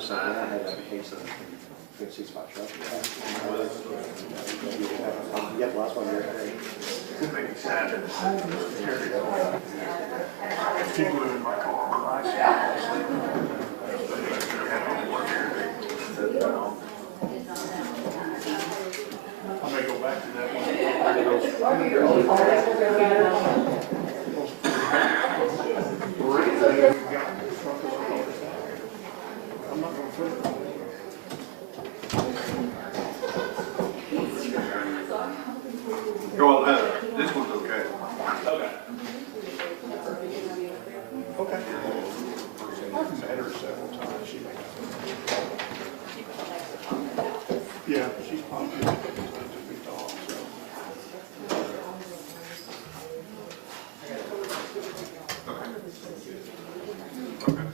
was saying, I had a case of 6x truck. Yeah, the last one there. Maybe Saturday. He blew in my car when I I may go back to that one. I'm not going to put it. Go on, this one's okay. Okay. Okay. I've met her several times. She may not. Yeah, she's popular. It's a big dog, so. Okay.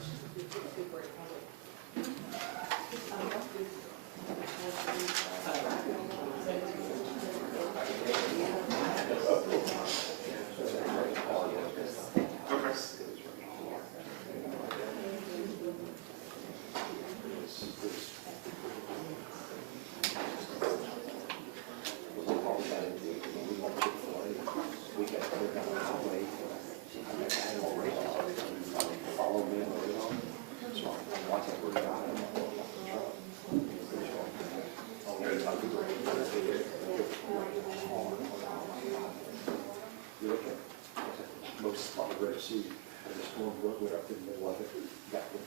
Most of the Red Sea, and the storm we're up in the middle of it, got the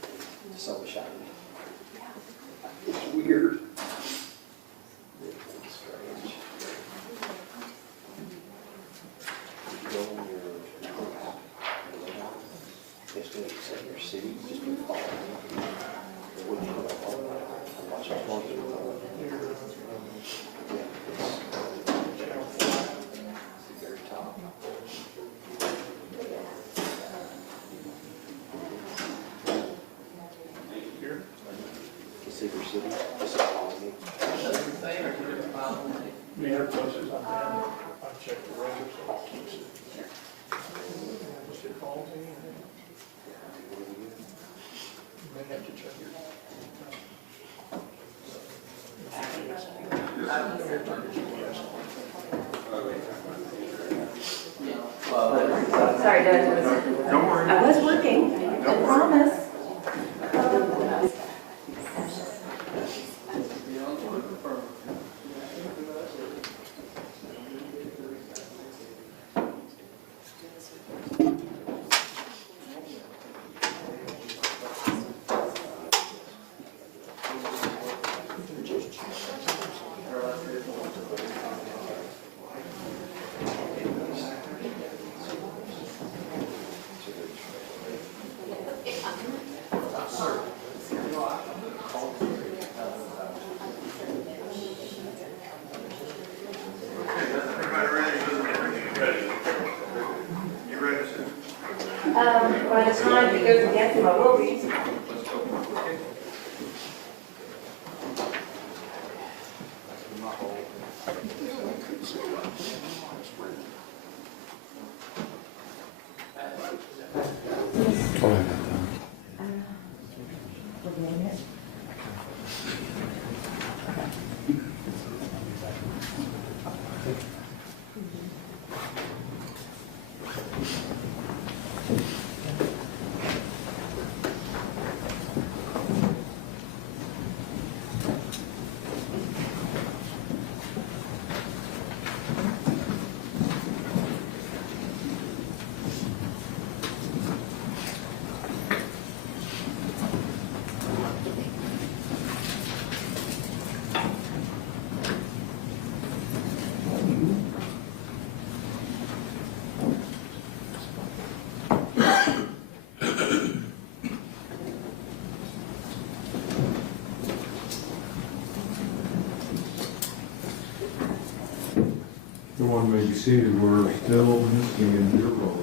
sun was shining. It's weird. It's strange. You go on your app, it's going to say your city, just be following. When you go up and watch our storms, yeah, it's the very top. Secret City, this is following me. Near places I've been, I've checked the weather, so it keeps it. If it calls me, you may have to check your. Sorry, Doug. Don't worry. I was working, I promise. By the time it goes against him, I will be. Everyone may be seated. We're still in your role.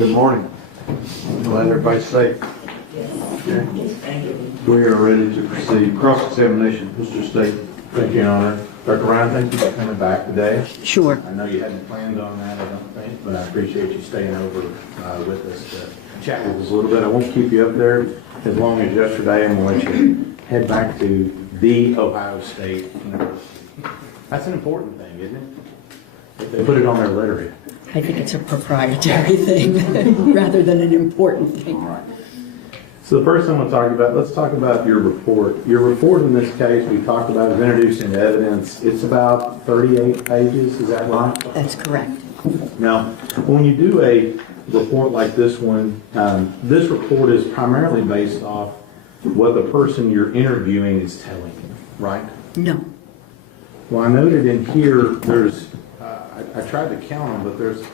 Good morning. Glad everybody's safe. Okay. We are ready to proceed. Cross-examination, Mr. State. Thank you, Your Honor. Dr. Ryan, thank you for coming back today. Sure. I know you hadn't planned on that, I don't think, but I appreciate you staying over with us to chat with us a little bit. I won't keep you up there as long as yesterday. I'm going to let you head back to the Ohio State University. That's an important thing, isn't it? They put it on their letterhead. I think it's a proprietary thing rather than an important thing. All right. So the first thing I want to talk about, let's talk about your report. Your report in this case we talked about is introduced into evidence. It's about 38 pages, is that right? That's correct. Now, when you do a report like this one, this report is primarily based off what the person you're interviewing is telling you, right? No. Well, I noted in here, there's, I tried to count them, but there's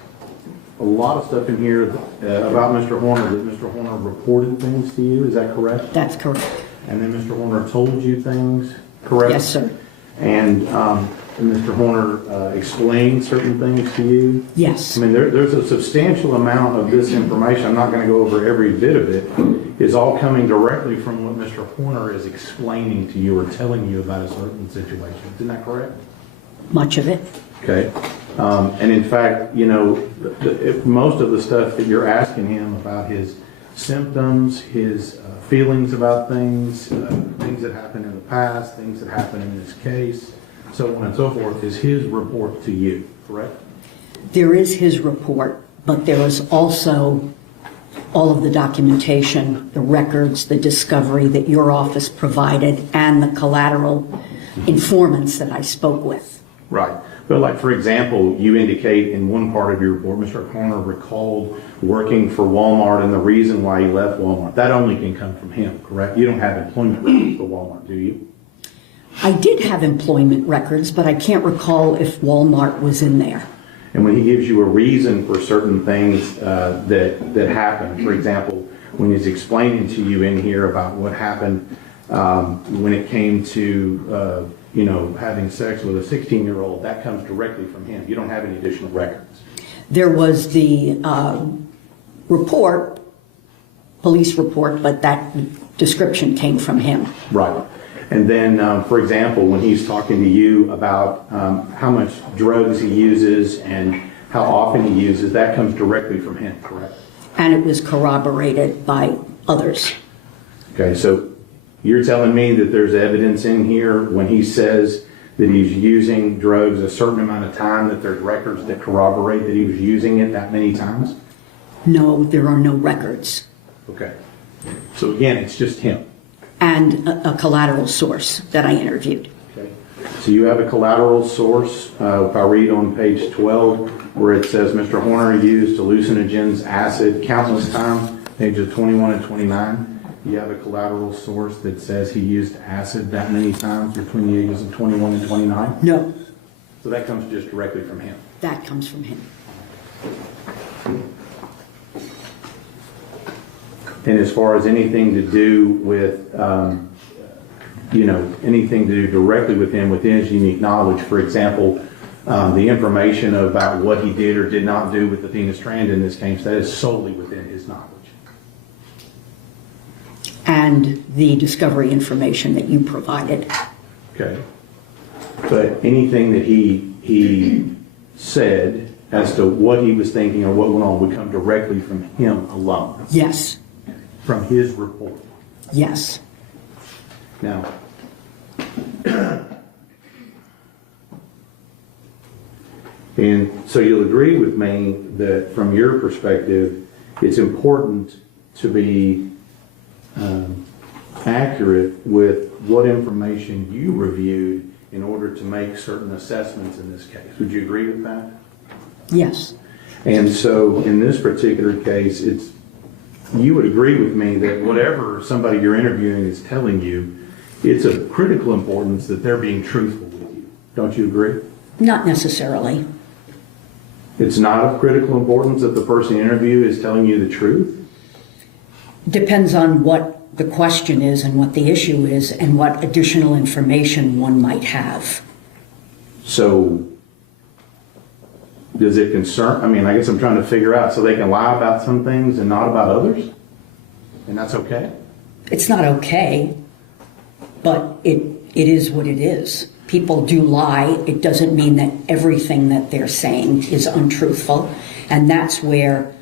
a lot of stuff in here about Mr. Horner, that Mr. Horner reported things to you, is that correct? That's correct. And then Mr. Horner told you things, correct? Yes, sir. And Mr. Horner explained certain things to you? Yes. I mean, there's a substantial amount of this information, I'm not going to go over every bit of it, is all coming directly from what Mr. Horner is explaining to you or telling you about a certain situation. Isn't that correct? Much of it. Okay. And in fact, you know, most of the stuff that you're asking him about his symptoms, his feelings about things, things that happened in the past, things that happened in this case, so on and so forth, is his report to you, correct? There is his report, but there is also all of the documentation, the records, the discovery that your office provided, and the collateral informants that I spoke with. Right. But like, for example, you indicate in one part of your report, Mr. Horner recalled working for Walmart and the reason why he left Walmart. That only can come from him, correct? You don't have employment records for Walmart, do you? I did have employment records, but I can't recall if Walmart was in there. And when he gives you a reason for certain things that happened, for example, when he's explaining to you in here about what happened when it came to you know, having sex with a 16-year-old, that comes directly from him. You don't have any additional records. There was the report, police report, but that description came from him. Right. And then, for example, when he's talking to you about how much drugs he uses and how often he uses, that comes directly from him, correct? And it was corroborated by others. Okay, so you're telling me that there's evidence in here when he says that he's using drugs a certain amount of time, that there's records that corroborate that he was using it that many times? No, there are no records. Okay. So again, it's just him. And a collateral source that I interviewed. Okay. So you have a collateral source. If I read on page 12 where it says Mr. Horner used hallucinogens, acid, countless times, pages 21 and 29. You have a collateral source that says he used acid that many times between the ages of 21 and 29? No, So that comes just directly from him. that comes from him. And as far as anything to do with, you know, anything to do directly with him, with his unique knowledge, for example, the information about what he did or did not do with Athena Strand in this case, that is solely within his knowledge. And the discovery information that you provided. Okay. But anything that he said as to what he was thinking or what went on would come directly from him alone, Yes, from his report. yes. Now, and so you'll agree with me that from your perspective, it's important to be accurate with what information you reviewed in order to make certain assessments in this case. Would you agree with that? Yes, And so in this particular case, you would agree with me that whatever somebody you're interviewing is telling you, it's of critical importance that they're being truthful with you. Don't you agree? not necessarily. It's not of critical importance that the person you interview is telling you the truth? Depends on what the question is and what the issue is and what additional information one might have. So Does it concern, I mean, I guess I'm trying to figure out, so they can lie about some things and not about others? And that's okay? It's not okay, but it is what it is. People do lie. It doesn't mean that everything that they're saying is untruthful. And that's where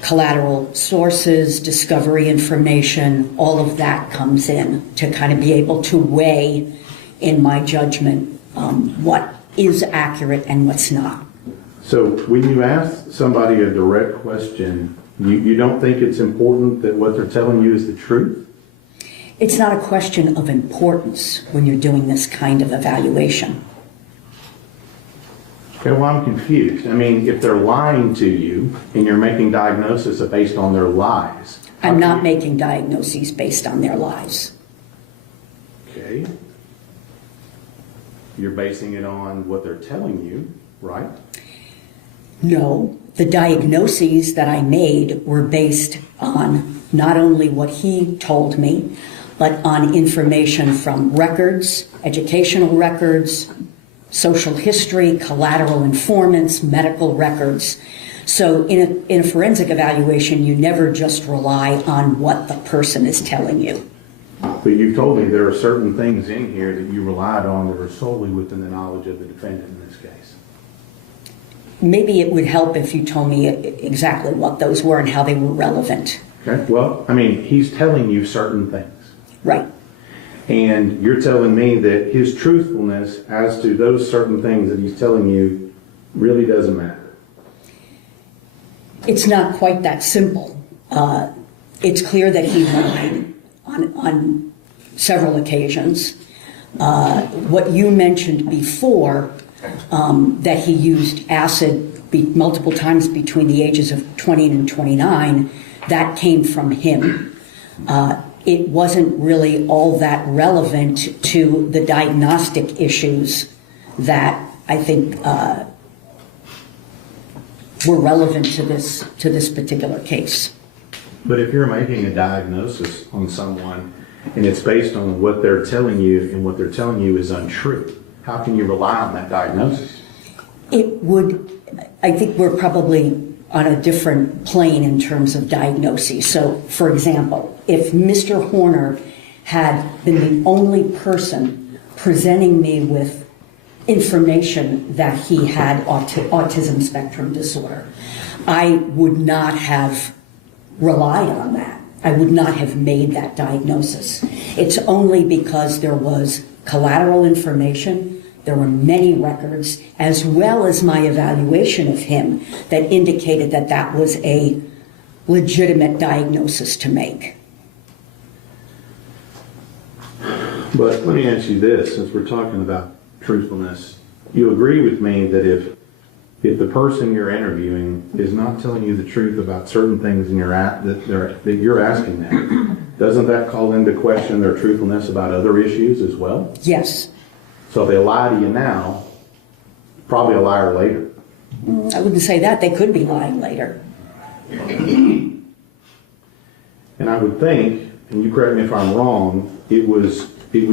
collateral sources, discovery information, all of that comes in to kind of be able to weigh, in my judgment, what is accurate and what's not. So when you ask somebody a direct question, you don't think it's important that what they're telling you is the truth? It's not a question of importance when you're doing this kind of evaluation. Okay, well, I'm confused. I mean, if they're lying to you and you're making diagnosis based on their lies. I'm not making diagnoses based on their lies. Okay. You're basing it on what they're telling you, right? No, the diagnoses that I made were based on not only what he told me, but on information from records, educational records, social history, collateral informants, medical records. So in a forensic evaluation, you never just rely on what the person is telling you. But you've told me there are certain things in here that you relied on that were solely within the knowledge of the defendant in this case. Maybe it would help if you told me exactly what those were and how they were relevant. Okay, well, I mean, he's telling you certain things. Right. And you're telling me that his truthfulness as to those certain things that he's telling you really doesn't matter. It's not quite that simple. It's clear that he lied on several occasions. What you mentioned before, that he used acid multiple times between the ages of 20 and 29, that came from him. It wasn't really all that relevant to the diagnostic issues that I think were relevant to this particular case. But if you're making a diagnosis on someone and it's based on what they're telling you and what they're telling you is untrue, how can you rely on that diagnosis? I think we're probably on a different plane in terms of diagnoses. So, for example, if Mr. Horner had been the only person presenting me with information that he had autism spectrum disorder, I would not have relied on that. I would not have made that diagnosis. It's only because there was collateral information, there were many records, as well as my evaluation of him that indicated that that was a legitimate diagnosis to make. But let me ask you this, since we're talking about truthfulness, you agree with me that if the person you're interviewing is not telling you the truth about certain things in that you're asking them, doesn't that call into question their truthfulness about other issues as well? Yes. So if they lie to you now, probably a liar later. I wouldn't say that. They could be lying later. And I would think, and you correct me if I'm wrong, it would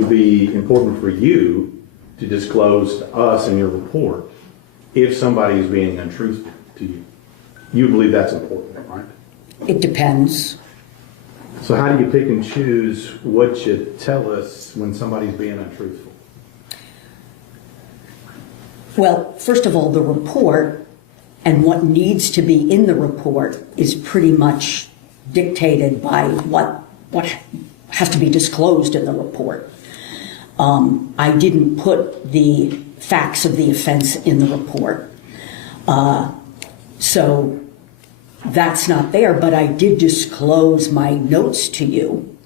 be important for you to disclose to us in your report if somebody is being untruthful to you. You believe that's important, right? It depends. So how do you pick and choose what you tell us when somebody's being untruthful? Well, first of all, the report and what needs to be in the report is pretty much dictated by what has to be disclosed in the report. I didn't put the facts of the offense in the report. So that's not there, but I did disclose my notes to you.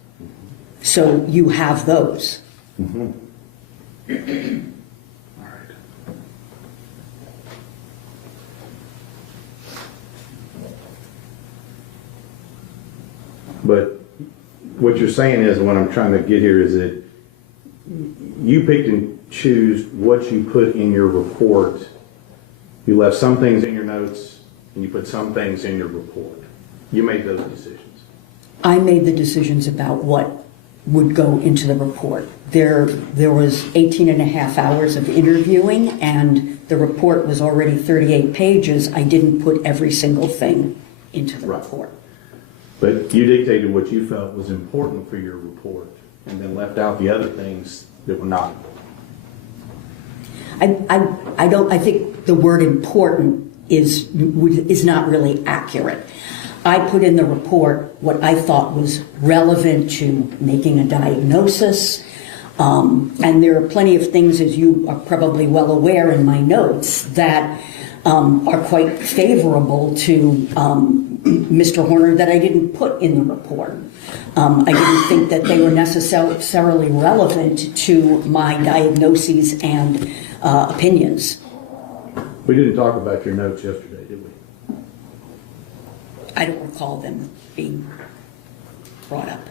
So you have those. Mm-hmm. All right. But what you're saying is, what I'm trying to get here is that you picked and choose what you put in your report. You left some things in your notes and you put some things in your report. You made those decisions. I made the decisions about what would go into the report. There was 18 and a half hours of interviewing, and the report was already 38 pages. I didn't put every single thing into the Right. report. But you dictated what you felt was important for your report and then left out the other things that were not important. I think the word important is not really accurate. I put in the report what I thought was relevant to making a diagnosis, and there are plenty of things, as you are probably well aware in my notes, that are quite favorable to Mr. Horner that I didn't put in the report. I didn't think that they were necessarily relevant to my diagnoses and opinions. We didn't talk about your notes yesterday, did we? I don't recall them being brought up.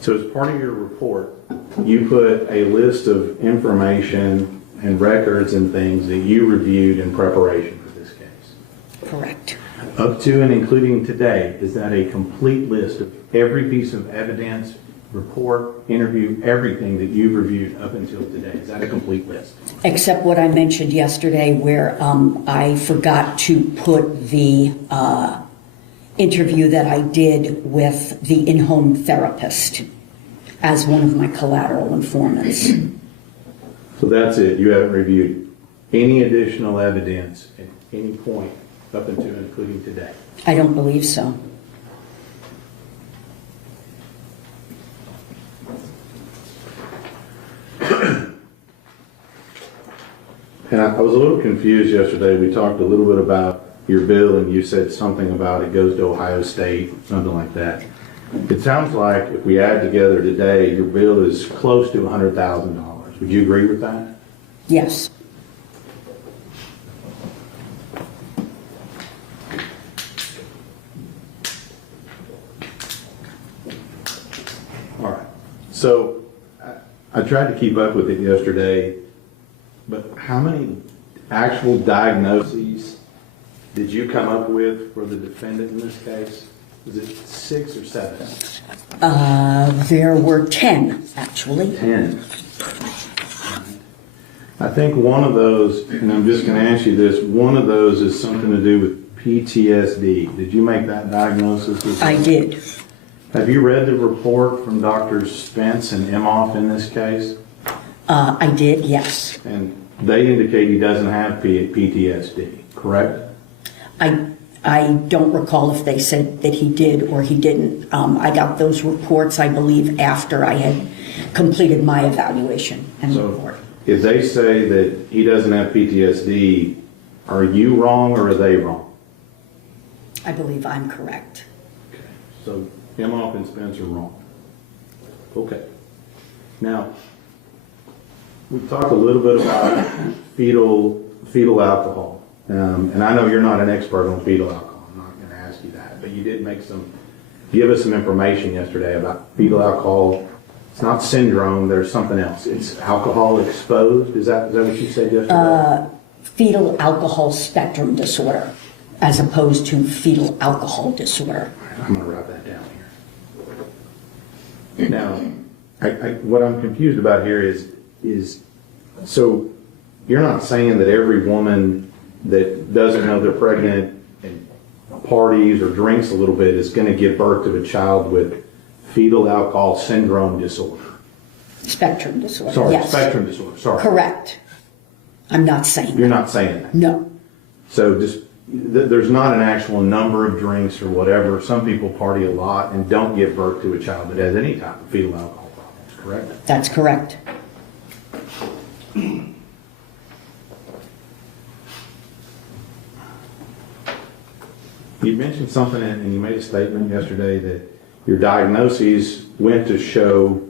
So as part of your report, you put a list of information and records and things that you reviewed in preparation for this case. Correct. Up to and including today, is that a complete list of every piece of evidence, report, interview, everything that you've reviewed up until today? Is that a complete list? Except what I mentioned yesterday where I forgot to put the interview that I did with the in-home therapist as one of my collateral informants. So that's it. You haven't reviewed any additional evidence at any point up until and including today. I don't believe so. And I was a little confused yesterday. We talked a little bit about your bill, and you said something about it goes to Ohio State, something like that. It sounds like if we add together today, your bill is close to $100,000. Would you agree with that? Yes. All right. So I tried to keep up with it yesterday, but how many actual diagnoses did you come up with for the defendant in this case? Was it 6 or 7? There were 10, actually. 10. I think one of those, and I'm just going to ask you this, one of those is something to do with PTSD. Did you make that diagnosis? I did. Have you read the report from Drs. Spence and Emhoff in this case? I did, yes. And they indicate he doesn't have PTSD, correct? I don't recall if they said that he did or he didn't. I got those reports, I believe, after I had completed my evaluation and report. If they say that he doesn't have PTSD, are you wrong or are they wrong? I believe I'm correct. Okay. So Emhoff and Spence are wrong. Okay. Now, we talked a little bit about fetal alcohol. And I know you're not an expert on fetal alcohol. I'm not going to ask you that. But you did give us some information yesterday about fetal alcohol. It's not syndrome. There's something else. It's alcohol exposed. Is that what you said yesterday? Fetal alcohol spectrum disorder, as opposed to fetal alcohol disorder. I'm going to write that down here. Now, what I'm confused about here is so you're not saying that every woman that doesn't know they're pregnant and parties or drinks a little bit is going to give birth to a child with fetal alcohol syndrome disorder. Spectrum disorder, Sorry, yes. spectrum disorder, sorry. Correct. I'm not saying You're that. not saying that. No. So just, there's not an actual number of drinks or whatever. Some people party a lot and don't give birth to a child that has any type of fetal alcohol problems, correct? That's correct. You mentioned something and you made a statement yesterday that your diagnoses went to show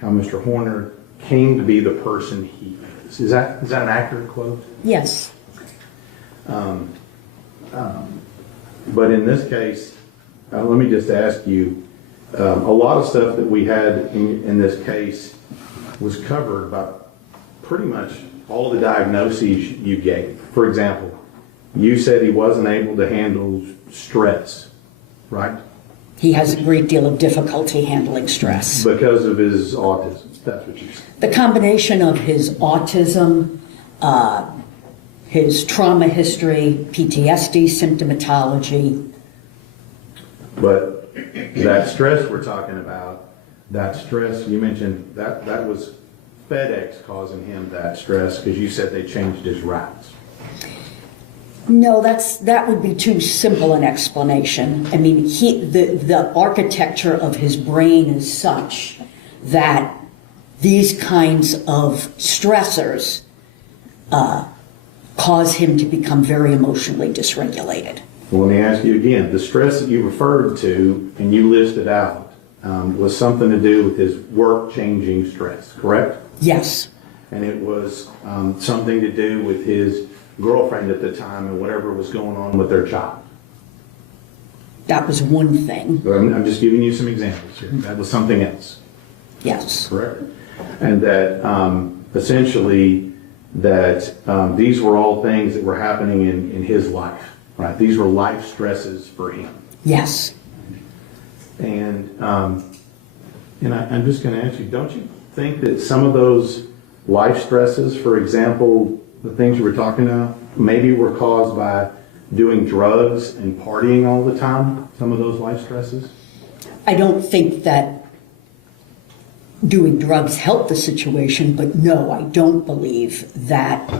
how Mr. Horner came to be the person he is. Is that an accurate quote? Yes. But in this case, let me just ask you, a lot of stuff that we had in this case was covered by pretty much all the diagnoses you gave. For example, you said he wasn't able to handle stress, right? He has a great deal of difficulty handling stress. Because of his autism, that's what you said. The combination of his autism, his trauma history, PTSD symptomatology. But that stress we're talking about, that stress, you mentioned that was FedEx causing him that stress because you said they changed his routes. No, that would be too simple an explanation. I mean, the architecture of his brain is such that these kinds of stressors cause him to become very emotionally dysregulated. Well, let me ask you again, the stress that you referred to and you listed out was something to do with his work-changing stress, correct? Yes. And it was something to do with his girlfriend at the time and whatever was going on with their child. That was one thing. I'm just giving you some examples here. That was something else. Yes. Correct. And that essentially that these were all things that were happening in his life, right? These were life stresses for him. Yes. And I'm just going to ask you, don't you think that some of those life stresses, for example, the things you were talking about, maybe were caused by doing drugs and partying all the time, some of those life stresses? I don't think that doing drugs helped the situation, but no, I don't believe that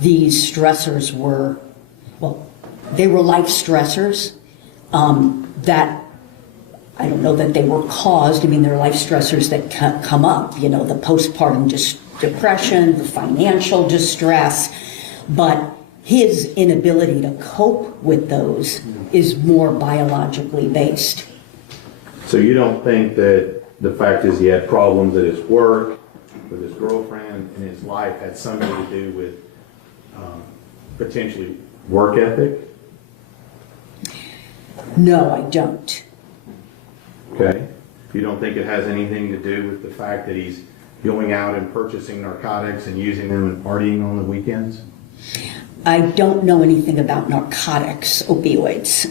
these stressors were, well, they were life stressors that I don't know that they were caused. I mean, there are life stressors that come up, you know, the postpartum depression, the financial distress, but his inability to cope with those is more biologically based. So you don't think that the fact is he had problems at his work, with his girlfriend, and his life had something to do with potentially work ethic? No, I don't. Okay. You don't think it has anything to do with the fact that he's going out and purchasing narcotics and using them and partying on the weekends? I don't know anything about narcotics, opioids.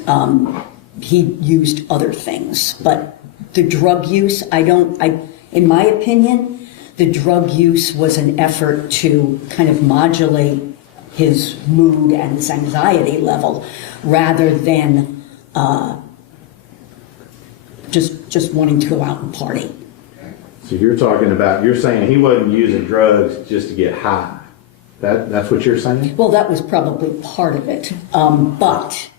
He used other things, but the drug use, in my opinion, the drug use was an effort to kind of modulate his mood and his anxiety level rather than just wanting to go out and party. So you're saying he wasn't using drugs just to get high. That's what you're saying? Well, that was probably part of it. But,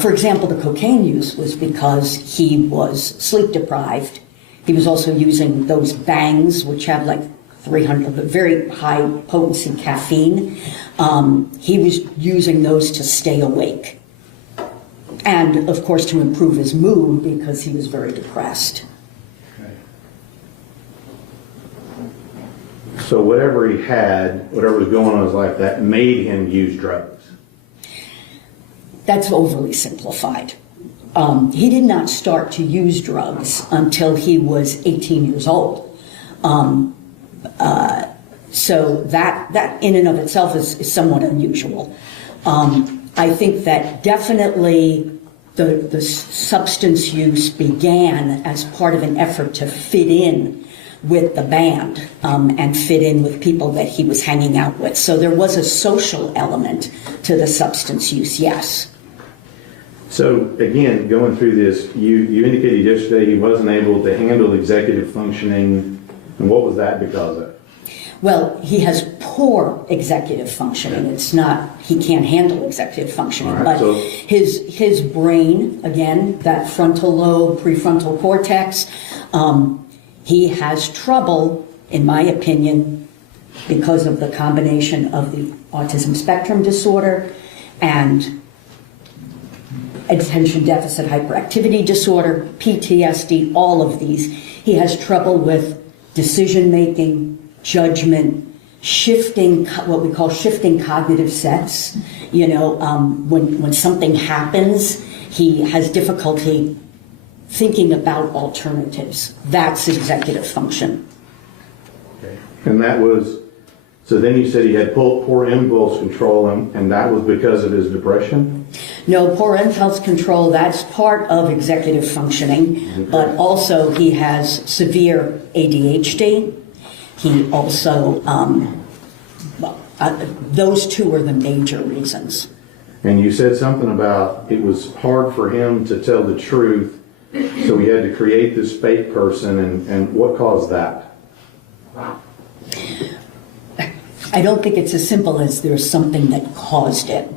for example, the cocaine use was because he was sleep deprived. He was also using those bangs, which have like 300, very high potency caffeine. He was using those to stay awake. And, of course, to improve his mood because he was very depressed. So whatever he had, whatever was going on in his life, that made him use drugs. That's overly simplified. He did not start to use drugs until he was 18 years old. So that in and of itself is somewhat unusual. I think that definitely the substance use began as part of an effort to fit in with the band and fit in with people that he was hanging out with. So there was a social element to the substance use, yes. So again, going through this, you indicated yesterday he wasn't able to handle executive functioning, and what was that because of? Well, he has poor executive functioning. It's not, he can't handle executive functioning, Right, but so his brain, again, that frontal lobe, prefrontal cortex, he has trouble, in my opinion, because of the combination of the autism spectrum disorder and attention deficit hyperactivity disorder, PTSD, all of these. He has trouble with decision making, judgment, shifting, what we call shifting cognitive sets. You know, when something happens, he has difficulty thinking about alternatives. That's executive function. Okay. And that was, so then you said he had poor impulse control, and that was because of his depression? No, poor impulse control, that's part of executive functioning, but also he has severe ADHD. He also, those two are the major reasons. And you said something about it was hard for him to tell the truth, so he had to create this fake person, and what caused that? I don't think it's as simple as there's something that caused it.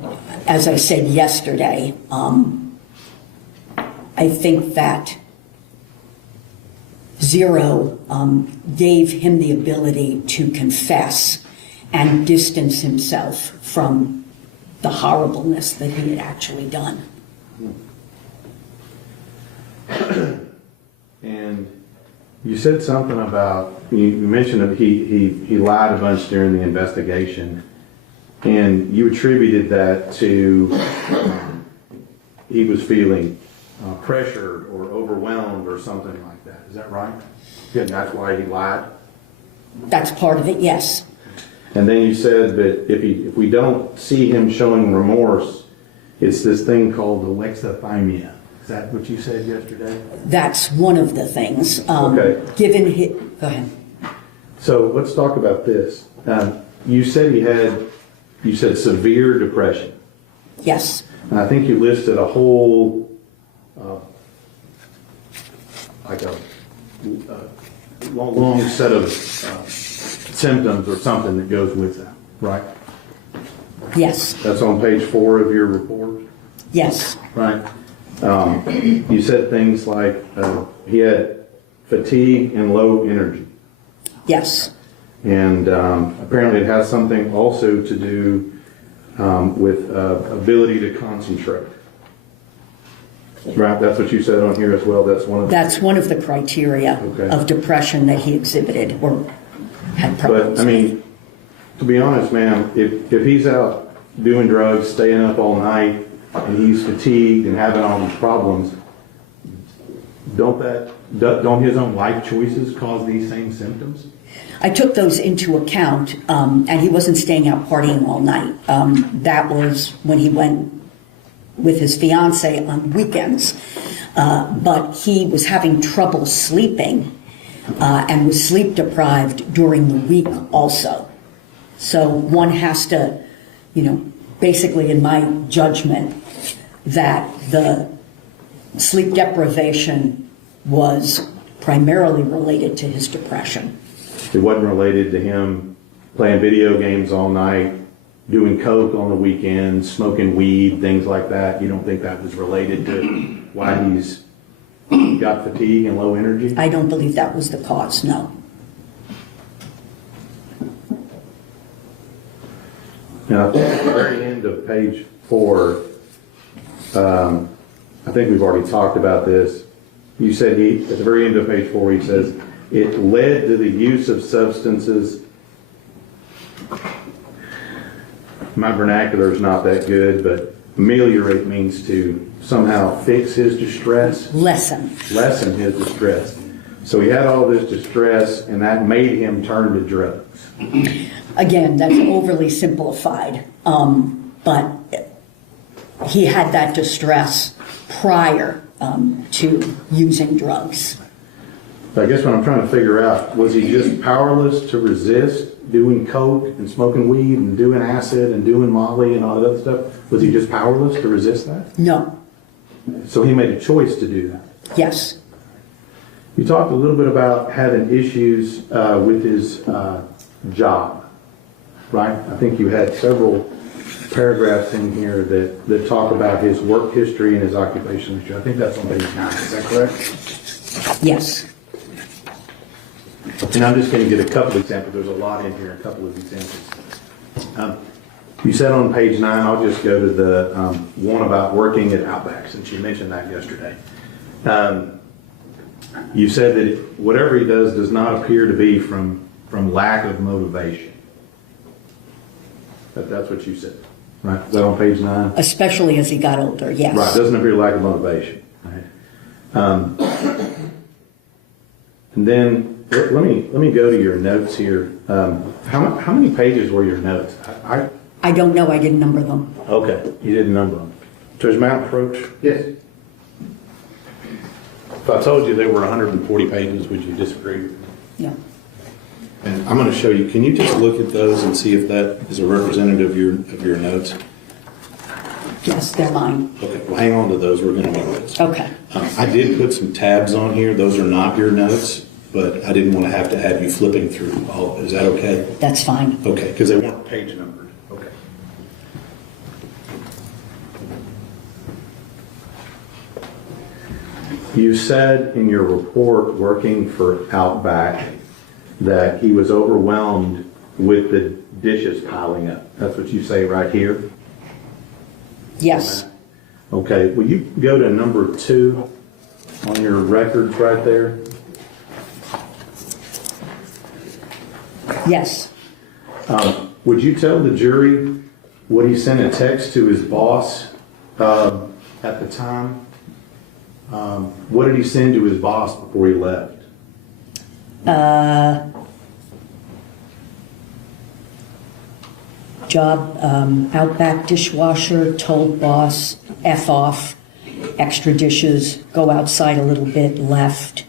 As I said yesterday, I think that Zero gave him the ability to confess and distance himself from the horribleness that he had actually done. And you said something about, you mentioned that he lied a bunch during the investigation, and you attributed that to he was feeling pressured or overwhelmed or something like that. Is that right? Yeah, that's why he lied? That's part of it, yes. And then you said that if we don't see him showing remorse, it's this thing called alexithymia. Is that what you said yesterday? That's one of the things. Okay. Go ahead. So let's talk about this. You said you said severe depression. Yes. And I think you listed a whole, like a long set of symptoms or something that goes with that, right? Yes. That's on page 4 of your report, Yes. right? You said things like he had fatigue and low energy. Yes. And apparently it has something also to do with ability to concentrate. Right, that's what you said on here as well. That's one of the criteria Okay. of depression that he exhibited or had problems. But I mean, to be honest, ma'am, if he's out doing drugs, staying up all night, and he's fatigued and having all these problems, don't his own life choices cause these same symptoms? I took those into account, and he wasn't staying out partying all night. That was when he went with his fiance on weekends. But he was having trouble sleeping and was sleep deprived during the week also. So one has to, basically in my judgment, that the sleep deprivation was primarily related to his depression. It wasn't related to him playing video games all night, doing coke on the weekends, smoking weed, things like that. You don't think that was related to why he's got fatigue and low energy? I don't believe that was the cause, no. Now, at the very end of page 4, I think we've already talked about this. You said at the very end of page 4, he says, it led to the use of substances. My vernacular is not that good, but ameliorate means to somehow fix his distress. Lessen His distress. So he had all this distress, and that made him turn to drugs. Again, that's overly simplified, but he had that distress prior to using drugs. I guess what I'm trying to figure out, was he just powerless to resist doing coke and smoking weed and doing acid and doing Molly and all that other stuff? Was he just powerless to resist that? No. So he made a choice to do that. Yes. You talked a little bit about having issues with his job, right? I think you had several paragraphs in here that talk about his work history and his occupation history. I think that's on page 9. Is that correct? Yes. And I'm just going to get a couple examples. There's a lot in here, a couple of examples. You said on page 9, I'll just go to the one about working at Outback, since you mentioned that yesterday. You said that whatever he does not appear to be from lack of motivation. That's what you said, right? Is that on page 9? Especially as he got older, yes. Right, doesn't appear lack of motivation. Right. And then let me go to your notes here. How many pages were your notes? I don't know. I didn't number them. Okay, you didn't number them. Judge Mount, approach. Yes. If I told you they were 140 pages, would you disagree? No. And I'm going to show you, can you just look at those and see if that is a representative of your notes? Yes, they're mine. Okay, well, hang on to those, we're going to make those. Okay. I did put some tabs on here, those are not your notes, but I didn't want to have you flipping through all, is that okay? That's fine. Okay, because they weren't page numbered. Okay. You said in your report working for Outback that he was overwhelmed with the dishes piling up. That's what you say right here? Yes. Okay, will you go to number 2 on your records right there? Yes. Would you tell the jury what he sent a text to his boss at the time? What did he send to his boss before he left? Job, Outback dishwasher, told boss, F off, extra dishes, go outside a little bit, left.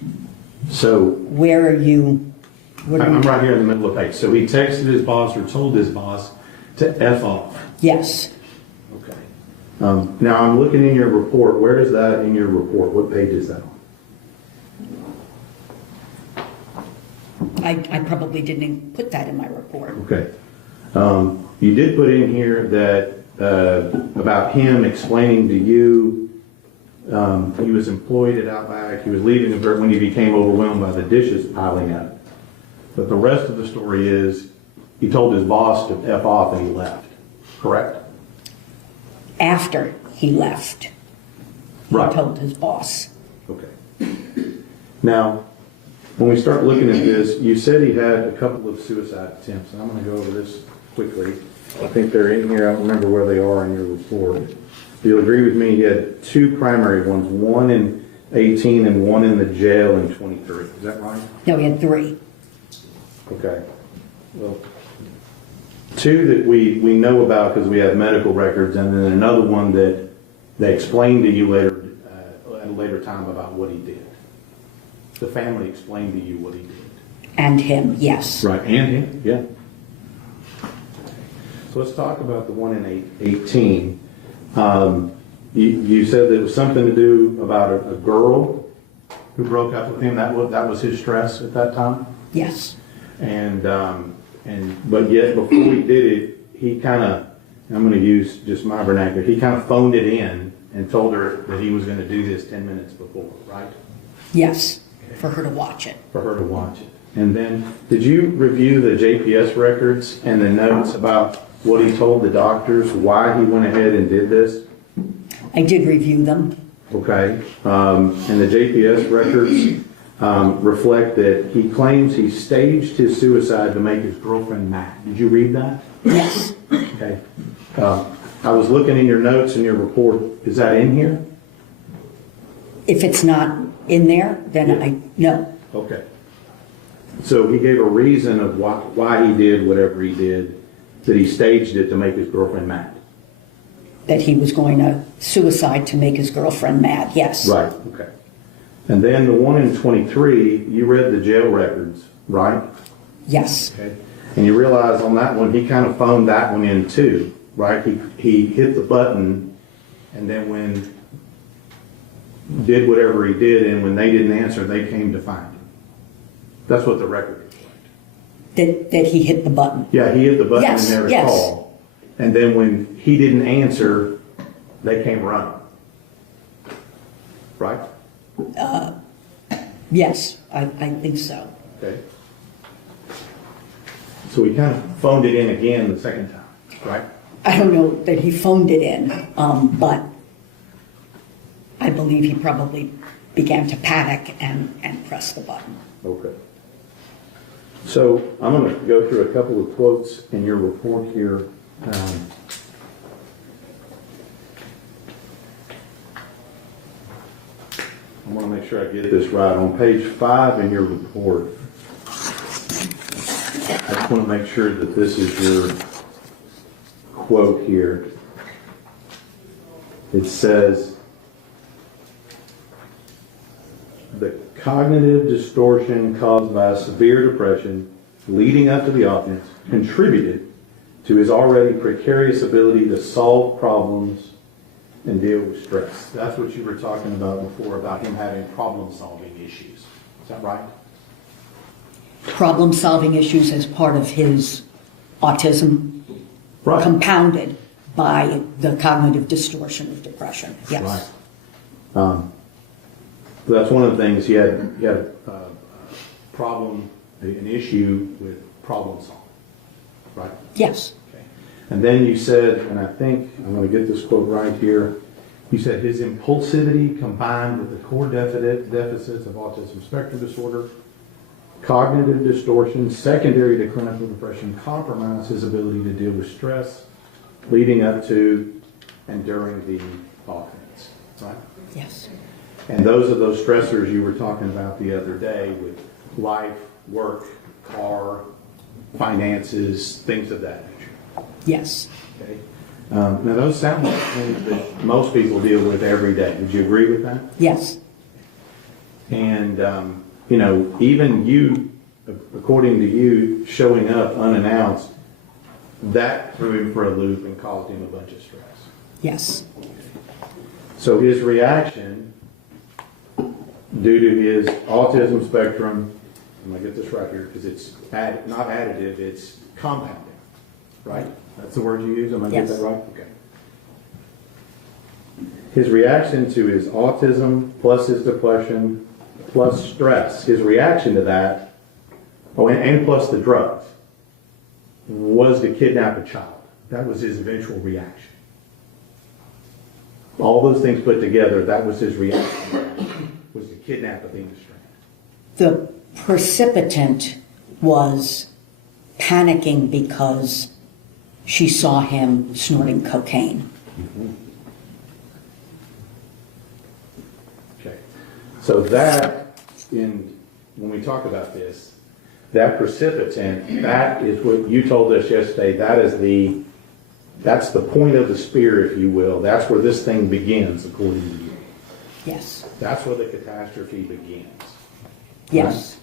So, Where are you? What are I'm you? right here in the middle of the page. So he texted his boss or told his boss to F off. Yes. Okay. Now I'm looking in your report. Where is that in your report? What page is that on? I probably didn't put that in my report. Okay. You did put in here that about him explaining to you he was employed at Outback. He was leaving when he became overwhelmed by the dishes piling up. But the rest of the story is he told his boss to F off and he left. Correct? After he left, he Right. told his boss. Okay. Now, when we start looking at this, you said he had a couple of suicide attempts, and I'm going to go over this quickly. I think they're in here. I don't remember where they are in your report. You'll agree with me, he had 2 primary ones, one in 18 and one in the jail in 23. Is that right? No, he had 3. Okay. Well, 2 that we know about because we have medical records, and then another one that they explained to you later at a later time about what he did. The family explained to you what he did. And him, yes. Right, and him, yeah. So let's talk about the one in 18. You said that it was something to do about a girl who broke up with him. That was his stress at that time. Yes. But yet before he did it, he kind of, I'm going to use just my vernacular, he kind of phoned it in and told her that he was going to do this 10 minutes before, right? Yes, for her to watch it. For her to watch it. And then, did you review the JPS records and the notes about what he told the doctors, why he went ahead and did this? I did review them. Okay. And the JPS records reflect that he claims he staged his suicide to make his girlfriend mad. Did you read that? Yes. Okay. I was looking in your notes and your report. Is that in here? If it's not in there, then no. Okay. So he gave a reason of why he did whatever he did, that he staged it to make his girlfriend mad. That he was going to suicide to make his girlfriend mad, yes. Right, okay. And then the one in 23, you read the jail records, right? Yes. Okay. And you realize on that one, he kind of phoned that one in too, right? He hit the button, and then when did whatever he did, and when they didn't answer, they came to find him. That's what the record reflects. That he hit the button. Yeah, he hit the button Yes, in their yes. call, and then when he didn't answer, they came running. Right? Yes, I think so. Okay. So he kind of phoned it in again the second time, right? I don't know that he phoned it in, but I believe he probably began to panic and press the button. Okay. So I'm going to go through a couple of quotes in your report here. I want to make sure I get this right. On page 5 in your report, I just want to make sure that this is your quote here. it says, the cognitive distortion caused by severe depression leading up to the offense contributed to his already precarious ability to solve problems and deal with stress. That's what you were talking about before, about him having problem-solving issues. Is that right? Problem-solving issues as part of his autism, Right. compounded by the cognitive distortion of depression. Yes. Right. That's one of the things, he had a problem, an issue with problem solving, right? Yes. Okay. And then you said, and I think, I'm going to get this quote right here, you said his impulsivity combined with the core deficits of autism spectrum disorder, cognitive distortion, secondary to clinical depression, compromise his ability to deal with stress leading up to and during the offense, right? Yes. And those are those stressors you were talking about the other day with life, work, car, finances, things of that nature. Yes. Okay. Now those sound like things that most people deal with every day. Would you agree with that? Yes. And, you know, even you, according to you, showing up unannounced, that threw him for a loop and caused him a bunch of stress. Yes. So his reaction, due to his autism spectrum, I'm going to get this right here because it's not additive, it's compounding, right? That's the word you use? Am I getting that right? Okay. His reaction to his autism plus his depression plus stress, his reaction to that, and plus the drugs, was to kidnap a child. That was his eventual reaction. All those things put together, that was his reaction, was to kidnap Athena Strand. The precipitant was panicking because she saw him snorting cocaine. Okay. So that, when we talk about this, that precipitant, that is what you told us yesterday, that's the point of the spear, if you will. That's where this thing begins, according to you. Yes. That's where the catastrophe begins. Yes.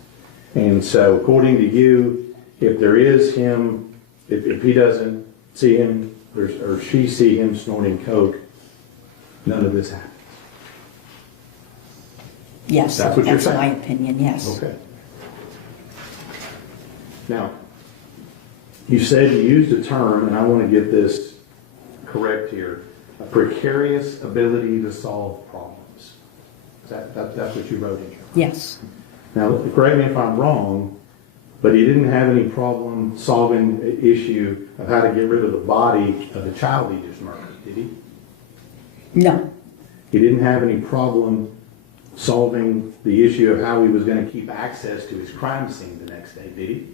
Right? And so, according to you, if there is him, if he doesn't see him, or she see him snorting coke, none of this happens. Yes. That's what you're saying? That's my opinion, yes. Okay. Now, you said you used a term, and I want to get this correct here, a precarious ability to solve problems. That's what you wrote in here. Yes. Now, correct me if I'm wrong, but he didn't have any problem solving the issue of how to get rid of the body of the child he just murdered, did he? No. He didn't have any problem solving the issue of how he was going to keep access to his crime scene the next day, did he?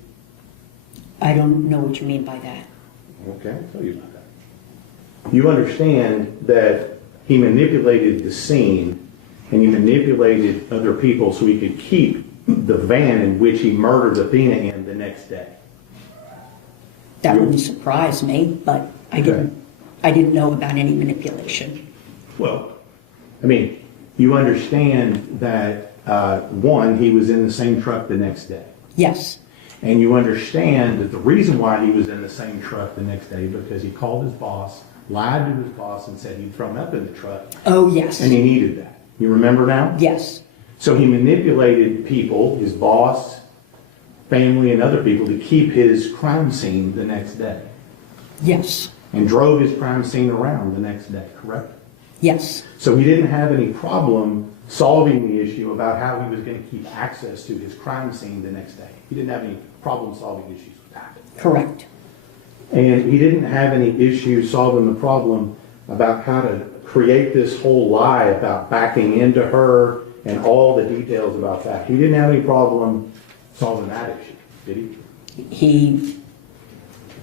I don't know what you mean by that. Okay, I'll tell you about that. You understand that he manipulated the scene and he manipulated other people so he could keep the van in which he murdered Athena in the next day. That wouldn't surprise me, but I didn't know about any manipulation. Well, I mean, you understand that, one, he was in the same truck the next day. Yes. And you understand that the reason why he was in the same truck the next day because he called his boss, lied to his boss, and said he'd thrown up in the truck. Oh, yes. And he needed that. You remember now? Yes. So he manipulated people, his boss, family, and other people to keep his crime scene the next day. Yes. And drove his crime scene around the next day, correct? Yes. So he didn't have any problem solving the issue about how he was going to keep access to his crime scene the next day. He didn't have any problem solving issues with that. Correct. And he didn't have any issue solving the problem about how to create this whole lie about backing into her and all the details about that. He didn't have any problem solving that issue, did he?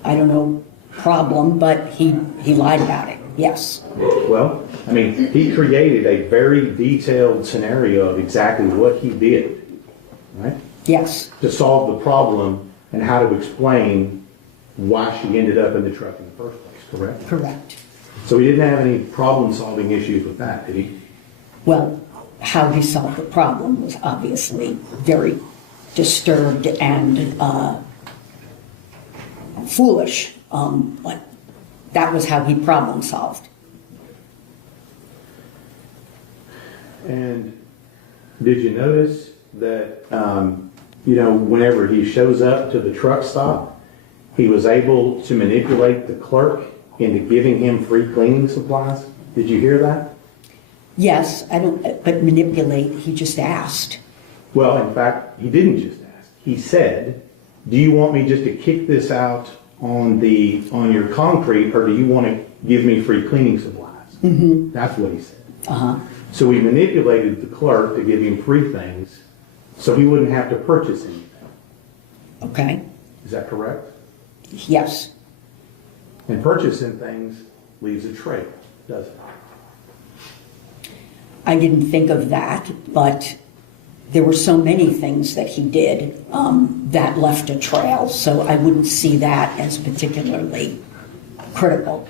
I don't know, problem, but he lied about it. Yes. Well, I mean, he created a very detailed scenario of exactly what he did, right? Yes. To solve the problem and how to explain why she ended up in the truck in the first place, correct? Correct. So he didn't have any problem-solving issues with that, did he? Well, how he solved the problem was obviously very disturbed and foolish, but that was how he problem solved. And did you notice that, whenever he shows up to the truck stop, he was able to manipulate the clerk into giving him free cleaning supplies? Did you hear that? Yes, but manipulate, he just asked. Well, in fact, he didn't just ask. He said, do you want me just to kick this out on your concrete, or do you want to give me free cleaning supplies? Mm-hmm. That's what he said. Uh-huh. So he manipulated the clerk to give him free things so he wouldn't have to purchase anything. Okay. Is that correct? Yes. And purchasing things leaves a trail, doesn't it? I didn't think of that, but there were so many things that he did that left a trail, so I wouldn't see that as particularly critical.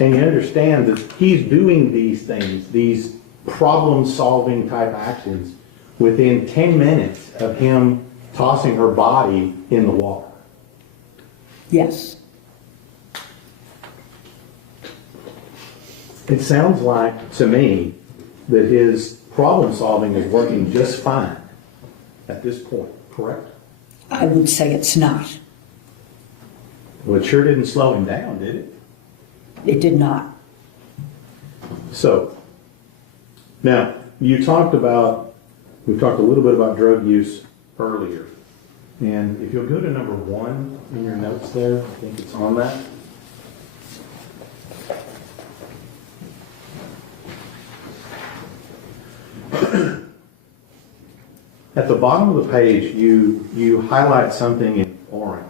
And you understand that he's doing these things, these problem-solving type actions, within 10 minutes of him tossing her body in the water. Yes. It sounds like, to me, that his problem-solving is working just fine at this point, correct? I would say it's not. Well, it sure didn't slow him down, did it? It did not. So, now, we talked a little bit about drug use earlier. And if you'll go to number 1 in your notes there, I think it's on that. At the bottom of the page, you highlight something in orange,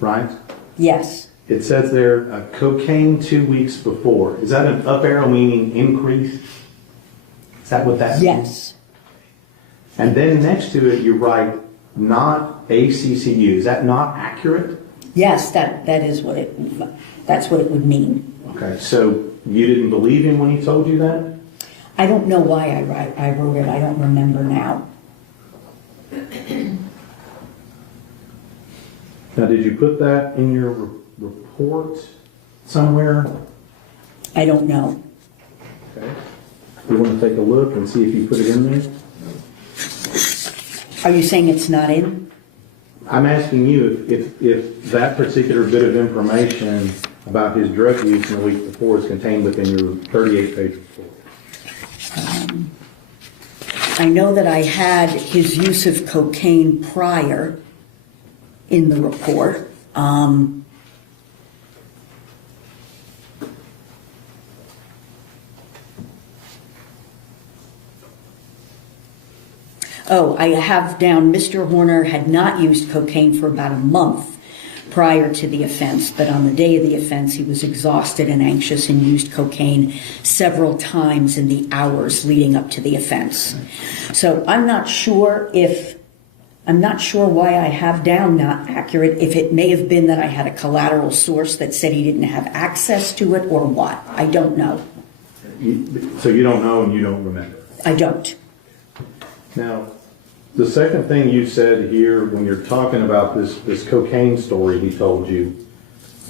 right? Yes. It says there, cocaine 2 weeks before. Is that an up arrow meaning increase? Is that what that means? Yes. And then next to it, you write, not ACCU. Is that not accurate? Yes, that's what it would mean. Okay, so you didn't believe him when he told you that? I don't know why I wrote it. I don't remember now. Now, did you put that in your report somewhere? I don't know. Okay. You want to take a look and see if you put it in there? Are you saying it's not in? I'm asking you if that particular bit of information about his drug use in the week before is contained within your 38-page report. I know that I had his use of cocaine prior in the report. I have down Mr. Horner had not used cocaine for about a month prior to the offense, but on the day of the offense, he was exhausted and anxious and used cocaine several times in the hours leading up to the offense. So I'm not sure why I have down not accurate, if it may have been that I had a collateral source that said he didn't have access to it or what. I don't know. So you don't know and you don't remember? I don't. Now, the second thing you said here when you're talking about this cocaine story he told you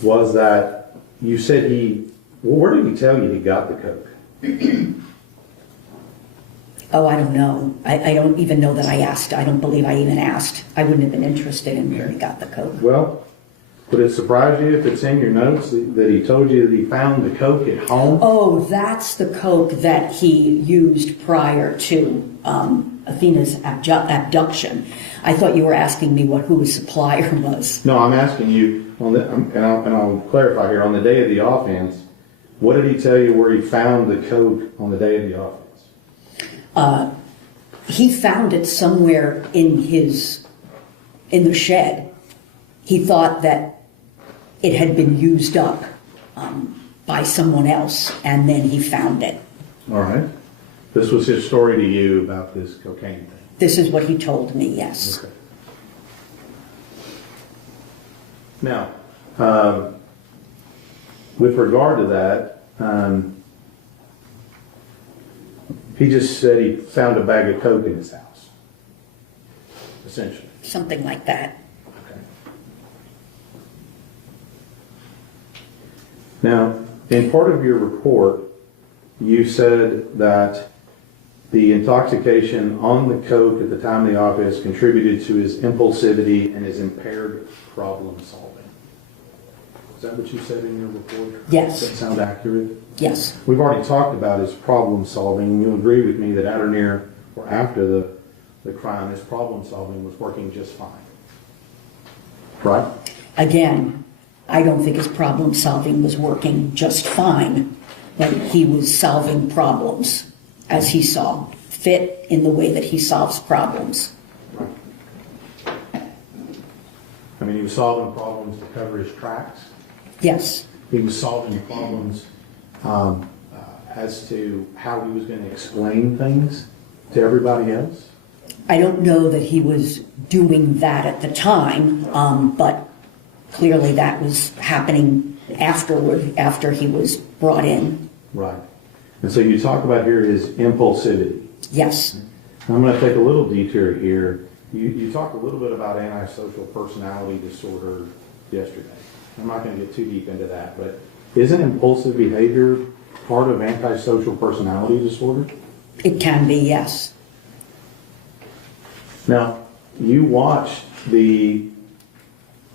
was that you said where did he tell you he got the coke? Oh, I don't know. I don't even know that I asked. I don't believe I even asked. I wouldn't have been interested in where he got the coke. Well, would it surprise you if it's in your notes that he told you that he found the coke at home? Oh, that's the coke that he used prior to Athena's abduction. I thought you were asking me who his supplier was. No, I'm asking you, and I'll clarify here, on the day of the offense, what did he tell you where he found the coke on the day of the offense? He found it somewhere in the shed. He thought that it had been used up by someone else, and then he found it. All right. This was his story to you about this cocaine thing. This is what he told me, yes. Okay. Now, with regard to that, he just said he found a bag of Coke in his house, essentially. Something like that. Okay. Now, in part of your report, you said that the intoxication on the Coke at the time of the offense contributed to his impulsivity and his impaired problem solving. Is that what you said in your report? Yes. Does that sound accurate? Yes. We've already talked about his problem solving, and you'll agree with me that at or near or after the crime, his problem solving was working just fine. Right? Again, I don't think his problem solving was working just fine, but he was solving problems as he saw fit in the way that he solves problems. I mean, he was solving problems to cover his tracks. Yes. He was solving problems as to how he was going to explain things to everybody else. I don't know that he was doing that at the time, but clearly that was happening afterward, after he was brought in. Right. And so you talk about here his impulsivity. Yes. I'm going to take a little detour here. You talked a little bit about antisocial personality disorder yesterday. I'm not going to get too deep into that, but isn't impulsive behavior part of antisocial personality disorder? It can be, yes. Now, you watched the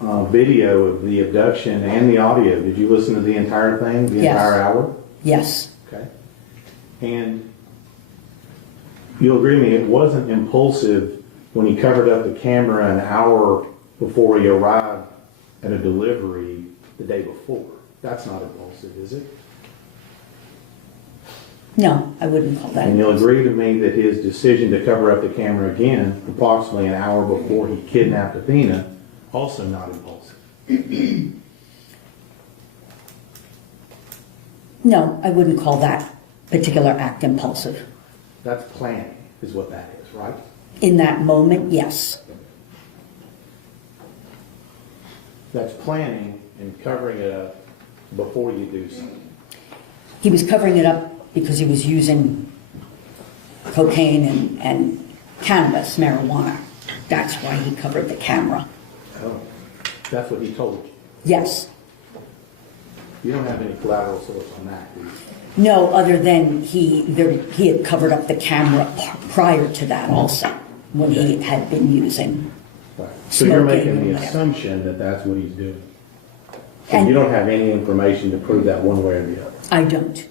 video of the abduction and the audio. Did you listen to the entire thing, the Yes. entire hour? Yes. Okay. And you'll agree with me, it wasn't impulsive when he covered up the camera an hour before he arrived at a delivery the day before. That's not impulsive, is it? No, I wouldn't call that. And you'll agree to me that his decision to cover up the camera again, approximately an hour before he kidnapped Athena, also not impulsive. No, I wouldn't call that particular act impulsive. That's planning, is what that is, right? In that moment, yes. That's planning and covering it up before you do something. He was covering it up because he was using cocaine and cannabis, marijuana. That's why he covered the camera. Oh, that's what he told you. Yes. You don't have any collateral source on that, do you? No, other than he had covered up the camera prior to that also, when he had been using. Right. So you're Smoking making and the whatever. assumption that that's what he's doing. And And- you don't have any information to prove that one way or the other. I don't.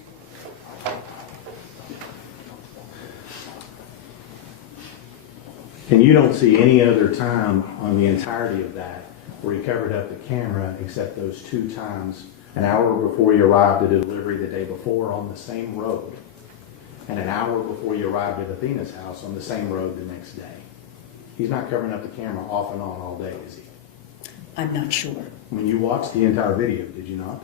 And you don't see any other time on the entirety of that where he covered up the camera except those two times, an hour before he arrived at a delivery the day before on the same road, and an hour before he arrived at Athena's house on the same road the next day. He's not covering up the camera off and on all day, is he? I'm not sure. I mean, you watched the entire video, did you not?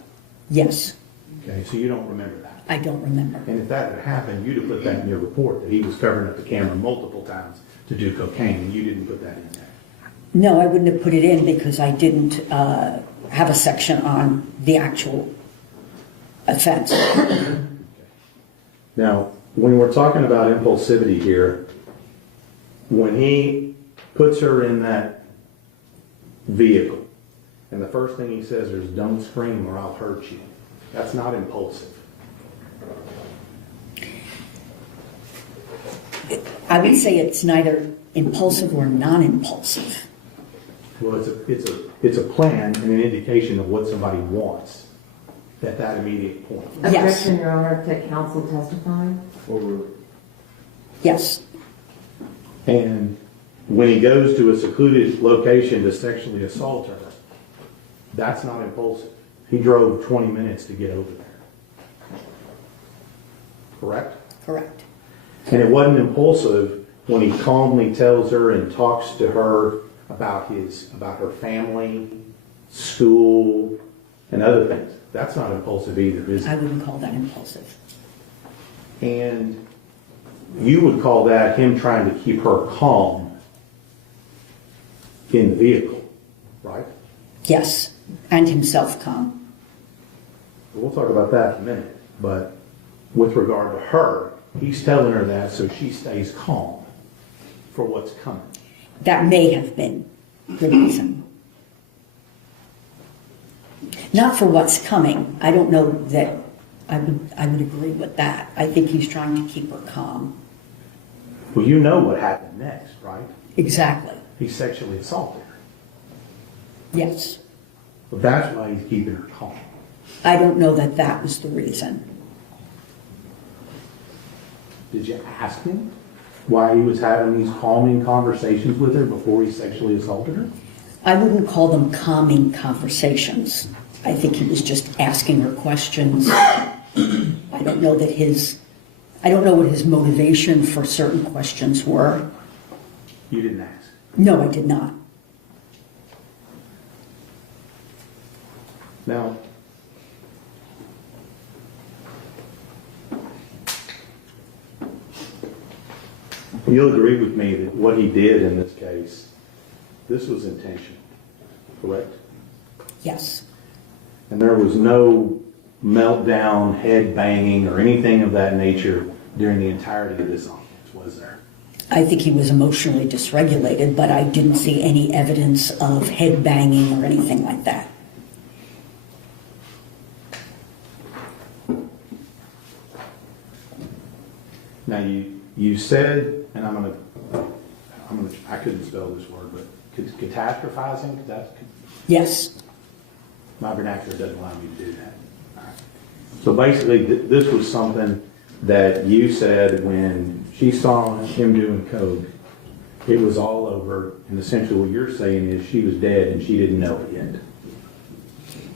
Yes, Okay, so you don't remember that. I don't remember. And if that had happened, you'd have put that in your report, that he was covering up the camera multiple times to do cocaine, and you didn't put that in there. No, I wouldn't have put it in because I didn't have a section on the actual offense. Now, when we're talking about impulsivity here, when he puts her in that vehicle, and the first thing he says is, "Don't scream or I'll hurt you," that's not impulsive. I would say it's neither impulsive or non-impulsive. Well, it's a plan and an indication of what somebody wants at that immediate point. Yes. Objection, Your Honor, to counsel testifying. Yes, And when he goes to a secluded location to sexually assault her, that's not impulsive. He drove 20 minutes to get over there. Correct? correct. And it wasn't impulsive when he calmly tells her and talks to her about her family, school, and other things. That's not impulsive either, is I it? wouldn't call that impulsive. And you would call that him trying to keep her calm in the vehicle, right? Yes, and himself calm. We'll talk about that in a minute. But with regard to her, he's telling her that so she stays calm for what's coming. That may have been the reason. Not for what's coming. I don't know that I would agree with that. I think he's trying to keep her calm. Well, you know what happened next, right? Exactly. He sexually assaulted her. Yes. Well, that's why he's keeping her calm. I don't know that that was the reason. Did you ask him why he was having these calming conversations with her before he sexually assaulted her? I wouldn't call them calming conversations. I think he was just asking her questions. I don't know what his motivation for certain questions were. You didn't ask. No, I did not. Now, you'll agree with me that what he did in this case, this was intentional, correct? Yes. And there was no meltdown, head banging, or anything of that nature during the entirety of this offense, was there? I think he was emotionally dysregulated, but I didn't see any evidence of head banging or anything like that. Now you said, and I couldn't spell this word, but catastrophizing. Yes. My vernacular doesn't allow me to do that. All right. So basically, this was something that you said when she saw him doing coke, it was all over, and essentially what you're saying is she was dead and she didn't know it yet. That's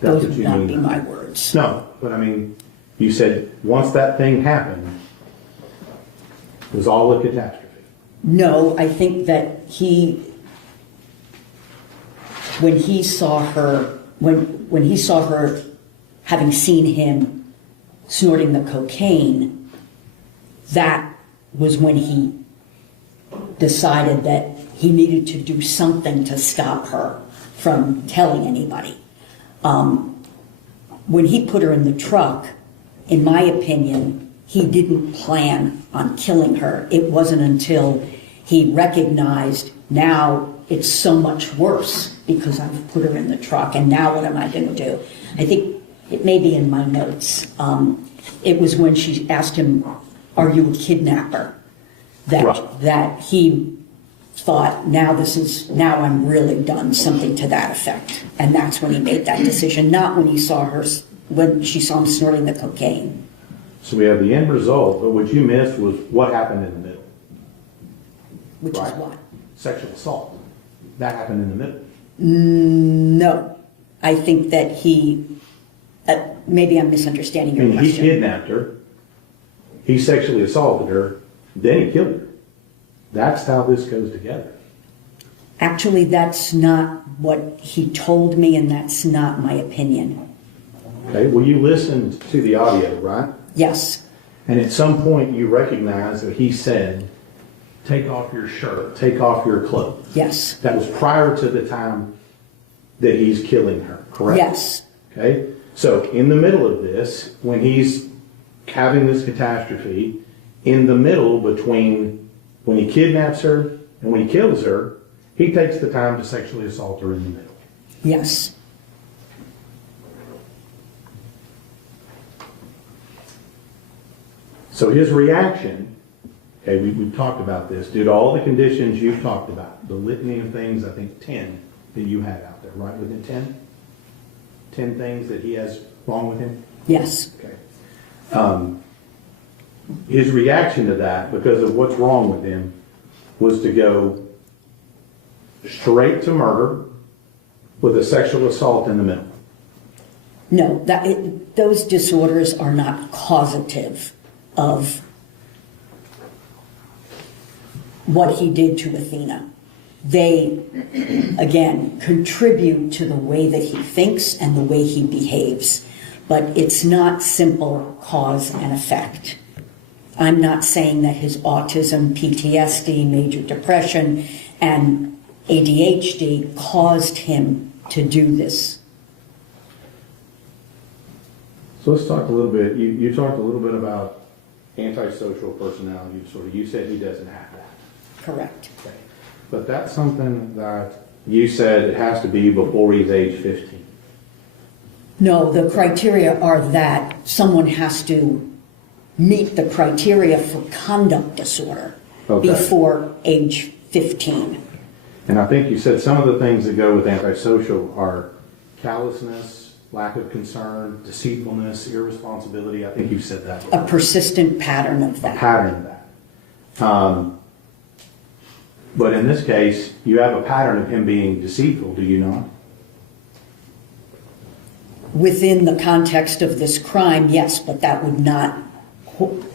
Those what would you not mean. be my words. No, but I mean, you said once that thing happened, it was all a catastrophe. No, I think that when he saw her having seen him snorting the cocaine, that was when he decided that he needed to do something to stop her from telling anybody. When he put her in the truck, in my opinion, he didn't plan on killing her. It wasn't until he recognized, now it's so much worse because I've put her in the truck, and now what am I going to do? I think it may be in my notes. It was when she asked him, "Are you a kidnapper?" That he thought, now I'm really done, something to that effect. And that's when he made that decision, not when she saw him snorting the cocaine. So we have the end result, but what you missed was what happened in the middle. Which Right. is what? Sexual assault. That happened in the middle. No. I think that maybe I'm misunderstanding your question. He kidnapped her, he sexually assaulted her, then he killed her. That's how this goes together. Actually, that's not what he told me, and that's not my opinion. Okay, well, you listened to the audio, right? Yes. And at some point you recognize that he said, "Take off your shirt, take off your clothes." Yes. That was prior to the time that he's killing her, correct? Yes. Okay, so in the middle of this, when he's having this catastrophe, in the middle between when he kidnaps her and when he kills her, he takes the time to sexually assault her in the middle. Yes. So his reaction, okay, we've talked about this, due to all the conditions you've talked about, the litany of things, I think 10 that you had out there, right? Within 10? 10 things that he has wrong with him? Yes. Okay. His reaction to that, because of what's wrong with him, was to go straight to murder with a sexual assault in the middle. No, those disorders are not causative of what he did to Athena. They, again, contribute to the way that he thinks and the way he behaves. But it's not simple cause and effect. I'm not saying that his autism, PTSD, major depression, and ADHD caused him to do this. So let's talk a little bit, you talked a little bit about antisocial personality disorder. You said he doesn't have that. Correct. Okay. But that's something that you said it has to be before he's age 15. No, the criteria are that someone has to meet the criteria for conduct disorder Okay. before age 15. And I think you said some of the things that go with antisocial are callousness, lack of concern, deceitfulness, irresponsibility. I think you've said that. A persistent pattern of A that. pattern of that. But in this case, you have a pattern of him being deceitful, do you not? Within the context of this crime, yes, but that would not,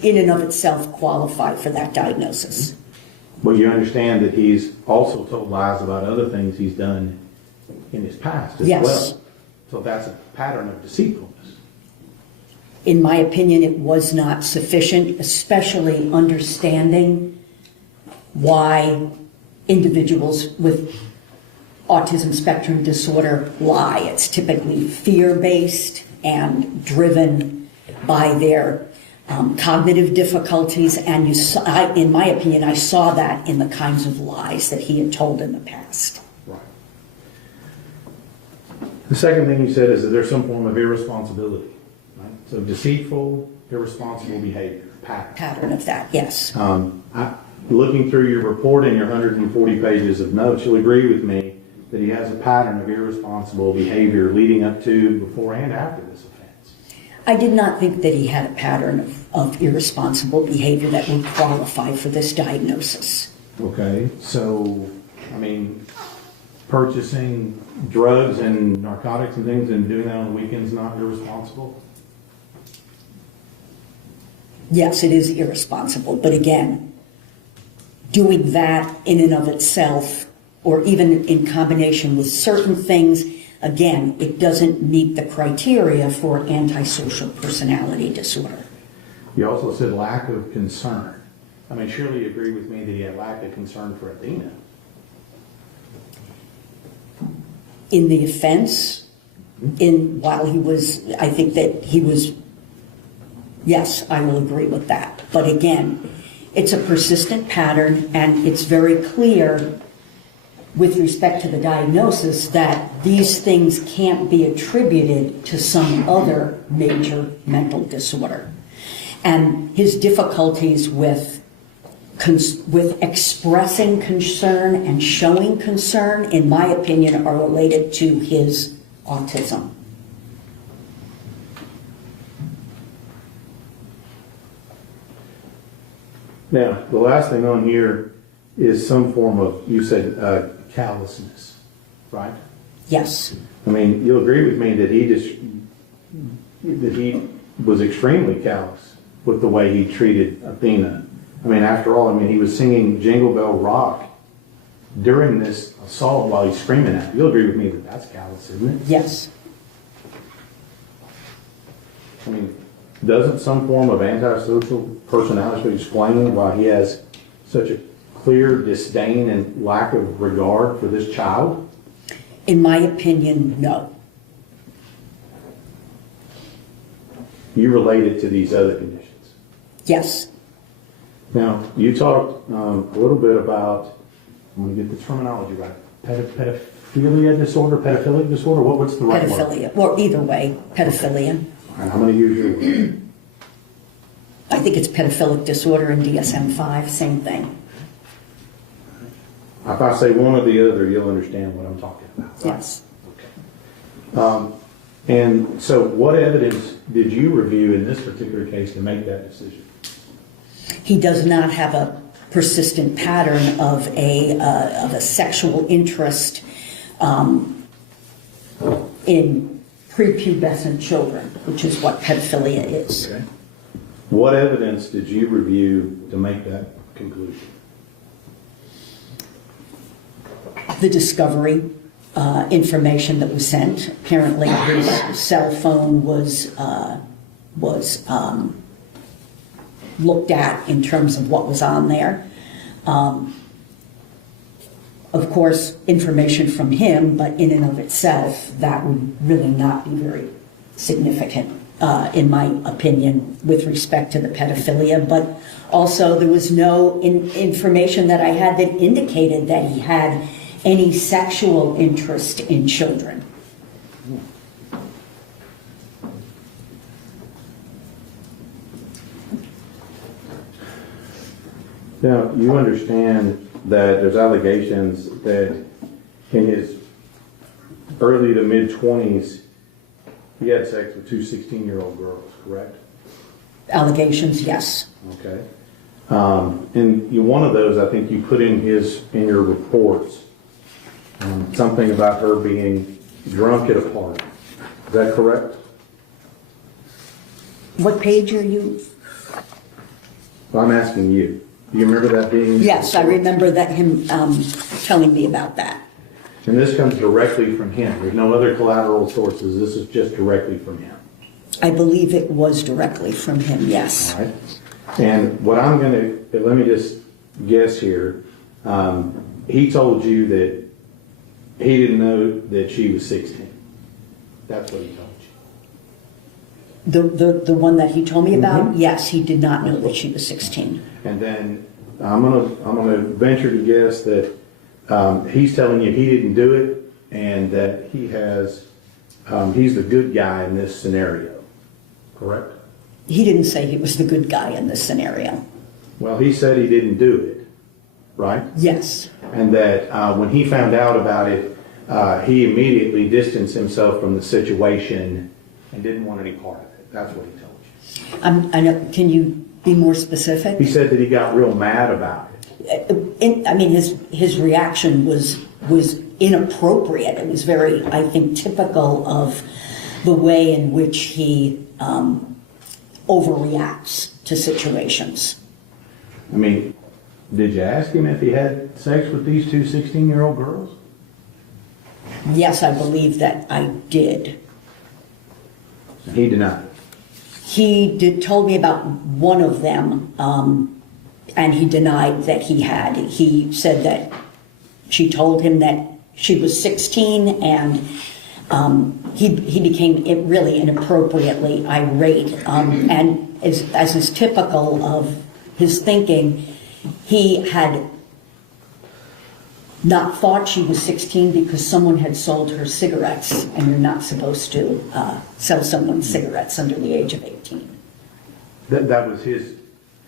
in and of itself, qualify for that diagnosis. But you understand that he's also told lies about other things he's done in his past as Yes. well. So that's a pattern of deceitfulness. In my opinion, it was not sufficient, especially understanding why individuals with autism spectrum disorder lie. It's typically fear-based and driven by their cognitive difficulties, and in my opinion, I saw that in the kinds of lies that he had told in the past. Right. The second thing you said is that there's some form of irresponsibility. Right? So deceitful, irresponsible behavior, pattern. Pattern of that, yes. Looking through your report and your 140 pages of notes, you'll agree with me that he has a pattern of irresponsible behavior leading up to, before, and after this offense. I did not think that he had a pattern of irresponsible behavior that would qualify for this diagnosis. Okay, so, I mean, purchasing drugs and narcotics and things and doing that on the weekends not irresponsible? Yes, it is irresponsible, but again, doing that in and of itself, or even in combination with certain things, again, it doesn't meet the criteria for antisocial personality disorder. You also said lack of concern. I mean, surely you agree with me that he had lack of concern for Athena. In the offense, while he was, I think that he was, yes, I will agree with that. But again, it's a persistent pattern, and it's very clear with respect to the diagnosis that these things can't be attributed to some other major mental disorder. And his difficulties with expressing concern and showing concern, in my opinion, are related to his autism. Now, the last thing on here is some form of, you said, callousness, right? Yes. I mean, you'll agree with me that he was extremely callous with the way he treated Athena. I mean, after all, I mean, he was singing Jingle Bell Rock during this assault while he's screaming at her. You'll agree with me that that's callous, isn't it? Yes. I mean, doesn't some form of antisocial personality explain why he has such a clear disdain and lack of regard for this child? In my opinion, no. You relate it to these other conditions. Yes. Now, you talked a little bit about, I'm going to get the terminology right, pedophilia disorder, pedophilic disorder, what's the right word? Pedophilia, or either way, pedophilia. All right, I'm going to use your word. I think it's pedophilic disorder in DSM-5, same thing. If I say one or the other, you'll understand what I'm talking about. Right? Yes. Okay. And so what evidence did you review in this particular case to make that decision? He does not have a persistent pattern of a sexual interest in prepubescent children, which is what pedophilia is. Okay. What evidence did you review to make that conclusion? The discovery information that was sent. Apparently, his cell phone was looked at in terms of what was on there. Of course, information from him, but in and of itself, that would really not be very significant. in my opinion, with respect to the pedophilia, but also there was no information that I had that indicated that he had any sexual interest in children. Now, you understand that there's allegations that in his early to mid-20s, he had sex with two 16-year-old girls, correct? Allegations, yes. Okay. And one of those, I think you put in your reports, something about her being drunk at a party. Is that correct? What page are you? Well, I'm asking you. Do you remember that being? Yes, I remember that him telling me about that. And this comes directly from him. There's no other collateral sources. This is just directly from him. I believe it was directly from him, yes. All right. And what I'm going to, let me just guess here. He told you that he didn't know that she was 16. That's what he told you. The one that he told me about, Mm-hmm. yes, he did not know that she was 16. And then I'm gonna venture to guess that he's telling you he didn't do it, and that he's the good guy in this scenario. Correct? He didn't say he was the good guy in this scenario. Well, he said he didn't do it, right? Yes. And that when he found out about it, he immediately distanced himself from the situation and didn't want any part of it. That's what he told you. I know. Can you be more specific? He said that he got real mad about it. I mean, his reaction was inappropriate. It was very, I think, typical of the way in which he overreacts to situations. I mean, did you ask him if he had sex with these two 16-year-old girls? Yes, I believe that I did. He denied it. He told me about one of them, and he denied that he had. He said that she told him that she was 16, and he became really inappropriately irate. And as is typical of his thinking, he had not thought she was 16 because someone had sold her cigarettes, and you're not supposed to sell someone cigarettes under the age of 18. That was his,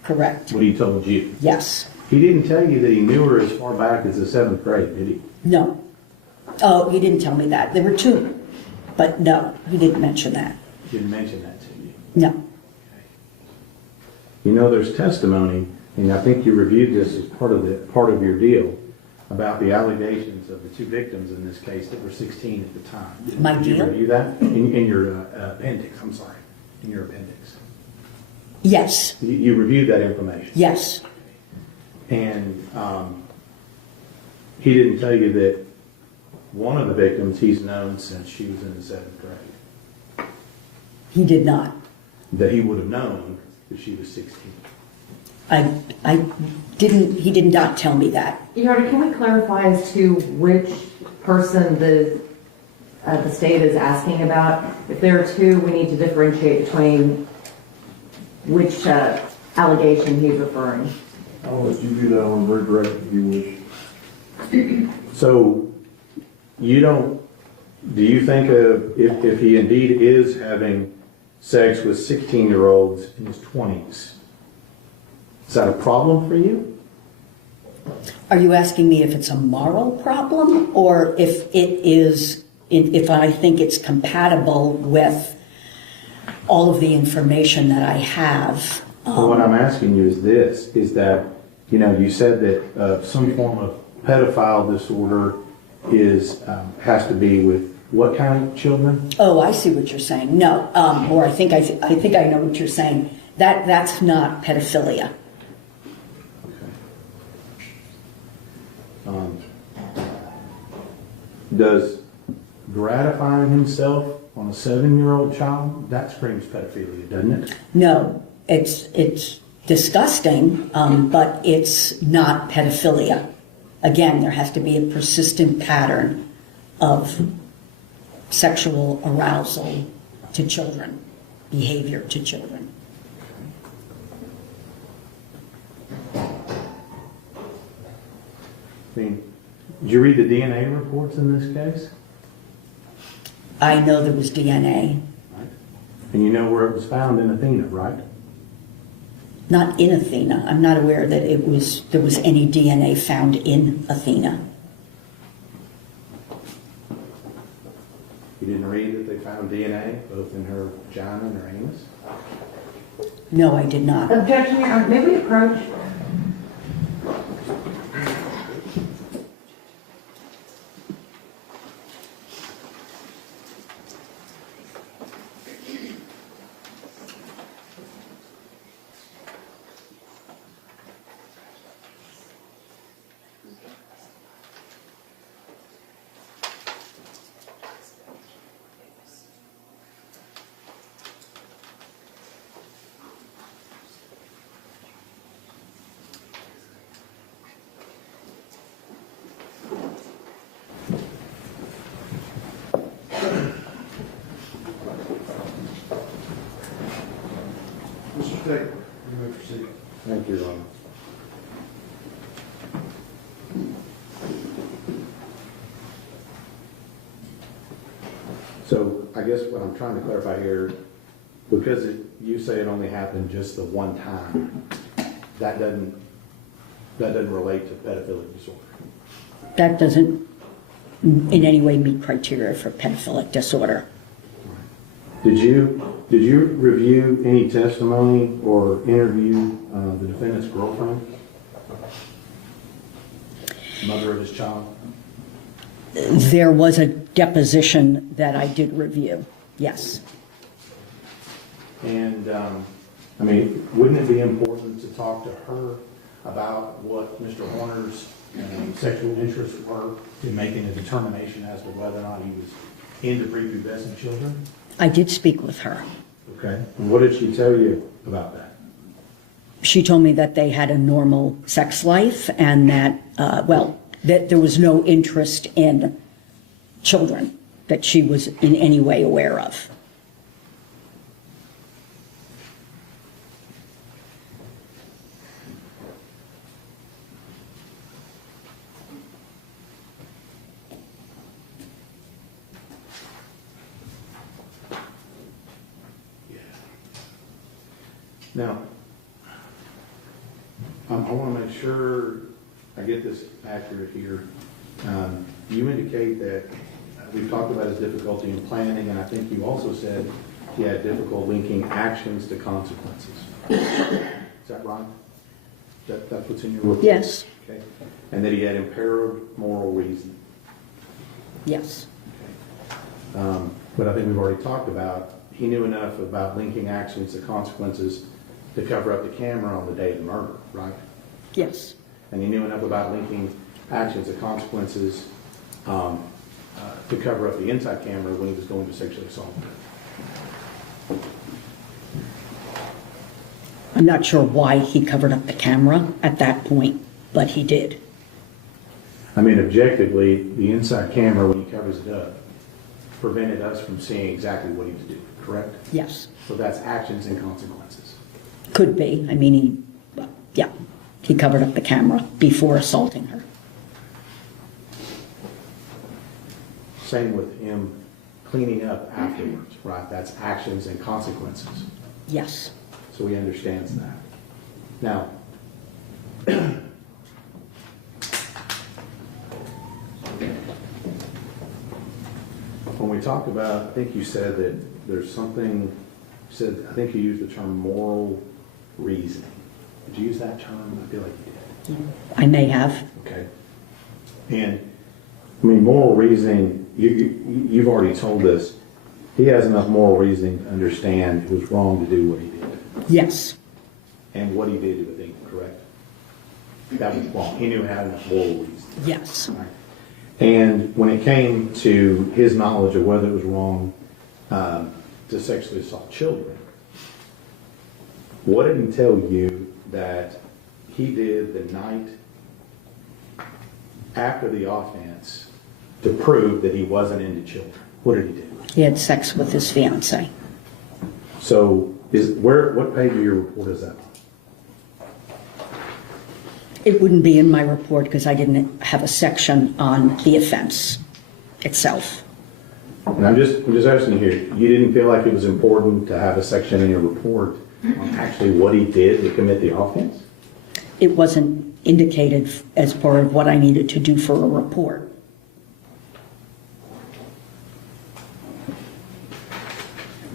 Correct. what he told you. Yes. He didn't tell you that he knew her as far back as the 7th grade, did he? No. Oh, he didn't tell me that. There were two, but no, he didn't mention that. He didn't mention that to you. No. You know, there's testimony, and I think you reviewed this as part of your deal, about the allegations of the two victims in this case that were 16 at the time. My Did deal? you review that in your appendix? I'm sorry, in your appendix. Yes. You reviewed that information. Yes. And he didn't tell you that one of the victims he's known since she was in the 7th grade. He did not. That he would have known that she was 16. I didn't. He did not tell me that. Your Honor, can we clarify as to which person the state is asking about? If there are two, we need to differentiate between which allegation he's referring. I'll let you do that on redirect if you wish. So, do you think if he indeed is having sex with 16-year-olds in his 20s, is that a problem for you? Are you asking me if it's a moral problem, or if it is, if I think it's compatible with all of the information that I have? Well, what I'm asking you is this, is that, you said that some form of pedophile disorder has to be with what kind of children? Oh, I see what you're saying. No, or I think I know what you're saying. That's not pedophilia. Does gratifying himself on a 7-year-old child, that screams pedophilia, doesn't it? No, it's disgusting, but it's not pedophilia. Again, there has to be a persistent pattern of sexual arousal to children. behavior to children. I mean, did you read the DNA reports in this case? I know there was DNA, Right. And you know where it was found in Athena, right? not in Athena. I'm not aware that there was any DNA found in Athena. You didn't read that they found DNA both in her vagina and her anus? No, I did not. Objection, Your Honor. May we approach? Mr. Taylor, you may proceed. Thank you, Your Honor. So I guess what I'm trying to clarify here, because you say it only happened just the one time, that doesn't relate to pedophilic disorder. That doesn't in any way meet criteria for pedophilic disorder. Did you review any testimony or interview the defendant's girlfriend, mother of his child? There was a deposition that I did review, yes. And, I mean, wouldn't it be important to talk to her about what Mr. Horner's sexual interests were in making a determination as to whether or not he was into prepubescent children? I did speak with her. Okay. And what did she tell you about that? She told me that they had a normal sex life and that, that there was no interest in children that she was in any way aware of. Now, I want to make sure I get this accurate here. You indicate that we've talked about his difficulty in planning, and I think you also said he had difficulty linking actions to consequences. Is that right? That's what's in your report? Yes. Okay. And that he had impaired moral reasoning. Yes. But I think we've already talked about, he knew enough about linking actions to consequences to cover up the camera on the day of the murder, right? Yes. And he knew enough about linking actions to consequences to cover up the inside camera when he was going to sexually assault her. I'm not sure why he covered up the camera at that point, but he did. I mean, objectively, the inside camera, when he covers it up, prevented us from seeing exactly what he was doing, correct? Yes. So that's actions and consequences. Could be. I mean, he covered up the camera before assaulting her. Same with him cleaning up afterwards, right? That's actions and consequences. Yes. So he understands that. Now, when we talk about, I think you said that there's something, I think you used the term moral reasoning. Did you use that term? I feel like you did. I may have. Okay. And, I mean, moral reasoning, you've already told us, he has enough moral reasoning to understand it was wrong to do what he did. Yes. And what he did to Athena, correct? That was wrong. He knew how to have moral reason. Yes. Right. And when it came to his knowledge of whether it was wrong to sexually assault children, what did he tell you that he did the night after the offense to prove that he wasn't into children? What did he do? He had sex with his fiancée. So what page of your report is that on? It wouldn't be in my report because I didn't have a section on the offense itself. And I'm just asking you here, you didn't feel like it was important to have a section in your report on actually what he did to commit the offense? It wasn't indicated as part of what I needed to do for a report.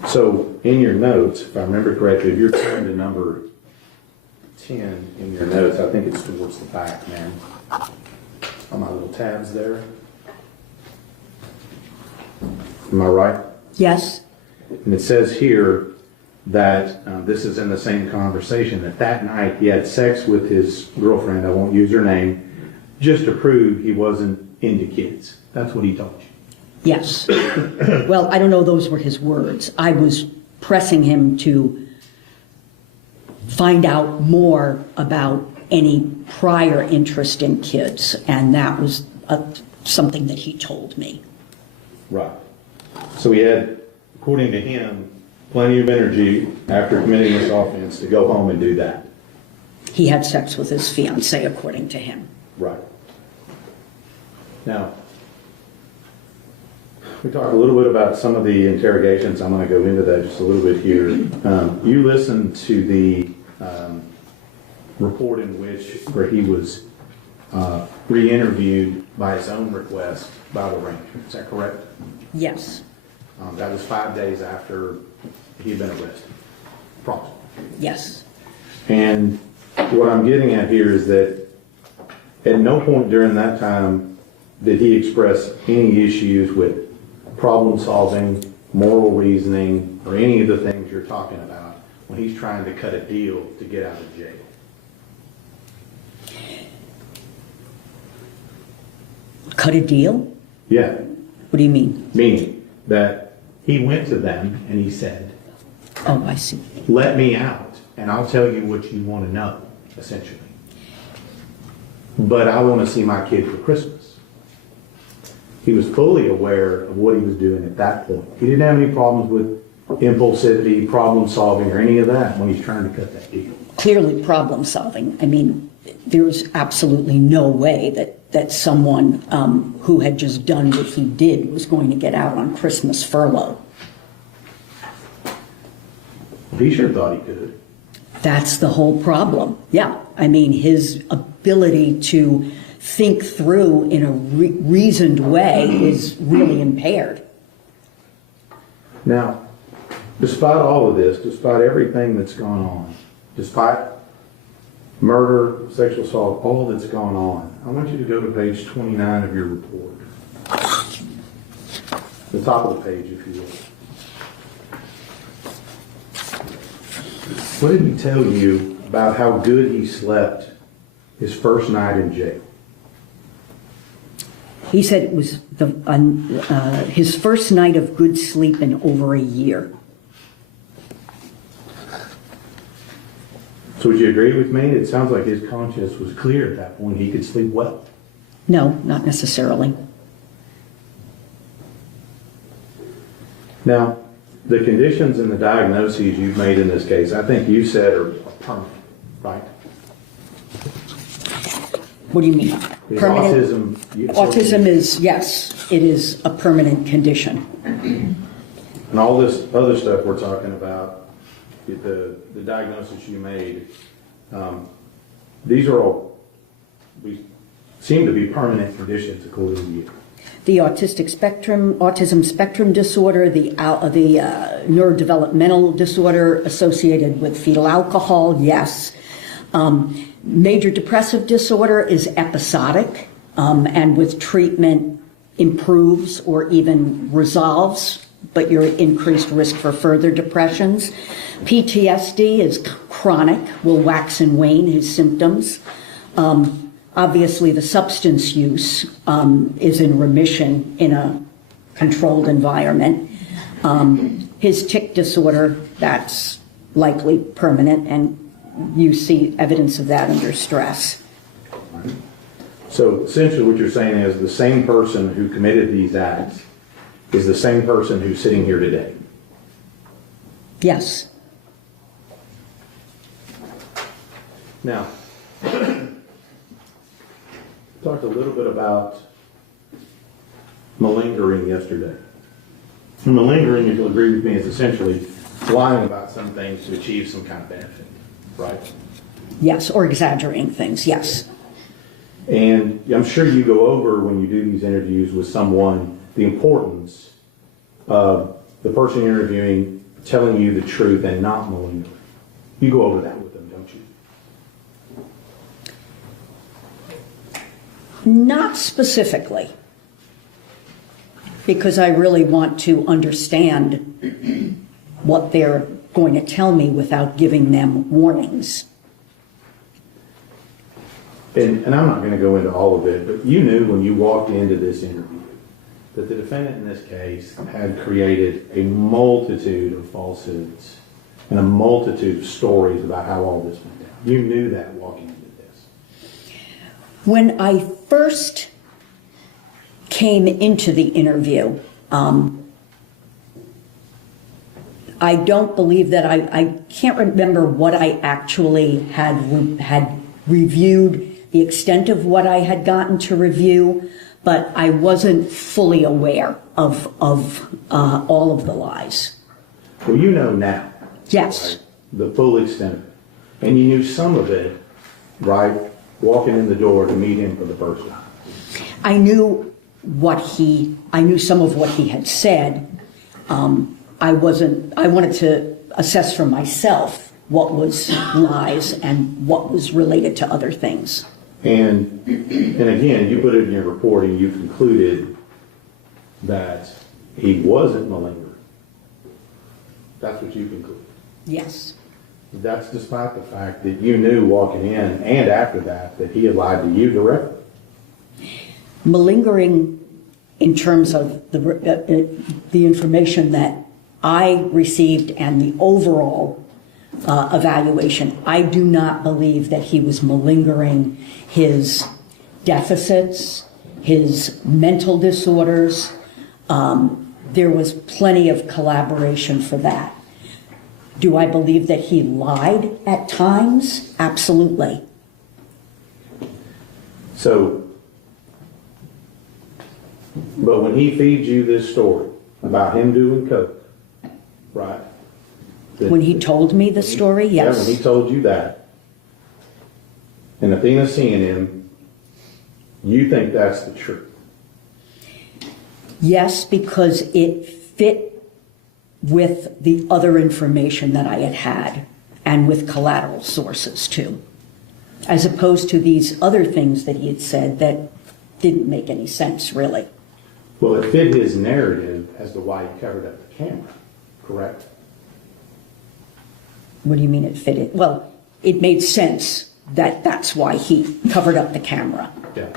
So in your notes, if I remember correctly, if you're turning to number 10 in your notes, I think it's towards the back, man. On my little tabs there. Am I right? Yes? And it says here that this is in the same conversation, that night he had sex with his girlfriend, I won't use her name, just to prove he wasn't into kids. That's what he told you. Yes. Well, I don't know those were his words. I was pressing him to find out more about any prior interest in kids, and that was something that he told me. Right. So he had, according to him, plenty of energy after committing this offense to go home and do that. He had sex with his fiancée, according to him. Right. Now, we talked a little bit about some of the interrogations. I'm going to go into that just a little bit here. You listened to the report in where he was re-interviewed by his own request by the ranger. Is that correct? Yes. That was 5 days after he had been arrested. Approximately. Yes. And what I'm getting at here is that at no point during that time did he express any issues with problem solving, moral reasoning, or any of the things you're talking about when he's trying to cut a deal to get out of jail. Cut a deal? Yeah. What do you mean? Meaning that he went to them and he said, Oh, I see. let me out and I'll tell you what you want to know, essentially. But I want to see my kid for Christmas. He was fully aware of what he was doing at that point. He didn't have any problems with impulsivity, problem solving, or any of that when he's trying to cut that deal. Clearly problem solving. I mean, there's absolutely no way that someone who had just done what he did was going to get out on Christmas furlough. He sure thought he could. That's the whole problem. Yeah. I mean, his ability to think through in a reasoned way is really impaired. Now, despite all of this, despite everything that's gone on, despite murder, sexual assault, all that's gone on, I want you to go to page 29 of your report. The top of the page, if you will. What did he tell you about how good he slept his first night in jail? He said it was his first night of good sleep in over a year. So would you agree with me? It sounds like his conscience was clear at that point. He could sleep well. No, not necessarily. Now, the conditions and the diagnoses you've made in this case, I think you said are permanent, right? What do you mean? Is Permanent? Autism is, yes, it is a permanent condition. And all this other stuff we're talking about, the diagnosis you made, these are all, we seem to be permanent conditions according to you. The autism spectrum disorder, the neurodevelopmental disorder associated with fetal alcohol, yes. Major depressive disorder is episodic, and with treatment improves or even resolves, but you're at increased risk for further depressions. PTSD is chronic, will wax and wane his symptoms. Obviously, the substance use is in remission in a controlled environment. His tic disorder, that's likely permanent, and you see evidence of that under stress. So essentially what you're saying is the same person who committed these acts is the same person who's sitting here today. Yes. Now, talked a little bit about malingering yesterday. And malingering, if you'll agree with me, is essentially lying about some things to achieve some kind of benefit, right? Yes, or exaggerating things, yes. And I'm sure you go over when you do these interviews with someone the importance of the person you're interviewing telling you the truth and not malingering. You go over that with them, don't you? Not specifically, because I really want to understand what they're going to tell me without giving them warnings. And I'm not going to go into all of it, but you knew when you walked into this interview that the defendant in this case had created a multitude of falsehoods and a multitude of stories about how all this went down. You knew that walking into this. When I first came into the interview, I don't believe that I can't remember what I actually had reviewed, the extent of what I had gotten to review, but I wasn't fully aware of all of the lies. Well, you know now. Yes. Right? The full extent of it. And you knew some of it, right, walking in the door to meet him for the first time. I knew some of what he had said. I wanted to assess for myself what was lies and what was related to other things. And again, you put it in your report and you concluded that he wasn't malingering. That's what you concluded. Yes. That's despite the fact that you knew walking in and after that he had lied to you directly. Malingering, in terms of the information that I received and the overall evaluation, I do not believe that he was malingering his deficits, his mental disorders. There was plenty of collaboration for that. Do I believe that he lied at times? Absolutely. So, but when he feeds you this story about him doing coke, right? When he told me the story, yes. Yeah, when he told you that, and Athena seeing him, you think that's the truth? Yes, because it fit with the other information that I had and with collateral sources too, as opposed to these other things that he had said that didn't make any sense really. Well, it fit his narrative as to why he covered up the camera, correct? What do you mean it fit it? Well, it made sense that that's why he covered up the camera. Yeah.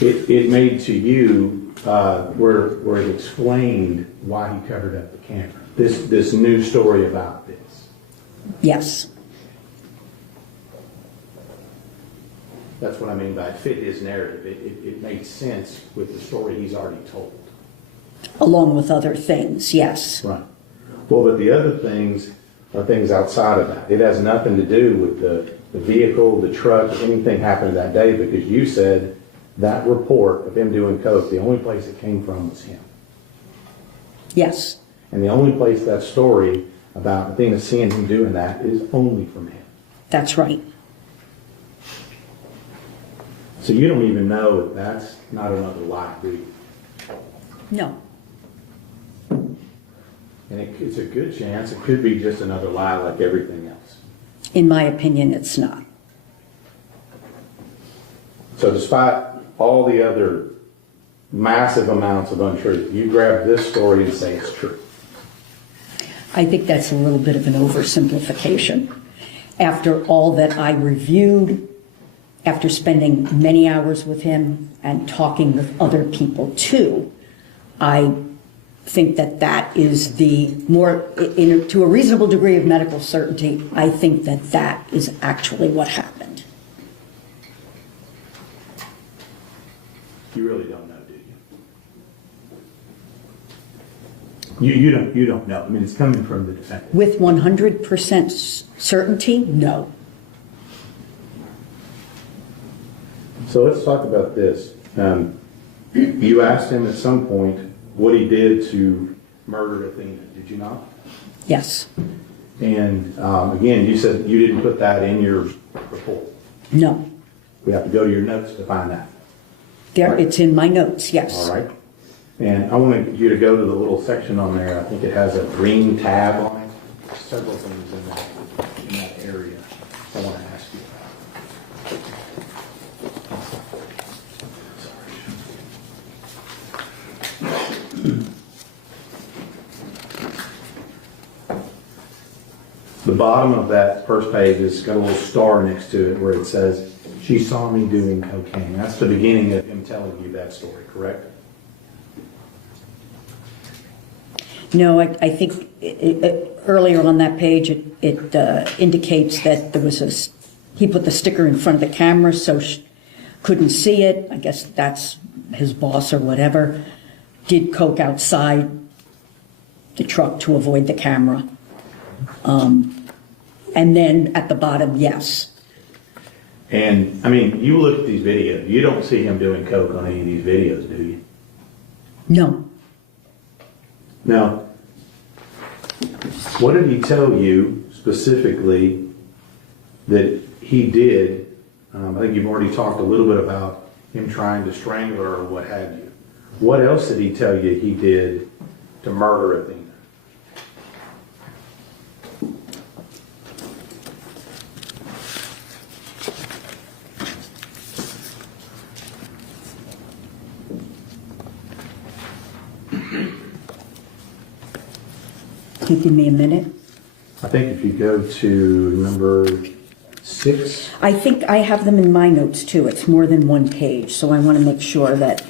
It made to you where it explained why he covered up the camera. This new story about this. Yes. That's what I mean by it fit his narrative. It made sense with the story he's already told. Along with other things, yes. Right. Well, but the other things are things outside of that. It has nothing to do with the vehicle, the truck, anything happened that day, because you said that report of him doing coke, the only place it came from was him. Yes. And the only place that story about Athena seeing him doing that is only from him. That's right. So you don't even know that that's not another lie, do you? No. And it's a good chance it could be just another lie like everything else. In my opinion, it's not. So despite all the other massive amounts of untruth, you grab this story and say it's true. I think that's a little bit of an oversimplification. After all that I reviewed, after spending many hours with him and talking with other people too, I think that that is the more, to a reasonable degree of medical certainty, I think that that is actually what happened. You really don't know, do you? You don't know. I mean, it's coming from the defendant. With 100% certainty, no. So let's talk about this. You asked him at some point what he did to murder Athena, did you not? Yes. And again, you said you didn't put that in your report. No. We have to go to your notes to find that. There, it's in my notes, yes. All right. And I want you to go to the little section on there. I think it has a green tab on it. There's several things in that area I want to ask you about. The bottom of that first page has got a little star next to it where it says, "She saw me doing cocaine." That's the beginning of him telling you that story, correct? No, I think earlier on that page, it indicates that there was he put the sticker in front of the camera so she couldn't see it. I guess that's his boss or whatever. Did coke outside the truck to avoid the camera. And then at the bottom, yes. And, I mean, you look at these videos, you don't see him doing coke on any of these videos, do you? No. Now, what did he tell you specifically that he did? I think you've already talked a little bit about him trying to strangle her or what have you. What else did he tell you he did to murder Athena? Can you give me a minute? I think if you go to number 6. I think I have them in my notes too. It's more than one page, so I want to make sure that.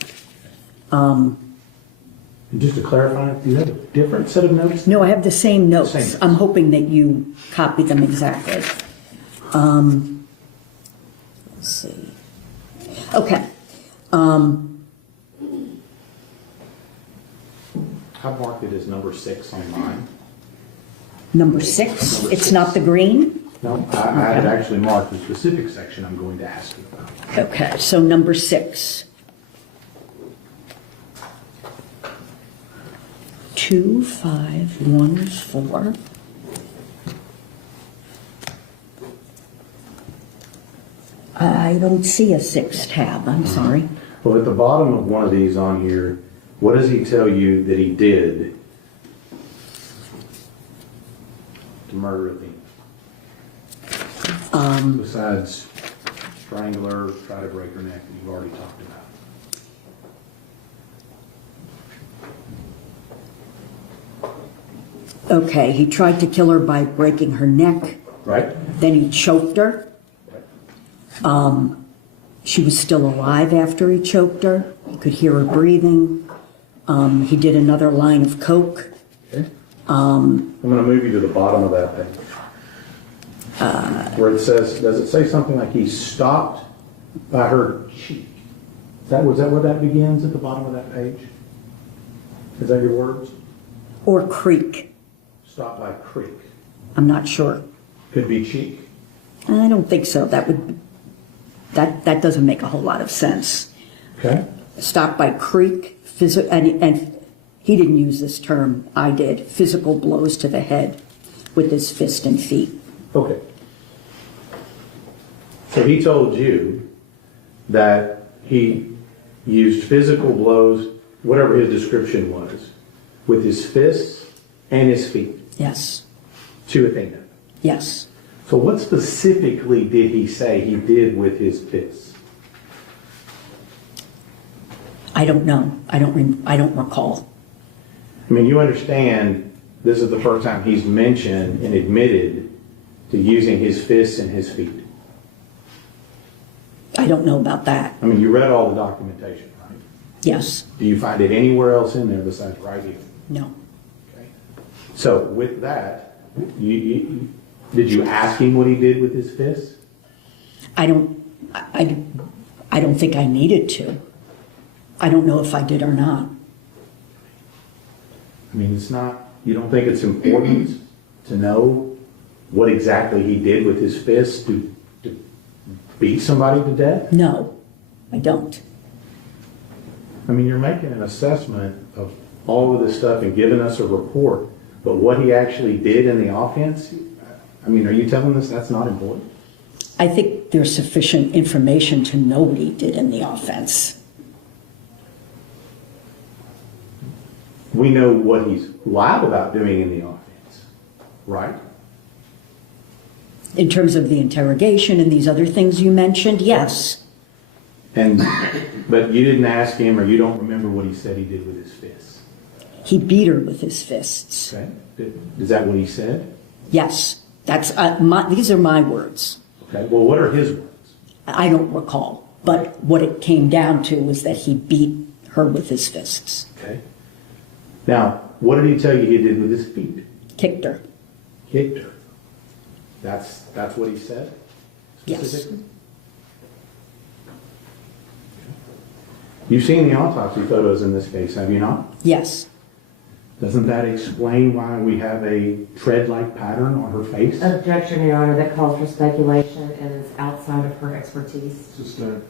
And just to clarify, do you have a different set of notes? No, I have the same notes. Same notes. I'm hoping that you copied them exactly. Let's see. Okay. I marked it as number 6 on mine. Number 6. It's not the green? No, I had actually marked the specific section I'm going to ask you about. Okay, so number 6. 2514. I don't see a 6 tab, I'm sorry. Well, at the bottom of one of these on here, what does he tell you that he did to murder Athena? Besides strangle her, try to break her neck, that you've already talked about. Okay, he tried to kill her by breaking her neck. Right? Then he choked her. Right. She was still alive after he choked her. You could hear her breathing. He did another line of coke. Okay. I'm going to move you to the bottom of that page. Where it says, does it say something like he stopped by her cheek? Was that where that begins at the bottom of that page? Is that your words? Or creek. Stop by creek. I'm not sure. Could be cheek. I don't think so. That doesn't make a whole lot of sense. Okay. Stop by creek, and he didn't use this term, I did, physical blows to the head with his fist and feet. Okay. So he told you that he used physical blows, whatever his description was, with his fists and his feet Yes. to Athena. Yes. So what specifically did he say he did with his fists? I don't know. I don't recall. I mean, you understand this is the first time he's mentioned and admitted to using his fists and his feet. I don't know about that. I mean, you read all the documentation, right? Yes. Do you find it anywhere else in there besides right here? No. Okay. So with that, did you ask him what he did with his fists? I don't think I needed to. I don't know if I did or not. I mean, it's not, you don't think it's important to know what exactly he did with his fist to beat somebody to death? No, I don't. I mean, you're making an assessment of all of this stuff and giving us a report, but what he actually did in the offense, I mean, are you telling us that's not important? I think there's sufficient information to know what he did in the offense. We know what he's lied about doing in the offense, right? In terms of the interrogation and these other things you mentioned, yes. But you didn't ask him, or you don't remember what he said he did with his fists? He beat her with his fists. Okay. Is that what he said? Yes, that's these are my words. Okay. Well, what are his words? I don't recall, but what it came down to was that he beat her with his fists. Okay. Now, what did he tell you he did with his feet? Kicked her. Kicked her. That's what he said? Yes. Specifically? You've seen the autopsy photos in this case, have you not? Yes. Doesn't that explain why we have a tread-like pattern on her face? Objection, Your Honor, that calls for speculation and is outside of her expertise. Sustained.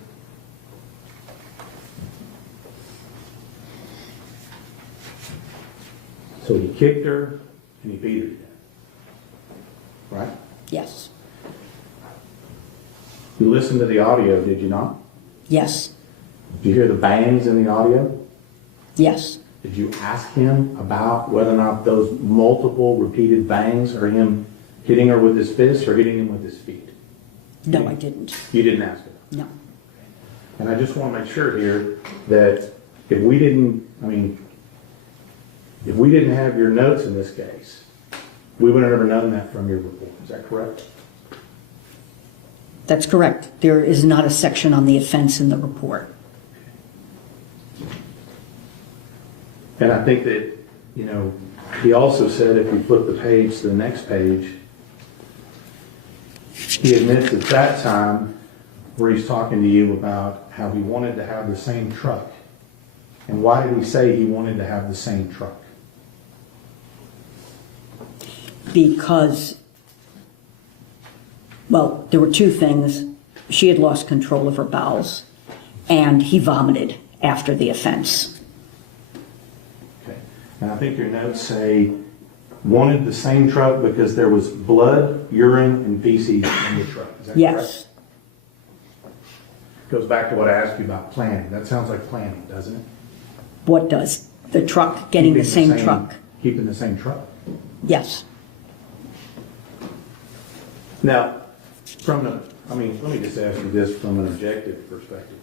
So he kicked her and he beat her to death. Right? Yes. You listened to the audio, did you not? Yes. Did you hear the bangs in the audio? Yes. Did you ask him about whether or not those multiple repeated bangs are him hitting her with his fist or hitting him with his feet? No, I didn't. You didn't ask him. No. And I just want to make sure here that if we didn't have your notes in this case, we would have never known that from your report. Is that correct? That's correct. There is not a section on the offense in the report. And I think that, he also said, if you flip the page to the next page, he admits at that time where he's talking to you about how he wanted to have the same truck. And why did he say he wanted to have the same truck? Because, well, there were two things. She had lost control of her bowels, and he vomited after the offense. Okay. And I think your notes say wanted the same truck because there was blood, urine, and feces in the truck. Is that Yes. correct? Goes back to what I asked you about planning. That sounds like planning, doesn't it? What does? The truck, getting the Keeping same truck? Keeping the same truck. Yes. Now, let me just ask you this from an objective perspective.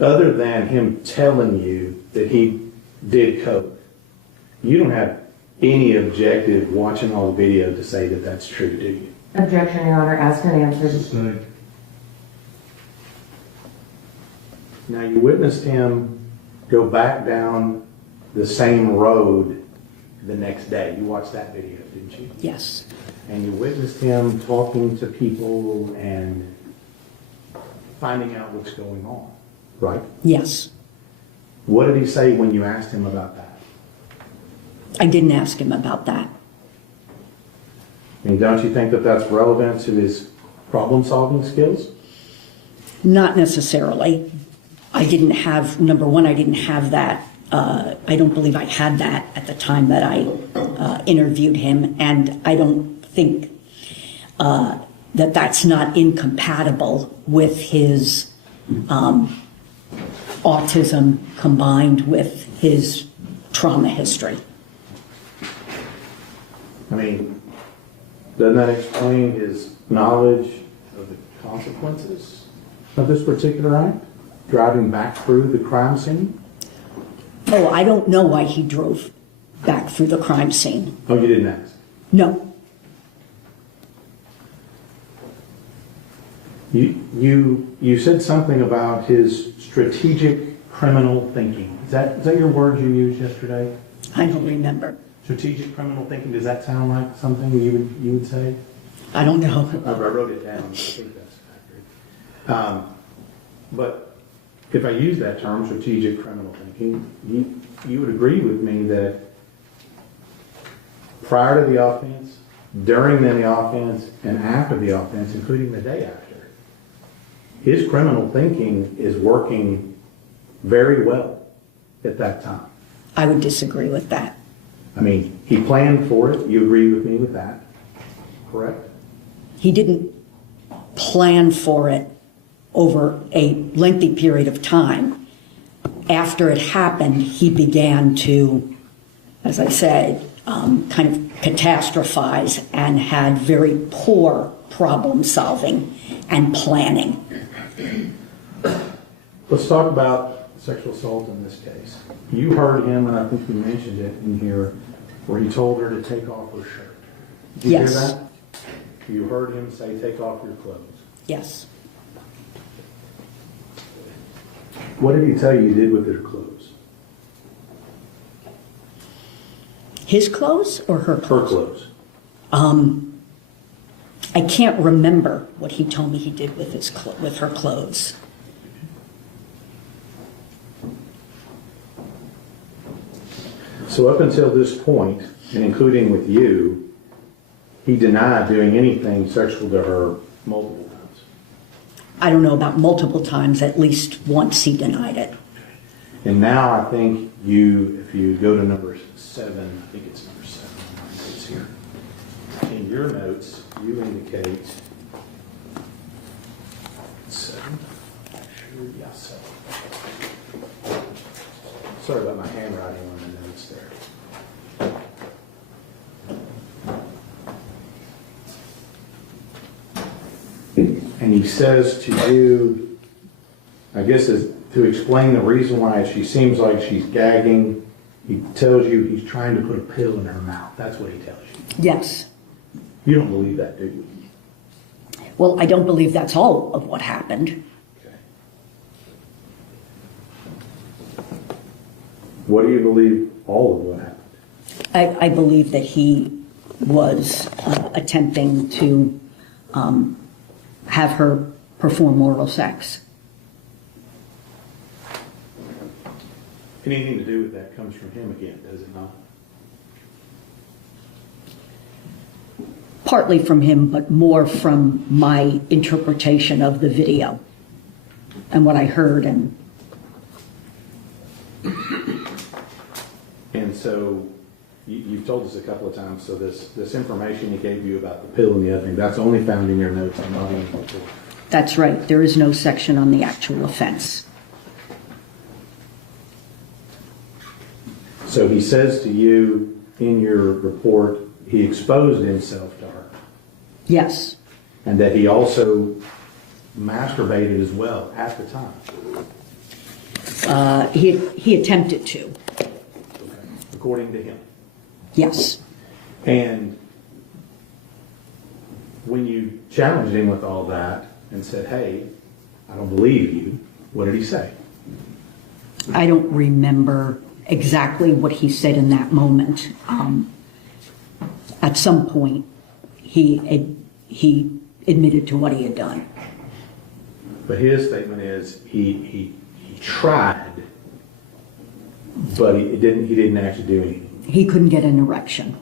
Other than him telling you that he did coke, you don't have any objective watching all the video to say that that's true, do you? Objection, Your Honor, asked and answered. Sustained. Now, you witnessed him go back down the same road the next day. You watched that video, didn't you? Yes. And you witnessed him talking to people and finding out what's going on, right? Yes. What did he say when you asked him about that? I didn't ask him about that. I mean, don't you think that that's relevant to his problem-solving skills? Not necessarily. I didn't have, number one, I didn't have that. I don't believe I had that at the time that I interviewed him, and I don't think that that's not incompatible with his autism combined with his trauma history. I mean, doesn't that explain his knowledge of the consequences of this particular act? Driving back through the crime scene? Oh, I don't know why he drove back through the crime scene. Oh, you didn't ask? No. You said something about his strategic criminal thinking. Is that your word you used yesterday? I don't remember. Strategic criminal thinking, does that sound like something you would say? I don't know. I wrote it down. I think that's accurate. But if I use that term, strategic criminal thinking, you would agree with me that prior to the offense, during the offense, and after the offense, including the day after, his criminal thinking is working very well at that time. I would disagree with that. I mean, he planned for it. You agree with me with that, correct? He didn't plan for it over a lengthy period of time. After it happened, he began to, as I said, kind of catastrophize and had very poor problem solving and planning. Let's talk about sexual assault in this case. You heard him, and I think you mentioned it in here, where he told her to take off her shirt. Did you Yes. hear that? You heard him say, take off your clothes. Yes. What did he tell you did with her clothes? His clothes or her Her clothes? clothes. I can't remember what he told me he did with with her clothes. So up until this point, and including with you, he denied doing anything sexual to her multiple times. I don't know about multiple times, at least once he denied it. And now I think if you go to number 7, I think it's number 7, it's here. In your notes, you indicate 7. Sure, yeah, 7. Sorry about my handwriting on the notes there. And he says to you, I guess is to explain the reason why she seems like she's gagging, he tells you he's trying to put a pill in her mouth. That's what he tells you. Yes. You don't believe that, do you? Well, I don't believe that's all of what happened. Okay. What do you believe all of what happened? I believe that he was attempting to have her perform oral sex. Anything to do with that comes from him again, does it not? Partly from him, but more from my interpretation of the video and what I heard. And so you've told us a couple of times, so this information he gave you about the pill and the other thing, that's only found in your notes and not in the report. that's right. There is no section on the actual offense. So he says to you in your report, he exposed himself to her, Yes. and that he also masturbated as well at the time. He attempted to. Okay. According to him. Yes. And when you challenged him with all that and said, hey, I don't believe you, what did he say? I don't remember exactly what he said in that moment. At some point, he admitted to what he had done. But his statement is he tried, but he didn't actually do anything. He couldn't get an erection.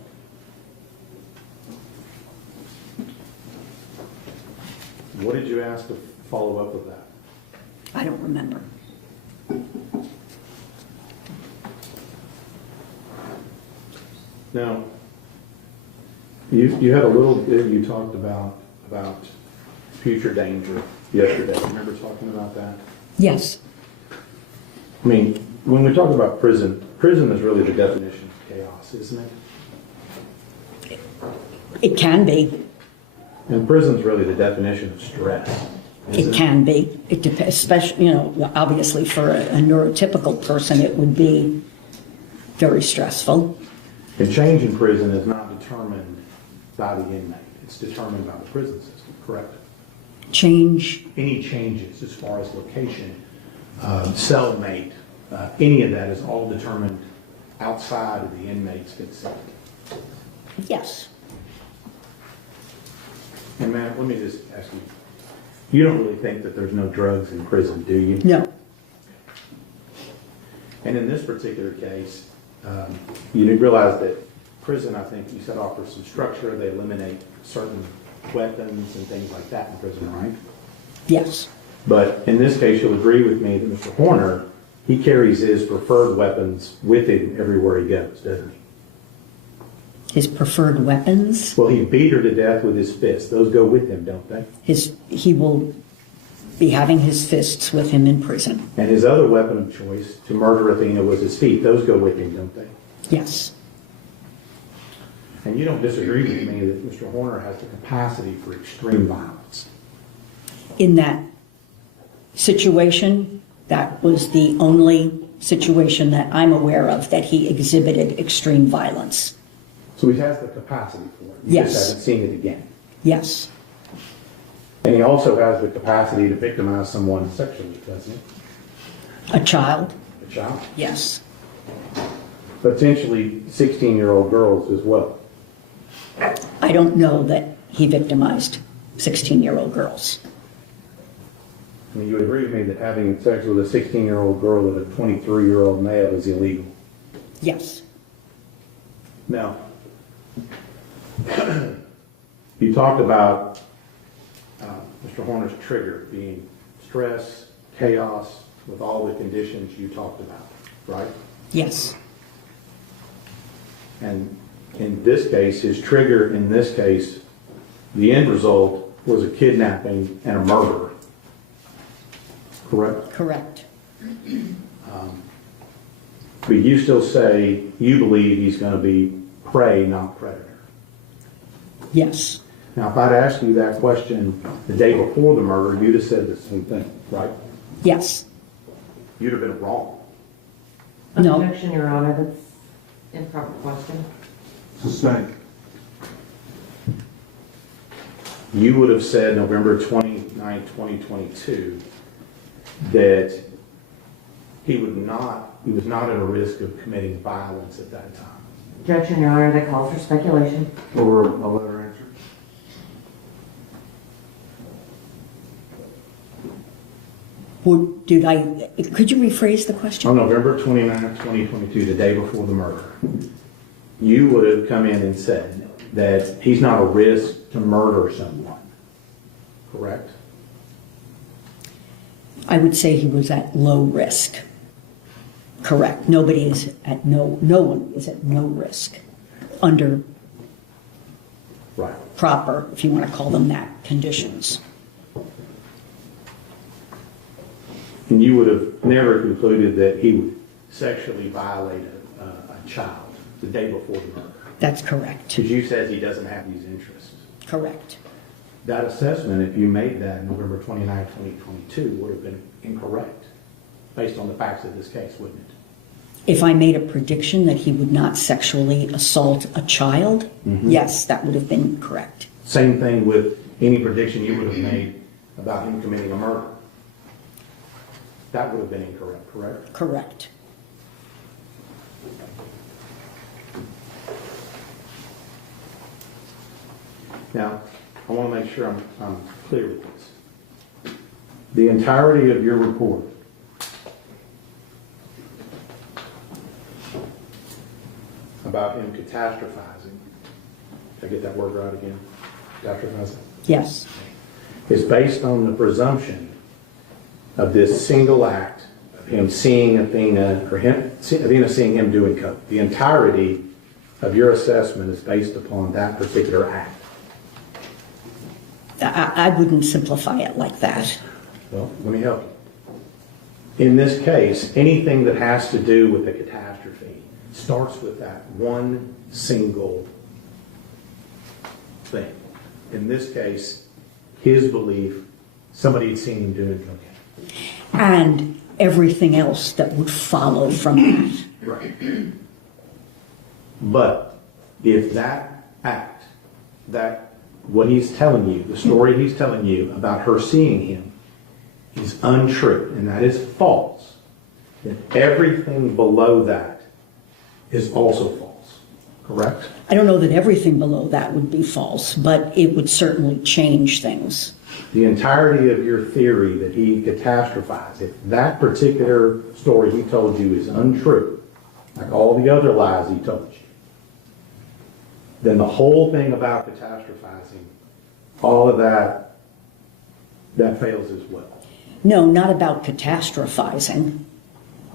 What did you ask to follow up with that? I don't remember. Now, you had a little bit, you talked about future danger yesterday. Remember talking about that? Yes. I mean, when we talk about prison is really the definition of chaos, isn't it? It can be. And prison's really the definition of stress. It can be. It depends, especially, obviously for a neurotypical person, it would be very stressful. And change in prison is not determined by the inmate. It's determined by the prison system, correct? Change. Any changes as far as location, cellmate, any of that is all determined outside of the inmate's consent. Yes. And Matt, let me just ask you, you don't really think that there's no drugs in prison, do you? No. And in this particular case, you do realize that prison, I think you said, offers some structure. They eliminate certain weapons and things like that in prison, right? Yes, But in this case, you'll agree with me that Mr. Horner, he carries his preferred weapons with him everywhere he goes, doesn't he? his preferred weapons, Well, he beat her to death with his fists. Those go with him, don't they? he will be having his fists with him in prison. And his other weapon of choice to murder Athena was his feet. Those go with him, don't they? Yes, And you don't disagree with me that Mr. Horner has the capacity for extreme violence. in that situation, that was the only situation that I'm aware of that he exhibited extreme violence. So he has the capacity for it. You Yes. just haven't seen it again. Yes, And he also has the capacity to victimize someone sexually, doesn't he? a child, A child. yes. Potentially 16-year-old girls as well. I don't know that he victimized 16-year-old girls. I mean, you would agree with me that having sex with a 16-year-old girl with a 23-year-old male is illegal. Yes, Now, you talked about Mr. Horner's trigger being stress, chaos, with all the conditions you talked about, right? yes, And in this case, his trigger in this case, the end result was a kidnapping and a murder. Correct? correct. But you still say you believe he's going to be prey, not predator. Yes, Now, if I'd asked you that question the day before the murder, you'd have said the same thing, right? yes, You'd have been wrong. No. Objection, Your Honor, that's improper question. Sustained. You would have said November 29, 2022, that he was not at a risk of committing violence at that time. Objection, Your Honor, that calls for speculation. Or a letter answer. Could you rephrase the question? On November 29, 2022, the day before the murder, you would have come in and said that he's not a risk to murder someone, correct? I would say he was at low risk. Correct. No one is at no risk under Right. proper, if you want to call them that, conditions. And you would have never concluded that he would sexually violate a child the day before the murder. That's correct. Because you said he doesn't have these interests. Correct. That assessment, if you made that November 29, 2022, would have been incorrect based on the facts of this case, wouldn't it? If I made a prediction that he would not sexually assault a child, yes, that would have been correct. Same thing with any prediction you would have made about him committing a murder. That would have been incorrect, correct? Correct. Now, I want to make sure I'm clear with this. The entirety of your report about him catastrophizing, did I get that word right again? Catastrophizing? Yes. Is based on the presumption of this single act of him seeing Athena, or Athena seeing him doing coke. The entirety of your assessment is based upon that particular act. I wouldn't simplify it like that. Well, let me help you. In this case, anything that has to do with a catastrophe starts with that one single thing. In this case, his belief, somebody had seen him doing cocaine. And everything else that would follow from that. Right. But if that act, what he's telling you, the story he's telling you about her seeing him is untrue, and that is false, then everything below that is also false. Correct? I don't know that everything below that would be false, but it would certainly change things. the entirety of your theory that he catastrophized, if that particular story he told you is untrue, like all the other lies he told you, then the whole thing about catastrophizing, all of that fails as well. No, not about catastrophizing.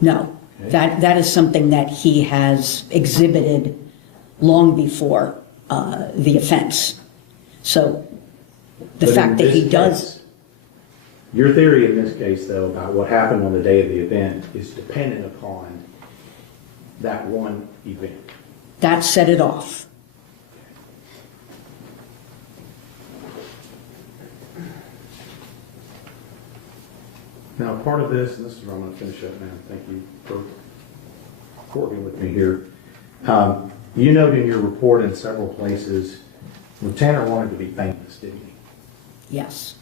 No. Okay. That is something that he has exhibited long before the offense. So the But fact in that he this does... case, your theory in this case, though, about what happened on the day of the event is dependent upon that one event. That set it off. Now, part of this, and this is where I'm going to finish up now, thank you for working with me here. You note in your report in several places, Tanner wanted to be famous, didn't he? Yes.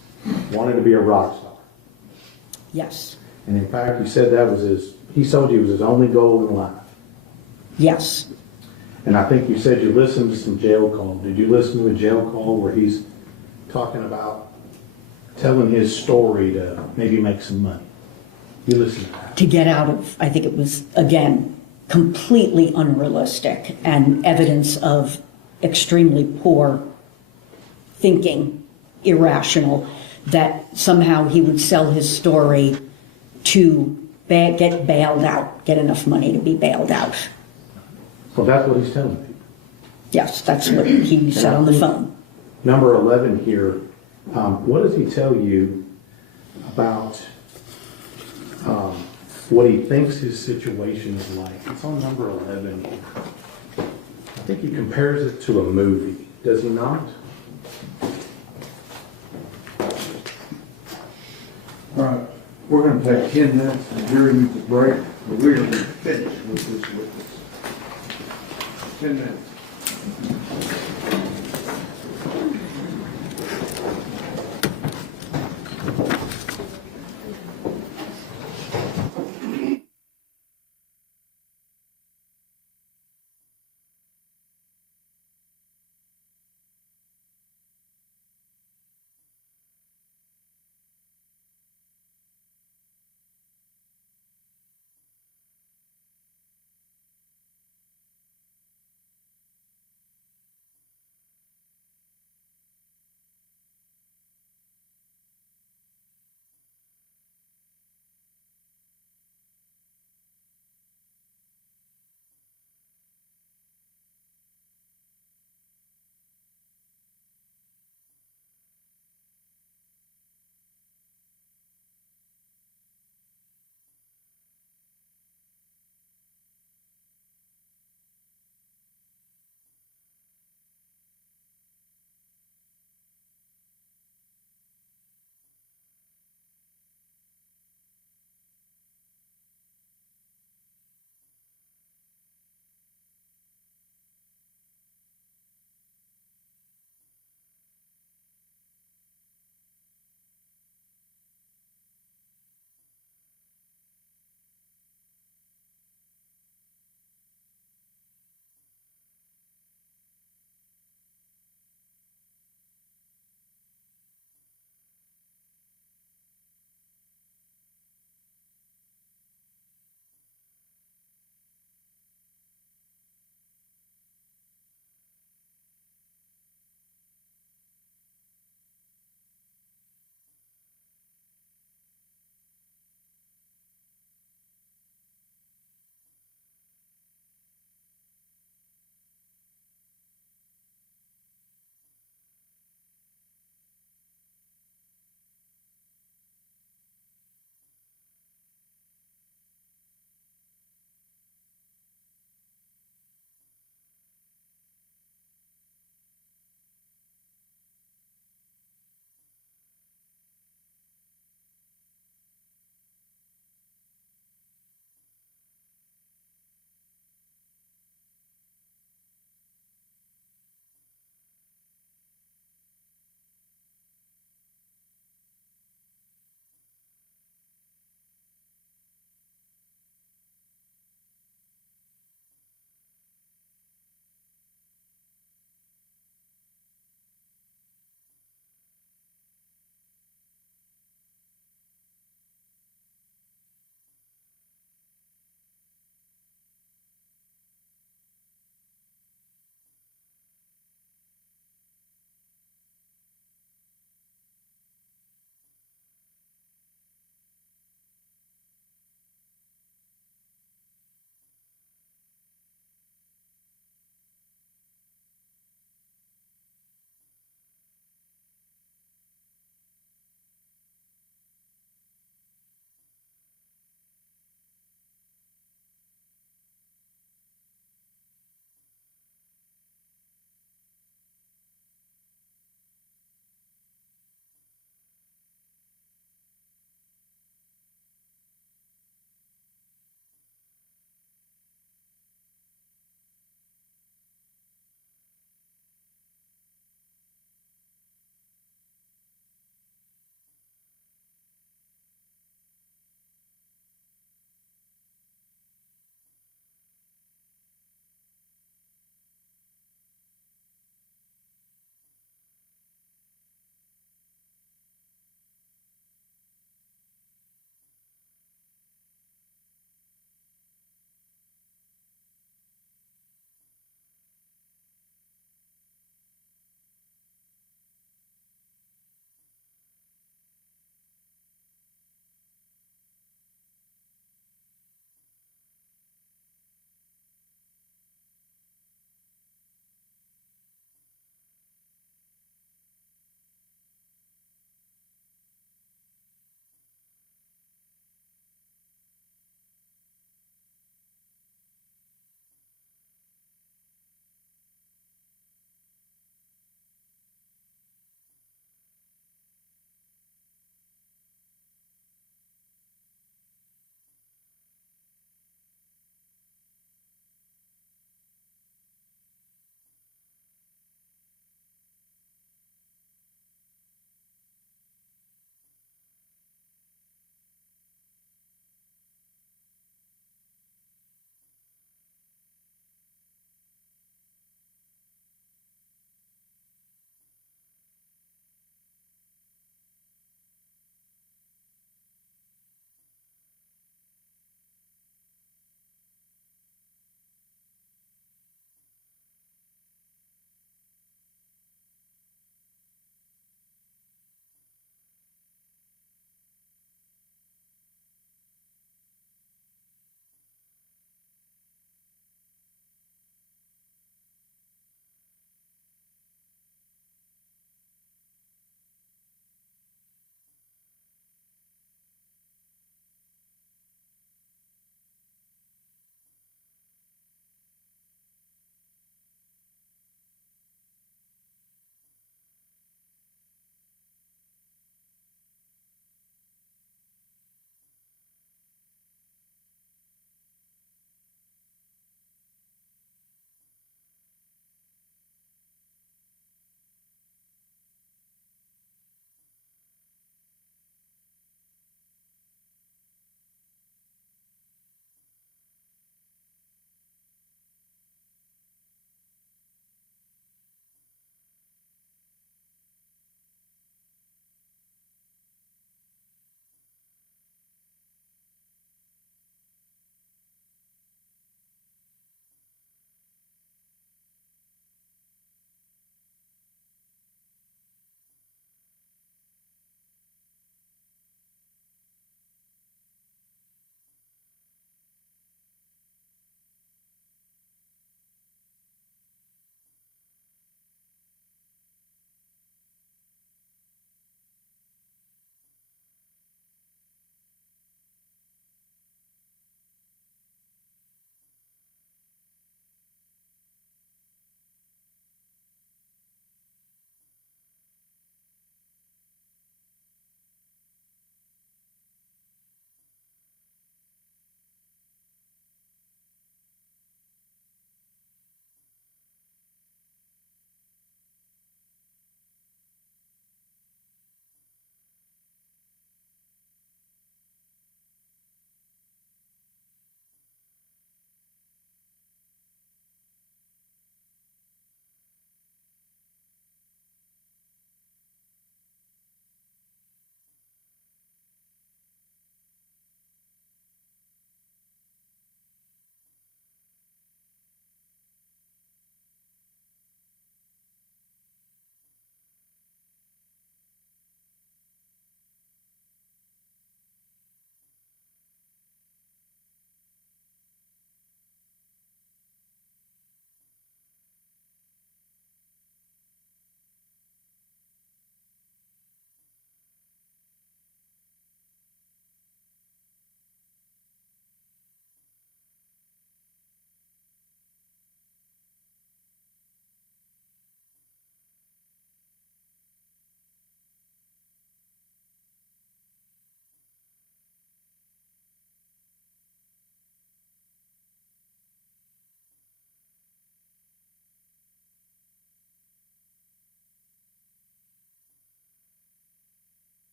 Wanted to be a rock star. Yes. And in fact, you said that was he told you it was his only goal in life. Yes. And I think you said you listened to some jail call. Did you listen to a jail call where he's talking about telling his story to maybe make some money? You listened to that. To get out of, I think it was, again, completely unrealistic and evidence of extremely poor thinking, irrational, that somehow he would sell his story to get bailed out, get enough money to be bailed out. Well, that's what he's telling people. Yes, that's what he said on the phone. Number 11 here, what does he tell you about what he thinks his situation is like? It's on number 11 here. I think he compares it to a movie, does he not? All right, we're gonna take 10 minutes, and Jerry needs a break, but we're gonna finish with this witness. 10 minutes.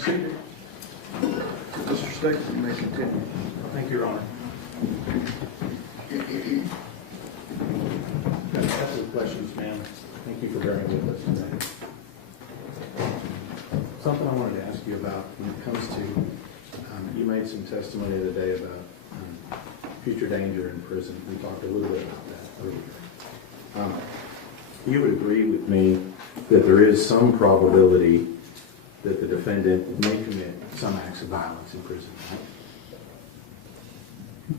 seated. Mr. Stakes, you may continue. Thank you, Your Honor. Got a couple of questions, ma'am. Thank you for bearing with us today. Something I wanted to ask you about when it comes to, you made some testimony the other day about future danger in prison. We talked a little bit about that earlier. You would agree with me that there is some probability that the defendant may commit some acts of violence in prison, right?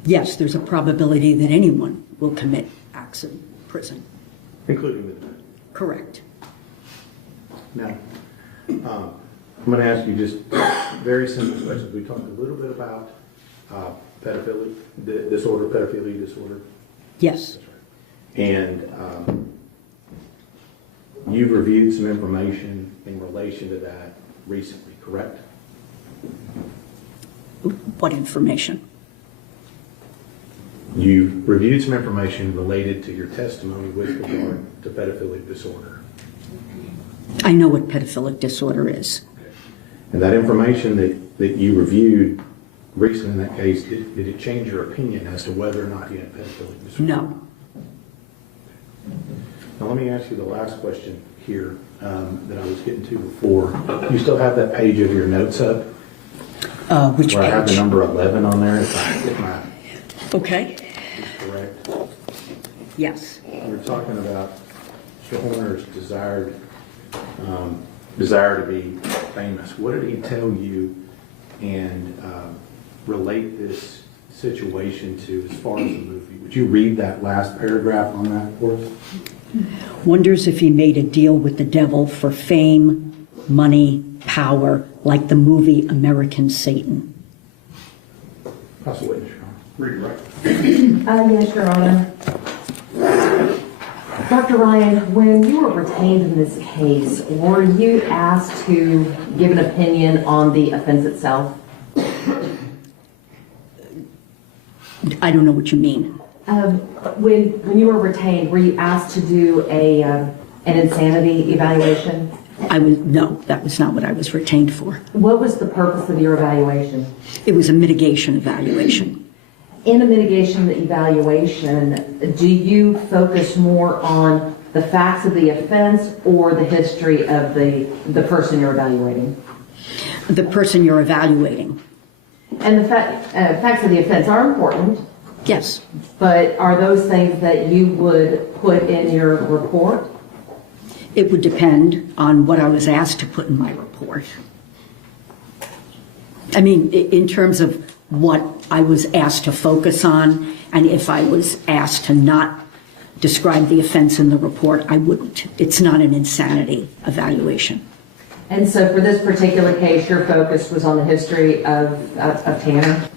Yes, there's a probability that anyone will commit acts in prison. Including the defendant. Correct. Now, I'm going to ask you just very simple questions. We talked a little bit about pedophilia disorder. Yes. And you've reviewed some information in relation to that recently, correct? What information? You reviewed some information related to your testimony with regard to pedophilic disorder. I know what pedophilic disorder is. And that information that you reviewed recently in that case, did it change your opinion as to whether or not he had pedophilic disorder? No. Now let me ask you the last question here that I was getting to before. You still have that page of your notes up? Which where page? I have the number 11 on there, if my Okay. is correct. Yes. We were talking about Mr. Horner's desire to be famous. What did he tell you and relate this situation to as far as the movie? Would you read that last paragraph on that for us? Wonders if he made a deal with the devil for fame, money, power, like the movie American Satan. That's a witness, Your Honor. Read it right. Yes, Your Honor. Dr. Ryan, when you were retained in this case, were you asked to give an opinion on the offense itself? I don't know what you mean. When you were retained, were you asked to do an insanity evaluation? No, that was not what I was retained for. What was the purpose of your evaluation? It was a mitigation evaluation. In a mitigation evaluation, do you focus more on the facts of the offense or the history of the person you're evaluating? The person you're evaluating. And the facts of the offense are important, Yes. but are those things that you would put in your report? It would depend on what I was asked to put in my report. I mean, in terms of what I was asked to focus on, and if I was asked to not describe the offense in the report, I wouldn't. It's not an insanity evaluation. And so for this particular case, your focus was on the history of Tanner?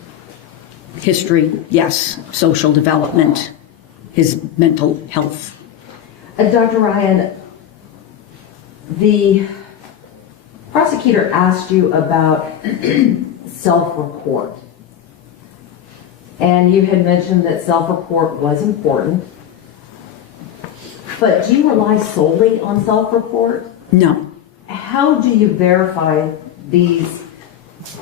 History, yes. Social development, his mental health. Dr. Ryan, the prosecutor asked you about self-report. And you had mentioned that self-report was important. But do you rely solely on self-report? No. How do you verify these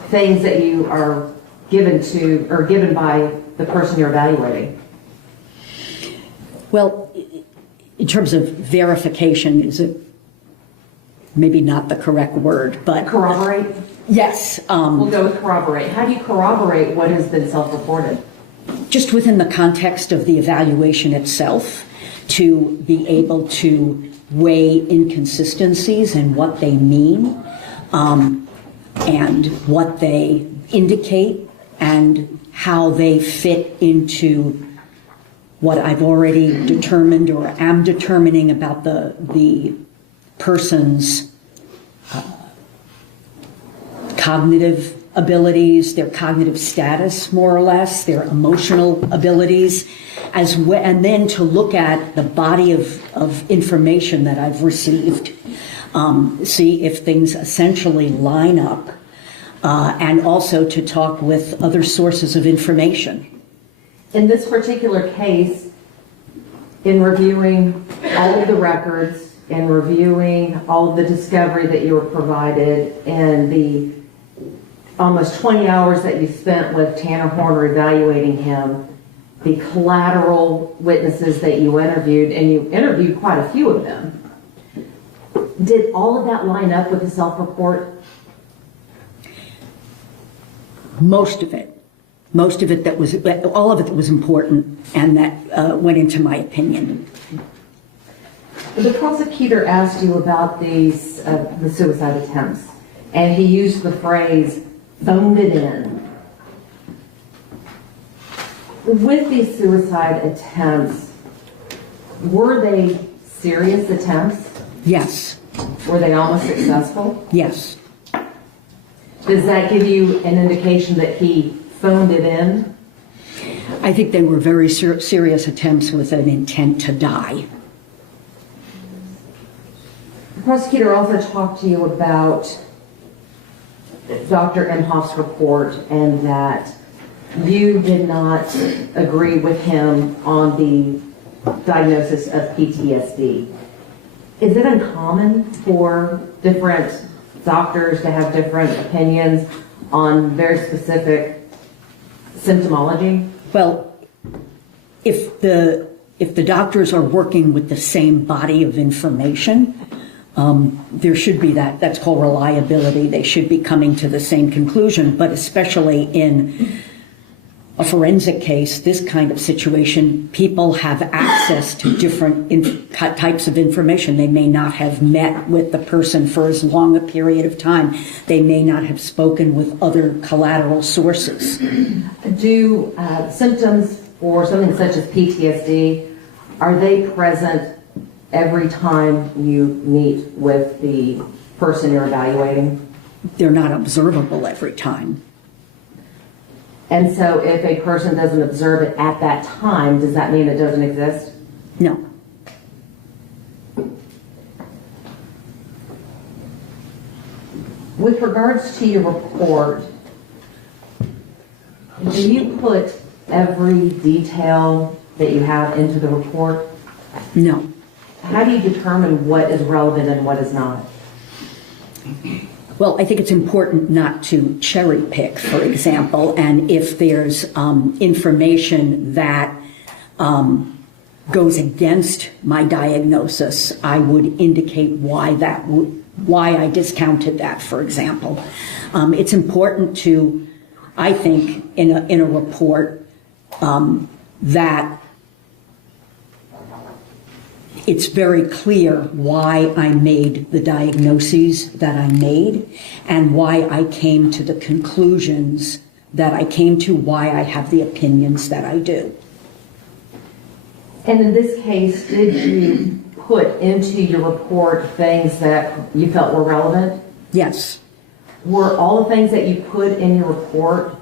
things that you are given by the person you're evaluating? Well, in terms of verification, is it maybe not the correct word, but... Corroborate? Yes. We'll go with corroborate. How do you corroborate what has been self-reported? Just within the context of the evaluation itself, to be able to weigh inconsistencies and what they mean, and what they indicate, and how they fit into what I've already determined or am determining about the person's cognitive abilities, their cognitive status, more or less, their emotional abilities, and then to look at the body of information that I've received, see if things essentially line up, and also to talk with other sources of information. In this particular case, in reviewing all of the records, in reviewing all of the discovery that you were provided, and the almost 20 hours that you spent with Tanner Horner evaluating him, the collateral witnesses that you interviewed, and you interviewed quite a few of them, did all of that line up with the self-report? Most of it. Most of it that was, all of it that was important and that went into my opinion. The prosecutor asked you about these, the suicide attempts, and he used the phrase, phoned it in. With these suicide attempts, were they serious attempts? Yes. Were they almost successful? Yes. Does that give you an indication that he phoned it in? I think they were very serious attempts with an intent to die. The prosecutor also talked to you about Dr. Imhoff's report and that you did not agree with him on the diagnosis of PTSD. Is it uncommon for different doctors to have different opinions on very specific symptomology? Well, if the doctors are working with the same body of information, there should be that's called reliability. They should be coming to the same conclusion, but especially in a forensic case, this kind of situation, people have access to different types of information. They may not have met with the person for as long a period of time. They may not have spoken with other collateral sources. Do symptoms for something such as PTSD, are they present every time you meet with the person you're evaluating? They're not observable every time. And so if a person doesn't observe it at that time, does that mean it doesn't exist? No. With regards to your report, do you put every detail that you have into the report? No. How do you determine what is relevant and what is not? Well, I think it's important not to cherry pick, for example, and if there's information that goes against my diagnosis, I would indicate why I discounted that, for example. It's important to, I think, in a report that it's very clear why I made the diagnoses that I made and why I came to the conclusions that I came to, why I have the opinions that I do. And in this case, did you put into your report things that you felt were relevant? Yes. Were all the things that you put in your report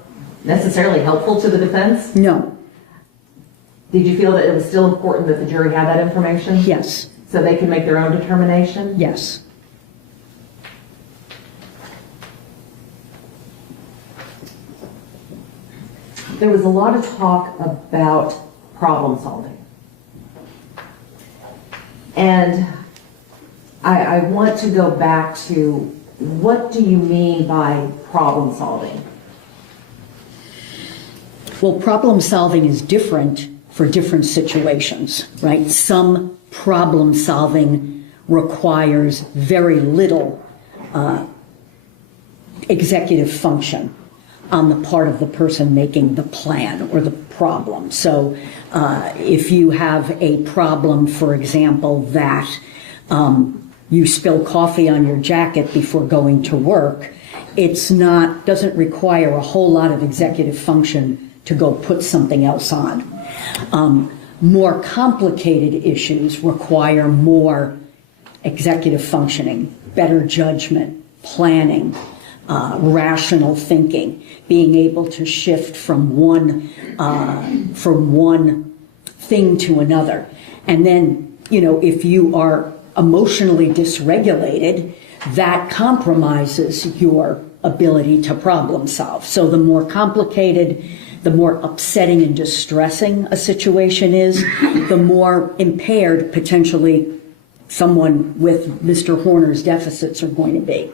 necessarily helpful to the defense? No. Did you feel that it was still important that the jury have that information? Yes. So they can make their own determination? Yes. There was a lot of talk about problem solving. And I want to go back to, what do you mean by problem solving? Well, problem solving is different for different situations, right? Some problem solving requires very little executive function on the part of the person making the plan or the problem. So if you have a problem, for example, that you spill coffee on your jacket before going to work, doesn't require a whole lot of executive function to go put something else on. More complicated issues require more executive functioning, better judgment, planning, rational thinking, being able to shift from one thing to another. And then, if you are emotionally dysregulated, that compromises your ability to problem solve. So the more complicated, the more upsetting and distressing a situation is, the more impaired potentially someone with Mr. Horner's deficits are going to be.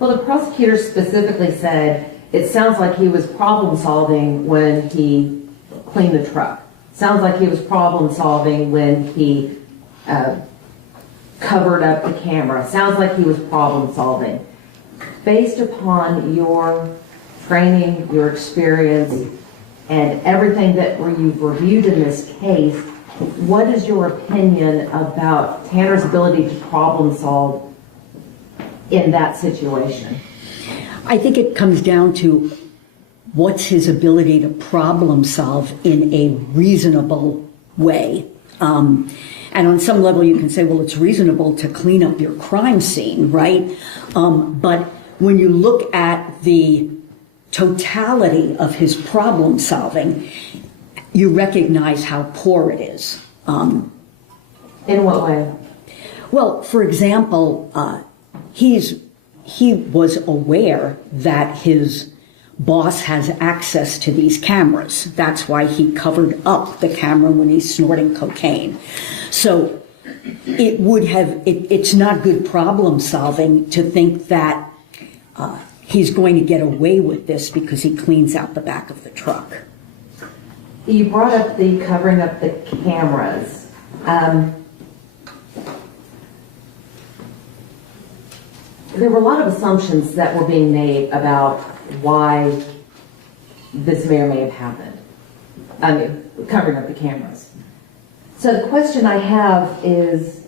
Well, the prosecutor specifically said it sounds like he was problem solving when he cleaned the truck. Sounds like he was problem solving when he covered up the camera. Sounds like he was problem solving. Based upon your training, your experience, and everything that you've reviewed in this case, what is your opinion about Tanner's ability to problem solve in that situation? I think it comes down to what's his ability to problem solve in a reasonable way. And on some level you can say, well, it's reasonable to clean up your crime scene, right? But when you look at the totality of his problem solving, you recognize how poor it is. In what way? Well, for example, he was aware that his boss has access to these cameras. That's why he covered up the camera when he's snorting cocaine. So it's not good problem solving to think that he's going to get away with this because he cleans out the back of the truck. You brought up the covering up the cameras. There were a lot of assumptions that were being made about why this may or may have happened. I mean, covering up the cameras. So the question I have is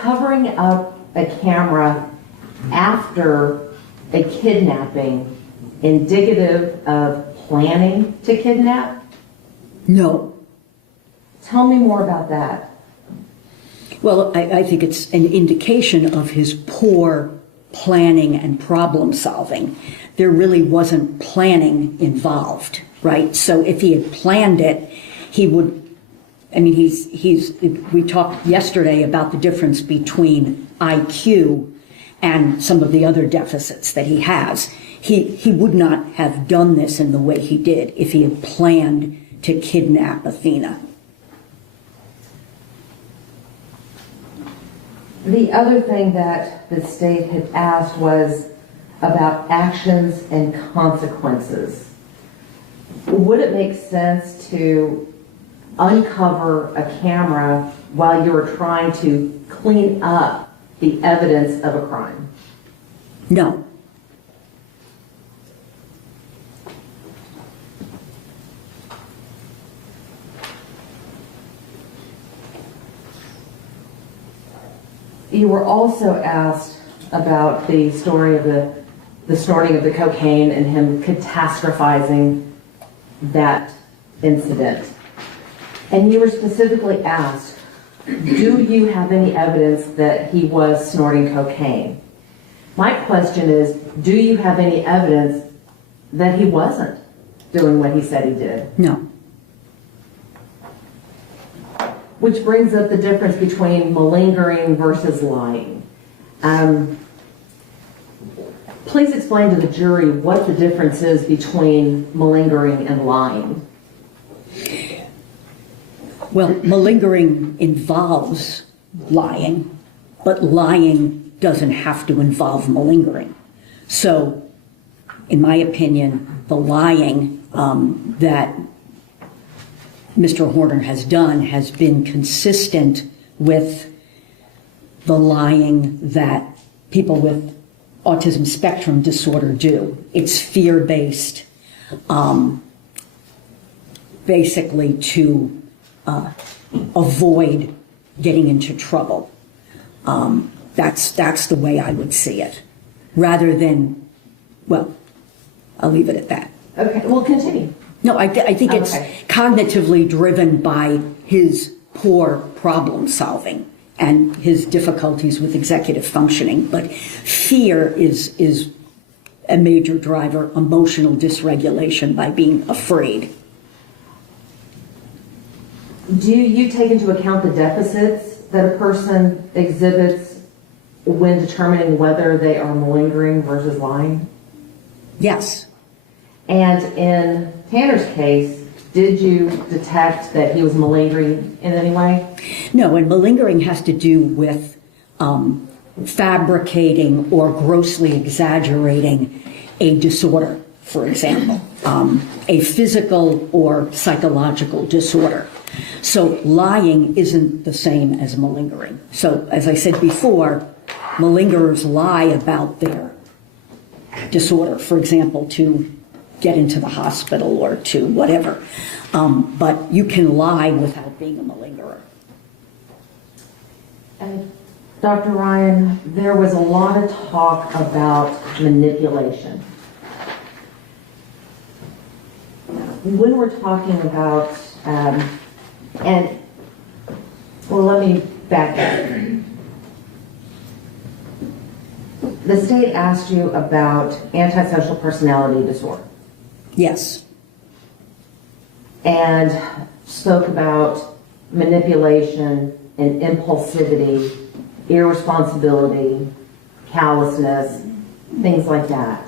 covering up a camera after a kidnapping indicative of planning to kidnap? No. Tell me more about that. Well, I think it's an indication of his poor planning and problem solving. There really wasn't planning involved, right? So if he had planned it, he would, I mean, we talked yesterday about the difference between IQ and some of the other deficits that he has. He would not have done this in the way he did if he had planned to kidnap Athena. The other thing that the state had asked was about actions and consequences. Would it make sense to uncover a camera while you were trying to clean up the evidence of a crime? No. You were also asked about the story of the snorting of the cocaine and him catastrophizing that incident. And you were specifically asked, do you have any evidence that he was snorting cocaine? My question is, do you have any evidence that he wasn't doing what he said he did? No. Which brings up the difference between malingering versus lying. Please explain to the jury what the difference is between malingering and lying. Well, malingering involves lying, but lying doesn't have to involve malingering. So, in my opinion, the lying that Mr. Horner has done has been consistent with the lying that people with autism spectrum disorder do. It's fear-based, basically to avoid getting into trouble. That's the way I would see it, rather than, well, I'll leave it at that. Okay, well, continue. No, I think it's cognitively driven by his poor problem solving and his difficulties with executive functioning. But fear is a major driver, emotional dysregulation by being afraid. Do you take into account the deficits that a person exhibits when determining whether they are malingering versus lying? Yes. And in Tanner's case, did you detect that he was malingering in any way? No, and malingering has to do with fabricating or grossly exaggerating a disorder, for example, a physical or psychological disorder. So lying isn't the same as malingering. So as I said before, malingerers lie about their disorder, for example, to get into the hospital or to whatever. But you can lie without being a malingerer. And Dr. Ryan, there was a lot of talk about manipulation. When we're talking about, let me back up. The state asked you about antisocial personality disorder. Yes. And spoke about manipulation and impulsivity, irresponsibility, callousness, things like that.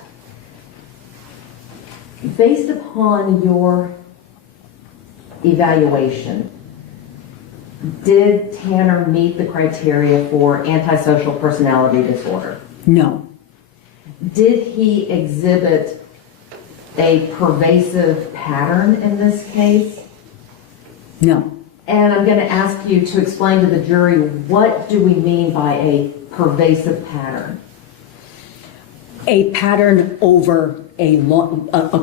Based upon your evaluation, did Tanner meet the criteria for antisocial personality disorder? No. Did he exhibit a pervasive pattern in this case? No. And I'm going to ask you to explain to the jury, what do we mean by a pervasive pattern? A pattern over a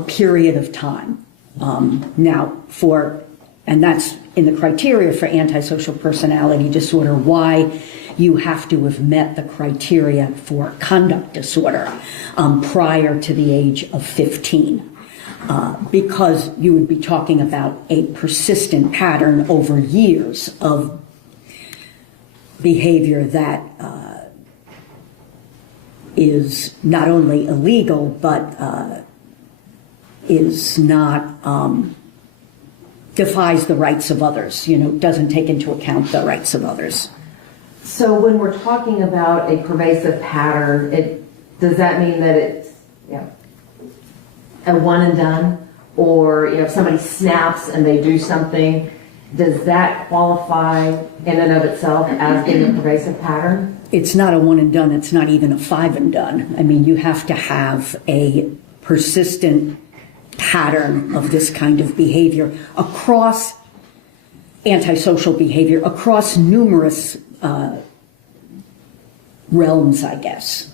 period of time. And that's in the criteria for antisocial personality disorder, why you have to have met the criteria for conduct disorder prior to the age of 15. Because you would be talking about a persistent pattern over years of behavior that is not only illegal, but is not, defies the rights of others, doesn't take into account the rights of others. So when we're talking about a pervasive pattern, does that mean that it's a one and done? Or if somebody snaps and they do something, does that qualify in and of itself as being a pervasive pattern? It's not a one and done. It's not even a five and done. I mean, you have to have a persistent pattern of this kind of behavior across antisocial behavior, across numerous realms, I guess.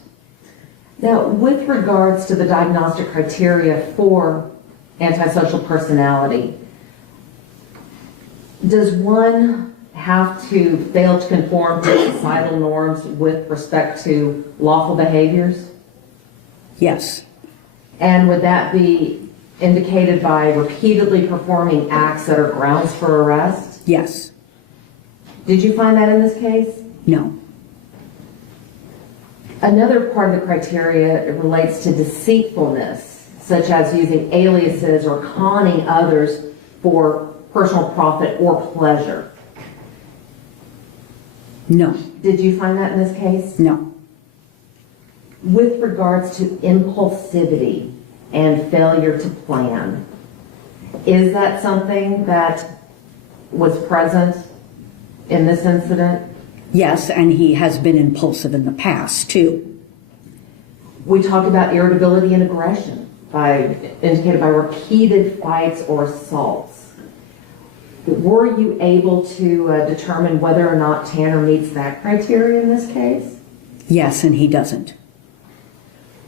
Now, with regards to the diagnostic criteria for antisocial personality, does one have to fail to conform to societal norms with respect to lawful behaviors? Yes. And would that be indicated by repeatedly performing acts that are grounds for arrest? Yes. Did you find that in this case? No. Another part of the criteria relates to deceitfulness, such as using aliases or conning others for personal profit or pleasure. No. Did you find that in this case? No. With regards to impulsivity and failure to plan, is that something that was present in this incident? Yes, and he has been impulsive in the past, too. We talked about irritability and aggression indicated by repeated fights or assaults. Were you able to determine whether or not Tanner meets that criteria in this case? Yes, and he doesn't.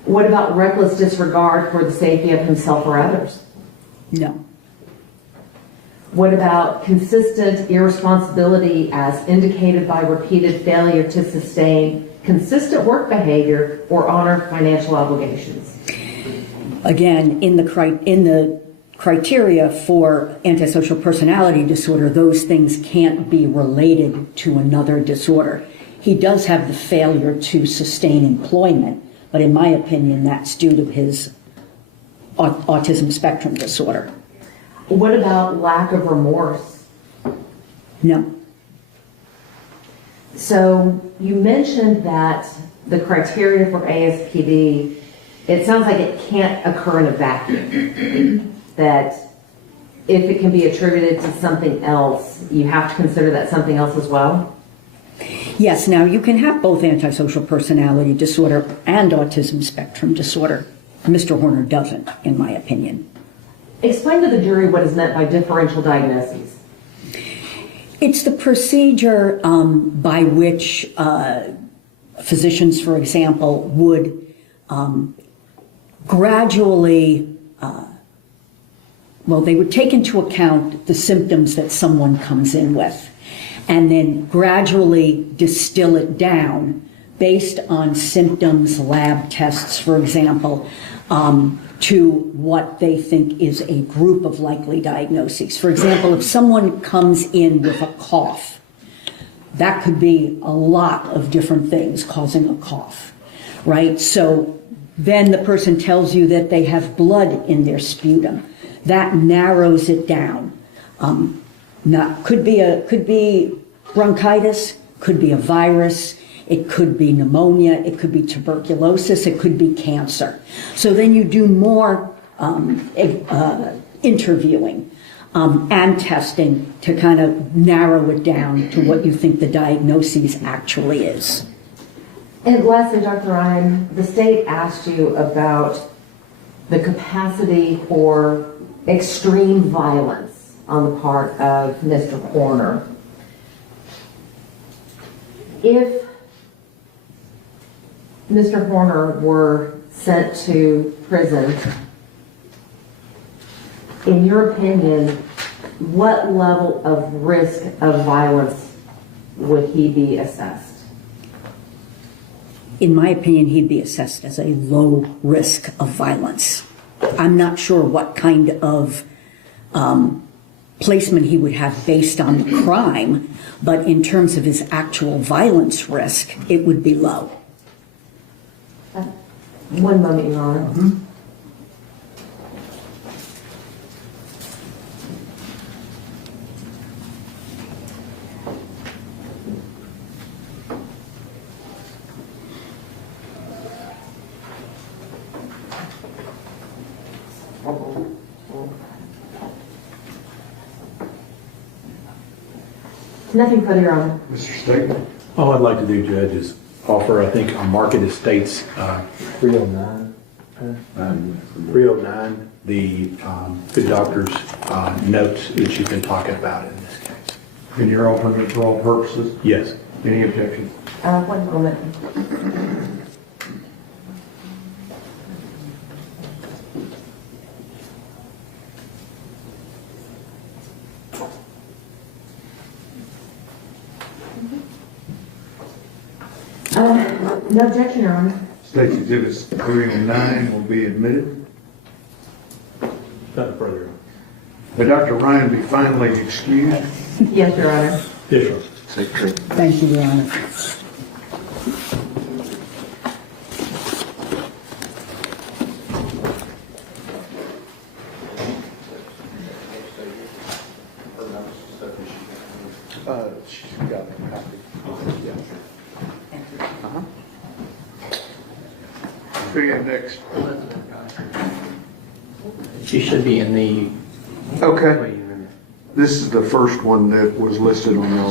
What about reckless disregard for the safety of himself or others? No. What about consistent irresponsibility as indicated by repeated failure to sustain consistent work behavior or honor financial obligations? Again, in the criteria for antisocial personality disorder, those things can't be related to another disorder. He does have the failure to sustain employment, but in my opinion, that's due to his autism spectrum disorder. What about lack of remorse? No. So you mentioned that the criteria for ASPD, it sounds like it can't occur in a vacuum. That if it can be attributed to something else, you have to consider that something else as well? Yes, now you can have both antisocial personality disorder and autism spectrum disorder. Mr. Horner doesn't, in my opinion. Explain to the jury what is meant by differential diagnoses. It's the procedure by which physicians, for example, would gradually, they would take into account the symptoms that someone comes in with, and then gradually distill it down based on symptoms, lab tests, for example, to what they think is a group of likely diagnoses. For example, if someone comes in with a cough, that could be a lot of different things causing a cough, right? So then the person tells you that they have blood in their sputum. That narrows it down. Could be bronchitis, could be a virus, it could be pneumonia, it could be tuberculosis, it could be cancer. So then you do more interviewing and testing to kind of narrow it down to what you think the diagnosis actually is. And lastly, Dr. Ryan, the state asked you about the capacity for extreme violence on the part of Mr. Horner. If Mr. Horner were sent to prison, in your opinion, what level of risk of violence would he be assessed? In my opinion, he'd be assessed as a low risk of violence. I'm not sure what kind of placement he would have based on the crime, but in terms of his actual violence risk, it would be low. One moment, Your Honor. Nothing further, Your Honor. Mr. Stegman? All I'd like to do, Judge, is offer, I think, a market estates 309. 309, the good doctor's notes that you've been talking about in this case. And you're offering it for all purposes? Yes. Any objections? One moment. No objection, Your Honor. State's Exhibits 309 will be admitted. Nothing further. Will Dr. Ryan be finally excused? Yes, Your Honor. Yes, sir. Thank you, Your Honor. She's got a copy. Yeah. Who you have next? She should be in the. Okay. This is the first one that was listed on the.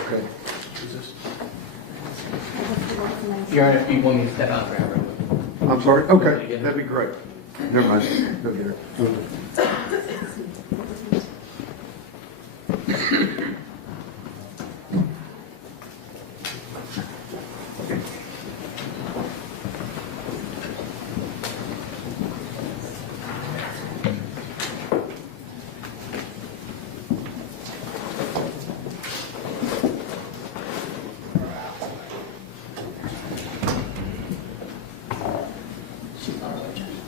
Okay. Your Honor, if you want me to step out forever. I'm sorry? Okay, that'd be great. Never mind. Go get her.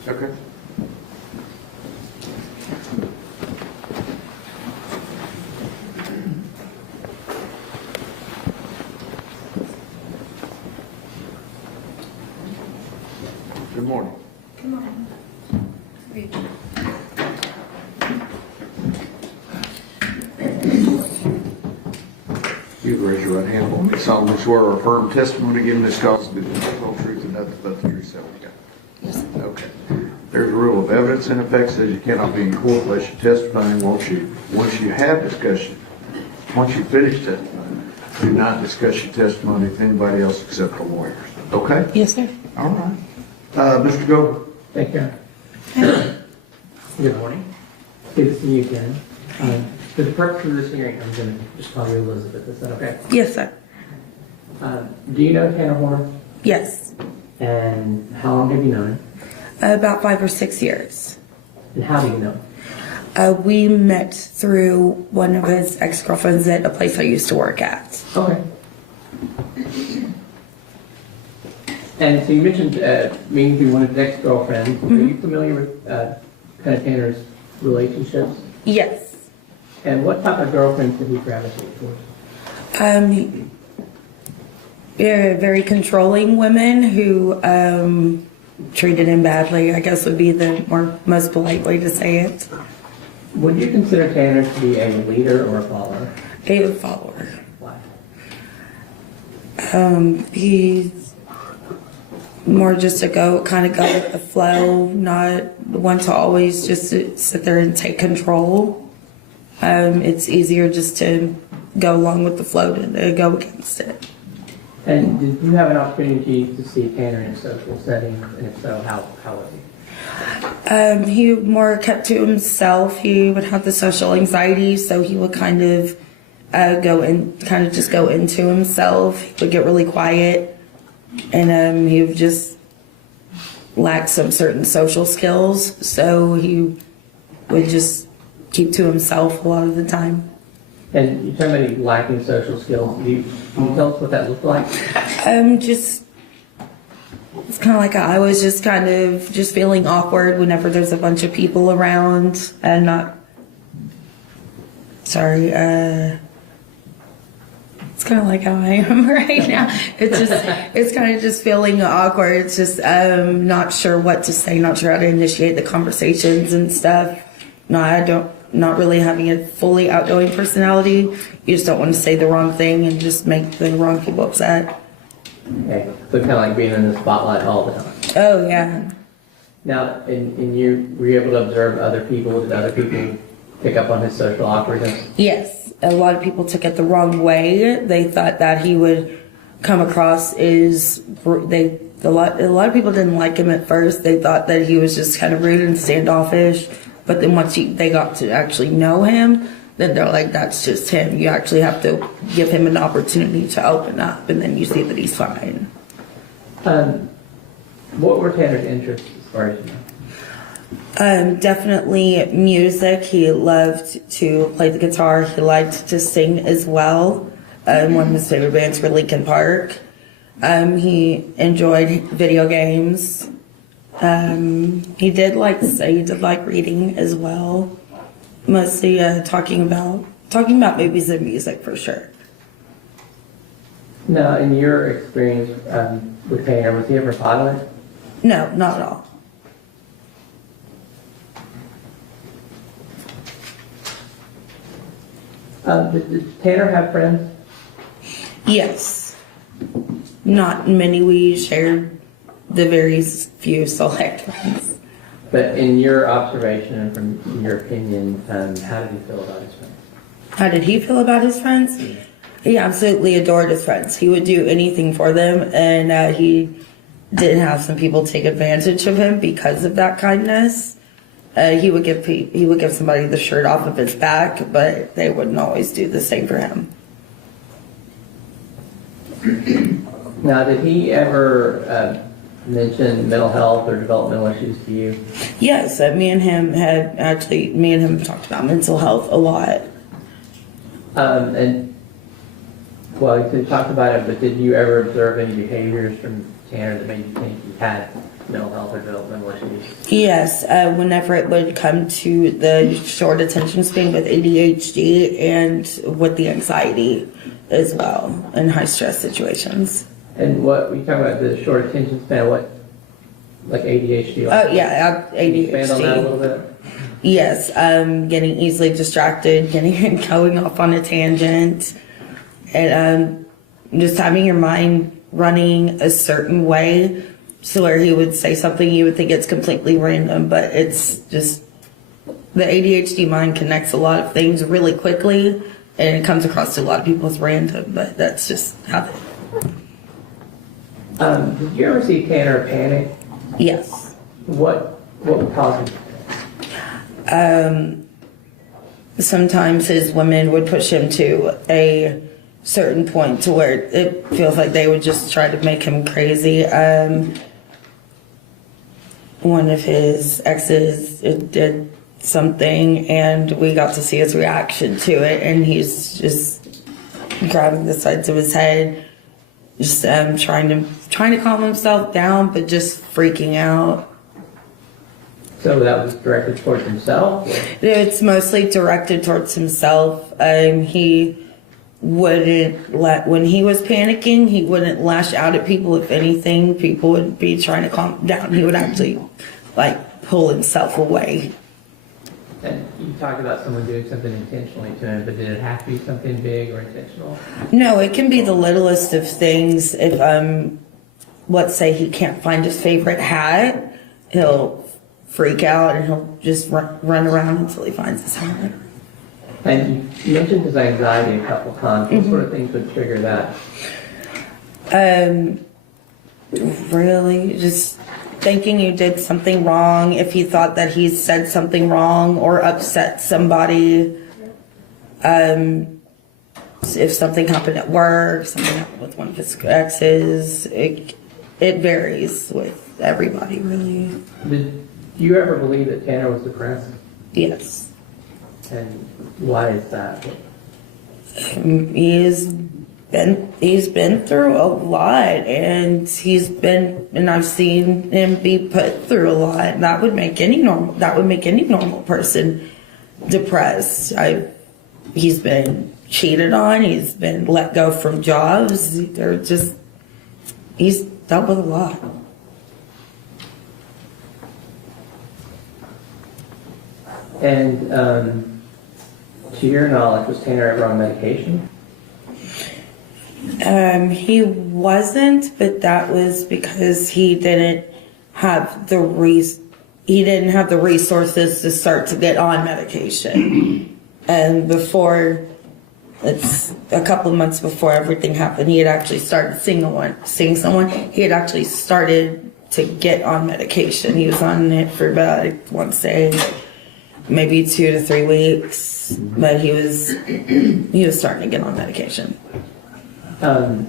Okay. Good morning. Good morning. You raise your right hand on me. Solemnly swear or affirm testimony given this cause to be the whole truth and nothing but the truth, so help you God. Yes. Okay. There's a rule of evidence in effect says you cannot be in court unless you're testifying. Once you have discussion, once you finish testifying, do not discuss your testimony with anybody else except the lawyers. Okay? Yes, sir. All right. Mr. Gover? Thank you. Good morning. Good to see you again. For the purpose of this hearing, I'm going to just call you Elizabeth. Is that okay? Yes, sir. Do you know Tanner Horner? Yes. And how long have you known him? About 5 or 6 years. And how do you know him? We met through one of his ex-girlfriends at a place I used to work at. Okay. And so you mentioned meeting through one of his ex-girlfriends. Mm-hmm. Are you familiar with kind of Tanner's relationships? Yes. And what type of girlfriends did he gravitate towards? Very controlling women who treated him badly, I guess would be the most polite way to say it. Would you consider Tanner to be a leader or a follower? A follower. Why? He's more just to go with the flow, not one to always just sit there and take control. It's easier just to go along with the flow than to go against it. And did you have an opportunity to see Tanner in a social setting? And if so, how was he? He more kept to himself. He would have the social anxiety, so he would kind of go into himself. He would get really quiet, and he would just lack some certain social skills, so he would just keep to himself a lot of the time. And you talking about lacking social skills. Can you tell us what that looked like? It's kind of like I was just kind of just feeling awkward whenever there's a bunch of people around and it's kind of like how I am right now. It's kind of just feeling awkward. It's just not sure what to say, not sure how to initiate the conversations and stuff. Not really having a fully outgoing personality. You just don't want to say the wrong thing and just make the wrong people upset. Okay, so kind of like being in the spotlight all the time. Oh, yeah. Now, were you able to observe other people? Did other people pick up on his social awkwardness? Yes. A lot of people took it the wrong way. They thought that he would come across a lot of people didn't like him at first. They thought that he was just kind of rude and standoffish. But then once they got to actually know him, then they're like, that's just him. You actually have to give him an opportunity to open up, and then you see that he's fine. What were Tanner's interests as far as you know? Definitely music. He loved to play the guitar. He liked to sing as well. One of his favorite bands were Linkin Park. He enjoyed video games. He did like reading as well. Mostly talking about movies and music for sure. Now, in your experience with Tanner, was he ever violent? No, not at all. Did Tanner have friends? Yes. Not many. We shared the very few select friends. But in your observation and from your opinion, how did he feel about his friends? How did he feel about his friends? He absolutely adored his friends. He would do anything for them, and he did have some people take advantage of him because of that kindness. He would give somebody the shirt off of his back, but they wouldn't always do the same for him. Now, did he ever mention mental health or developmental issues to you? Yes, me and him talked about mental health a lot. You talked about it, but did you ever observe any behaviors from Tanner that made you think he had mental health or developmental issues? Yes, whenever it would come to the short attention span with ADHD and with the anxiety as well in high stress situations. And what we talking about, the short attention span, what, like ADHD? Oh yeah, Can you expand on that a little ADHD. bit? Yes, getting easily distracted, going off on a tangent, and just having your mind running a certain way, so where he would say something you would think it's completely random, but it's just the ADHD mind connects a lot of things really quickly, and it comes across to a lot of people as random, but that's just how Did you ever see Tanner panic? yes. What would cause him? Sometimes his women would push him to a certain point to where it feels like they would just try to make him crazy. One of his exes did something, and we got to see his reaction to it, and he's just grabbing the sides of his head, just trying to calm himself down, but just freaking out. So that was directed towards himself? It's mostly directed towards himself. He wouldn't when he was panicking, he wouldn't lash out at people. If anything, people would be trying to calm him down. He would actually pull himself away. And you talked about someone doing something intentionally to him, but did it have to be something big or intentional? No, it can be the littlest of things. If let's say he can't find his favorite hat, he'll freak out and he'll just run around until he finds his hat. And you mentioned his anxiety a couple times. What sort of things would trigger that? Really, just thinking you did something wrong. If he thought that he said something wrong or upset somebody. If something happened at work, something happened with one of his exes, it varies with everybody, really. Did you ever believe that Tanner was depressed? Yes. And why is that? He's been through a lot, and I've seen him be put through a lot. That would make any normal person depressed. He's been cheated on, he's been let go from jobs. He's dealt with a lot. And to your knowledge, was Tanner ever on medication? He wasn't, but that was because he didn't have the resources to start to get on medication. And before, it's a couple of months before everything happened, he had actually started seeing someone. He had actually started to get on medication. He was on it for about, I want to say, maybe 2 to 3 weeks, but he was starting to get on medication. Do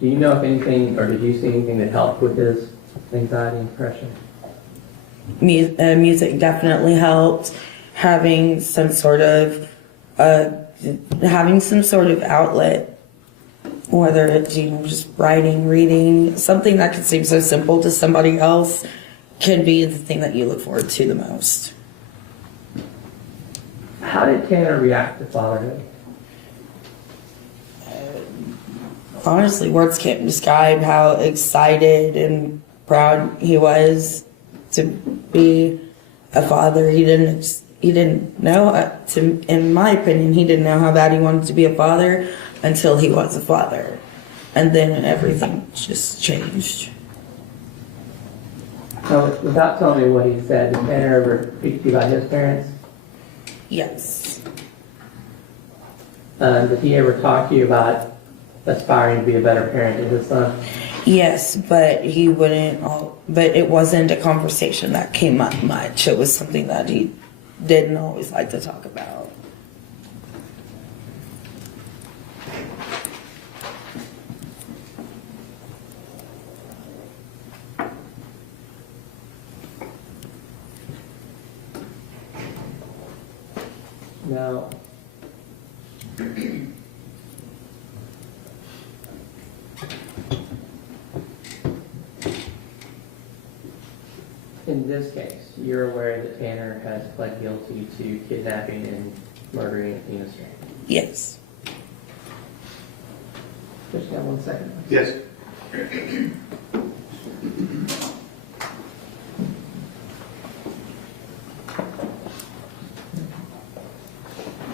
you know if anything, or did you see anything that helped with his anxiety and depression? Music definitely helped. Having some sort of outlet, whether it's just writing, reading, something that could seem so simple to somebody else, can be the thing that you look forward to the most. How did Tanner react to fatherhood? Honestly, words can't describe how excited and proud he was to be a father. He didn't know, in my opinion, he didn't know how bad he wanted to be a father until he was a father. And then everything just changed. So, without telling me what he said, did Tanner ever speak to you about his parents? Yes. Did he ever talk to you about aspiring to be a better parent to his son? Yes, but he wouldn't. But it wasn't a conversation that came up much. It was something that he didn't always like to talk about. Now, in this case, you're aware that Tanner has pled guilty to kidnapping and murdering Athena Strand. Yes. Just got 1 second. Yes.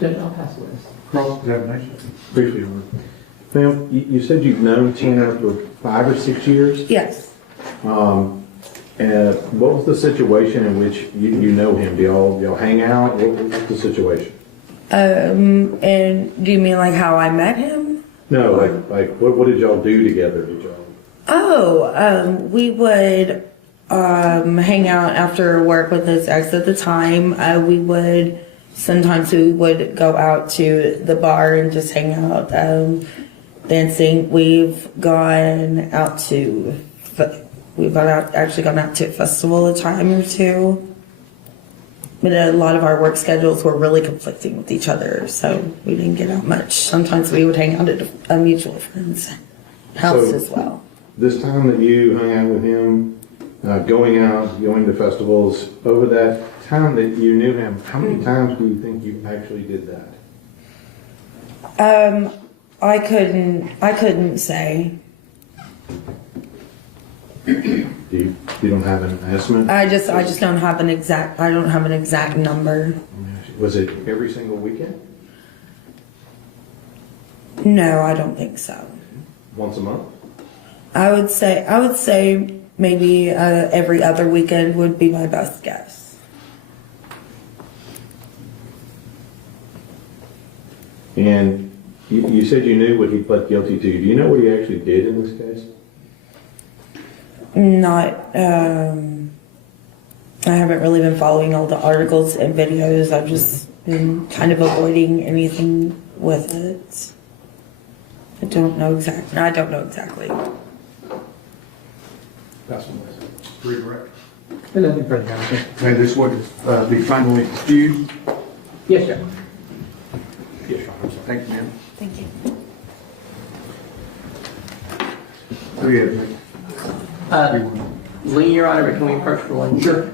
Judge, I'll pass the witness. Cross-examination. Briefly, ma'am, you said you've known Tanner for 5 or 6 years? Yes. And what was the situation in which you know him? Do y'all hang out? What's the situation? And do you mean like how I met him? No, like what did y'all do together? We would hang out after work with his ex at the time. Sometimes we would go out to the bar and just hang out, dancing. We've gone out to a festival a time or two. But a lot of our work schedules were really conflicting with each other, so we didn't get out much. Sometimes we would hang out at a mutual friend's house as well. This time that you hung out with him, going to festivals, over that time that you knew him, how many times do you think you actually did that? I couldn't say. You don't have an estimate? I just don't have an exact number. Was it every single weekend? No, I don't think so. Once a month? I would say maybe every other weekend would be my best guess. And you said you knew what he pled guilty to. Do you know what he actually did in this case? I haven't really been following all the articles and videos. I've just been kind of avoiding anything with it. I don't know exactly. That's redirect. Nothing further. Okay, this would be finally excused. Yes, sir. Yes, Your Honor. Thank you, ma'am. Thank you. Go ahead, Nick. Lee, Your Honor, but can we approach for one? Sure.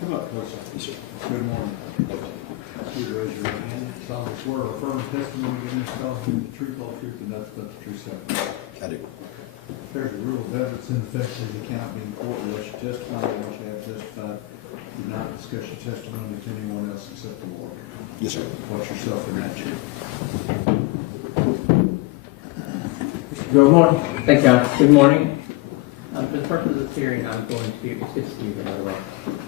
Come up, please. Good morning. Please raise your right hand. Solemnly swear or affirm testimony in this cause to be the truth, whole truth, and nothing but the truth, so help you. I do. There's a rule of evidence in effect that you cannot be in court unless you testify, and once you have testified, do not discuss your testimony to anyone else except the Lord. Yes, sir. Watch yourself in that chair. Good morning. Thank you. Good morning. For the purpose of this hearing, I'm going to, it's good to see you, by the way.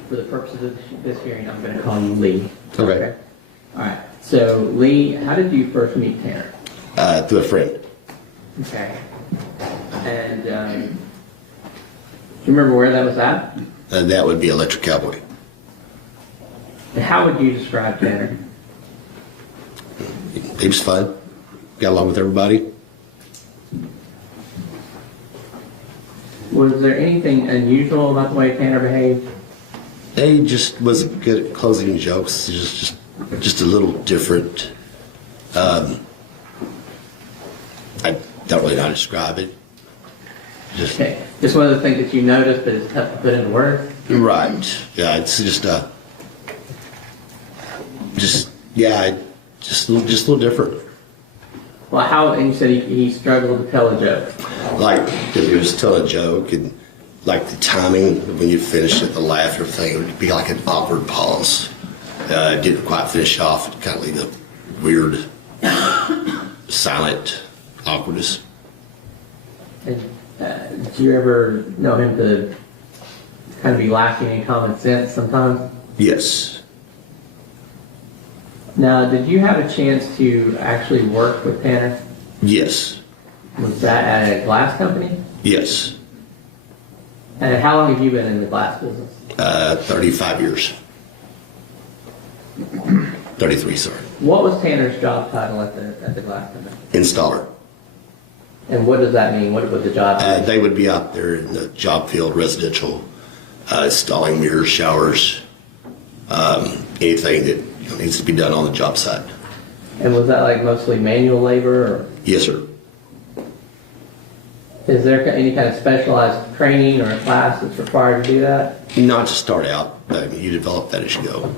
For the purposes of this hearing, I'm going to call you Lee. Okay. All right. So, Lee, how did you first meet Tanner? Through a friend. Okay. And do you remember where that was at? That would be Electric Cowboy. And how would you describe Tanner? He was fun. Got along with everybody. Was there anything unusual about the way Tanner behaved? He just was good at closing jokes. Just a little different. I don't really know how to describe it. Okay. Just one of the things that you noticed that is tough to put into words? Right. Yeah, it's just a little different. Well, and you said he struggled to tell a joke. Like, if he was telling a joke and like the timing, when you finish it, the laugh and everything, it would be like an awkward pause. It didn't quite finish off. It kind of leave a weird, silent awkwardness. And, did you ever know him to kind of be lacking in common sense sometimes? Yes. Now, did you have a chance to actually work with Tanner? Yes. Was that at a glass company? Yes. And how long have you been in the glass business? 35 years. 33, sorry. What was Tanner's job title at the glass company? Installer. And what does that mean? What would the job be? They would be out there in the job field, residential, installing mirrors, showers, anything that needs to be done on the job site. And was that like mostly manual labor? Or Yes, sir. is there any kind of specialized training or a class that's required to do that? Not to start out. You develop that as you go.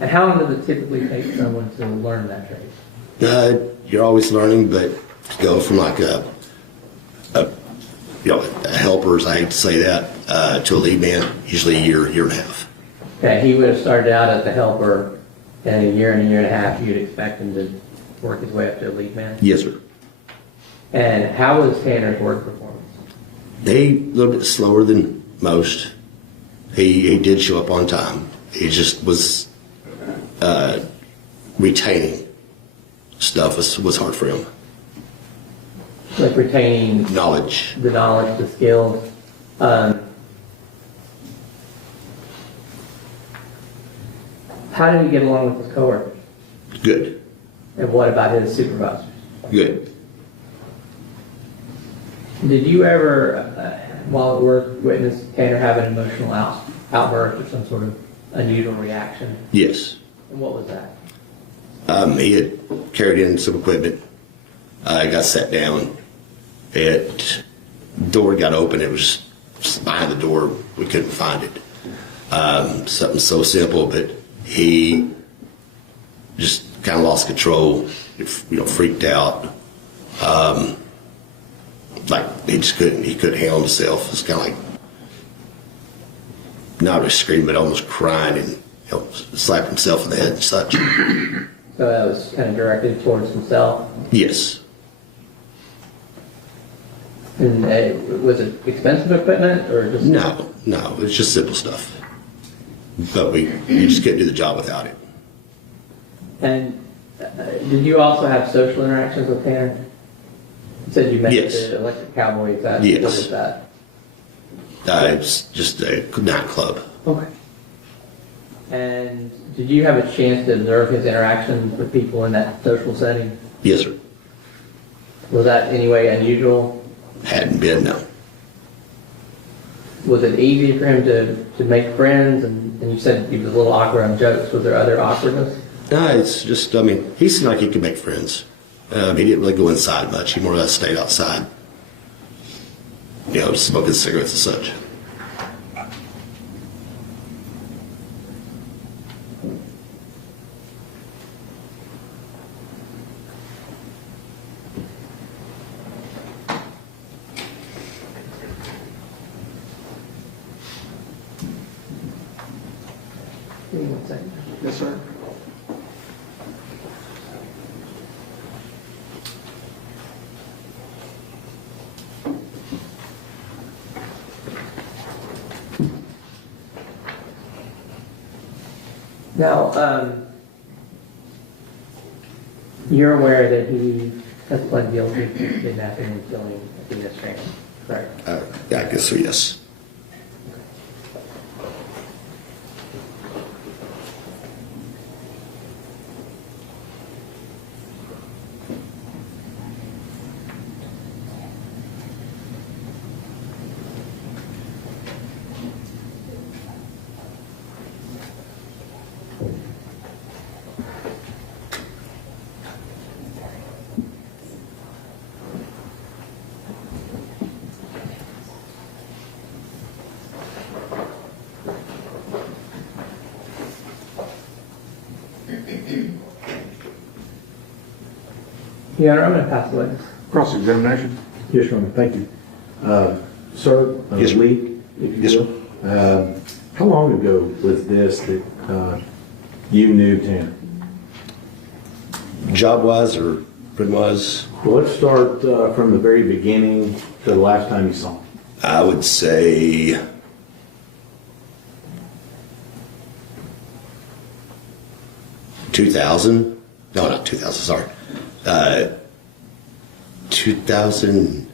And how long does it typically take someone to learn that trade? You're always learning, but to go from like a helper, as I hate to say that, to a lead man, usually a year and a half. Okay, he would have started out as a helper, and a year and a half, you'd expect him to work his way up to a lead man? Yes, sir. And how was Tanner's work performance? A little bit slower than most. He did show up on time. He just was retaining stuff was hard for him. Like retaining Knowledge. the knowledge, the skills. How did he get along with his coworkers? Good. And what about his supervisors? Good. Did you ever, while at work, witness Tanner have an emotional outburst or some sort of unusual reaction? Yes. And what was that? He had carried in some equipment. Got sat down. Door got open. It was behind the door. We couldn't find it. Something so simple, but he just kind of lost control. Freaked out. Like he couldn't handle himself. It's kind of like not really screaming, but almost crying, and slapped himself in the head and such. So that was kind of directed towards himself. Yes. And was it expensive equipment or just? No, it's just simple stuff. But you just couldn't do the job without it. And did you also have social interactions with Tanner? You said you met Yes. the Electric Cowboy. Is that, Yes. What is that? It's just a nightclub. Okay. And did you have a chance to observe his interactions with people in that social setting? Yes, sir. Was that any way unusual? Hadn't been, no. Was it easy for him to make friends? And you said he was a little awkward on jokes. Was there other awkwardness? No, it's just, he seemed like he could make friends. He didn't really go inside much. He more or less stayed outside. Smoking cigarettes and such. Give me 1 second. Yes, sir. Now, you're aware that he has pled guilty to kidnapping and killing Athena Strand, correct? Yeah, I guess so, yes. Your Honor, I'm going to pass the witness. Cross-examination. Yes, Your Honor, thank you. Sir, Yes, sir. Lee, if you Yes, will. How long ago was this that you knew Tanner? Job-wise or friend-wise, Well, let's start from the very beginning to the last time you saw him. I would say 2000. No, not 2000. Sorry. 2000.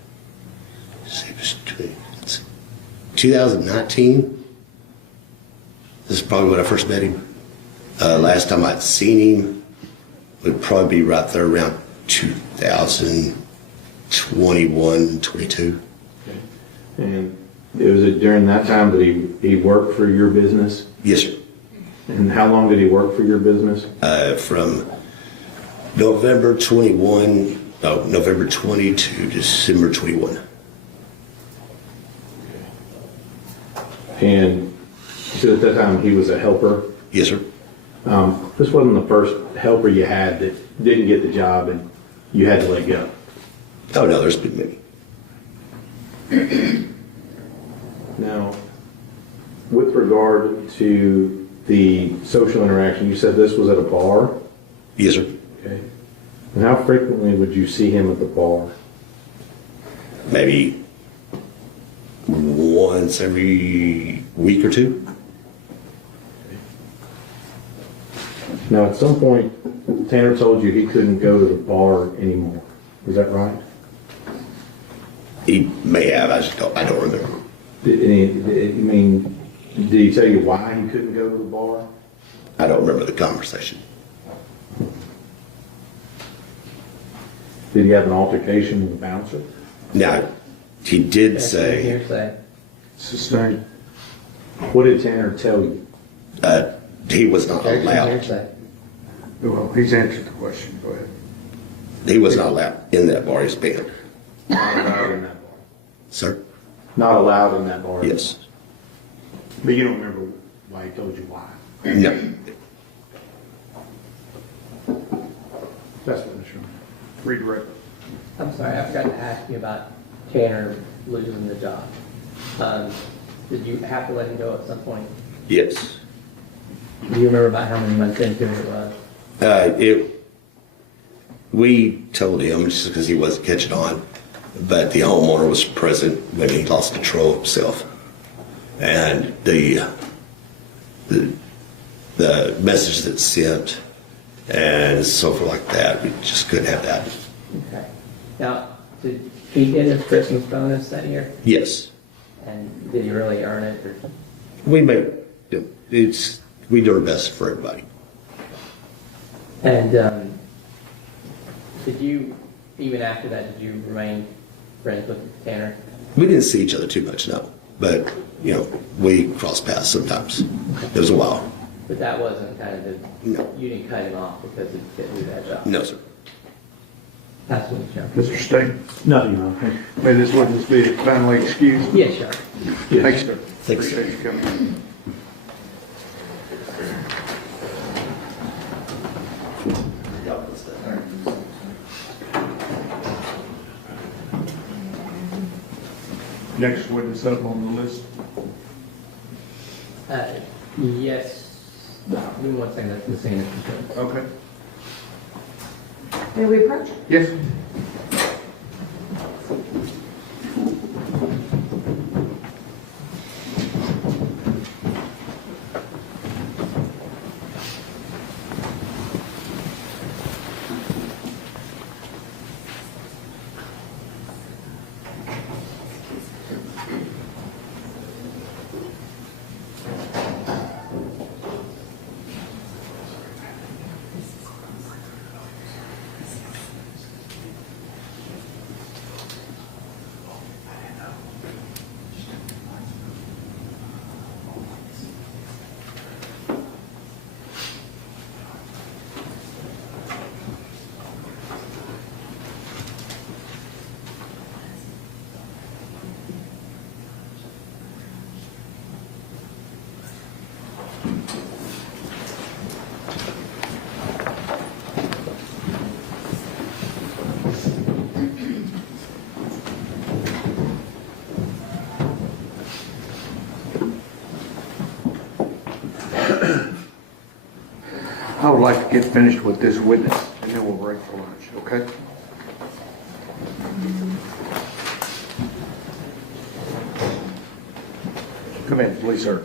2019. This is probably when I first met him. Last time I'd seen him would probably be right there around 2021, 22. And it was during that time that he worked for your business? Yes, sir. And how long did he work for your business? From November 20 to December 21. And so at that time he was a helper? Yes, sir. This wasn't the first helper you had that didn't get the job and you had to let go? Oh, no, there's been many. Now, with regard to the social interaction, you said this was at a bar? Yes, sir. Okay. And how frequently would you see him at the bar? Maybe once every week or two. Now, at some point, Tanner told you he couldn't go to the bar anymore. Is that right? He may have. I don't remember. Did he tell you why he couldn't go to the bar? I don't remember the conversation. Did he have an altercation with the bouncer? Now, he did That's say hearsay. Sustained. What did Tanner tell you? he was not That's allowed. hearsay. Well, he's answered the question. Go ahead. He was not allowed in that bar. He's banned. Not allowed in that bar. Sir? Not allowed in that bar? Yes. But you don't remember why he told you why? No. That's what it's from. Redirect. I'm sorry, I forgot to ask you about Tanner losing the job. Did you have to let him go at some point? Yes. Do you remember about how many months into it was? We told him just because he wasn't catching on, but the homeowner was present when he lost control of himself, and the message that's sent and so forth like that, we just couldn't have that. Okay. Now, did he get his Christmas bonus that year? Yes, And did he really earn it? Or? we do our best for everybody. And did you, even after that, did you remain friends with Tanner? We didn't see each other too much, no, but we crossed paths sometimes. It was a while. But that wasn't kind of No. you didn't cut him off because he didn't do that job? No, sir. That's what it's Mr. State, Nothing, no. may this witness be finally excused? Yes, sir. Thanks, sir. Thanks, sir. Appreciate you coming. Next witness up on the list. Yes. Give me 1 second. That's the same. Okay. May we approach? Yes. I would like to get finished with this witness, and then we'll break for lunch, okay? Come in, please, sir.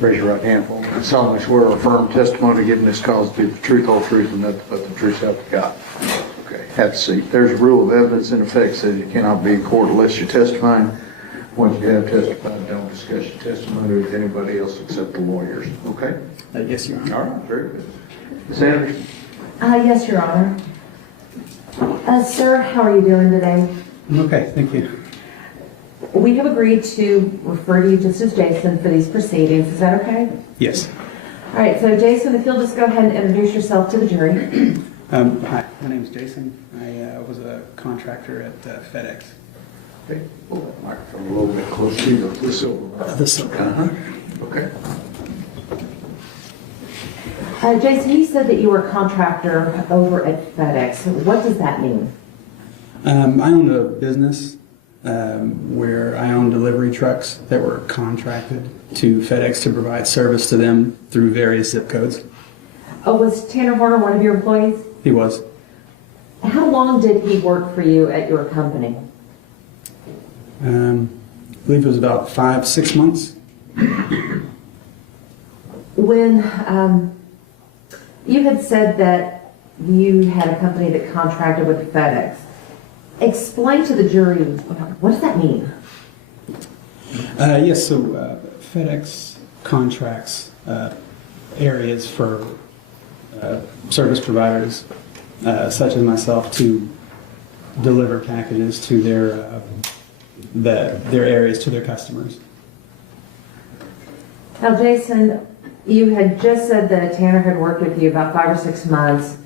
Raise your right hand for me. I solemnly swear or affirm testimony given this cause to be the truth, whole truth, and nothing but the truth, so help you God. Okay, have a seat. There's a rule of evidence in effect says you cannot be in court unless you're testifying. Once you have testified, don't discuss your testimony with anybody else except the lawyers. Okay? Yes, Your Honor. All right, very good. Ms. Anderson? Yes, Your Honor. Sir, how are you doing today? I'm okay, thank you. We have agreed to refer to you just as Jason for these proceedings. Is that okay? Yes. All right, so Jason, if you'll just go ahead and introduce yourself to the jury. Hi, my name is Jason. I was a contractor at FedEx. Okay, pull that microphone a little bit closer to you. This over. This over. Okay. Jason, you said that you were a contractor over at FedEx. What does that mean? I owned a business where I owned delivery trucks that were contracted to FedEx to provide service to them through various zip codes. Oh, was Tanner Horner one of your employees? He was. How long did he work for you at your company? I believe it was about 5-6 months. When you had said that you had a company that contracted with FedEx, explain to the jury, what does that mean? Yes, so FedEx contracts areas for service providers such as myself to deliver packages to their areas to their customers. Now, Jason, you had just said that Tanner had worked with you about 5 or 6 months.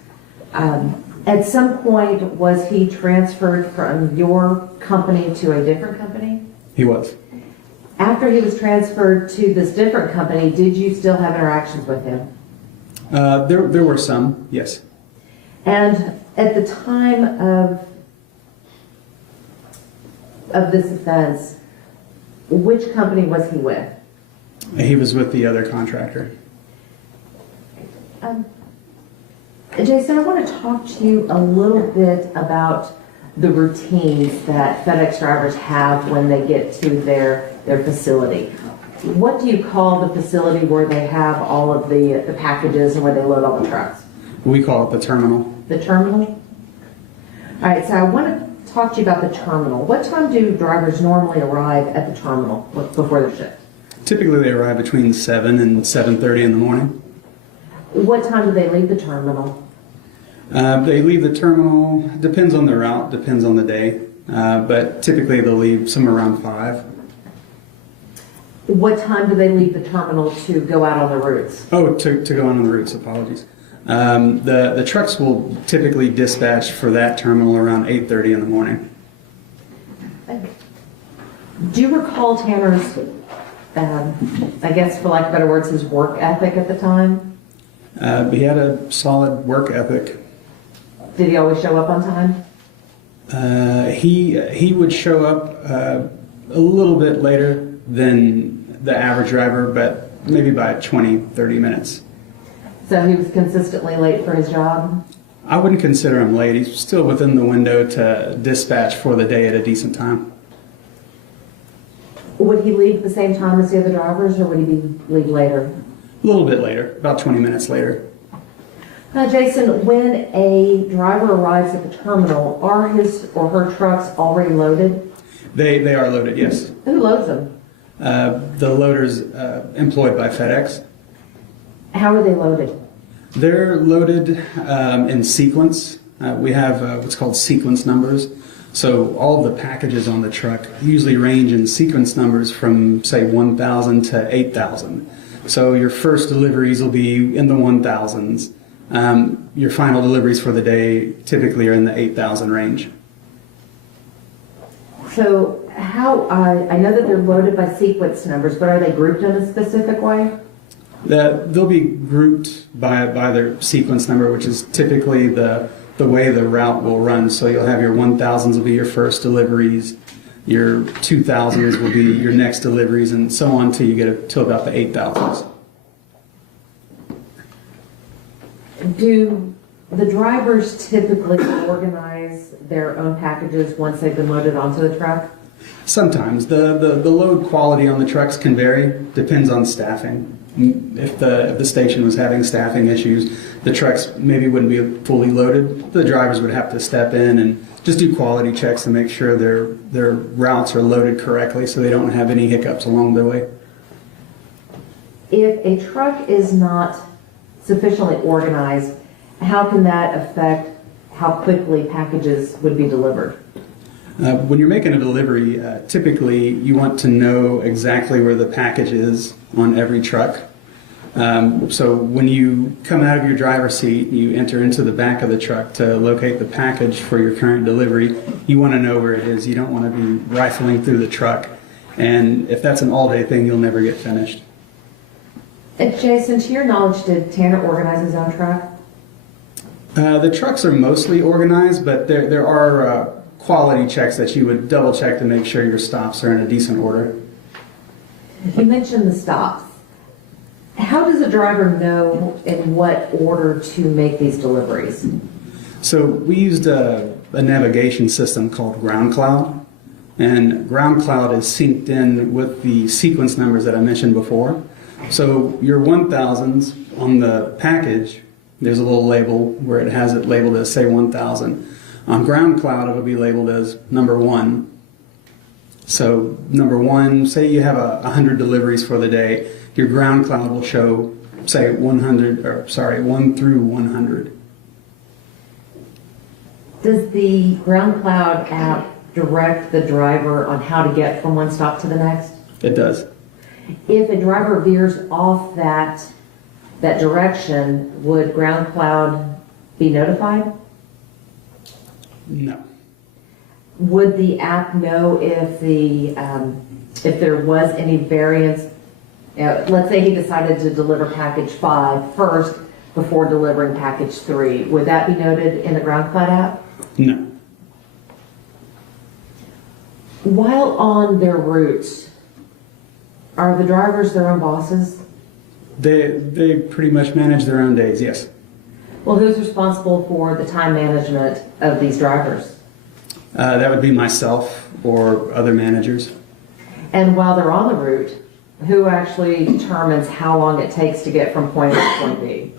At some point, was he transferred from your company to a different company? He was. After he was transferred to this different company, did you still have interactions with him? There were some, yes. And at the time of this offense, which company was he with? He was with the other contractor. Jason, I want to talk to you a little bit about the routines that FedEx drivers have when they get to their facility. What do you call the facility where they have all of the packages and where they load all the trucks? We call it the terminal. The terminal? All right, so I want to talk to you about the terminal. What time do drivers normally arrive at the terminal before their shift? Typically they arrive between 7 and 7:30 in the morning. What time do they leave the terminal? They leave the terminal, depends on the route, depends on the day, but typically they'll leave somewhere around 5. What time do they leave the terminal to go out on the routes? Oh, to go on the routes, apologies. The trucks will typically dispatch for that terminal around 8:30 in the morning. Do you recall Tanner's, I guess for lack of better words, his work ethic at the time? He had a solid work ethic. Did he always show up on time? He would show up a little bit later than the average driver, but maybe by 20-30 minutes. So he was consistently late for his job? I wouldn't consider him late. He's still within the window to dispatch for the day at a decent time. Would he leave at the same time as the other drivers, or would he leave later? A little bit later, about 20 minutes later. Now, Jason, when a driver arrives at the terminal, are his or her trucks already loaded? They are loaded, yes. Who loads them? The loaders employed by FedEx. How are they loaded? They're loaded in sequence. We have what's called sequence numbers. So all the packages on the truck usually range in sequence numbers from, say, 1,000 to 8,000. So your first deliveries will be in the 1,000s. Your final deliveries for the day typically are in the 8,000 range. So how, I know that they're loaded by sequence numbers, but are they grouped in a specific way? They'll be grouped by their sequence number, which is typically the way the route will run. So you'll have your 1,000s will be your first deliveries, your 2,000s will be your next deliveries, and so on till you get to about the 8,000s. Do the drivers typically organize their own packages once they've been loaded onto the truck? Sometimes the load quality on the trucks can vary, depends on staffing. If the station was having staffing issues, the trucks maybe wouldn't be fully loaded. The drivers would have to step in and just do quality checks to make sure their routes are loaded correctly so they don't have any hiccups along the way. If a truck is not sufficiently organized, how can that affect how quickly packages would be delivered? When you're making a delivery, typically you want to know exactly where the package is on every truck. So when you come out of your driver's seat, you enter into the back of the truck to locate the package for your current delivery. You want to know where it is. You don't want to be rifling through the truck. And if that's an all-day thing, you'll never get finished. Jason, to your knowledge, did Tanner organize his own truck? The trucks are mostly organized, but there are quality checks that you would double check to make sure your stops are in a decent order. You mentioned the stops. How does a driver know in what order to make these deliveries? So we used a navigation system called Ground Cloud, and Ground Cloud is synced in with the sequence numbers that I mentioned before. So your 1000s on the package, there's a little label where it has it labeled as, say, 1000. On Ground Cloud, it'll be labeled as number 1. So number 1, say you have 100 deliveries for the day, your Ground Cloud will show, say, 1 through 100. Does the Ground Cloud app direct the driver on how to get from one stop to the next? It does. If a driver veers off that direction, would Ground Cloud be notified? No. Would the app know if there was any variance? Let's say he decided to deliver package 5 first before delivering package 3. Would that be noted in the Ground Cloud app? No. While on their routes, are the drivers their own bosses? They pretty much manage their own days, yes. Well, who's responsible for the time management of these drivers? That would be myself or other managers. And while they're on the route, who actually determines how long it takes to get from point A to point B?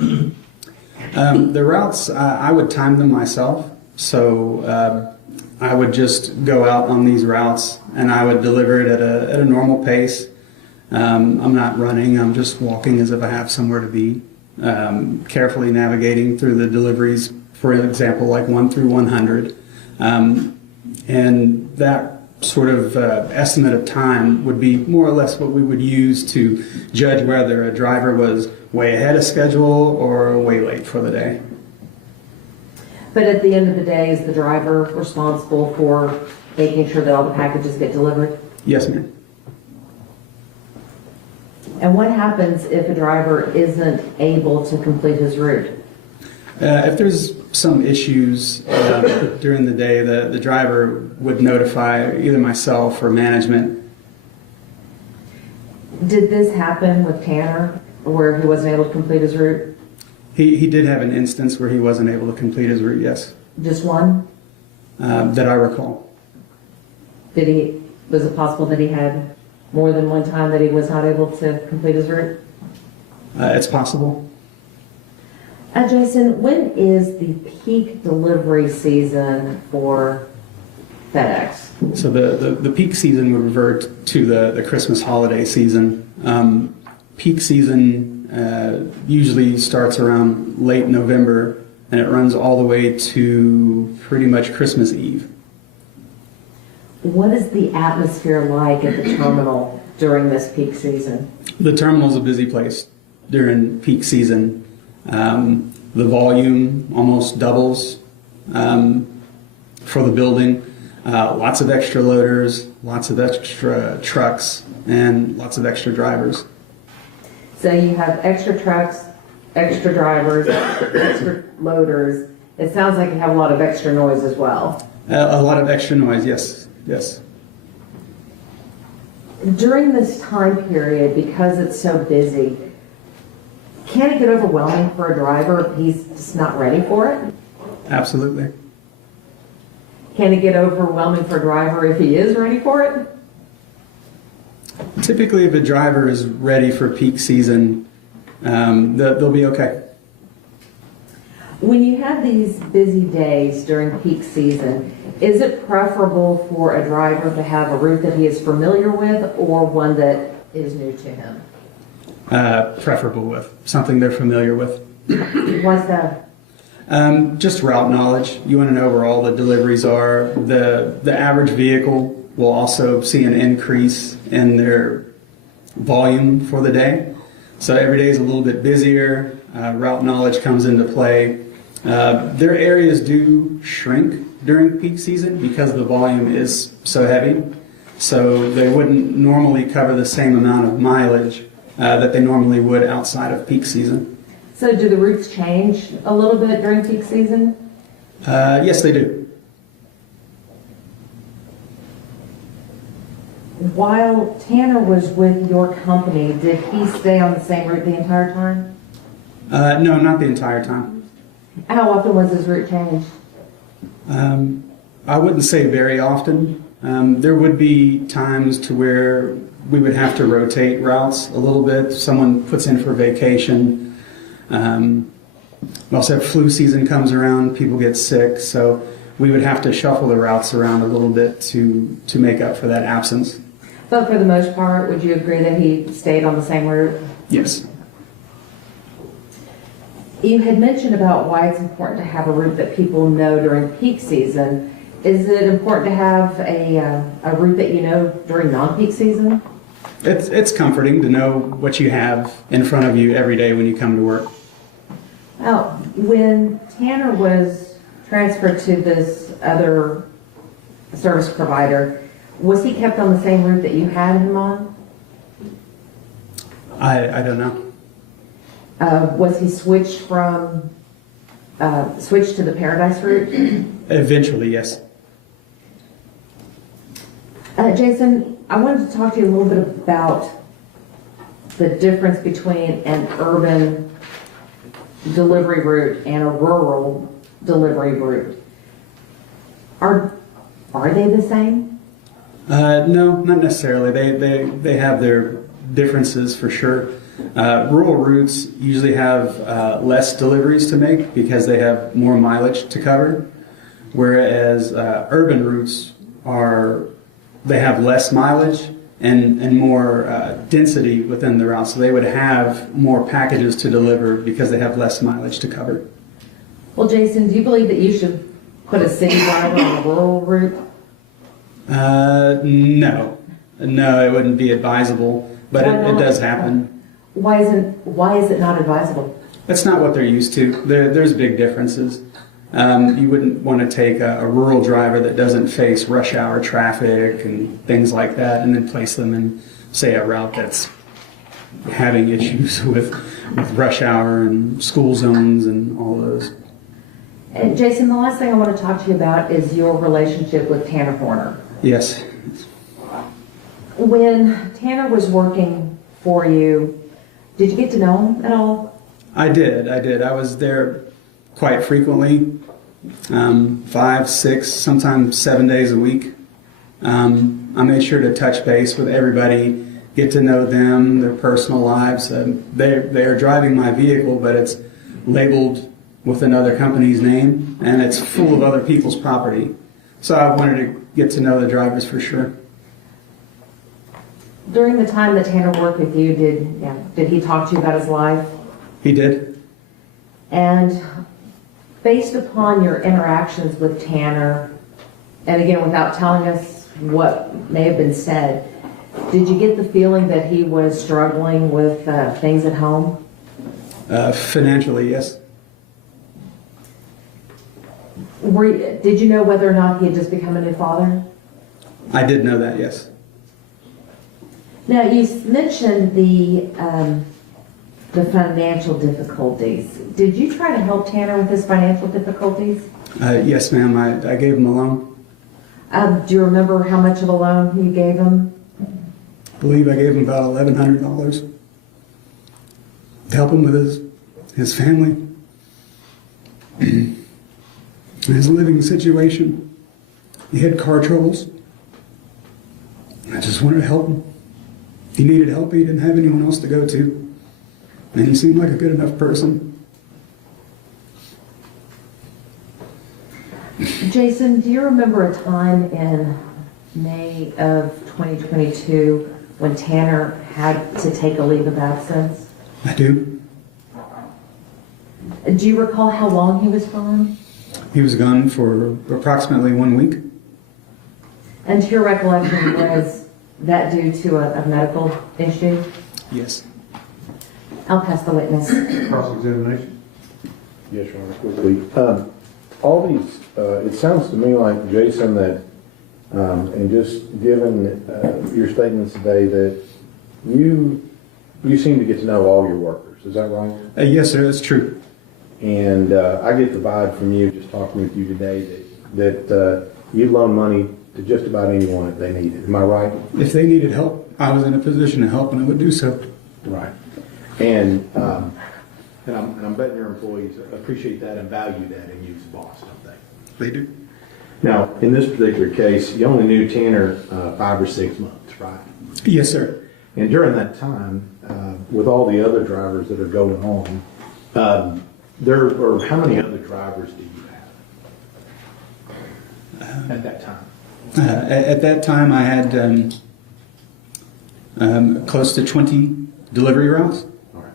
The routes, I would time them myself. So I would just go out on these routes and I would deliver it at a normal pace. I'm not running, I'm just walking as if I have somewhere to be. Carefully navigating through the deliveries, for example, like 1 through 100. And that sort of estimate of time would be more or less what we would use to judge whether a driver was way ahead of schedule or way late for the day. But at the end of the day, is the driver responsible for making sure that all the packages get delivered? Yes, ma'am. And what happens if a driver isn't able to complete his route? If there's some issues during the day, the driver would notify either myself or management. Did this happen with Tanner, where he wasn't able to complete his route? He did have an instance where he wasn't able to complete his route, yes. Just one? That I recall. Was it possible that he had more than one time that he was not able to complete his route? It's possible. Jason, when is the peak delivery season for FedEx? So the peak season would revert to the Christmas holiday season. Peak season usually starts around late November and it runs all the way to pretty much Christmas Eve. What is the atmosphere like at the terminal during this peak season? The terminal's a busy place during peak season. The volume almost doubles for the building. Lots of extra loaders, lots of extra trucks, and lots of extra drivers. So you have extra trucks, extra drivers, extra loaders. It sounds like you have a lot of extra noise as well. A lot of extra noise, yes, yes. During this time period, because it's so busy, can it get overwhelming for a driver if he's just not ready for it? Absolutely. Can it get overwhelming for a driver if he is ready for it? Typically, if a driver is ready for peak season, they'll be okay. When you have these busy days during peak season, is it preferable for a driver to have a route that he is familiar with or one that is new to him? Preferable with something they're familiar with. What's that? Just route knowledge. You want to know where all the deliveries are. The average vehicle will also see an increase in their volume for the day. So every day is a little bit busier. Route knowledge comes into play. Their areas do shrink during peak season because the volume is so heavy. So they wouldn't normally cover the same amount of mileage that they normally would outside of peak season. So do the routes change a little bit during peak season? Yes, they do. While Tanner was with your company, did he stay on the same route the entire time? No, not the entire time. How often was his route changed? I wouldn't say very often. There would be times to where we would have to rotate routes a little bit. Someone puts in for vacation. We also have flu season comes around, people get sick, so we would have to shuffle the routes around a little bit to make up for that absence. But for the most part, would you agree that he stayed on the same route? Yes. You had mentioned about why it's important to have a route that people know during peak season. Is it important to have a route that you know during non-peak season? It's comforting to know what you have in front of you every day when you come to work. Now, when Tanner was transferred to this other service provider, was he kept on the same route that you had him on? I don't know. Was he switched to the Paradise route? Eventually, yes. Jason, I wanted to talk to you a little bit about the difference between an urban delivery route and a rural delivery route. Are they the same? No, not necessarily. They have their differences for sure. Rural routes usually have less deliveries to make because they have more mileage to cover, whereas urban routes they have less mileage and more density within the route, so they would have more packages to deliver because they have less mileage to cover. Well, Jason, do you believe that you should put a city driver on a rural route? No, it wouldn't be advisable, but it does happen. Why is it not advisable? That's not what they're used to. There's big differences. You wouldn't want to take a rural driver that doesn't face rush hour traffic and things like that and then place them in, say, a route that's having issues with rush hour and school zones and all those. And Jason, the last thing I want to talk to you about is your relationship with Tanner Horner. Yes. When Tanner was working for you, did you get to know him at all? I did. I was there quite frequently, 5, 6, sometimes 7 days a week. I made sure to touch base with everybody, get to know them, their personal lives. They're driving my vehicle, but it's labeled with another company's name, and it's full of other people's property. So I wanted to get to know the drivers for sure. During the time that Tanner worked with you, did he talk to you about his life? He did. And based upon your interactions with Tanner, and again, without telling us what may have been said, did you get the feeling that he was struggling with things at home? Financially, yes. Did you know whether or not he had just become a new father? I did know that, yes. Now, you mentioned the financial difficulties. Did you try to help Tanner with his financial difficulties? Yes, ma'am. I gave him a loan. Do you remember how much of a loan you gave him? I believe I gave him about $1,100 to help him with his family and his living situation. He had car troubles. I just wanted to help him. He needed help. He didn't have anyone else to go to. And he seemed like a good enough person. Jason, do you remember a time in May of 2022 when Tanner had to take a leave of absence? I do. Do you recall how long he was gone? He was gone for approximately 1 week. And to your recollection, was that due to a medical issue? Yes. I'll pass the witness. Cross-examination? Yes, Your Honor, quickly. All these, it sounds to me like, Jason, that, and just given your statements today, that you seem to get to know all your workers. Is that right? Yes, sir, that's true. And I get the vibe from you, just talking with you today, that you loan money to just about anyone if they need it. Am I right? If they needed help, I was in a position to help, and I would do so. Right. And I'm betting your employees appreciate that and value that in you as boss, don't they? They do. Now, in this particular case, you only knew Tanner 5 or 6 months, right? Yes, sir. And during that time, with all the other drivers that are going on, how many other drivers do you have at that time? At that time, I had close to 20 delivery routes. All right.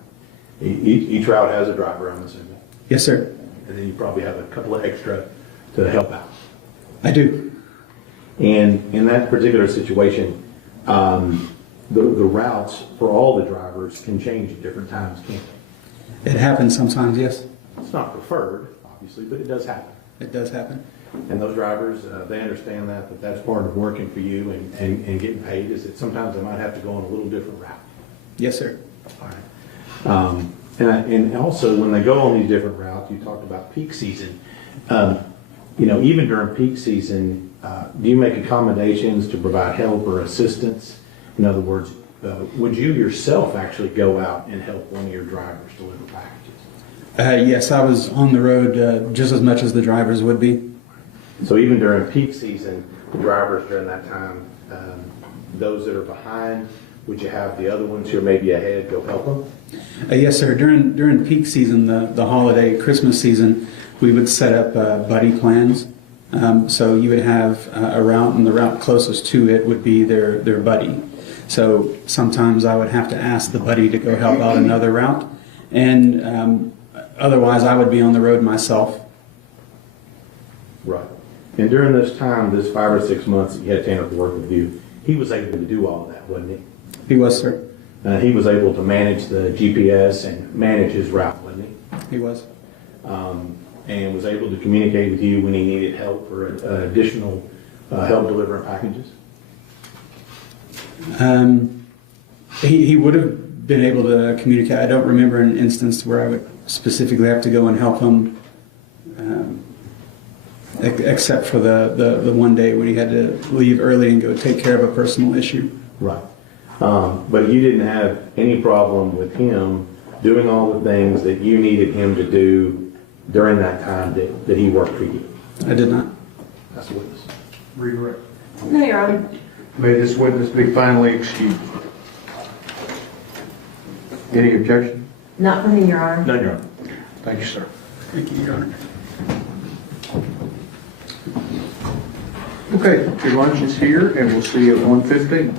Each route has a driver, I'm assuming. Yes, sir. And then you probably have a couple of extra to help out. I do. And in that particular situation, the routes for all the drivers can change at different times, can't they? It happens sometimes, yes. It's not preferred, obviously, but it does happen. It does happen. And those drivers, they understand that that's part of working for you and getting paid, is that sometimes they might have to go on a little different route. Yes, sir. All right. And also, when they go on these different routes, you talked about peak season. Even during peak season, do you make accommodations to provide help or assistance? In other words, would you yourself actually go out and help one of your drivers deliver packages? Yes, I was on the road just as much as the drivers would be. So even during peak season, the drivers during that time, those that are behind, would you have the other ones who are maybe ahead go help them? Yes, sir. During peak season, the holiday, Christmas season, we would set up buddy plans. So you would have a route, and the route closest to it would be their buddy. So sometimes I would have to ask the buddy to go help out another route, and otherwise I would be on the road myself. Right. And during this time, this 5 or 6 months that you had Tanner work with you, he was able to do all of that, wasn't he? He was, sir. He was able to manage the GPS and manage his route, wasn't he? He was. And was able to communicate with you when he needed help or additional help delivering packages? He would have been able to communicate. I don't remember an instance where I would specifically have to go and help him, except for the one day when he had to leave early and go take care of a personal issue. Right. But you didn't have any problem with him doing all the things that you needed him to do during that time that he worked for you? I did not. That's the witness. Redirect. No, Your Honor. May this witness be finally excused. Any objection? Not for me, Your Honor. None, Your Honor. Thank you, sir. Thank you, Your Honor. Okay, your lunch is here, and we'll see you at 1:15.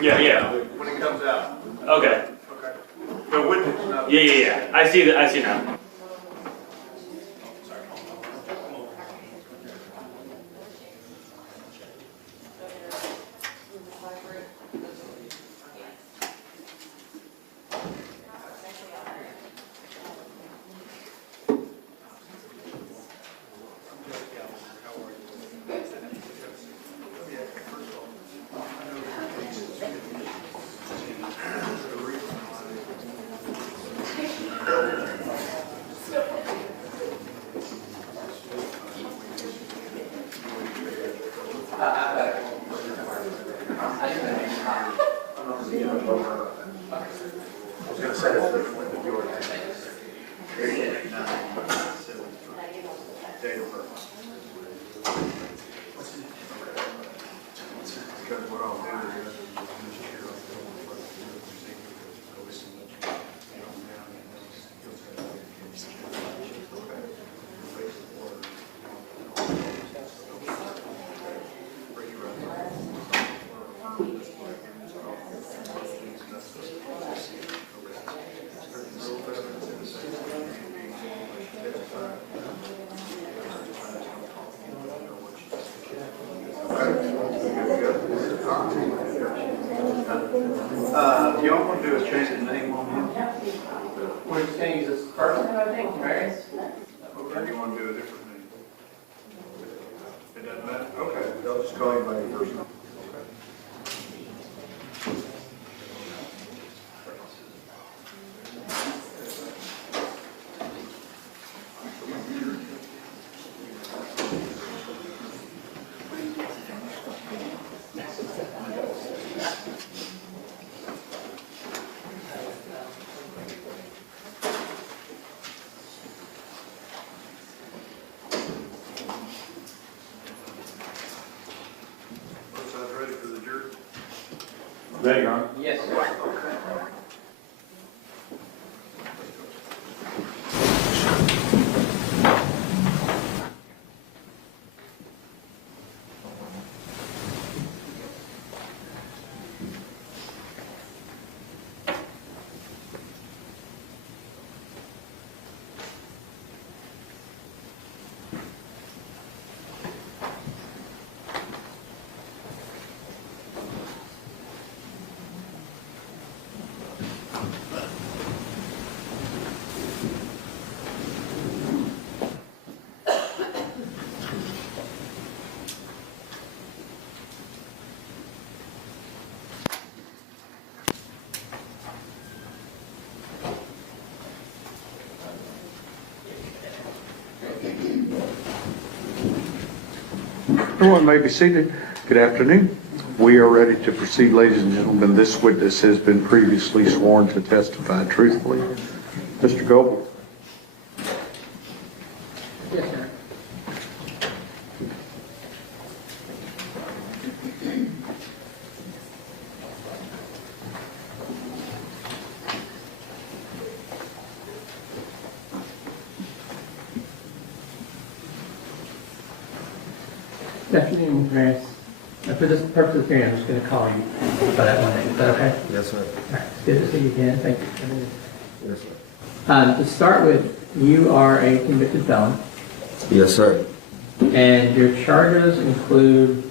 Yeah. When it comes out. Okay. Okay. The witness, not. Yeah. I see that. I see now. Y'all want to do a change of name on him? We're just gonna use this first name, I think, right? Or do you want to do a different name? It doesn't matter? Okay, they'll just call you by your first name. Both sides ready for the jury? There you are. Yes. Everyone may be seated. Good afternoon. We are ready to proceed, ladies and gentlemen. This witness has been previously sworn to testify truthfully. Mr. Goble. Yes, sir. Good afternoon, Maris. For this purpose of the hearing, I'm just going to call you by that one name. Is that okay? Yes, sir. All right. It's good to see you again. Thank you. Yes, sir. To start with, you are a convicted felon, Yes, sir. and your charges include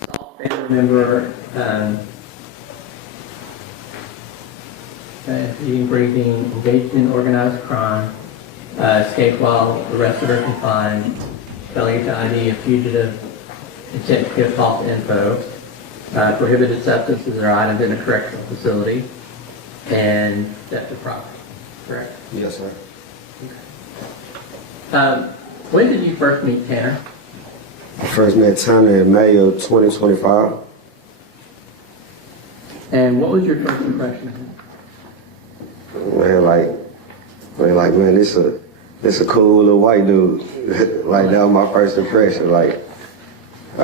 assault family member, eating, breathing, engaged in organized crime, escape while arrested or confined, failure to ID a fugitive, intent to give false info, prohibited substances or items in a correctional facility, and theft of property. Correct? Yes, sir. When did you first meet Tanner? I first met Tanner in May of 2025. And what was your first impression of him? Man, this a cool little white dude. Like, that was my first impression. Like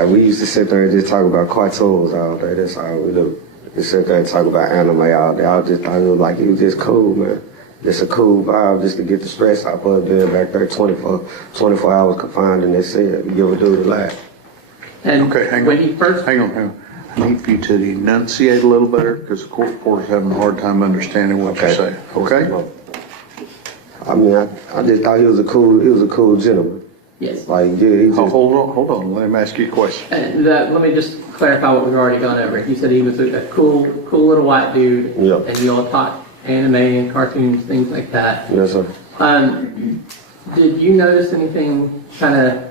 we used to sit there and just talk about cartoons all day. That's all we do. Just sit there and talk about anime all day. I was like, he was just cool, man. Just a cool vibe, just to get the stress out of being back there 24 hours confined in this cell. You give a dude a laugh. And Okay, hang when on. he first, Hang on. I need for you to enunciate a little better because the court reporter's having a hard time understanding what you're saying. Okay? I mean, I just thought he was a cool gentleman. yes. Like, yeah, he just, Hold on. Let me ask you a question. And let me just clarify what we've already gone over. You said he was a cool little white dude. Yep. And you all taught anime and cartoons, things like that. yes, sir. Did you notice anything kind of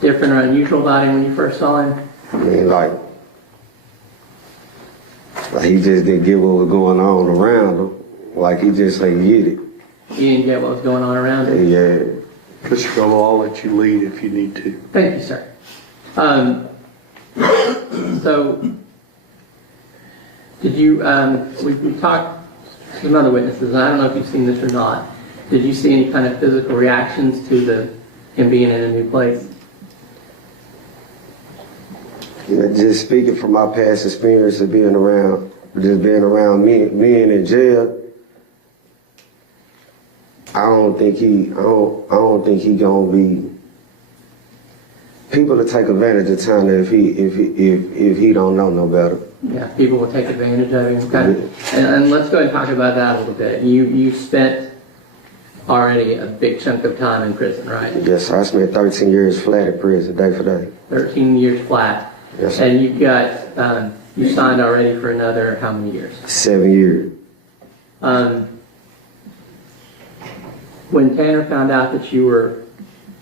different or unusual about him when you first saw him? I mean, like he just didn't get what was going on around him. Like, he just ain't get it. You didn't get what was going on around him? Yeah. Mr. Fellow, I'll let you lead if you need to. Thank you, sir. So, did you, we talked to some other witnesses, and I don't know if you've seen this or not. Did you see any kind of physical reactions to him being in a new place? Yeah, just speaking from my past experience of being around men in jail, I don't think he gonna be. People will take advantage of time if he don't know no better. Yeah, people will take advantage of him. Okay. And let's go ahead and talk about that a little bit. You spent already a big chunk of time in prison, right? Yes, I spent 13 years flat in prison, day for day. 13 years flat. Yes, sir. And you've got, you signed already for another how many years? 7 years. When Tanner found out that you were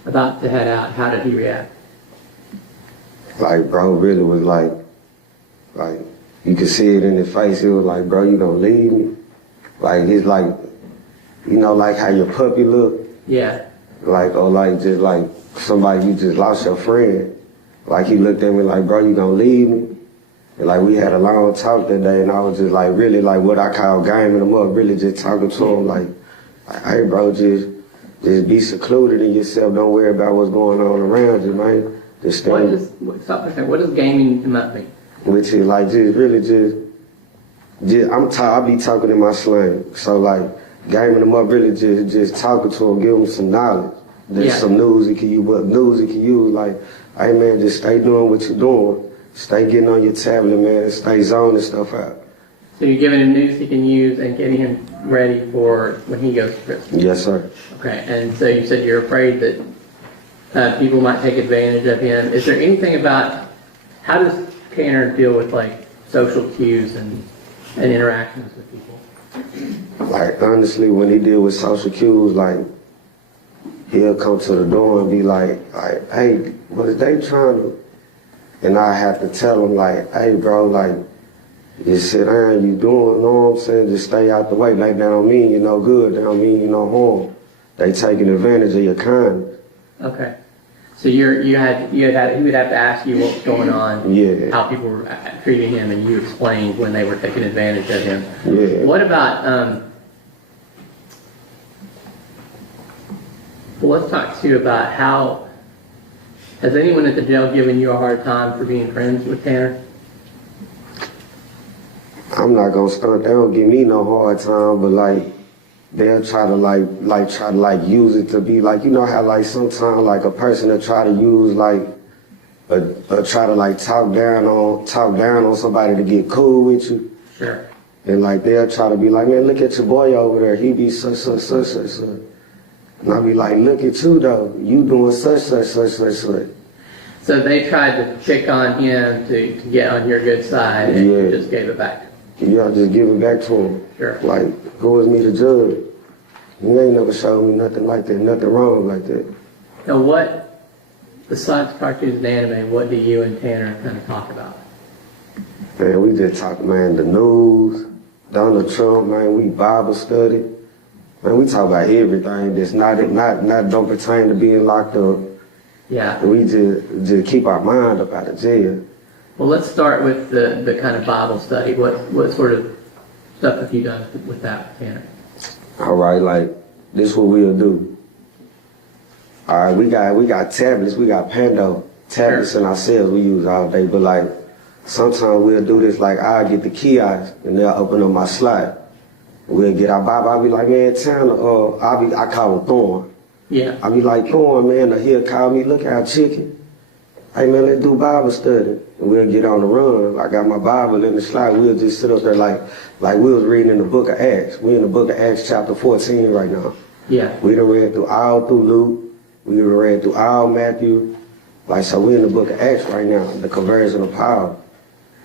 about to head out, how did he react? Like, bro, really was like you could see it in his face. He was like, bro, you gonna leave me? Like, it's like, you know, like how your puppy look. Yeah. Like, or like just like somebody you just lost your friend. Like, he looked at me like, bro, you gonna leave me? And like, we had a long talk that day, and I was just like, really like what I call gaming him up, really just talking to him like, hey, bro, just be secluded in yourself. Don't worry about what's going on around you, man. Just stay. What does gaming him up mean? Which is like just really just I be talking in my slang. So like gaming him up, really just talking to him, give him some knowledge. There's some news he can use, what news he can use. Like, hey man, just stay doing what you're doing. Stay getting on your tablet, man. Stay zoning stuff out. So you're giving him news he can use and getting him ready for when he goes to prison? Yes, sir. Okay, and so you said you're afraid that people might take advantage of him. Is there anything about, how does Tanner deal with like social cues and interactions with people? Like, honestly, when he deal with social cues, like, he'll come to the door and be like, hey, what are they trying to? And I have to tell him like, hey, bro, like, just sit down, you doing, you know what I'm saying? Just stay out the way. Like, that don't mean you no good, that don't mean you no harm. They taking advantage of your kindness. Okay. So he would have to ask you what was going on, how people were treating him, and you explained when they were taking advantage of him. Yeah. What about, well, let's talk to you about how, has anyone at the jail given you a hard time for being friends with Tanner? I'm not gonna stunt. They don't give me no hard time, but like they'll try to use it to be like, you know how like sometimes like a person will try to use like try to like talk down on somebody to get cool with you. Sure. And like they'll try to be like, man, look at your boy over there. He be such. And I'll be like, look at you though. You doing such. So they tried to pick on him to get on your good side, and you just gave it back. Yeah, just give it back to him. Sure. Like, who is me to judge? You ain't never showed me nothing like that, nothing wrong like that. Now what, besides cartoons and anime, what do you and Tanner kind of talk about? Man, we just talk, man, the news, Donald Trump, man, we Bible study. Man, we talk about everything that's not don't pertain to being locked up. Yeah. We just keep our mind up out of jail. Well, let's start with the kind of Bible study. What sort of stuff have you done with that, Tanner? All right, like, this is what we'll do. All right, we got tablets, we got Pando tablets in ourselves we use all day, but like, sometimes we'll do this, like, I'll get the kiosk and they'll open up my slide. We'll get our Bible, I'll be like, man, Tanner, I call him Thorn. Yeah. I'll be like, Thorn, man, or he'll call me, look at our chicken. hey man, let's do Bible study. And we'll get on the run. I got my Bible in the slide. We'll just sit up there like we was reading in the book of Acts. We in the book of Acts chapter 14 right now. Yeah. We done read through Luke. We done read through all Matthew. Like, so we in the book of Acts right now, the conversion of Paul.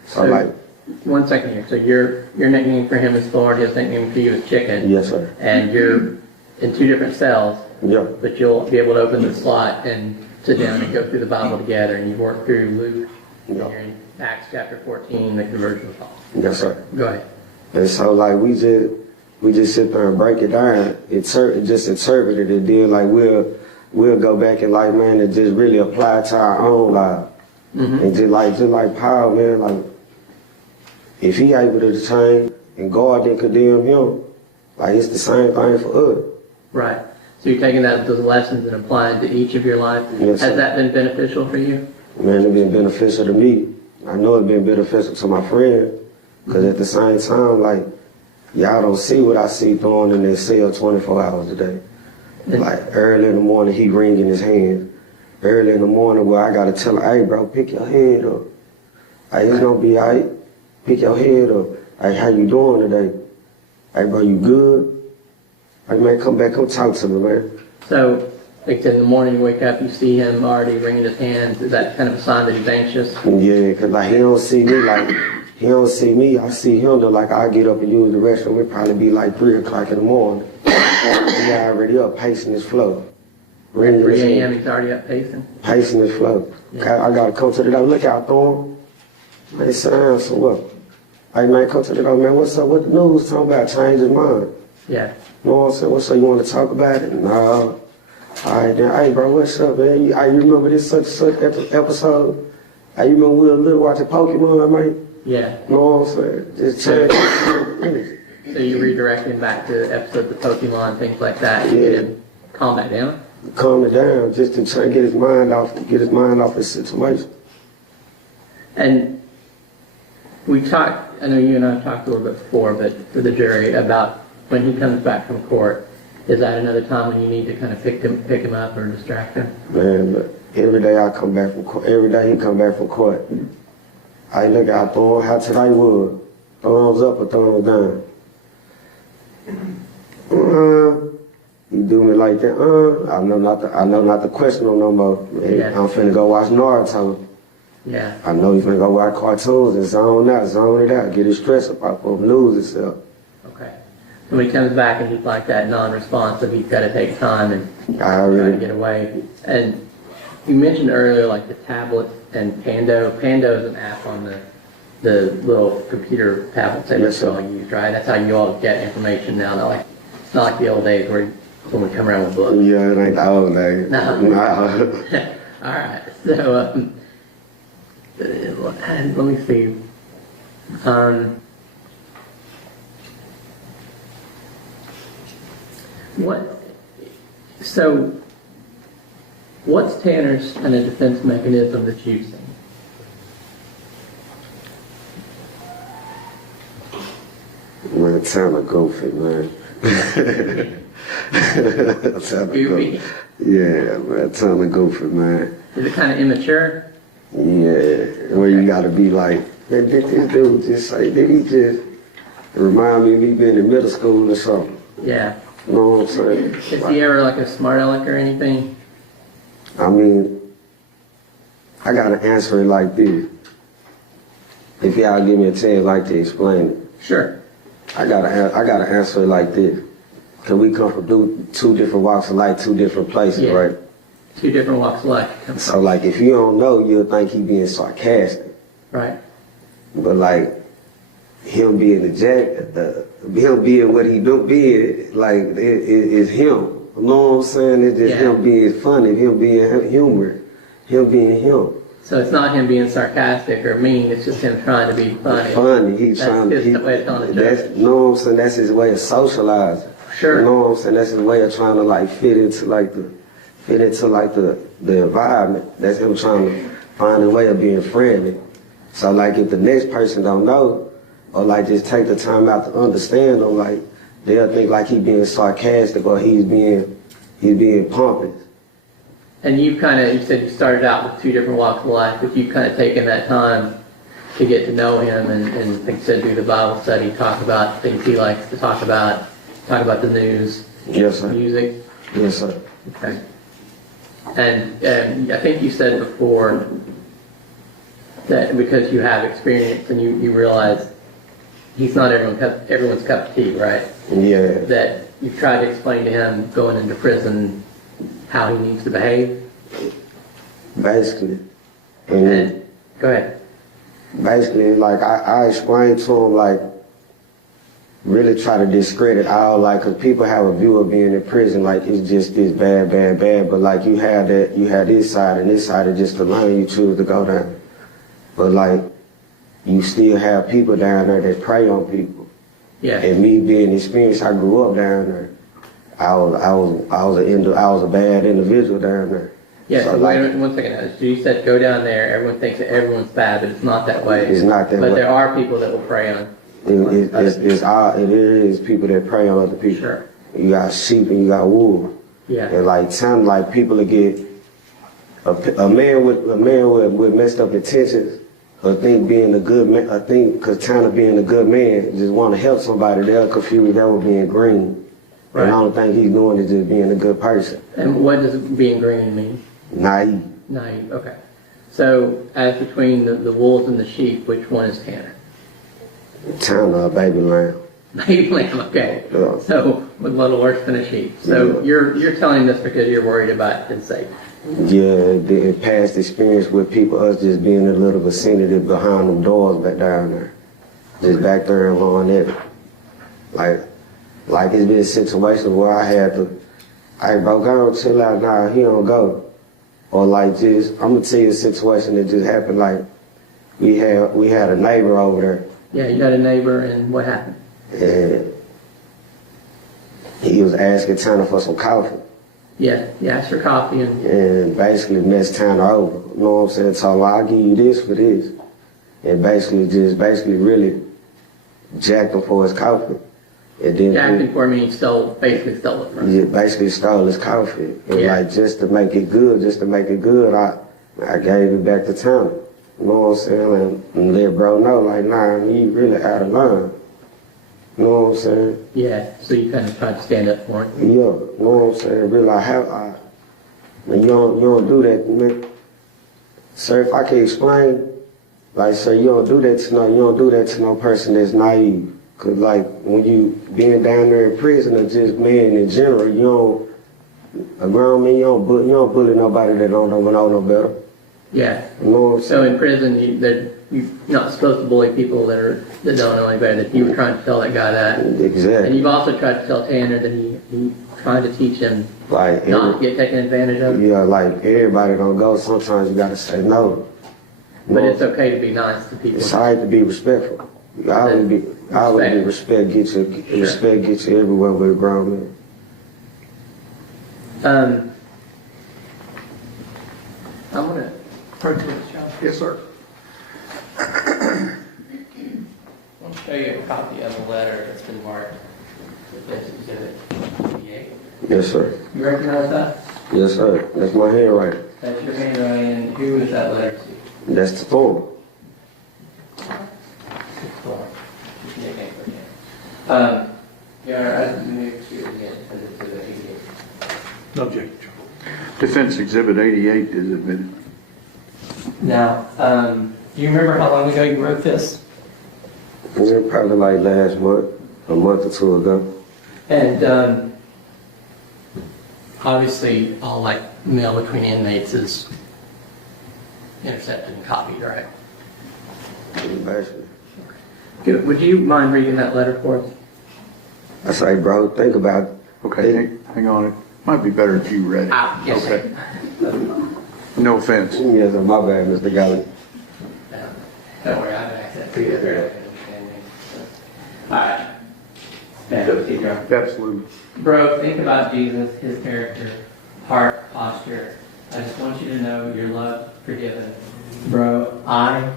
So like. 1 second here. So your nickname for him is Lord, his nickname for you is Chicken. Yes, sir. And you're in 2 different cells. Yeah. But you'll be able to open the slot and sit down and go through the Bible together, and you work through Luke. Yeah. You're in Acts chapter 14, the conversion of Paul. Yes, sir. Go ahead. And so like we just sit there and break it down, just interpret it, and then like we'll go back and like, man, and just really apply it to our own life. Mm-hmm. And just like Paul, man, like if he able to change and God didn't condemn him, like it's the same thing for us. Right. So you're taking those lessons and applying to each of your lives. Yes, Has sir. that been beneficial for you? Man, it's been beneficial to me. I know it's been beneficial to my friend, because at the same time, like, y'all don't see what I see throwing in their cell 24 hours a day. Like, early in the morning, he ringing his hand. Early in the morning, where I got to tell him, hey, bro, pick your head up. Hey, it's going to be all right. Pick your head up. Hey, how you doing today? Hey, bro, you good? Hey, man, come talk to me, man. So, like in the morning you wake up, you see him already wringing his hands. Is that kind of a sign that he's anxious? Yeah, because like he don't see me. I see him though. Like I get up and use the restroom. It probably be like 3 o'clock in the morning. He already up pacing his floor. 3 a.m. he's already up pacing? Pacing his floor. Yeah. I gotta come to the door. Look out, Thorn. Man, sit down, so what? Hey man, come to the door, man. What's up? What the news talking about? Change his mind. Yeah. You know what I'm saying? What's up? You want to talk about it? No. All right, then. Hey, bro, what's up, man? You remember this such episode? Hey, you remember we were little watching Pokemon, man? Yeah. You know what I'm saying? Just change. So you redirect him back to episodes of Pokemon, things like that. You get him calm back down? Calm it down, just to try and get his mind off the situation. And we talked, I know you and I talked a little bit before, but for the jury, about when he comes back from court. Is that another time when you need to kind of pick him up or distract him? Man, look, every day I come back from court, every day he come back from court, I look out Thorn, how today was. Thumbs up or thumbs down. You do me like that, I know not to question him no more. Man, Yeah. I'm finna go watch Naruto. Yeah. I know he's finna go watch cartoons and zone it out, get his stress up off him, lose himself. Okay. So when he comes back and he's like that non-responsive, he's got to take time and try to get away. And you mentioned earlier like the tablet and Pando. Pando is an app on the little computer tablets that you all use, right? That's how you all get information now. It's not like the old days where someone come around with books. Yeah, it ain't the old days. No. All right. So let me see. What's Tanner's kind of defense mechanism that's using? Man, Tanner goofy, man. Goofy? Yeah, man, Tanner goofy, man. Is it kind of immature? Yeah, where you gotta be like, man, did this dude just say, did he just remind me of me being in middle school or something? Yeah. You know what I'm saying? Is he ever like a smart aleck or anything? I mean, I gotta answer it like this. If y'all give me a chance like to explain it. Sure. I gotta answer it like this. Cause we come from two different walks of life, 2 different places, Yeah. right? 2 different walks of life. So like if you don't know, you'll think he being sarcastic. Right. But like him being him being what he do being, like it's him. You know what I'm saying? It's just him being funny, him being humor, him being him. So it's not him being sarcastic or mean, it's just him trying to be funny. He's trying to. That's his way of telling the You know what I'm saying? That's his way of socializing. Sure. You know what I'm saying? That's his way of trying to like fit into the environment. That's him trying to find a way of being friendly. So like if the next person don't know, or like just take the time out to understand him, like they'll think like he being sarcastic or he's being pompous. And you said you started out with 2 different walks of life, but you've kind of taken that time to get to know him and like you said, do the Bible study, talk about things he likes to talk about the news, Yes, sir. music. Yes, sir. Okay. And I think you said before that because you have experience and you realize he's not everyone's cup of tea, right? Yeah. That you've tried to explain to him going into prison how he needs to behave. Basically. And go ahead. Basically, like I explained to him, like, really try to discredit all, like, cause people have a view of being in prison, like it's just this bad, but like you have this side and this side, and just to learn you choose to go down. But like, you still have people down there that prey on people. Yeah. And me being experienced, I grew up down there. I was a bad individual down there. Yeah, So, so like, wait one second. So you said go down there, everyone thinks that everyone's bad, but it's not that way. It's not that way. But there are people that will prey on. It is people that prey on other people. Sure. You got sheep and you got wolves. Yeah. And like time, like people will get a man with messed up intentions. I think being a good man, cause trying to being a good man, just want to help somebody. They'll confuse that with being green. Right. And I don't think he's doing is just being a good person. And what does being green mean? Naive. Naive. Okay. So as between the wolves and the sheep, which one is Tanner? Tanner, a baby lamb. Baby lamb. Okay. Yeah. So a little worse than a sheep. So you're telling this because you're worried about his safety. Yeah, the past experience with people, us just being in a little vicinity behind them doors back down there. Just back there and along it. Like it's been situations where I had to, hey bro, go and chill out now, he don't go. Or like just, I'm gonna tell you a situation that just happened, like we had a neighbor over there. Yeah, you got a neighbor and what happened? And he was asking Tanner for some coffee. Yeah, you asked for coffee and basically messed Tanner over. You know what I'm saying? Told him, I'll give you this for this. And basically really jacked him for his coffee. And then jacking for me, basically stole it from him. Yeah, basically stole his coffee. And like just to make it good, I gave it back to Tanner. You know what I'm saying? And let bro know, like, nah, you really out of line. You know what I'm saying? Yeah, so you kind of tried to stand up for him. Yeah, you know what I'm saying? Really, you don't do that, man. Sir, if I can explain, like, sir, you don't do that to no person that's naive. Cause like, when you being down there in prison or just men in general, a grown man, you don't bully nobody that don't know no better. Yeah. You know what I'm saying? So in prison, you're not supposed to bully people that don't know any better. That you were trying to tell that guy that. Exactly. And you've also tried to tell Tanner that he trying to teach him like not to get taken advantage of. Yeah, like everybody don't go. Sometimes you gotta say no. But it's okay to be nice to people. It's alright to be respectful. I would be respect get you everywhere with a grown man. I'm gonna approach this, John. Yes, sir. I want to show you a copy of the letter that's been marked as Exhibit 88. Yes, sir. You recognize that? Yes, sir. That's my handwriting. That's your handwriting, and who is that letter to? That's the form. I moved to again, send it to the 88. No objection. Defense Exhibit 88 is admitted. Now, do you remember how long ago you wrote this? Yeah, probably like last month, a month or two ago. And obviously, all like mail between inmates is intercepted and copied, right? Basically. Good. Would you mind reading that letter for us? I say, bro, think about it. Okay, hang on. It might be better if you read it. Yes, okay. No offense. Yes, my bad, Mr. Galley. Don't worry, I have access to it. Alright. Absolutely. Bro, think about Jesus, his character, heart, posture. I just want you to know you're loved, forgiven. Bro, I'm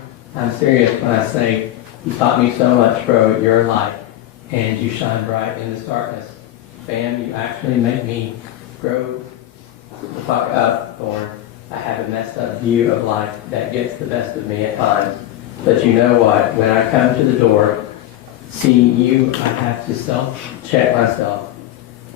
serious when I say you taught me so much, bro. You're a light, and you shine bright in this darkness. Fam, you actually make me grow the fuck up, or I have a messed up view of life that gets the best of me at times. But you know what? When I come to the door, seeing you, I have to self-check myself.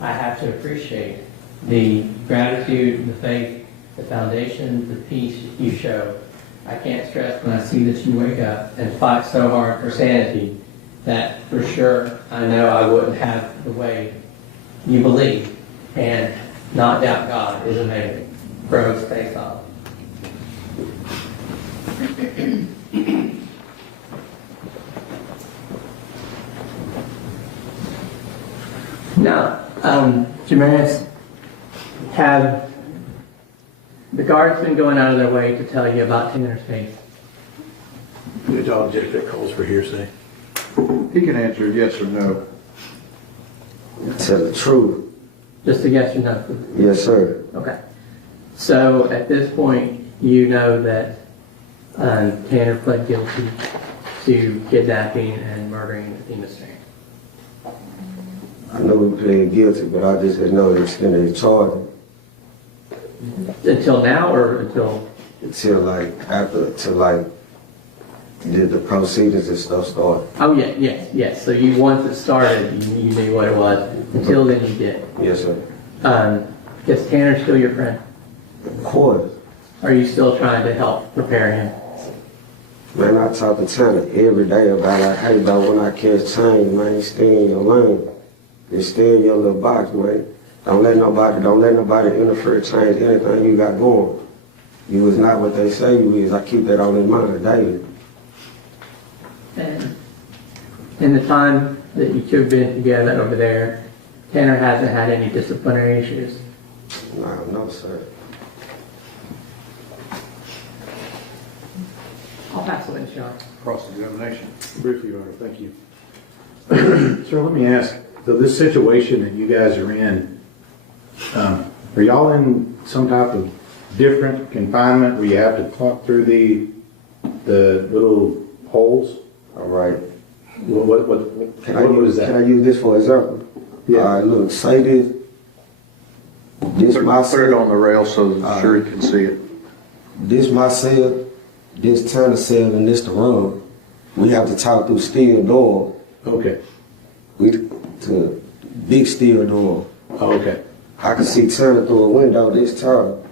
I have to appreciate the gratitude, the faith, the foundation, the peace you show. I can't stress when I see that you wake up and fight so hard for sanity that for sure I know I wouldn't have the way you believe, and not doubt God is amazing. Bro, stay solid. Now, Jamaris, have the guards been going out of their way to tell you about Tanner's case? Good job, Jeff. That calls for hearsay. He can answer yes or no. Tell the truth. Just a yes or no? Yes, sir. Okay. So at this point, you know that Tanner pled guilty to kidnapping and murdering Athena Strand. I know we pleaded guilty, but I just didn't know the extent of the charge. Until now, or until? Until did the proceedings and stuff start. Oh yeah, yes. So you once it started, you knew what it was. Until then, you did. Yes, sir. Is Tanner still your friend? Of course. Are you still trying to help prepare him? Man, I talk to Tanner every day about like, hey, dog, when I catch change, man, stay in your lane. Just stay in your little box, man. Don't let nobody interfere, change anything you got going. You is not what they say you is. I keep that on in mind daily. And in the time that you two have been together over there, Tanner hasn't had any disciplinary issues? No, sir. I'll pass it in, Sean. Cross-examination. Briefly, Your Honor, thank you. Sir, let me ask, so this situation that you guys are in, are y'all in some type of different confinement where you have to talk through the little holes? All right. What is that? Can I use this for example? Yeah. All right, look, say this. This my Put it on the rail so that sure you can see it. This my cell, this Tanner cell, and this the room. We have to talk through steel door. Okay. To big steel door. Oh, okay. I can see Tanner through a window this tall.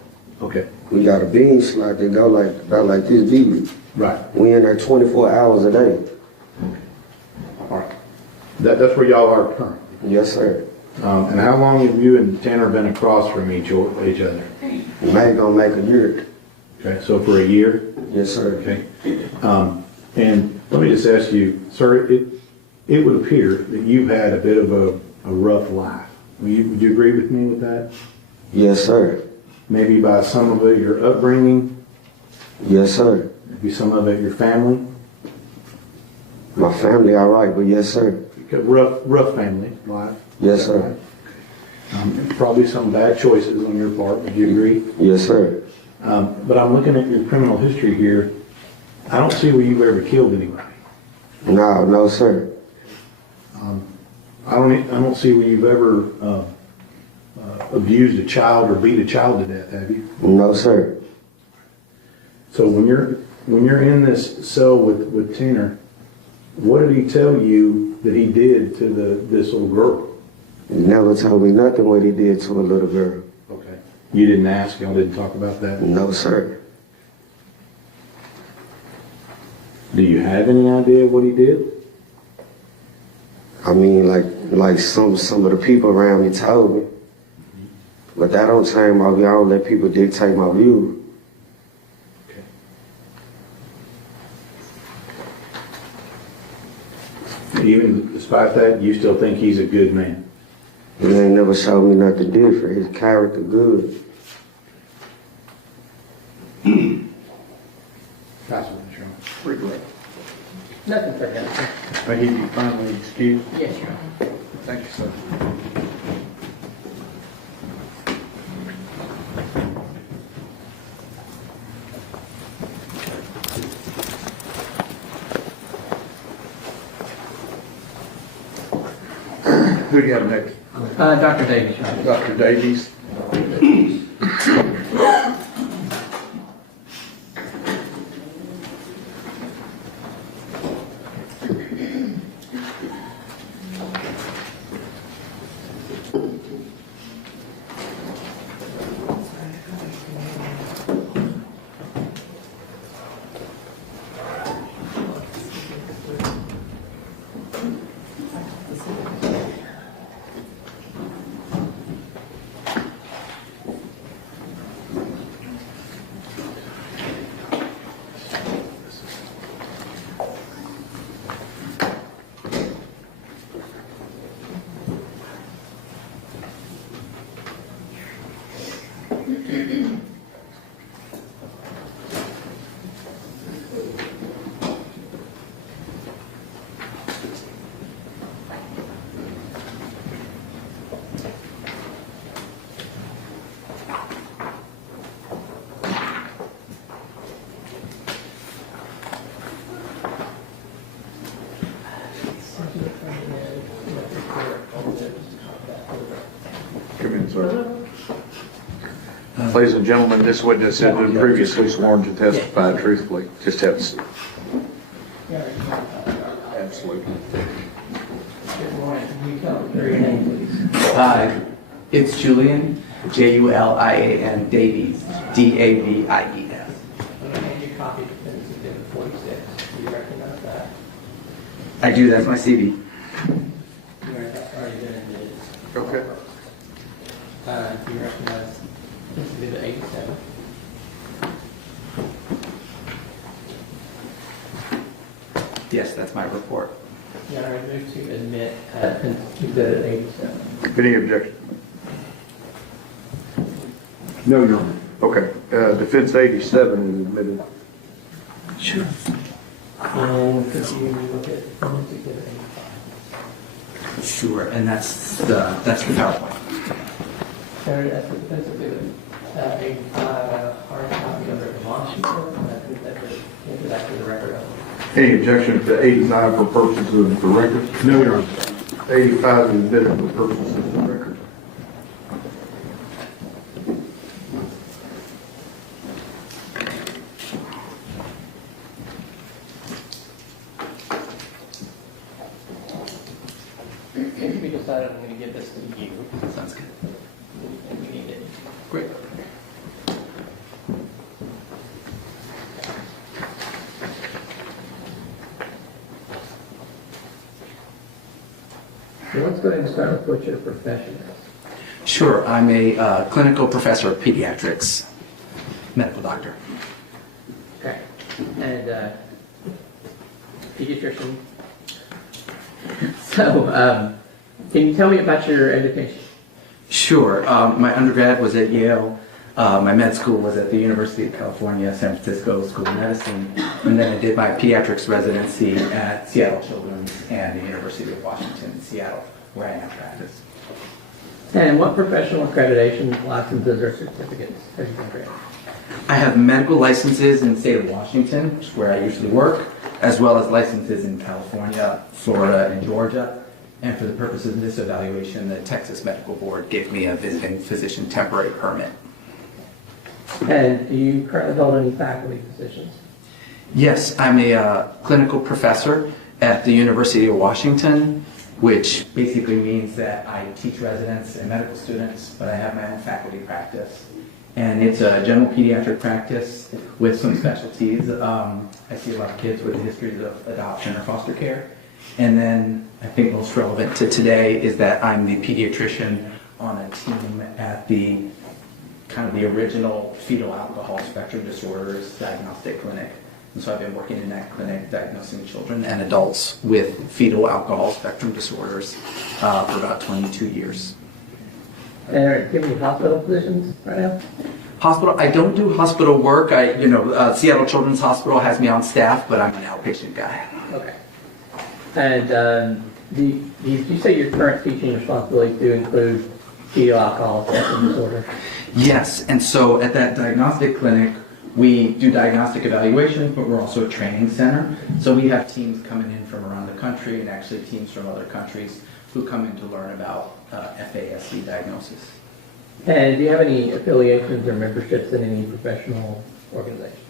Okay. We got a beam slot that go about like this big. Right. We in there 24 hours a day. All right. That's where y'all are currently? Yes, sir. And how long have you and Tanner been across from each other? May gonna make a year. Okay, so for a year? Yes, sir. Okay. And let me just ask you, sir, it would appear that you've had a bit of a rough life. Would you agree with me with that? Yes, sir. Maybe by some of it your upbringing? Yes, sir. Maybe some of it your family? My family all right, but yes, sir. Rough family life? Yes, sir. Probably some bad choices on your part, would you agree? Yes, sir. But I'm looking at your criminal history here. I don't see where you've ever killed anybody. No, sir. I don't see where you've ever abused a child or beat a child to death, have you? No, sir. So when you're in this cell with Tanner, what did he tell you that he did to this little girl? He never told me nothing what he did to a little girl. Okay. You didn't ask? Y'all didn't talk about that? No, sir. Do you have any idea what he did? I mean, like some of the people around me told me. But that don't change my view. I don't let people dictate my view. Okay. Even despite that, you still think he's a good man? He ain't never showed me nothing different. His character good. That's what I'm sure. Regret. Nothing for him. I give you finally excused. Yes, Your Honor. Thank you, sir. Who do you have next? Dr. Davies, Your Honor. Dr. Davies. Ladies and gentlemen, this witness has been previously sworn to testify truthfully. Just have a seat. Absolutely. Good morning. Can you tell me your name, please? Hi, it's Julian, Julian Davies, Davies. I'm going to hand you a copy of Defendant's Exhibit 46. Do you recognize that? I do, that's my CV. You that's already been admitted. Okay. Do you recognize Exhibit 87? Yes, that's my report. Your Honor, I move to admit Exhibit 87. Any objection? No, Your Honor. Okay. Defense 87 is admitted. Sure. And could you look at Defendant's Exhibit 85? Sure, and that's the PowerPoint. Sir, that's the Defense Exhibit 85, hard copy of the Washington. That's the record of it. Any objection to 89 for purposes of the record? No, Your Honor. 85 is admitted for purposes of the record. If we decide I'm going to give this to you. Sounds good. And we need it. Great. So let's go ahead and start with what your profession is. Sure, I'm a clinical professor of pediatrics, medical doctor. Okay. And pediatrician. So, can you tell me about your education? Sure, my undergrad was at Yale. My med school was at the University of California, San Francisco School of Medicine. And then I did my pediatrics residency at Seattle Children's and the University of Washington in Seattle, where I now practice. And what professional accreditation, licenses, or certificates have you been granted? I have medical licenses in the state of Washington, which is where I usually work, as well as licenses in California, Florida, and Georgia. And for the purposes of this evaluation, the Texas Medical Board gave me a visiting physician temporary permit. And do you currently hold any faculty positions? Yes, I'm a clinical professor at the University of Washington, which basically means that I teach residents and medical students, but I have my own faculty practice. And it's a general pediatric practice with some specialties. I see a lot of kids with histories of adoption or foster care. And then I think most relevant to today is that I'm the pediatrician on a team at the kind of the original fetal alcohol spectrum disorders diagnostic clinic. And so I've been working in that clinic diagnosing children and adults with fetal alcohol spectrum disorders for about 22 years. And are you giving hospital positions right now? Hospital, I don't do hospital work. Seattle Children's Hospital has me on staff, but I'm an outpatient guy. Okay. And do you say your current teaching responsibilities do include fetal alcohol spectrum disorder? Yes, and so at that diagnostic clinic, we do diagnostic evaluations, but we're also a training center. So we have teams coming in from around the country and actually teams from other countries who come in to learn about FASD diagnosis. And do you have any affiliations or memberships in any professional organizations?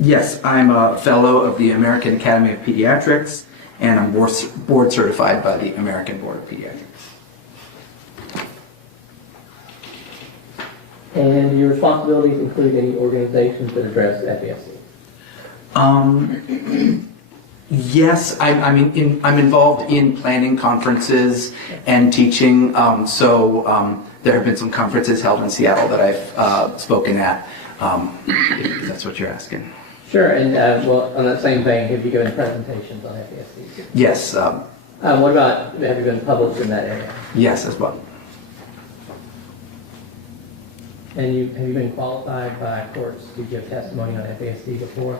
Yes, I'm a fellow of the American Academy of Pediatrics, and I'm board certified by the American Board of Pediatrics. And your responsibilities include any organizations that address FASD? Yes, I'm involved in planning conferences and teaching. There have been some conferences held in Seattle that I've spoken at, if that's what you're asking. Sure, and on that same vein, have you given presentations on FASD? Yes. What about, have you been published in that area? Yes, as well. And have you been qualified by courts to give testimony on FASD before?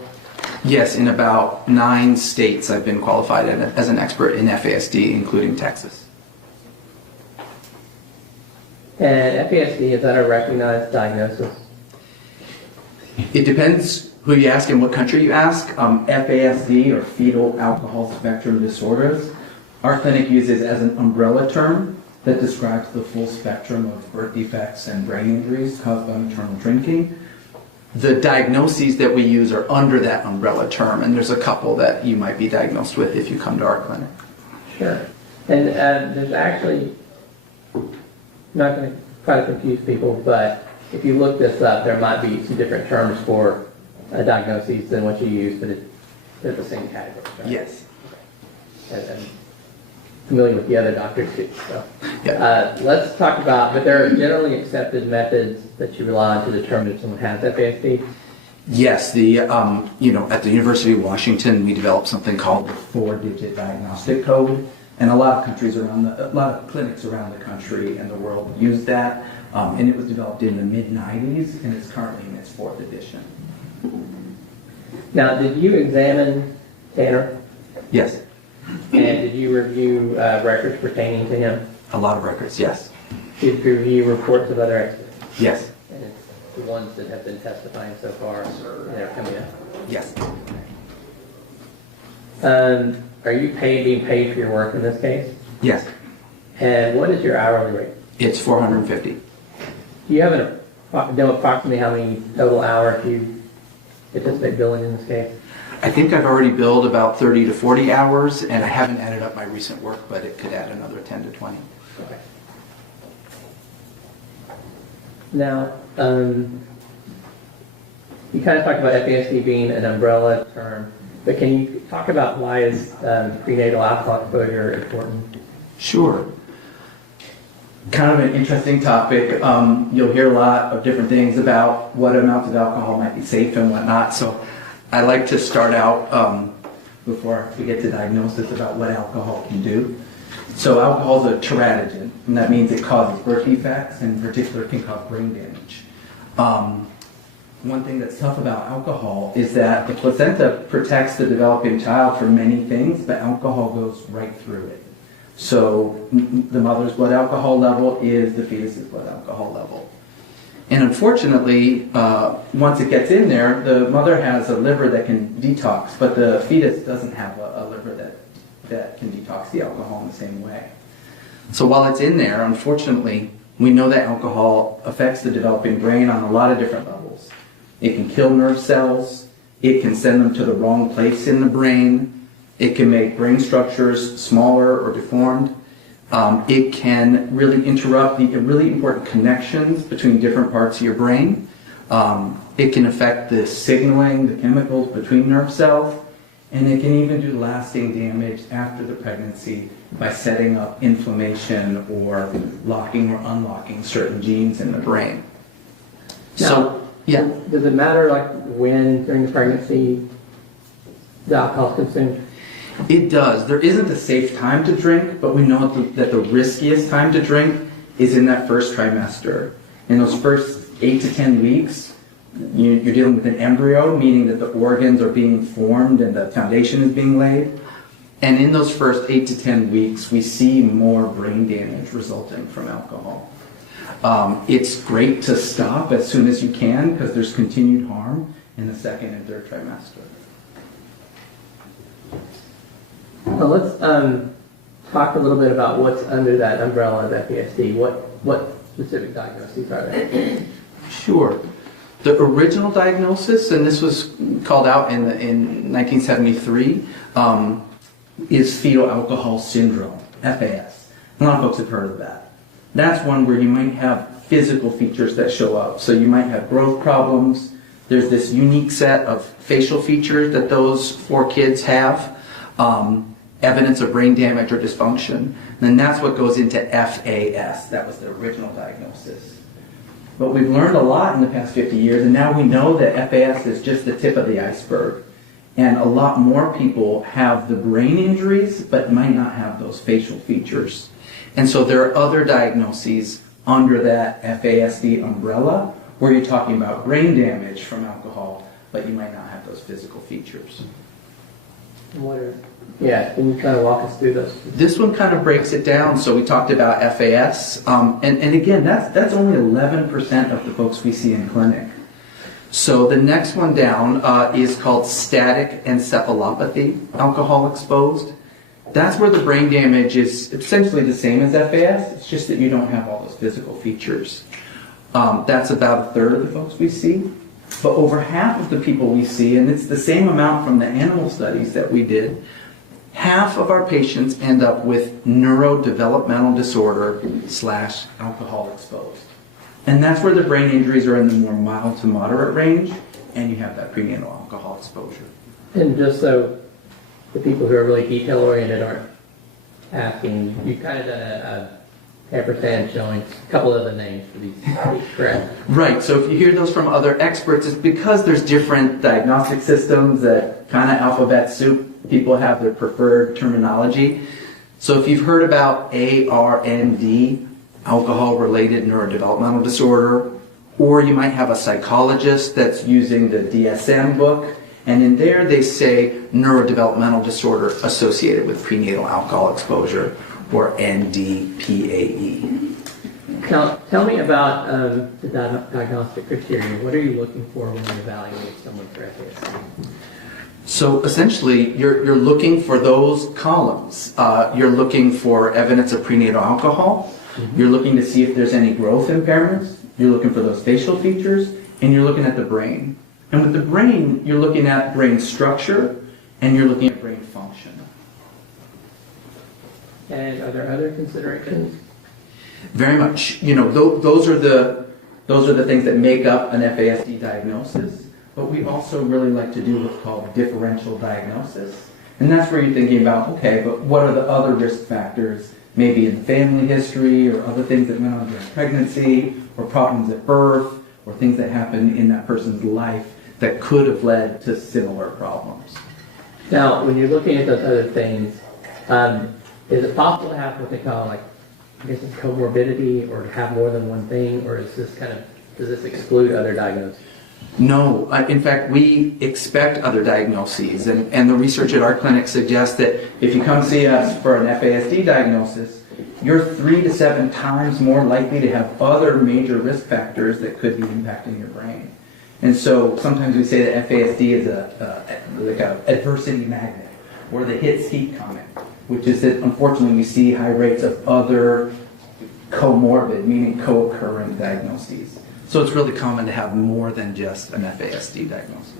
Yes, in about 9 states I've been qualified as an expert in FASD, including Texas. And FASD, is that a recognized diagnosis? It depends who you ask and what country you ask. FASD, or fetal alcohol spectrum disorders, our clinic uses as an umbrella term, that describes the full spectrum of birth defects and brain injuries caused by maternal drinking. The diagnoses that we use are under that umbrella term, and there's a couple that you might be diagnosed with if you come to our clinic. Sure. And there's actually, not going to try to confuse people, but if you look this up, there might be some different terms for diagnoses than what you use, but they're the same category, right? Yes. And I'm familiar with the other doctors too. So Yeah. let's talk about, but there are generally accepted methods that you rely on to determine if someone has FASD. Yes, the at the University of Washington, we developed something called the 4-digit diagnostic code, and a lot of clinics around the country and the world use that, and it was developed in the mid-90s, and it's currently in its 4th edition. Now, did you examine Tanner? Yes, And did you review records pertaining to him? a lot of records. Yes, Did you review reports of other experts? yes, And it's the ones that have been testifying so far, and they're coming up. yes. Are you being paid for your work in this case? Yes, And what is your hourly rate? it's $450. Do you know approximately how many total hours you anticipate billing in this case? I think I've already billed about 30 to 40 hours, and I haven't added up my recent work, but it could add another 10 to 20. Okay. Now, you kind of talked about FASD being an umbrella term, but can you talk about why is prenatal alcohol exposure important? Sure. Kind of an interesting topic. You'll hear a lot of different things about what amounts of alcohol might be safe and whatnot. So I like to start out before we get to diagnosis about what alcohol can do. So alcohol is a teratogen, and that means it causes birth defects, and in particular can cause brain damage. One thing that's tough about alcohol is that the placenta protects the developing child from many things, but alcohol goes right through it. So the mother's blood alcohol level is the fetus's blood alcohol level. And unfortunately, once it gets in there, the mother has a liver that can detox, but the fetus doesn't have a liver that can detox the alcohol in the same way. So while it's in there, unfortunately, we know that alcohol affects the developing brain on a lot of different levels. It can kill nerve cells, it can send them to the wrong place in the brain, it can make brain structures smaller or deformed. It can really interrupt the really important connections between different parts of your brain. It can affect the signaling, the chemicals between nerve cells, and it can even do lasting damage after the pregnancy by setting up inflammation or locking or unlocking certain genes in the brain. Now, yeah. Does it matter like when during the pregnancy the alcohol is consumed? It does. There isn't a safe time to drink, but we know that the riskiest time to drink is in that first trimester. In those first 8 to 10 weeks, you're dealing with an embryo, meaning that the organs are being formed and the foundation is being laid. And in those first 8 to 10 weeks, we see more brain damage resulting from alcohol. It's great to stop as soon as you can because there's continued harm in the second and third trimester. Well, let's talk a little bit about what's under that umbrella of FASD. What specific diagnoses are there? Sure. The original diagnosis, and this was called out in 1973, is fetal alcohol syndrome, FAS. A lot of folks have heard of that. That's one where you might have physical features that show up. So you might have growth problems. There's this unique set of facial features that those 4 kids have. Evidence of brain damage or dysfunction. And then that's what goes into FAS. That was the original diagnosis. But we've learned a lot in the past 50 years, and now we know that FAS is just the tip of the iceberg. And a lot more people have the brain injuries, but might not have those facial features. And so there are other diagnoses under that FASD umbrella where you're talking about brain damage from alcohol, but you might not have those physical features. Yeah, can you kind of walk us through those? This one kind of breaks it down. So we talked about FAS, and again, that's only 11% of the folks we see in clinic. So the next one down is called static encephalopathy, alcohol exposed. That's where the brain damage is essentially the same as FAS. It's just that you don't have all those physical features. That's about a third of the folks we see. But over half of the people we see, and it's the same amount from the animal studies that we did, half of our patients end up with neurodevelopmental disorder / alcohol exposed. And that's where the brain injuries are in the more mild to moderate range, and you have that prenatal alcohol exposure. And just so the people who are really detail-oriented aren't asking, you kind of done a ampersand showing a couple of the names for these, correct? Right, so if you hear those from other experts, it's because there's different diagnostic systems that kind of alphabet soup. People have their preferred terminology. So if you've heard about ARND, alcohol-related neurodevelopmental disorder, or you might have a psychologist that's using the DSM book, and in there they say neurodevelopmental disorder associated with prenatal alcohol exposure, or NDPAE. Tell me about the diagnostic criteria. What are you looking for when you evaluate someone for FASD? So essentially, you're looking for those columns. You're looking for evidence of prenatal alcohol. Mm-hmm. You're looking to see if there's any growth impairments. You're looking for those facial features, and you're looking at the brain. And with the brain, you're looking at brain structure, and you're looking at brain function. And are there other considerations? Very much. You know, those are the things that make up an FASD diagnosis. But we also really like to do what's called differential diagnosis. And that's where you're thinking about, okay, but what are the other risk factors, maybe in family history or other things that went on during pregnancy or problems at birth or things that happened in that person's life that could have led to similar problems. Now, when you're looking at those other things, is it possible to have what they call, like, I guess it's comorbidity, or to have more than one thing, or is this does this exclude other diagnoses? No, in fact, we expect other diagnoses, and the research at our clinic suggests that if you come see us for an FASD diagnosis, you're 3 to 7 times more likely to have other major risk factors that could be impacting your brain. And so sometimes we say that FASD is like an adversity magnet, or the hits heat comment, which is that unfortunately we see high rates of other comorbid, meaning co-occurring diagnoses. So it's really common to have more than just an FASD diagnosis.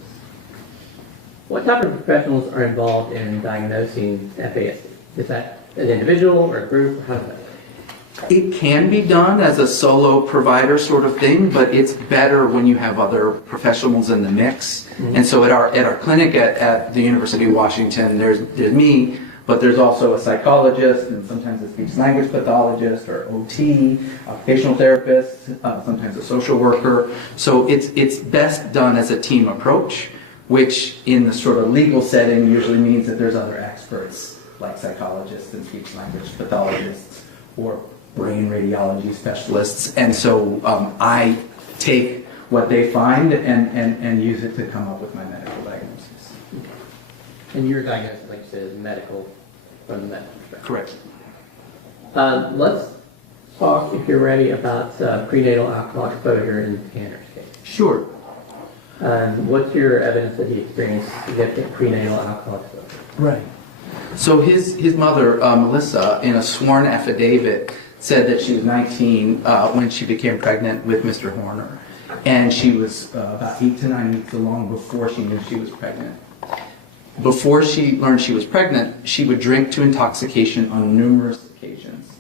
What type of professionals are involved in diagnosing FASD? Is that an individual or a group? How does that work? It can be done as a solo provider sort of thing, but it's better when you have other professionals in the mix. Mm-hmm. And so at our clinic at the University of Washington, there's me, but there's also a psychologist and sometimes a speech language pathologist or OT, occupational therapist, sometimes a social worker. So it's best done as a team approach, which in the sort of legal setting usually means that there's other experts like psychologists and speech language pathologists or brain radiology specialists. And so I take what they find and use it to come up with my medical diagnosis. And your diagnosis, like you said, is medical, from the medical perspective. Correct. Let's talk, if you're ready, about prenatal alcohol exposure in Tanner's case. Sure. What's your evidence that he experienced significant prenatal alcohol exposure? Right. So his mother, Melissa, in a sworn affidavit, said that she was 19 when she became pregnant with Mr. Horner. And she was about 8 to 9 weeks along before she knew she was pregnant. Before she learned she was pregnant, she would drink to intoxication on numerous occasions.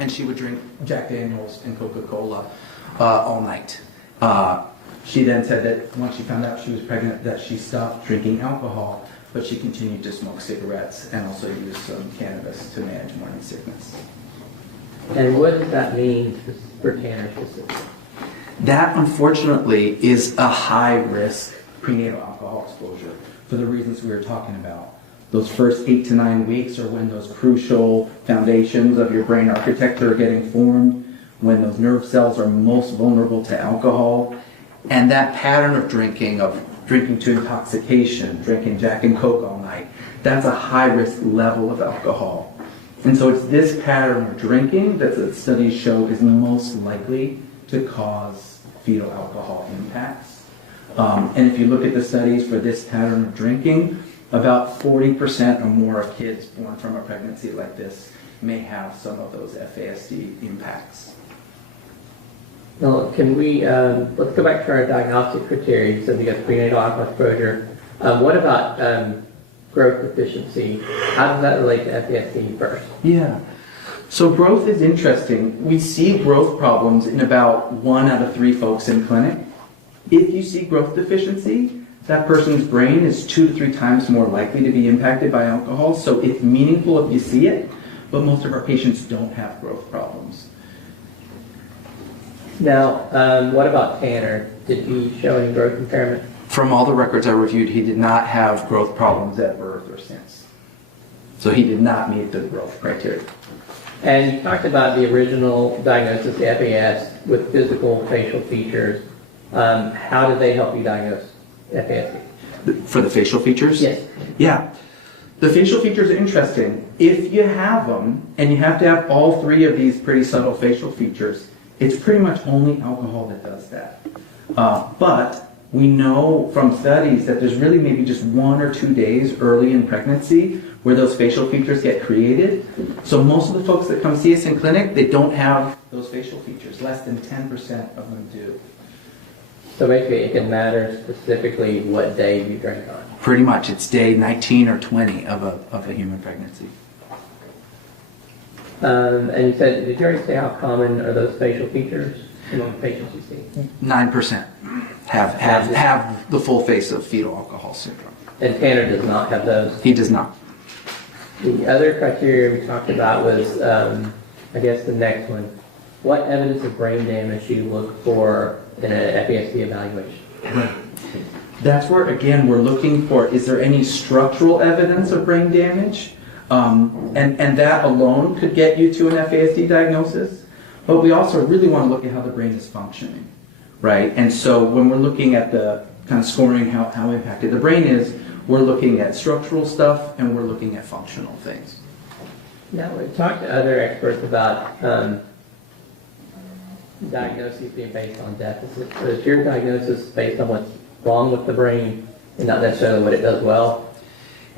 And she would drink Jack Daniels and Coca-Cola all night. She then said that once she found out she was pregnant, that she stopped drinking alcohol, but she continued to smoke cigarettes and also use some cannabis to manage morning sickness. And what does that mean for Tanner specifically? That, unfortunately, is a high-risk prenatal alcohol exposure for the reasons we were talking about. Those first 8 to 9 weeks are when those crucial foundations of your brain architecture are getting formed, when those nerve cells are most vulnerable to alcohol. And that pattern of drinking to intoxication, drinking Jack and Coke all night, that's a high-risk level of alcohol. And so it's this pattern of drinking that the studies show is most likely to cause fetal alcohol impacts. And if you look at the studies for this pattern of drinking, About 40% or more of kids born from a pregnancy like this may have some of those FASD impacts. Now, can we, let's go back to our diagnostic criteria. You said you got prenatal alcohol exposure. What about growth deficiency? How does that relate to FASD first? Yeah. So growth is interesting. We see growth problems in about 1 out of 3 folks in clinic. If you see growth deficiency, that person's brain is 2 to 3 times more likely to be impacted by alcohol. So it's meaningful if you see it, but most of our patients don't have growth problems. Now, what about Tanner? Did he show any growth impairment? From all the records I reviewed, he did not have growth problems at birth or since. So he did not meet the growth criteria. And you talked about the original diagnosis, the FAS, with physical facial features. How did they help you diagnose FASD? For the facial features? Yes. Yeah. The facial features are interesting. If you have them, and you have to have all 3 of these pretty subtle facial features, it's pretty much only alcohol that does that. But we know from studies that there's really maybe just 1 or 2 days early in pregnancy where those facial features get created. So most of the folks that come see us in clinic, they don't have those facial features. Less than 10% of them do. So basically it can matter specifically what day you drink on. Pretty much. It's day 19 or 20 of a human pregnancy. And you said, did you already say how common are those facial features among patients you see? 9% have the full face of fetal alcohol syndrome. And Tanner does not have those? He does not. The other criteria we talked about was, I guess the next one. What evidence of brain damage do you look for in an FASD evaluation? Right. That's where, again, we're looking for, is there any structural evidence of brain damage? And that alone could get you to an FASD diagnosis. But we also really want to look at how the brain is functioning, right? And so when we're looking at the kind of scoring how impacted the brain is, we're looking at structural stuff and we're looking at functional things. Now, we've talked to other experts about diagnoses being based on deficits. So is your diagnosis based on what's wrong with the brain and not necessarily what it does well?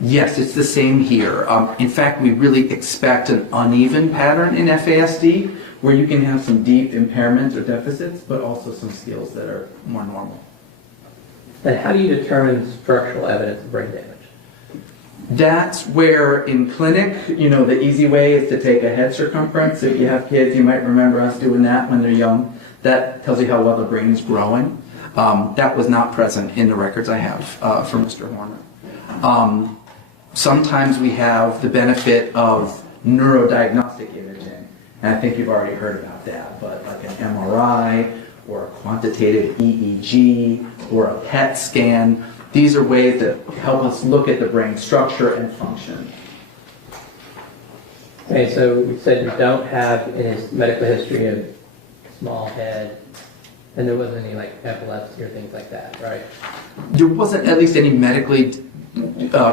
Yes, it's the same here. In fact, we really expect an uneven pattern in FASD where you can have some deep impairments or deficits, but also some skills that are more normal. And how do you determine structural evidence of brain damage? That's where in clinic, the easy way is to take a head circumference. If you have kids, you might remember us doing that when they're young. That tells you how well the brain is growing. That was not present in the records I have from Mr. Horner. Sometimes we have the benefit of neurodiagnostic imaging, and I think you've already heard about that, but like an MRI or a quantitative EEG or a PET scan, these are ways that help us look at the brain structure and function. Okay, so we said you don't have in his medical history a small head, and there wasn't any like epilepsy or things like that, right? There wasn't at least any medically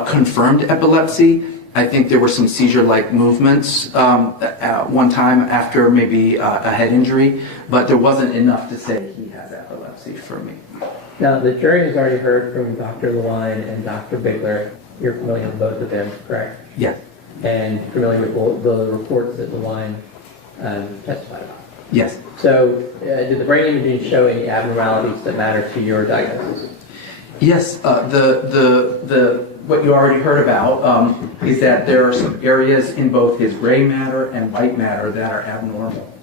confirmed epilepsy. I think there were some seizure-like movements at one time after maybe a head injury, but there wasn't enough to say he has epilepsy for me. Now, the jury has already heard from Dr. Lewine and Dr. Bigler. You're familiar with both of them, correct? Yes. And familiar with the reports that Lewine testified about? Yes. So, did the brain imaging show any abnormalities that matter to your diagnosis? Yes. What you already heard about is that there are some areas in both his gray matter and white matter that are abnormal.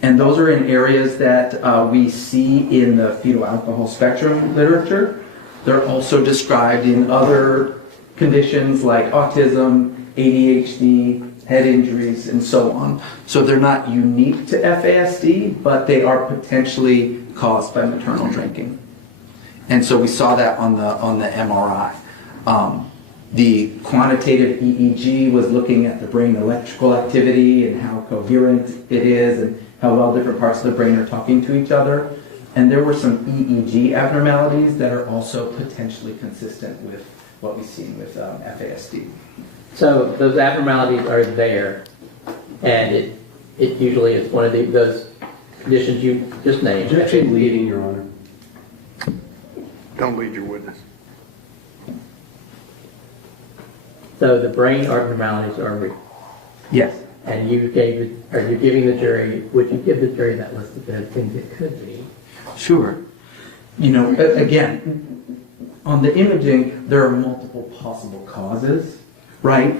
And those are in areas that we see in the fetal alcohol spectrum literature. They're also described in other conditions like autism, ADHD, head injuries, and so on. So they're not unique to FASD, but they are potentially caused by maternal drinking. And so we saw that on the MRI. The quantitative EEG was looking at the brain electrical activity and how coherent it is and how well different parts of the brain are talking to each other. And there were some EEG abnormalities that are also potentially consistent with what we've seen with FASD. So those abnormalities are there, and it usually is one of those conditions you just named. Objection leading, Your Honor. Don't lead your witness. So the brain abnormalities are real. Yes. And you are you giving the jury, would you give the jury that list of things it could be? Sure. You know, again, on the imaging, there are multiple possible causes, right?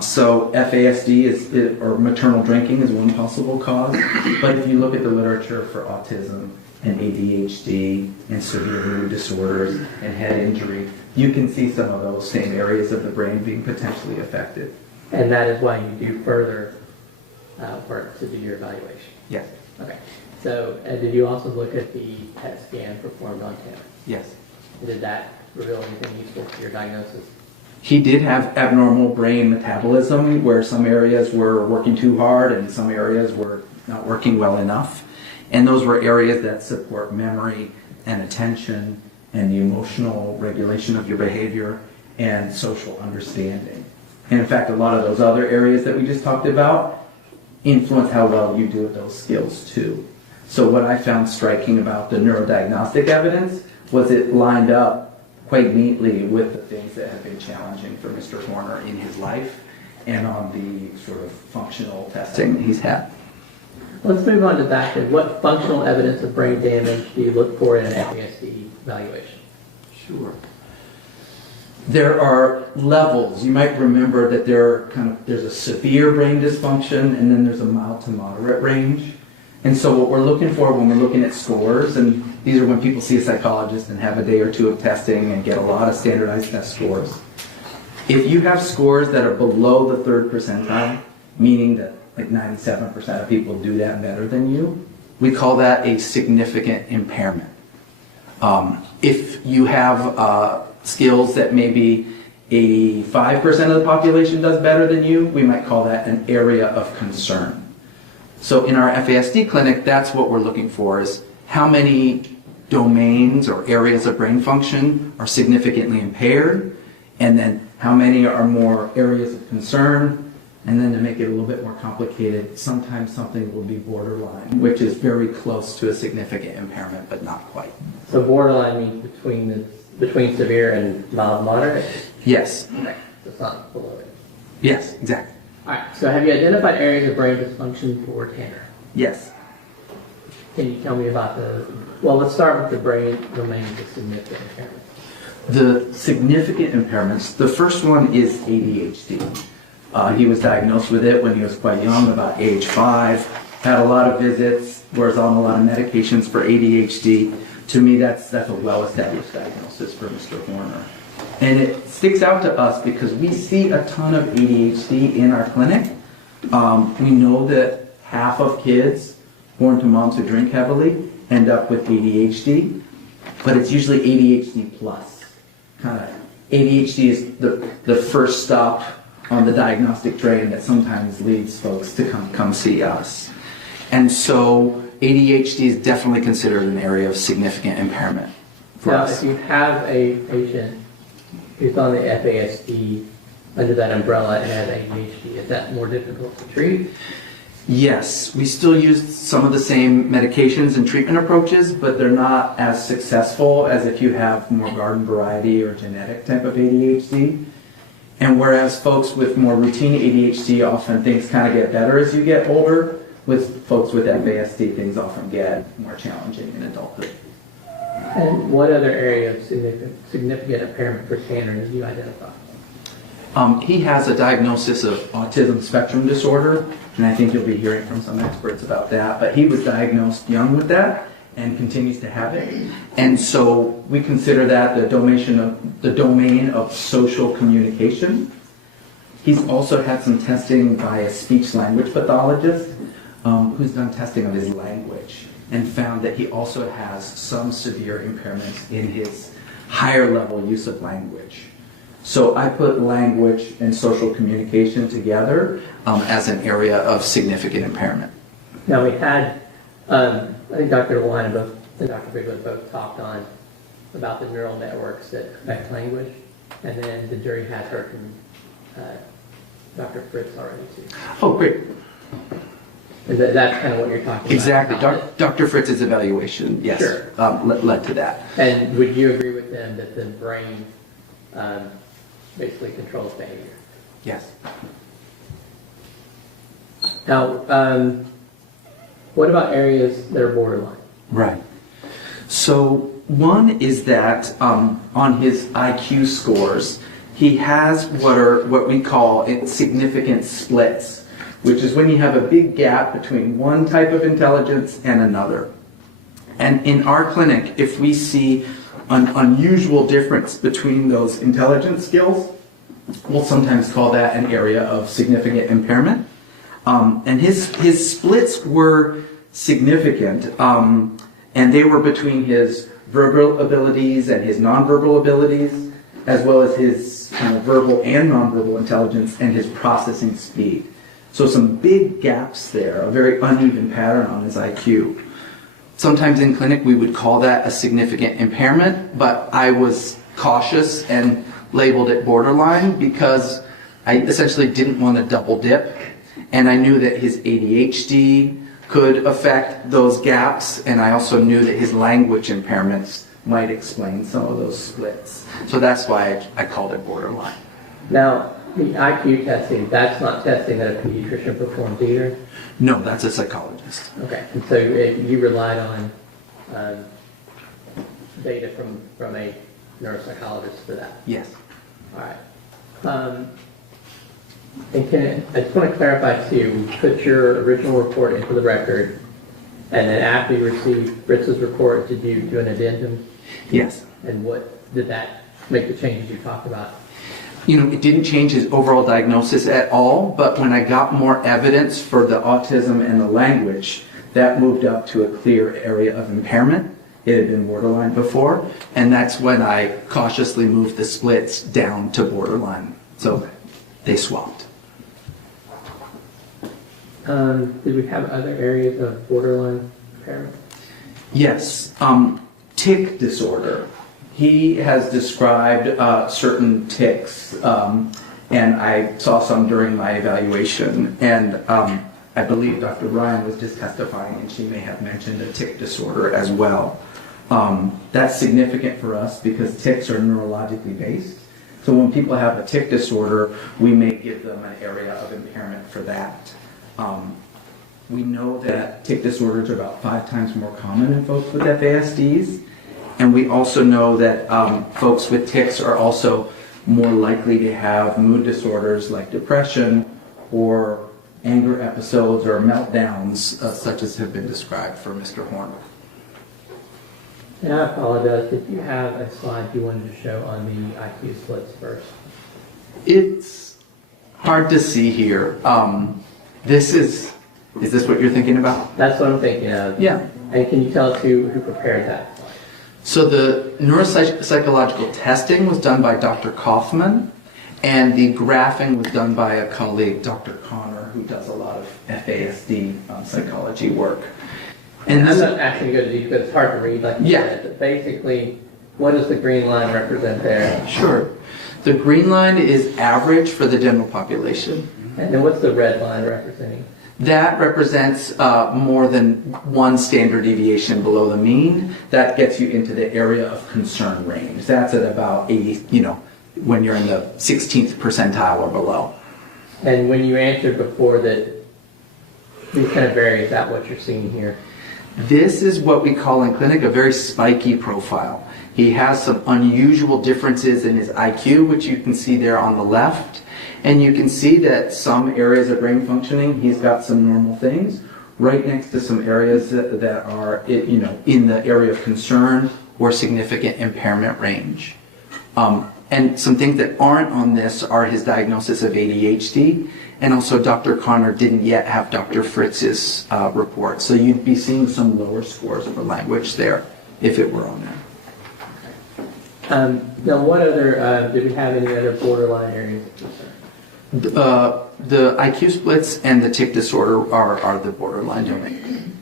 So FASD or maternal drinking is one possible cause. But if you look at the literature for autism and ADHD and severe mood disorders and head injury, you can see some of those same areas of the brain being potentially affected. And that is why you do further work to do your evaluation? Yes. Okay. So did you also look at the PET scan performed on Tanner? Yes. Did that reveal anything useful to your diagnosis? He did have abnormal brain metabolism where some areas were working too hard and some areas were not working well enough. And those were areas that support memory and attention and the emotional regulation of your behavior and social understanding. And in fact, a lot of those other areas that we just talked about influence how well you do with those skills too. So what I found striking about the neurodiagnostic evidence was it lined up quite neatly with the things that have been challenging for Mr. Horner in his life and on the sort of functional testing that he's had. Let's move on to that. Then. What functional evidence of brain damage do you look for in an FASD evaluation? Sure. There are levels. You might remember that there's a severe brain dysfunction and then there's a mild to moderate range. And so what we're looking for when we're looking at scores, and these are when people see a psychologist and have a day or two of testing and get a lot of standardized test scores. If you have scores that are below the 3rd percentile, meaning that like 97% of people do that better than you, we call that a significant impairment. If you have skills that maybe 85% of the population does better than you, we might call that an area of concern. So in our FASD clinic, that's what we're looking for, is how many domains or areas of brain function are significantly impaired, and then how many are more areas of concern, and then to make it a little bit more complicated, sometimes something will be borderline, which is very close to a significant impairment, but not quite. So borderline means between severe and mild moderate? Yes. Okay, so it's not below it. Yes, exactly. All right, so have you identified areas of brain dysfunction for Tanner? Yes. Can you tell me about let's start with the brain domains of significant impairments. The significant impairments, the first one is ADHD. He was diagnosed with it when he was quite young, about age 5, had a lot of visits, was on a lot of medications for ADHD. To me, that's a well-established diagnosis for Mr. Horner. And it sticks out to us because we see a ton of ADHD in our clinic. We know that half of kids born to moms who drink heavily end up with ADHD, but it's usually ADHD plus. Kind of ADHD is the first stop on the diagnostic train that sometimes leads folks to come see us. And so ADHD is definitely considered an area of significant impairment for us. If you have a patient who's on the FASD under that umbrella and has ADHD, is that more difficult to treat? Yes, we still use some of the same medications and treatment approaches, but they're not as successful as if you have more garden variety or genetic type of ADHD. And whereas folks with more routine ADHD, often things kind of get better as you get older, with folks with FASD, things often get more challenging in adulthood. And what other area of significant impairment for Tanner did you identify? He has a diagnosis of autism spectrum disorder, and I think you'll be hearing from some experts about that. But he was diagnosed young with that and continues to have it. And so we consider that the domain of social communication. He's also had some testing by a speech-language pathologist who's done testing of his language and found that he also has some severe impairments in his higher level use of language. So I put language and social communication together as an area of significant impairment. Now we had, I think Dr. DeWine and Dr. Bigler both talked on about the neural networks that affect language, and then the jury has heard from Dr. Fritz already too. Oh, great. And that's kind of what you're talking Exactly. about. Exactly. Dr. Fritz's evaluation, yes, Sure. led to that. And would you agree with them that the brain basically controls behavior? Yes. Now, what about areas that are borderline? Right. So one is that on his IQ scores, he has what we call significant splits, which is when you have a big gap between one type of intelligence and another. And in our clinic, if we see an unusual difference between those intelligence skills, we'll sometimes call that an area of significant impairment. And his splits were significant, and they were between his verbal abilities and his nonverbal abilities, as well as his verbal and nonverbal intelligence and his processing speed. So some big gaps there, a very uneven pattern on his IQ. Sometimes in clinic we would call that a significant impairment, but I was cautious and labeled it borderline because I essentially didn't want to double dip, and I knew that his ADHD could affect those gaps, and I also knew that his language impairments might explain some of those splits. So that's why I called it borderline. Now, the IQ testing, that's not testing that a pediatrician performs either? No, that's a psychologist. Okay, and so you relied on data from a neuropsychologist for that? Yes. All right. And I just want to clarify too, we put your original report into the record, and then after you received Fritz's report, did you do an addendum? Yes. And what did that make the changes you talked about? It didn't change his overall diagnosis at all, but when I got more evidence for the autism and the language, that moved up to a clear area of impairment. It had been borderline before, and that's when I cautiously moved the splits down to borderline. So they swapped. Did we have other areas of borderline impairment? Yes. Tic disorder. He has described certain tics, and I saw some during my evaluation, and I believe Dr. Ryan was just testifying, and she may have mentioned a tic disorder as well. That's significant for us because tics are neurologically based. So when people have a tic disorder, we may give them an area of impairment for that. We know that tic disorders are about 5 times more common in folks with FASDs. And we also know that folks with tics are also more likely to have mood disorders like depression or anger episodes or meltdowns, such as have been described for Mr. Horner. And I apologize, did you have a slide you wanted to show on the IQ splits first? It's hard to see here. Is this what you're thinking about? That's what I'm thinking of. Yeah. And can you tell us who prepared that? So the neuropsychological testing was done by Dr. Kaufman, and the graphing was done by a colleague, Dr. Connor, who does a lot of FASD psychology work. And I'm not asking you to go to because it's hard to read, like you Yeah. said, but basically, what does the green line represent there? Sure. The green line is average for the general population. And then what's the red line representing? That represents more than one standard deviation below the mean. That gets you into the area of concern range. That's at about 80, when you're in the 16th percentile or below. And when you answered before that these kind of vary, is that what you're seeing here? This is what we call in clinic a very spiky profile. He has some unusual differences in his IQ, which you can see there on the left. And you can see that some areas of brain functioning, he's got some normal things, right next to some areas that are, in the area of concern or significant impairment range. And some things that aren't on this are his diagnosis of ADHD, and also Dr. Connor didn't yet have Dr. Fritz's report. So you'd be seeing some lower scores for language there if it were on there. Now, what other, did we have any other borderline areas of concern? The IQ splits and the tic disorder are the borderline domain.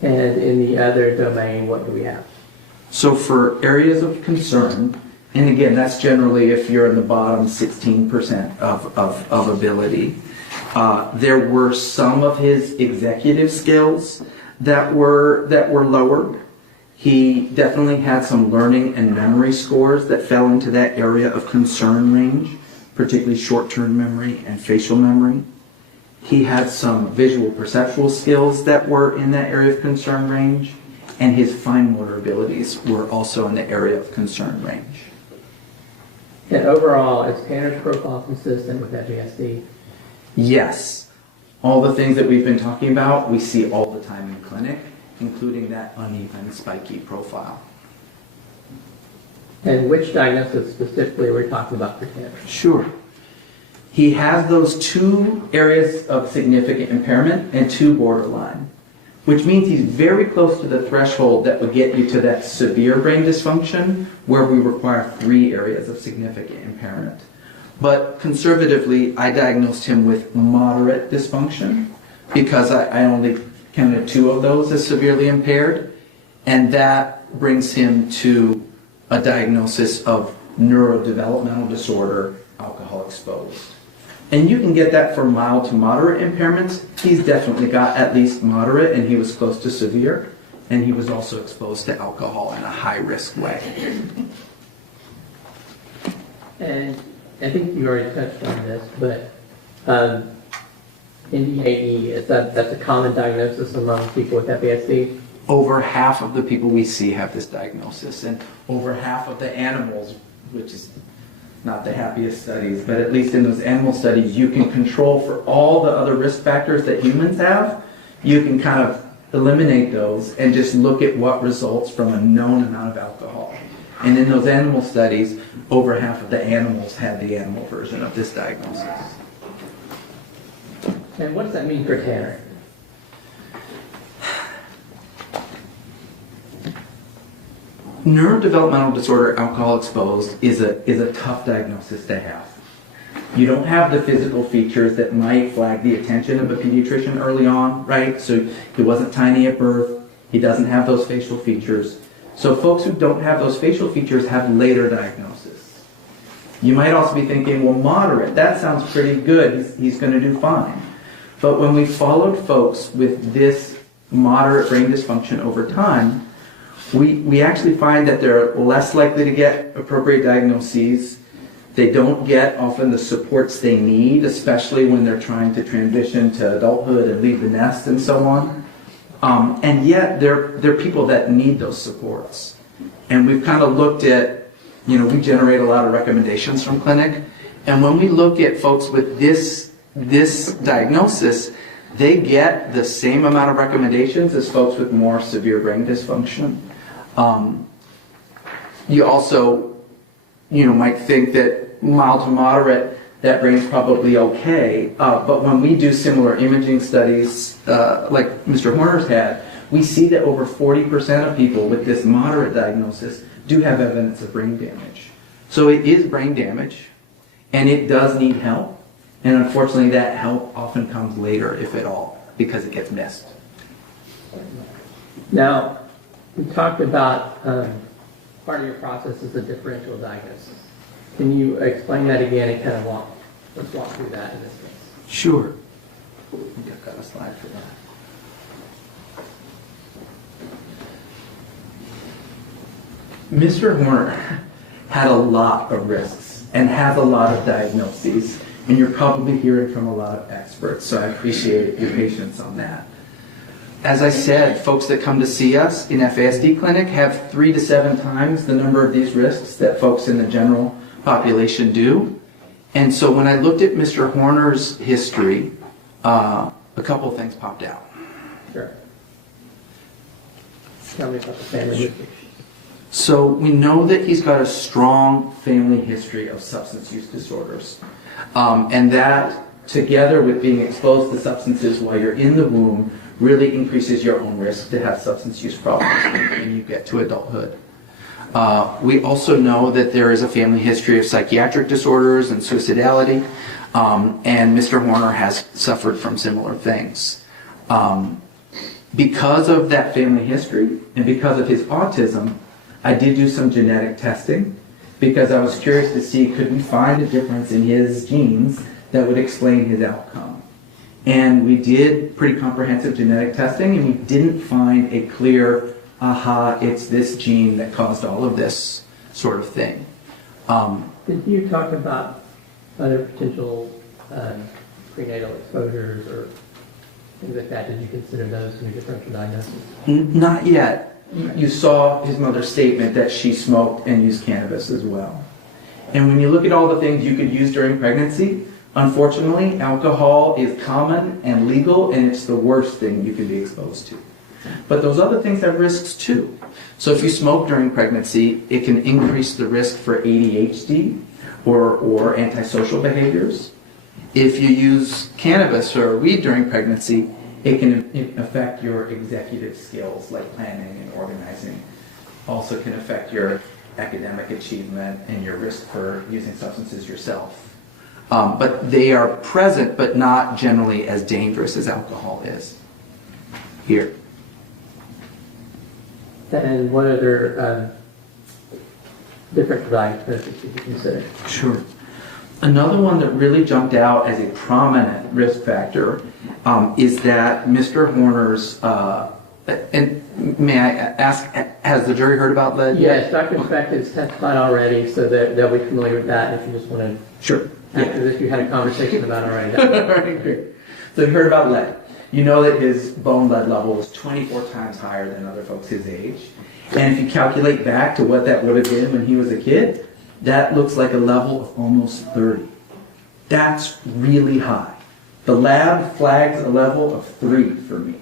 And in the other domain, what do we have? So for areas of concern, and again, that's generally if you're in the bottom 16% of ability, there were some of his executive skills that were lowered. He definitely had some learning and memory scores that fell into that area of concern range, particularly short-term memory and facial memory. He had some visual perceptual skills that were in that area of concern range, and his fine motor abilities were also in the area of concern range. And overall, is Tanner's profile consistent with FASD? Yes. All the things that we've been talking about, we see all the time in clinic, including that uneven, spiky profile. And which diagnosis specifically are we talking about for Tanner? Sure. He has those 2 areas of significant impairment and 2 borderline, which means he's very close to the threshold that would get you to that severe brain dysfunction where we require 3 areas of significant impairment. But conservatively, I diagnosed him with moderate dysfunction because I only counted 2 of those as severely impaired, and that brings him to a diagnosis of neurodevelopmental disorder, alcohol exposed. And you can get that for mild to moderate impairments. He's definitely got at least moderate, and he was close to severe, and he was also exposed to alcohol in a high-risk way. And I think you already touched on this, but NDAE, that's a common diagnosis among people with FASD? Over half of the people we see have this diagnosis, and over half of the animals, which is not the happiest studies, but at least in those animal studies, you can control for all the other risk factors that humans have. You can kind of eliminate those and just look at what results from a known amount of alcohol. And in those animal studies, over half of the animals had the animal version of this diagnosis. And what does that mean for Tanner? Neurodevelopmental disorder, alcohol exposed, is a tough diagnosis to have. You don't have the physical features that might flag the attention of a pediatrician early on, right? So he wasn't tiny at birth. He doesn't have those facial features. So folks who don't have those facial features have later diagnosis. You might also be thinking, well, moderate, that sounds pretty good. He's going to do fine. But when we followed folks with this moderate brain dysfunction over time, we actually find that they're less likely to get appropriate diagnoses. They don't get often the supports they need, especially when they're trying to transition to adulthood and leave the nest and so on. And yet they're people that need those supports. And we've kind of looked at, we generate a lot of recommendations from clinic. And when we look at folks with this diagnosis, they get the same amount of recommendations as folks with more severe brain dysfunction. You also, might think that mild to moderate, that brain's probably okay. But when we do similar imaging studies, like Mr. Horner's had, we see that over 40% of people with this moderate diagnosis do have evidence of brain damage. So it is brain damage, and it does need help. And unfortunately, that help often comes later, if at all, because it gets missed. Now, we talked about part of your process is the differential diagnosis. Can you explain that again and kind of let's walk through that in this case? Sure. I think I've got a slide for that. Mr. Horner had a lot of risks and has a lot of diagnoses, and you're probably hearing from a lot of experts, so I appreciate your patience on that. As I said, folks that come to see us in FASD clinic have 3 to 7 times the number of these risks that folks in the general population do. And so when I looked at Mr. Horner's history, a couple of things popped out. Sure. Tell me about the family history. So we know that he's got a strong family history of substance use disorders. And that, together with being exposed to substances while you're in the womb, really increases your own risk to have substance use problems when you get to adulthood. We also know that there is a family history of psychiatric disorders and suicidality, and Mr. Horner has suffered from similar things. Because of that family history and because of his autism, I did do some genetic testing because I was curious to see could we find a difference in his genes that would explain his outcome. And we did pretty comprehensive genetic testing, and we didn't find a clear, aha, it's this gene that caused all of this sort of thing. Did you talk about other potential prenatal exposures or things like that? Did you consider those in your differential diagnosis? Not yet. You saw his mother's statement that she smoked and used cannabis as well. And when you look at all the things you could use during pregnancy, unfortunately, alcohol is common and legal, and it's the worst thing you can be exposed to. But those other things have risks too. So if you smoke during pregnancy, it can increase the risk for ADHD or antisocial behaviors. If you use cannabis or weed during pregnancy, it can affect your executive skills like planning and organizing. Also can affect your academic achievement and your risk for using substances yourself. But they are present, but not generally as dangerous as alcohol is. Here. And what other different diagnoses did you consider? Sure. Another one that really jumped out as a prominent risk factor is that Mr. Horner's, and may I ask, has the jury heard about lead? Yes, Dr. Speck has testified already, so that they'll be familiar with that. If you just want to, sure. After this, you had a conversation about it already. Right, great. So you heard about lead. You know that his bone lead level was 24 times higher than other folks his age. And if you calculate back to what that would have been when he was a kid, that looks like a level of almost 30. That's really high. The lab flags a level of 3 for me.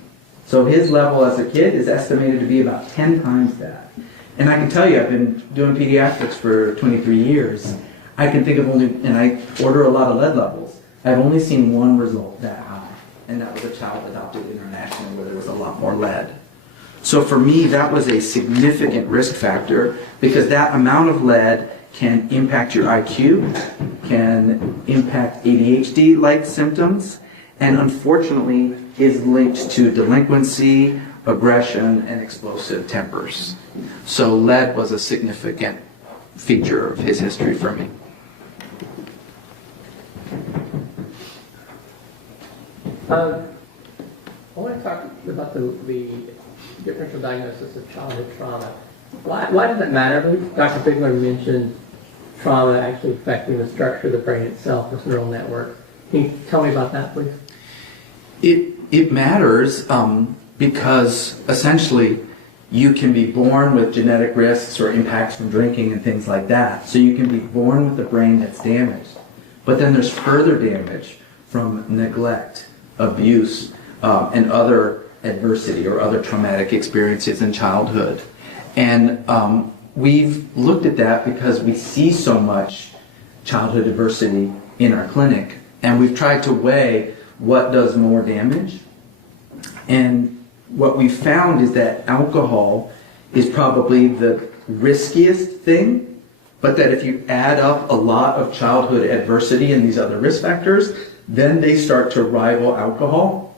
So his level as a kid is estimated to be about 10 times that. And I can tell you, I've been doing pediatrics for 23 years. I can think of only, and I order a lot of lead levels, I've only seen one result that high. And that was a child adopted internationally where there was a lot more lead. So for me, that was a significant risk factor because that amount of lead can impact your IQ, can impact ADHD-like symptoms, and unfortunately is linked to delinquency, aggression, and explosive tempers. So lead was a significant feature of his history for me. I want to talk about the differential diagnosis of childhood trauma. Why does that matter? I believe Dr. Bigler mentioned trauma actually affecting the structure of the brain itself, this neural network. Can you tell me about that, please? It matters because essentially you can be born with genetic risks or impacts from drinking and things like that. So you can be born with a brain that's damaged. But then there's further damage from neglect, abuse, and other adversity or other traumatic experiences in childhood. And we've looked at that because we see so much childhood adversity in our clinic. And we've tried to weigh what does more damage. And what we found is that alcohol is probably the riskiest thing, but that if you add up a lot of childhood adversity and these other risk factors, then they start to rival alcohol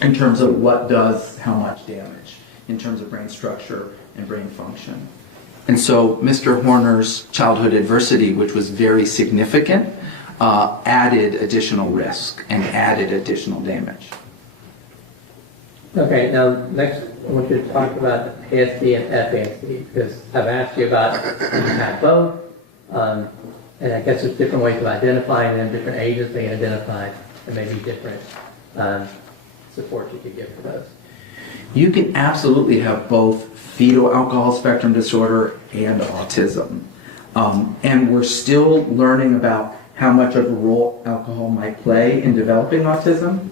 in terms of what does how much damage, in terms of brain structure and brain function. And so Mr. Horner's childhood adversity, which was very significant, added additional risk and added additional damage. Okay, now next I want you to talk about ASD and FASD because I've asked you about you have both, and I guess there's different ways of identifying them, different ages they get identified, and maybe different support you could give for those. You can absolutely have both fetal alcohol spectrum disorder and autism. And we're still learning about how much of a role alcohol might play in developing autism.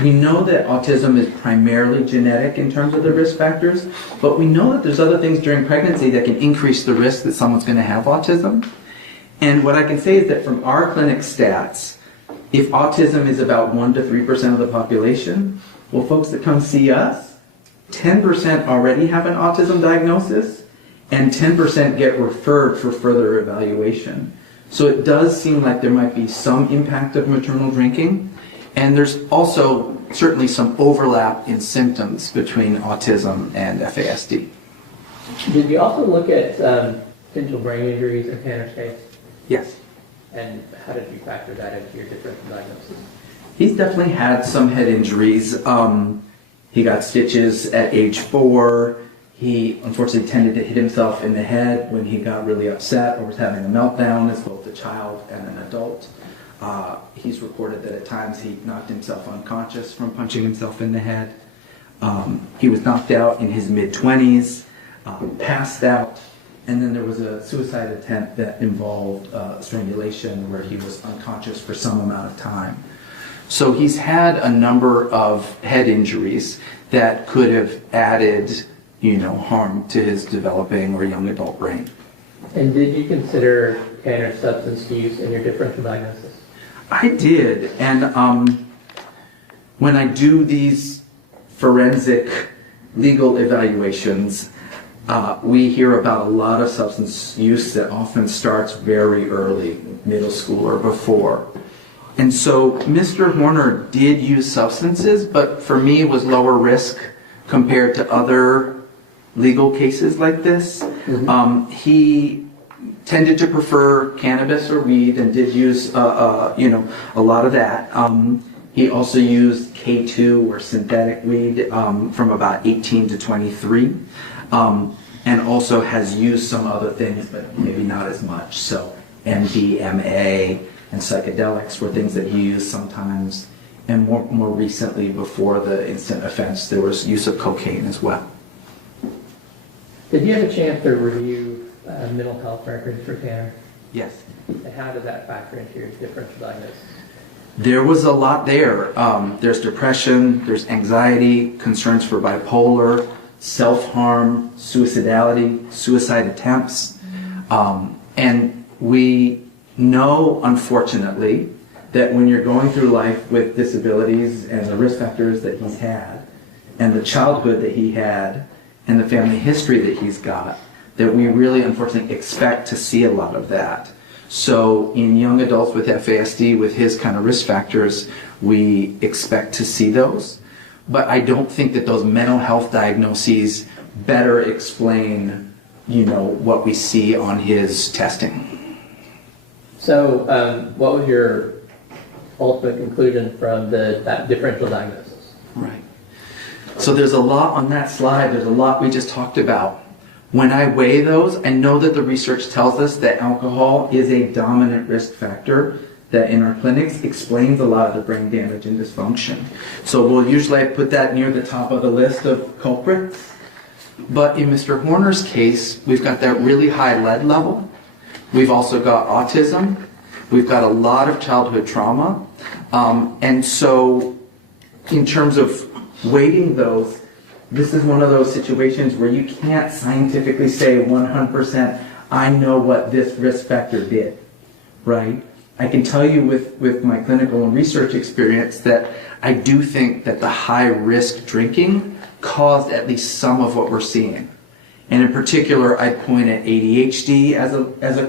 We know that autism is primarily genetic in terms of the risk factors, but we know that there's other things during pregnancy that can increase the risk that someone's going to have autism. And what I can say is that from our clinic stats, if autism is about 1 to 3% of the population, well, folks that come see us, 10% already have an autism diagnosis, and 10% get referred for further evaluation. So it does seem like there might be some impact of maternal drinking, and there's also certainly some overlap in symptoms between autism and FASD. Did you also look at potential brain injuries in Tanner's case? Yes. And how did you factor that into your differential diagnosis? He's definitely had some head injuries. He got stitches at age 4. He unfortunately tended to hit himself in the head when he got really upset or was having a meltdown as both a child and an adult. He's reported that at times he knocked himself unconscious from punching himself in the head. He was knocked out in his mid-20s, passed out, and then there was a suicide attempt that involved strangulation where he was unconscious for some amount of time. So he's had a number of head injuries that could have added, harm to his developing or young adult brain. And did you consider counter substance use in your differential diagnosis? I did, and when I do these forensic legal evaluations, we hear about a lot of substance use that often starts very early, middle school or before. And so Mr. Horner did use substances, but for me it was lower risk compared to other legal cases like this. Mm-hmm. He tended to prefer cannabis or weed and did use, a lot of that. He also used K2 or synthetic weed from about 18 to 23. And also has used some other things, but maybe not as much. So MDMA and psychedelics were things that he used sometimes. And more recently, before the instant offense, there was use of cocaine as well. Did you have a chance to review mental health records for Tanner? Yes. And how did that factor into your differential diagnosis? There was a lot there. There's depression, there's anxiety, concerns for bipolar, self-harm, suicidality, suicide attempts. And we know, unfortunately, that when you're going through life with disabilities and the risk factors that he's had, and the childhood that he had, and the family history that he's got, that we really unfortunately expect to see a lot of that. So in young adults with FASD, with his kind of risk factors, we expect to see those. But I don't think that those mental health diagnoses better explain, what we see on his testing. So what was your ultimate conclusion from that differential diagnosis? Right. So there's a lot on that slide. There's a lot we just talked about. When I weigh those, I know that the research tells us that alcohol is a dominant risk factor that in our clinics explains a lot of the brain damage and dysfunction. So we'll usually put that near the top of the list of culprits. But in Mr. Horner's case, we've got that really high lead level. We've also got autism. We've got a lot of childhood trauma. And so in terms of weighting those, this is one of those situations where you can't scientifically say 100%, I know what this risk factor did, right? I can tell you with my clinical and research experience that I do think that the high risk drinking caused at least some of what we're seeing. And in particular, I'd point at ADHD as a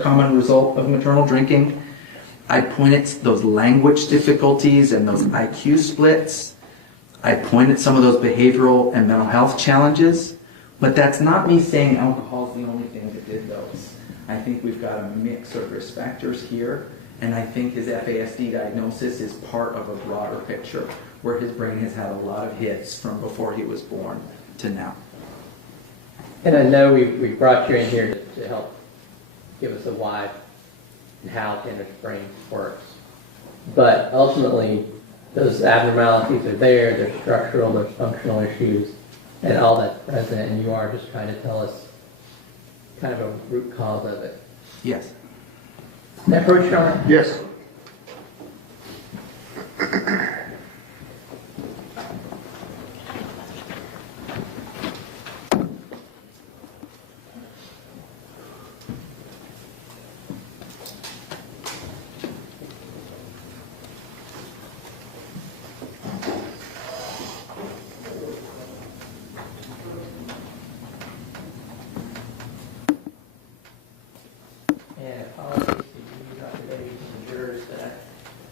common result of maternal drinking. I'd point at those language difficulties and those IQ splits. I point at some of those behavioral and mental health challenges, but that's not me saying alcohol is the only thing that did those. I think we've got a mix of risk factors here, and I think his FASD diagnosis is part of a broader picture where his brain has had a lot of hits from before he was born to now. And I know we brought you in here to help give us a why and how Tanner's brain works, but ultimately, those abnormalities are there, there's structural, there's functional issues, and all that's present, and you are just trying to tell us kind of a root cause of it. Yes. Is that approach, Sean? Yes.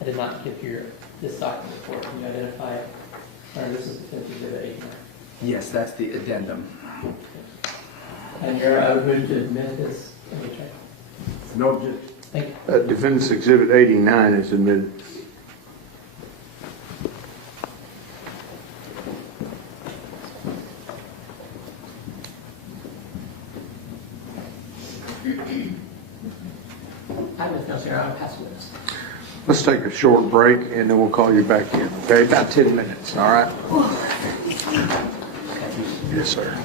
I did not get this document report. Can you identify it? This is the Exhibit 89. Yes, that's the addendum. And I would move to admit this. Let me check. No objection. Thank you. Defendant's Exhibit 89 is admitted. I Ms. Nelson, I'll pass the witness. Let's take a short break and then we'll call you back in, okay? About 10 minutes, all right? Yes, sir.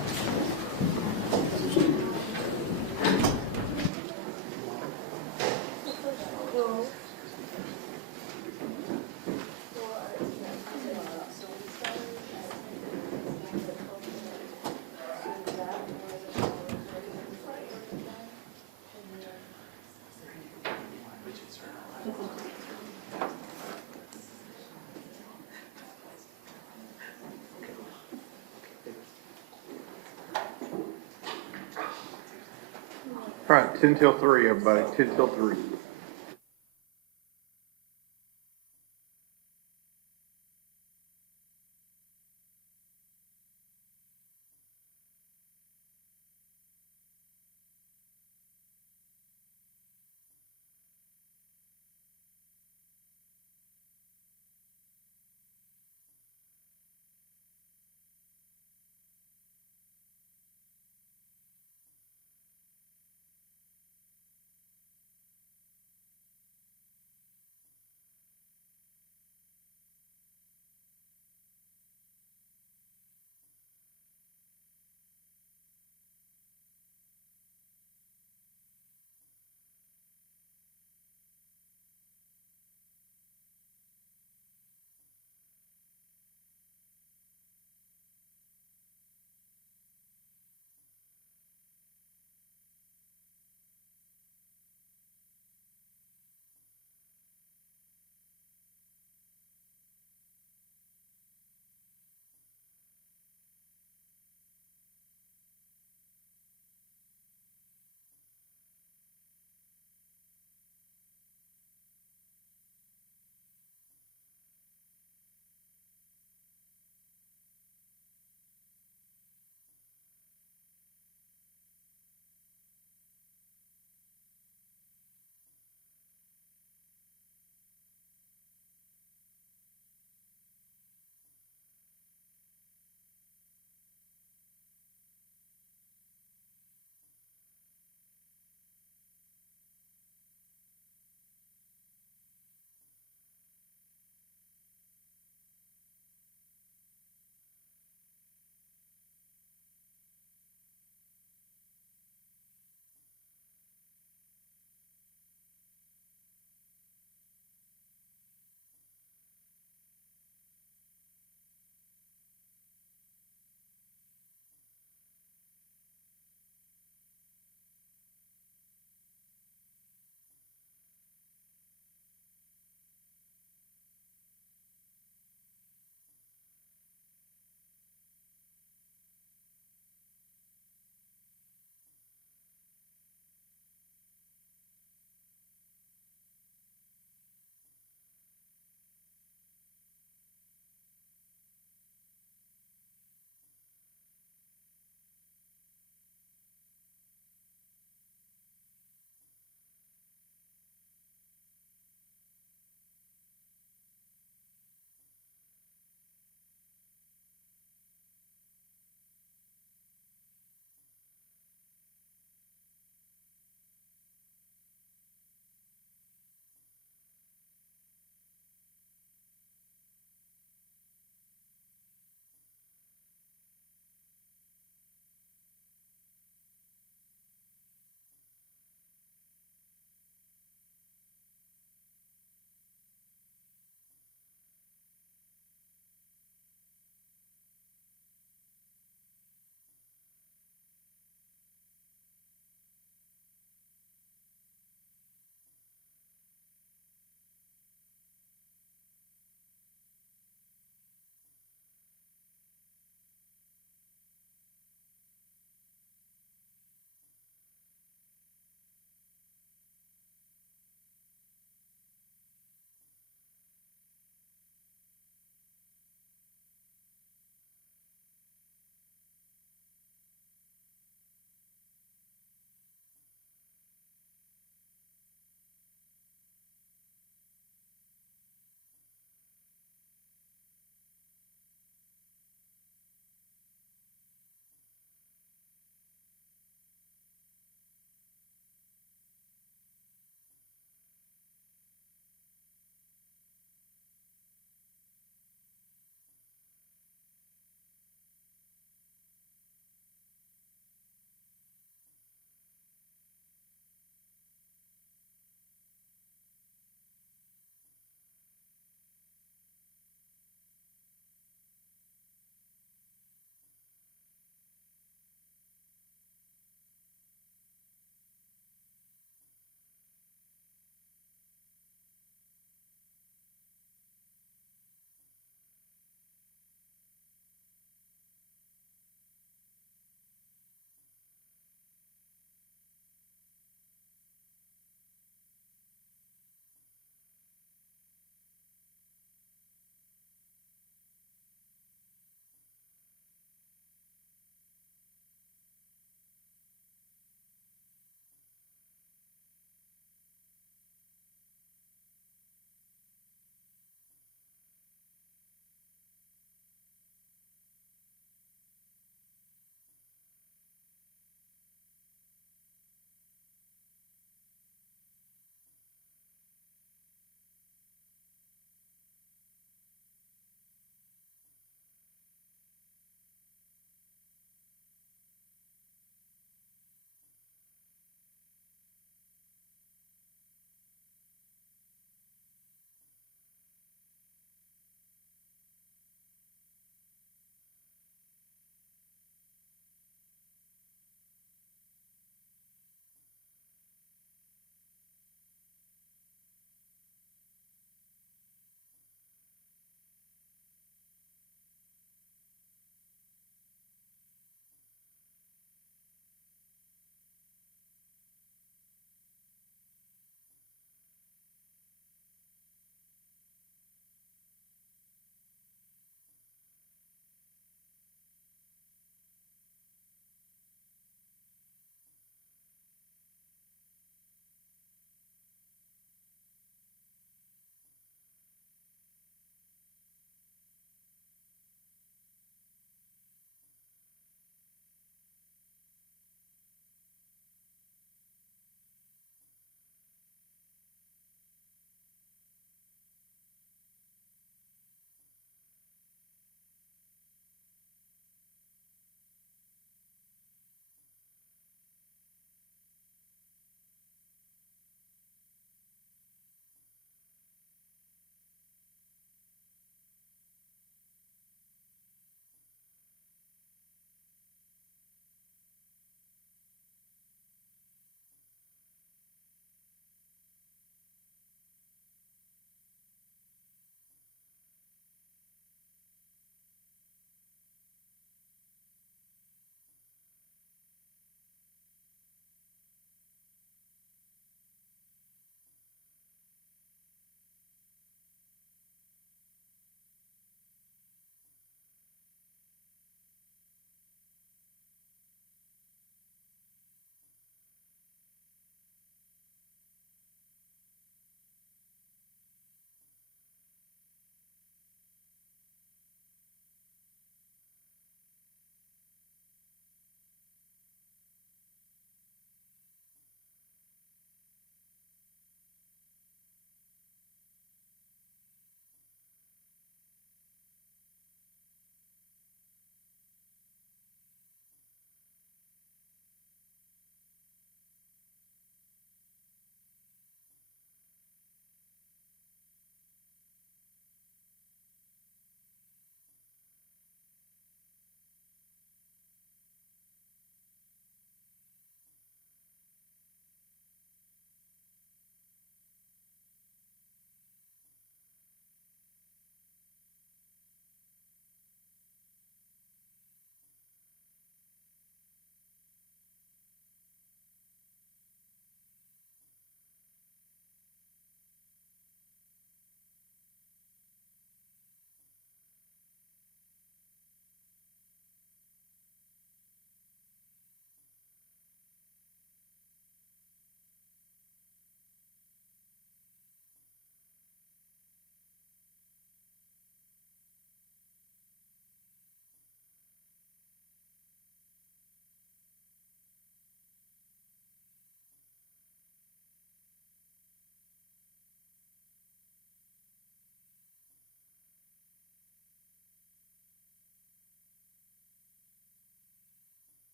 All right, 10 till 3, everybody, 10 till 3.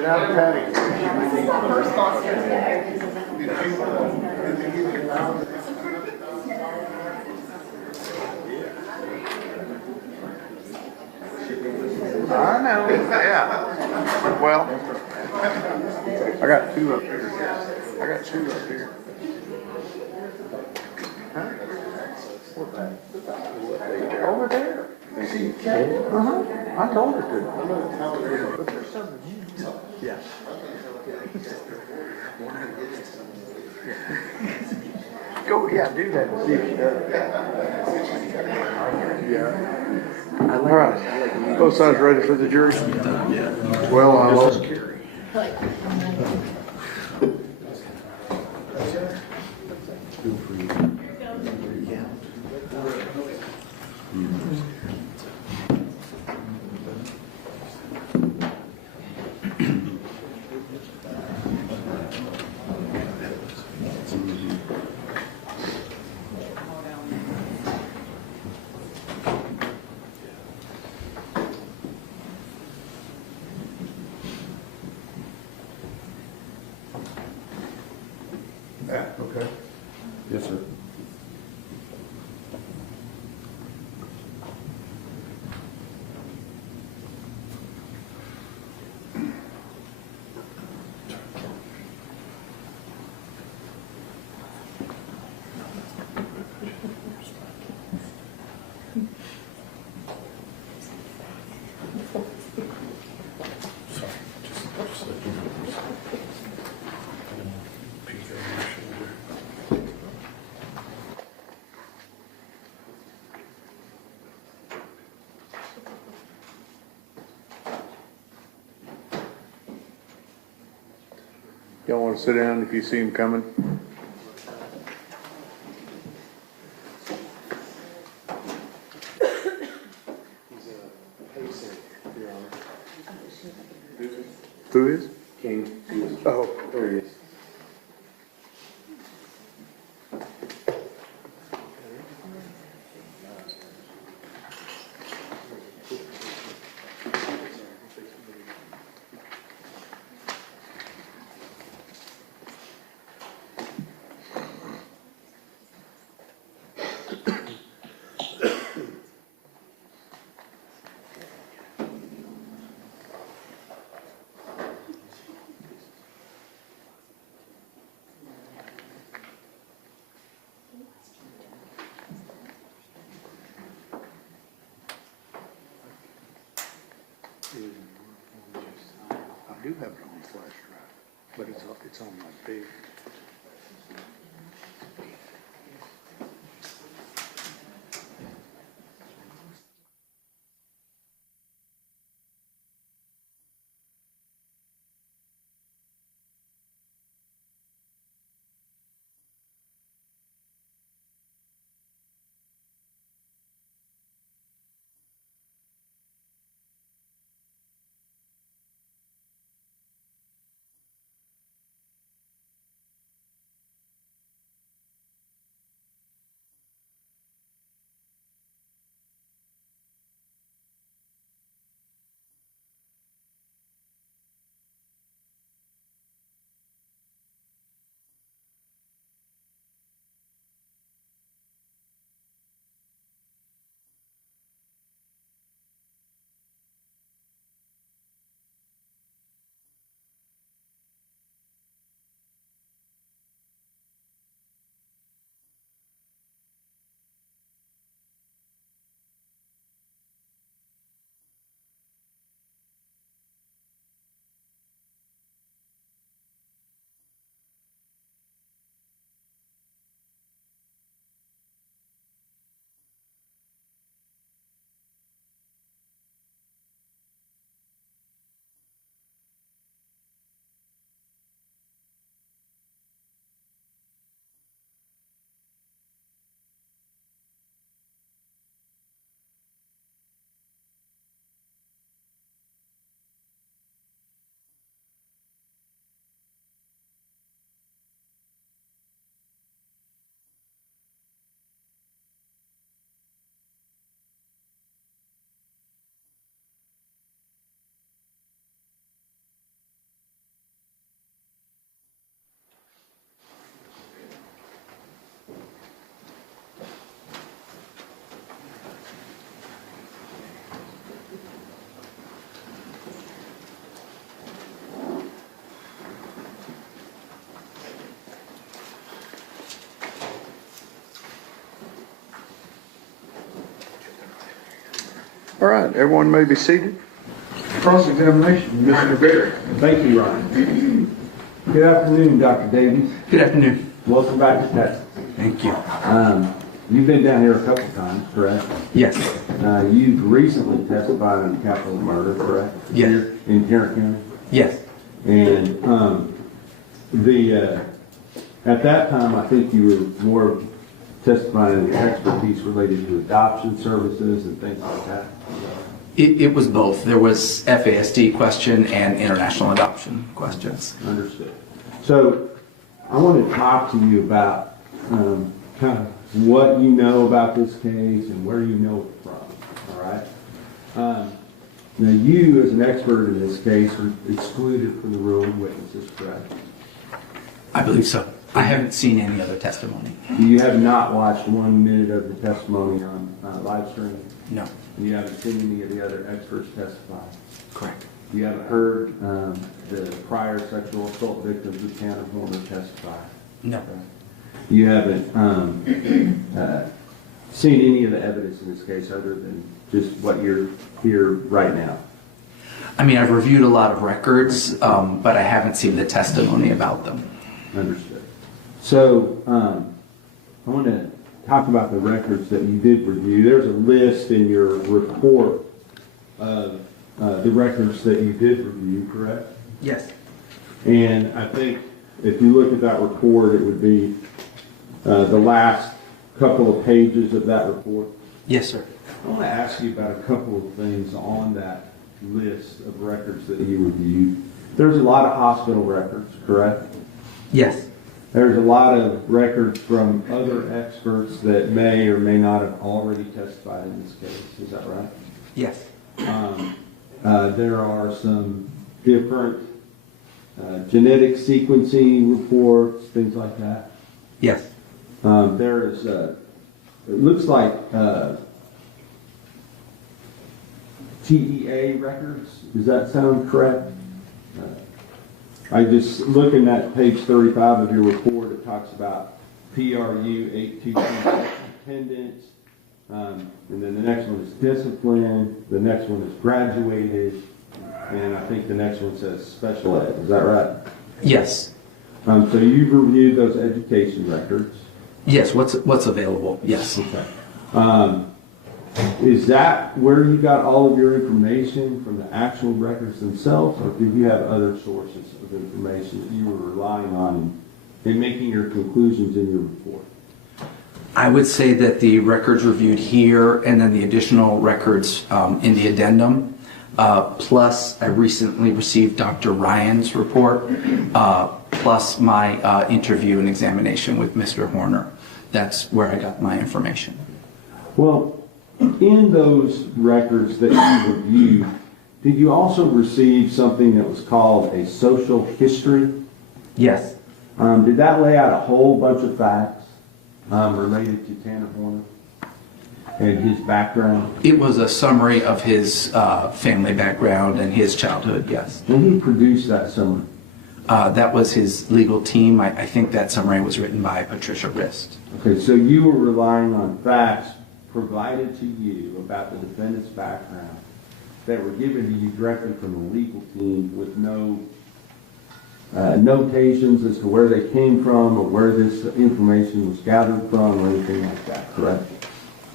Get out of panic. I know, yeah. Well, I got two up here. I got two up here. Huh? Over there. See, I told her to. But there's something. Yeah. Go, yeah, do that and see if she does. Yeah. All right. Both sides ready for the jury? Yeah. Well, I lost Carrie. Yeah, okay. Yes, sir. Y'all want to sit down if you see him coming? Who is? King. Oh, there he is. I do have it on flash drive, but it's on my big. All right, everyone may be seated. Cross-examination, Mr. Baird. Thank you, Ron. Good afternoon, Dr. Davies. Good afternoon. Welcome back to Texas. Thank you. You've been down here a couple times, correct? Yes. You've recently testified on capital murder, correct? Yes. Here in Tarrant County? Yes. And at that time, I think you were more testifying in the expertise related to adoption services and things like that. It was both. There was FASD question and international adoption questions. Understood. So I want to talk to you about kind of what you know about this case and where you know it from, all right? Now you, as an expert in this case, are excluded from the room of witnesses, correct? I believe so. I haven't seen any other testimony. You have not watched 1 minute of the testimony on live stream? No. You haven't seen any of the other experts testify? Correct. You haven't heard the prior sexual assault victims of Lynn Horner testify? No. Okay. You haven't seen any of the evidence in this case other than just what you're here right now? I mean, I've reviewed a lot of records, but I haven't seen the testimony about them. Understood. So I want to talk about the records that you did review. There's a list in your report of the records that you did review, correct? Yes. And I think if you look at that report, it would be the last couple of pages of that report. Yes, sir. I want to ask you about a couple of things on that list of records that you reviewed. There's a lot of hospital records, correct? Yes. There's a lot of records from other experts that may or may not have already testified in this case. Is that right? Yes. There are some different genetic sequencing reports, things like that. Yes. There's, it looks like TEA records. Does that sound correct? I just, looking at page 35 of your report, it talks about PRU 822 attendance, and then the next one is discipline, the next one is graduated, and I think the next one says special ed. Is that right? Yes. So you've reviewed those education records? Yes, what's available, yes. Okay. Is that where you got all of your information, from the actual records themselves, or did you have other sources of information that you were relying on in making your conclusions in your report? I would say that the records reviewed here and then the additional records in the addendum, plus I recently received Dr. Ryan's report, plus my interview and examination with Mr. Horner. That's where I got my information. Well, in those records that you reviewed, did you also receive something that was called a social history? Yes. Did that lay out a whole bunch of facts related to Tanner Horner and his background? It was a summary of his family background and his childhood, yes. And who produced that summary? That was his legal team. I think that summary was written by Patricia Rist. Okay, so you were relying on facts provided to you about the defendant's background that were given to you directly from the legal team with no notations as to where they came from or where this information was gathered from or anything like that, correct?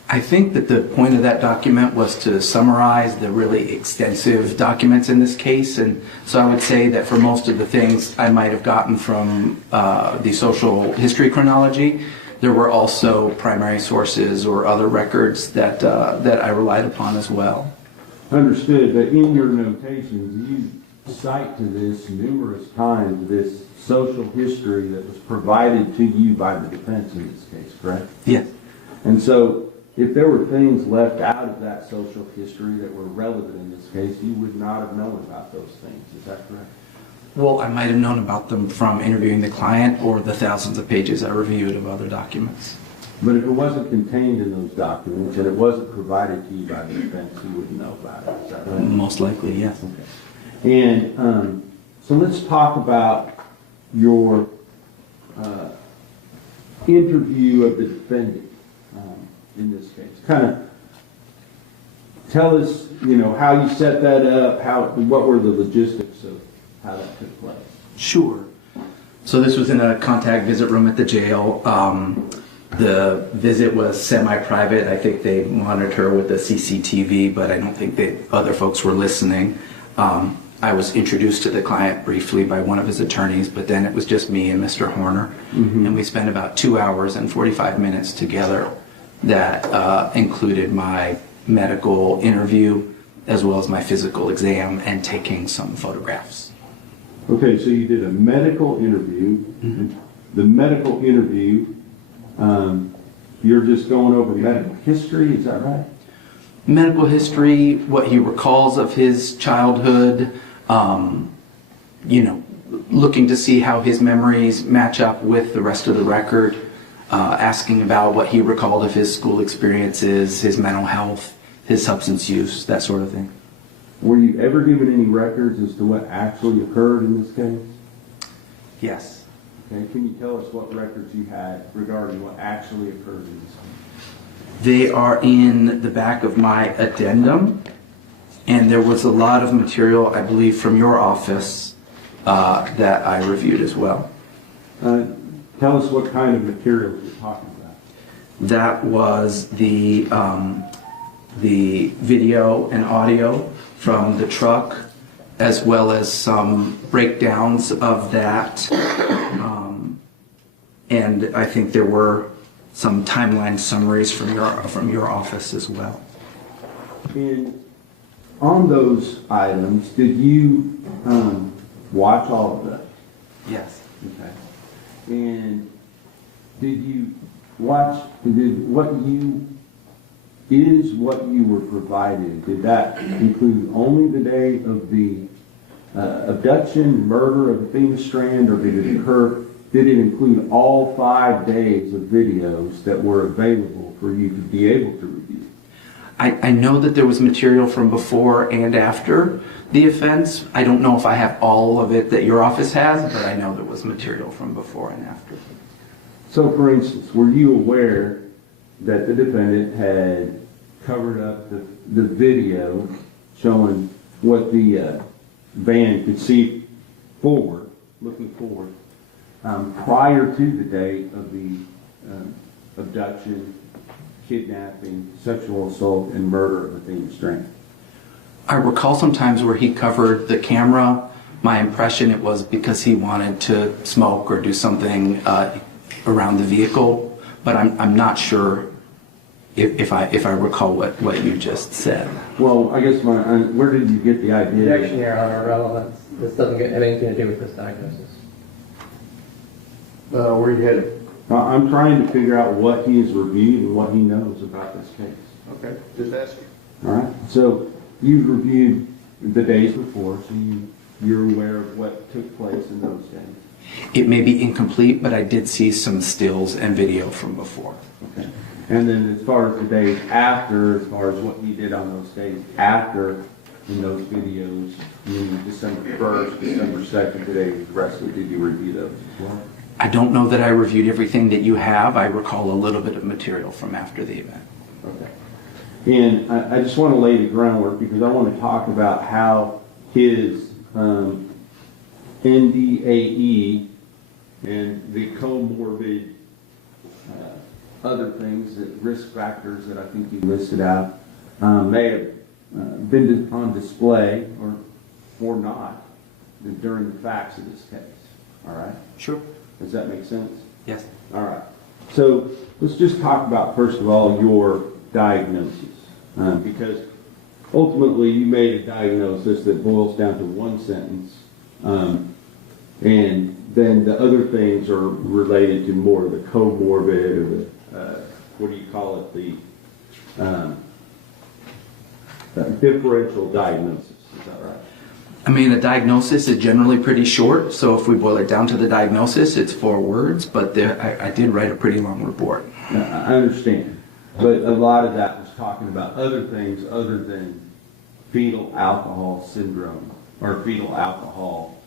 I think that the point of that document was to summarize the really extensive documents in this case, and so I would say that for most of the things I might have gotten from the social history chronology, there were also primary sources or other records that I relied upon as well. Understood, but in your notations, you cite to this numerous times, this social history that was provided to you by the defense in this case, correct? Yes. And so, if there were things left out of that social history that were relevant in this case, you would not have known about those things, is that correct? Well, I might have known about them from interviewing the client or the thousands of pages I reviewed of other documents. But if it wasn't contained in those documents and it wasn't provided to you by the defense, you wouldn't know about it, is that right? Most likely, yes. Okay. And so let's talk about your interview of the defendant in this case. Kind of tell us, how you set that up, what were the logistics of how that took place? Sure. So this was in a contact visit room at the jail. The visit was semi-private. I think they monitor with the CCTV, but I don't think that other folks were listening. I was introduced to the client briefly by one of his attorneys, but then it was just me and Mr. Horner. And we spent about 2 hours and 45 minutes together that included my medical interview as well as my physical exam and taking some photographs. Okay, so you did a medical interview. The medical interview, you're just going over medical history, is that right? Medical history, what he recalls of his childhood, looking to see how his memories match up with the rest of the record, asking about what he recalled of his school experiences, his mental health, his substance use, that sort of thing. Were you ever given any records as to what actually occurred in this case? Yes. Okay, can you tell us what records you had regarding what actually occurred in this case? They are in the back of my addendum, and there was a lot of material, I believe, from your office that I reviewed as well. Tell us what kind of material you're talking about. That was the video and audio from the truck, as well as some breakdowns of that. And I think there were some timeline summaries from your office as well. And on those items, did you watch all of that? Yes. Okay. And did you watch, what you were provided, did that include only the day of the abduction, murder of Athena Strand, or did it include all 5 days of videos that were available for you to be able to review? I know that there was material from before and after the offense. I don't know if I have all of it that your office has, but I know there was material from before and after. So, for instance, were you aware that the defendant had covered up the video showing what the van could see forward, looking forward, prior to the date of the abduction, kidnapping, sexual assault, and murder of Athena Strand? I recall sometimes where he covered the camera. My impression it was because he wanted to smoke or do something around the vehicle, but I'm not sure if I recall what you just said. Well, I guess where did you get the idea? Objection, Your Honor, relevance. This doesn't have anything to do with this diagnosis. Where you headed? I'm trying to figure out what he has reviewed and what he knows about this case. Okay, just ask you. All right. So you've reviewed the days before, so you're aware of what took place in those days. It may be incomplete, but I did see some stills and video from before. Okay. And then as far as the days after, as far as what you did on those days after in those videos, meaning December 1st, December 2nd, the day you was arrested, did you review those as well? I don't know that I reviewed everything that you have. I recall a little bit of material from after the event. Okay. And I just want to lay the groundwork because I want to talk about how his NDAE and the comorbid other things, that risk factors that I think you listed out, may have been on display or not during the facts of this case. All right? Sure. Does that make sense? Yes. All right. So let's just talk about, first of all, your diagnosis. Because ultimately you made a diagnosis that boils down to one sentence. And then the other things are related to more of the comorbid or the, what do you call it, the differential diagnosis. Is that right? I mean, the diagnosis is generally pretty short, so if we boil it down to the diagnosis, it's 4 words, but I did write a pretty long report. I understand. But a lot of that was talking about other things other than fetal alcohol syndrome or fetal alcohol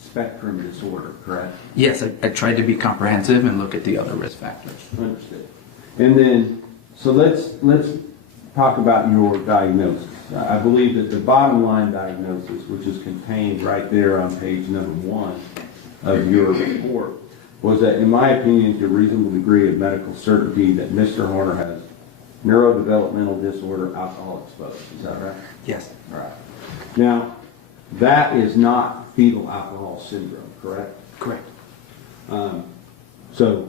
spectrum disorder, correct? Yes, I tried to be comprehensive and look at the other risk factors. Understood. And then, so let's talk about your diagnosis. I believe that the bottom line diagnosis, which is contained right there on page number 1 of your report, was that, in my opinion, to a reasonable degree of medical certainty that Mr. Horner has neurodevelopmental disorder, alcohol exposed. Is that right? Yes. All right. Now, that is not fetal alcohol syndrome, correct? Correct. So,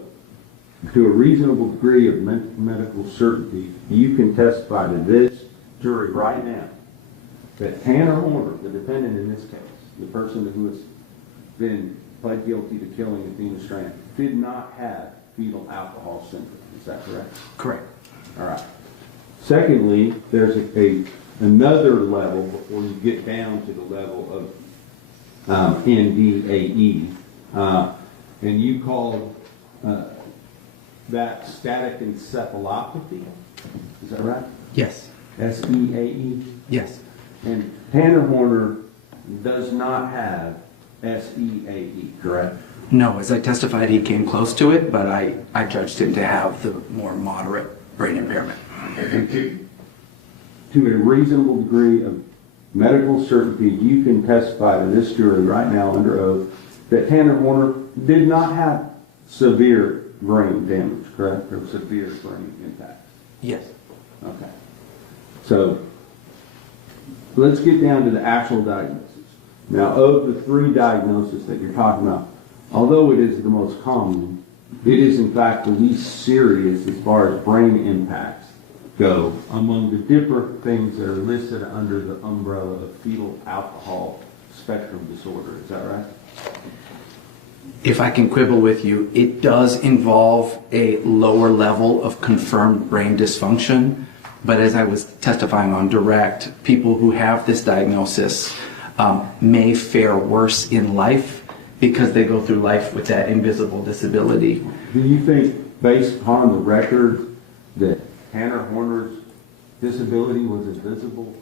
to a reasonable degree of medical certainty, you can testify to this jury right now that Tanner Horner, the defendant in this case, the person who has been pled guilty to killing Athena Strand, did not have fetal alcohol syndrome. Is that correct? Correct. All right. Secondly, there's another level before you get down to the level of NDAE, and you called that static encephalopathy. Is that right? Yes. SEAE? Yes. And Tanner Horner does not have SEAE, correct? No, as I testified, he came close to it, but I judged him to have the more moderate brain impairment. To a reasonable degree of medical certainty, you can testify to this jury right now under oath that Tanner Horner did not have severe brain damage, correct? Or severe brain impact? Yes. Okay. So, let's get down to the actual diagnosis. Now, of the 3 diagnoses that you're talking about, although it is the most common, it is in fact the least serious as far as brain impacts go among the different things that are listed under the umbrella of fetal alcohol spectrum disorder. Is that right? If I can quibble with you, it does involve a lower level of confirmed brain dysfunction, but as I was testifying on direct, people who have this diagnosis may fare worse in life because they go through life with that invisible disability. Do you think, based upon the record, that Tanner Horner's disability was invisible?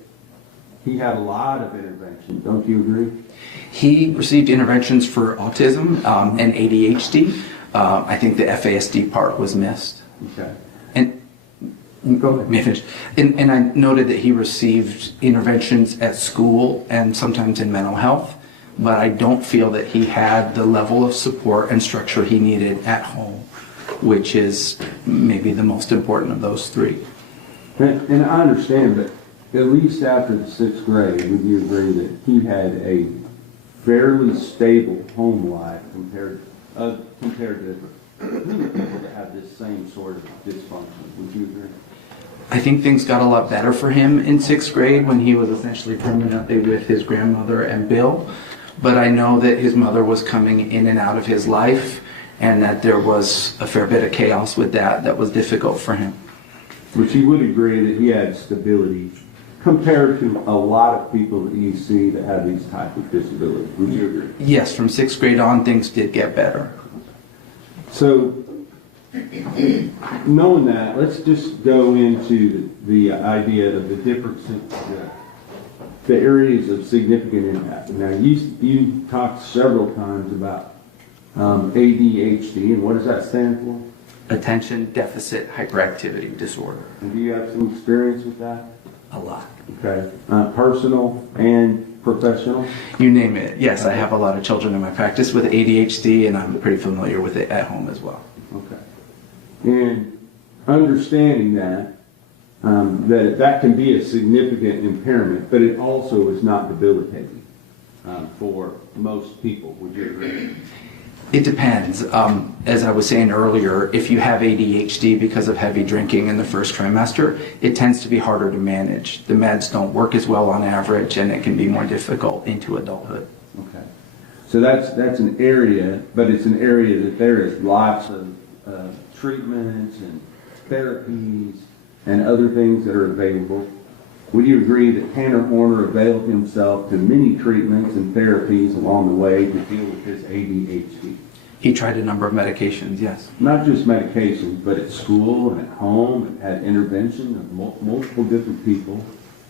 He had a lot of intervention, don't you agree? He received interventions for autism and ADHD. I think the FASD part was missed. Okay. And go ahead. May I finish? And I noted that he received interventions at school and sometimes in mental health, but I don't feel that he had the level of support and structure he needed at home, which is maybe the most important of those 3. And I understand, but at least after the 6th grade, would you agree that he had a fairly stable home life compared to people that have this same sort of dysfunction? Would you agree? I think things got a lot better for him in 6th grade when he was essentially permanently with his grandmother and Bill. But I know that his mother was coming in and out of his life and that there was a fair bit of chaos with that was difficult for him. Which you would agree that he had stability compared to a lot of people that you see that have these type of disabilities. Would you agree? Yes, from 6th grade on, things did get better. So, knowing that, let's just go into the idea of the difference in the areas of significant impact. Now, you talked several times about ADHD, and what does that stand for? Attention Deficit Hyperactivity Disorder. And do you have some experience with that? A lot. Okay. Personal and professional? You name it. Yes, I have a lot of children in my practice with ADHD, and I'm pretty familiar with it at home as well. Okay. And understanding that, that can be a significant impairment, but it also is not debilitating for most people. Would you agree? It depends. As I was saying earlier, if you have ADHD because of heavy drinking in the first trimester, it tends to be harder to manage. The meds don't work as well on average, and it can be more difficult into adulthood. Okay. So that's an area, but it's an area that there is lots of treatments and therapies and other things that are available. Would you agree that Tanner Horner availed himself to many treatments and therapies along the way to deal with his ADHD? He tried a number of medications, yes. Not just medications, but at school and at home, and had intervention of multiple different people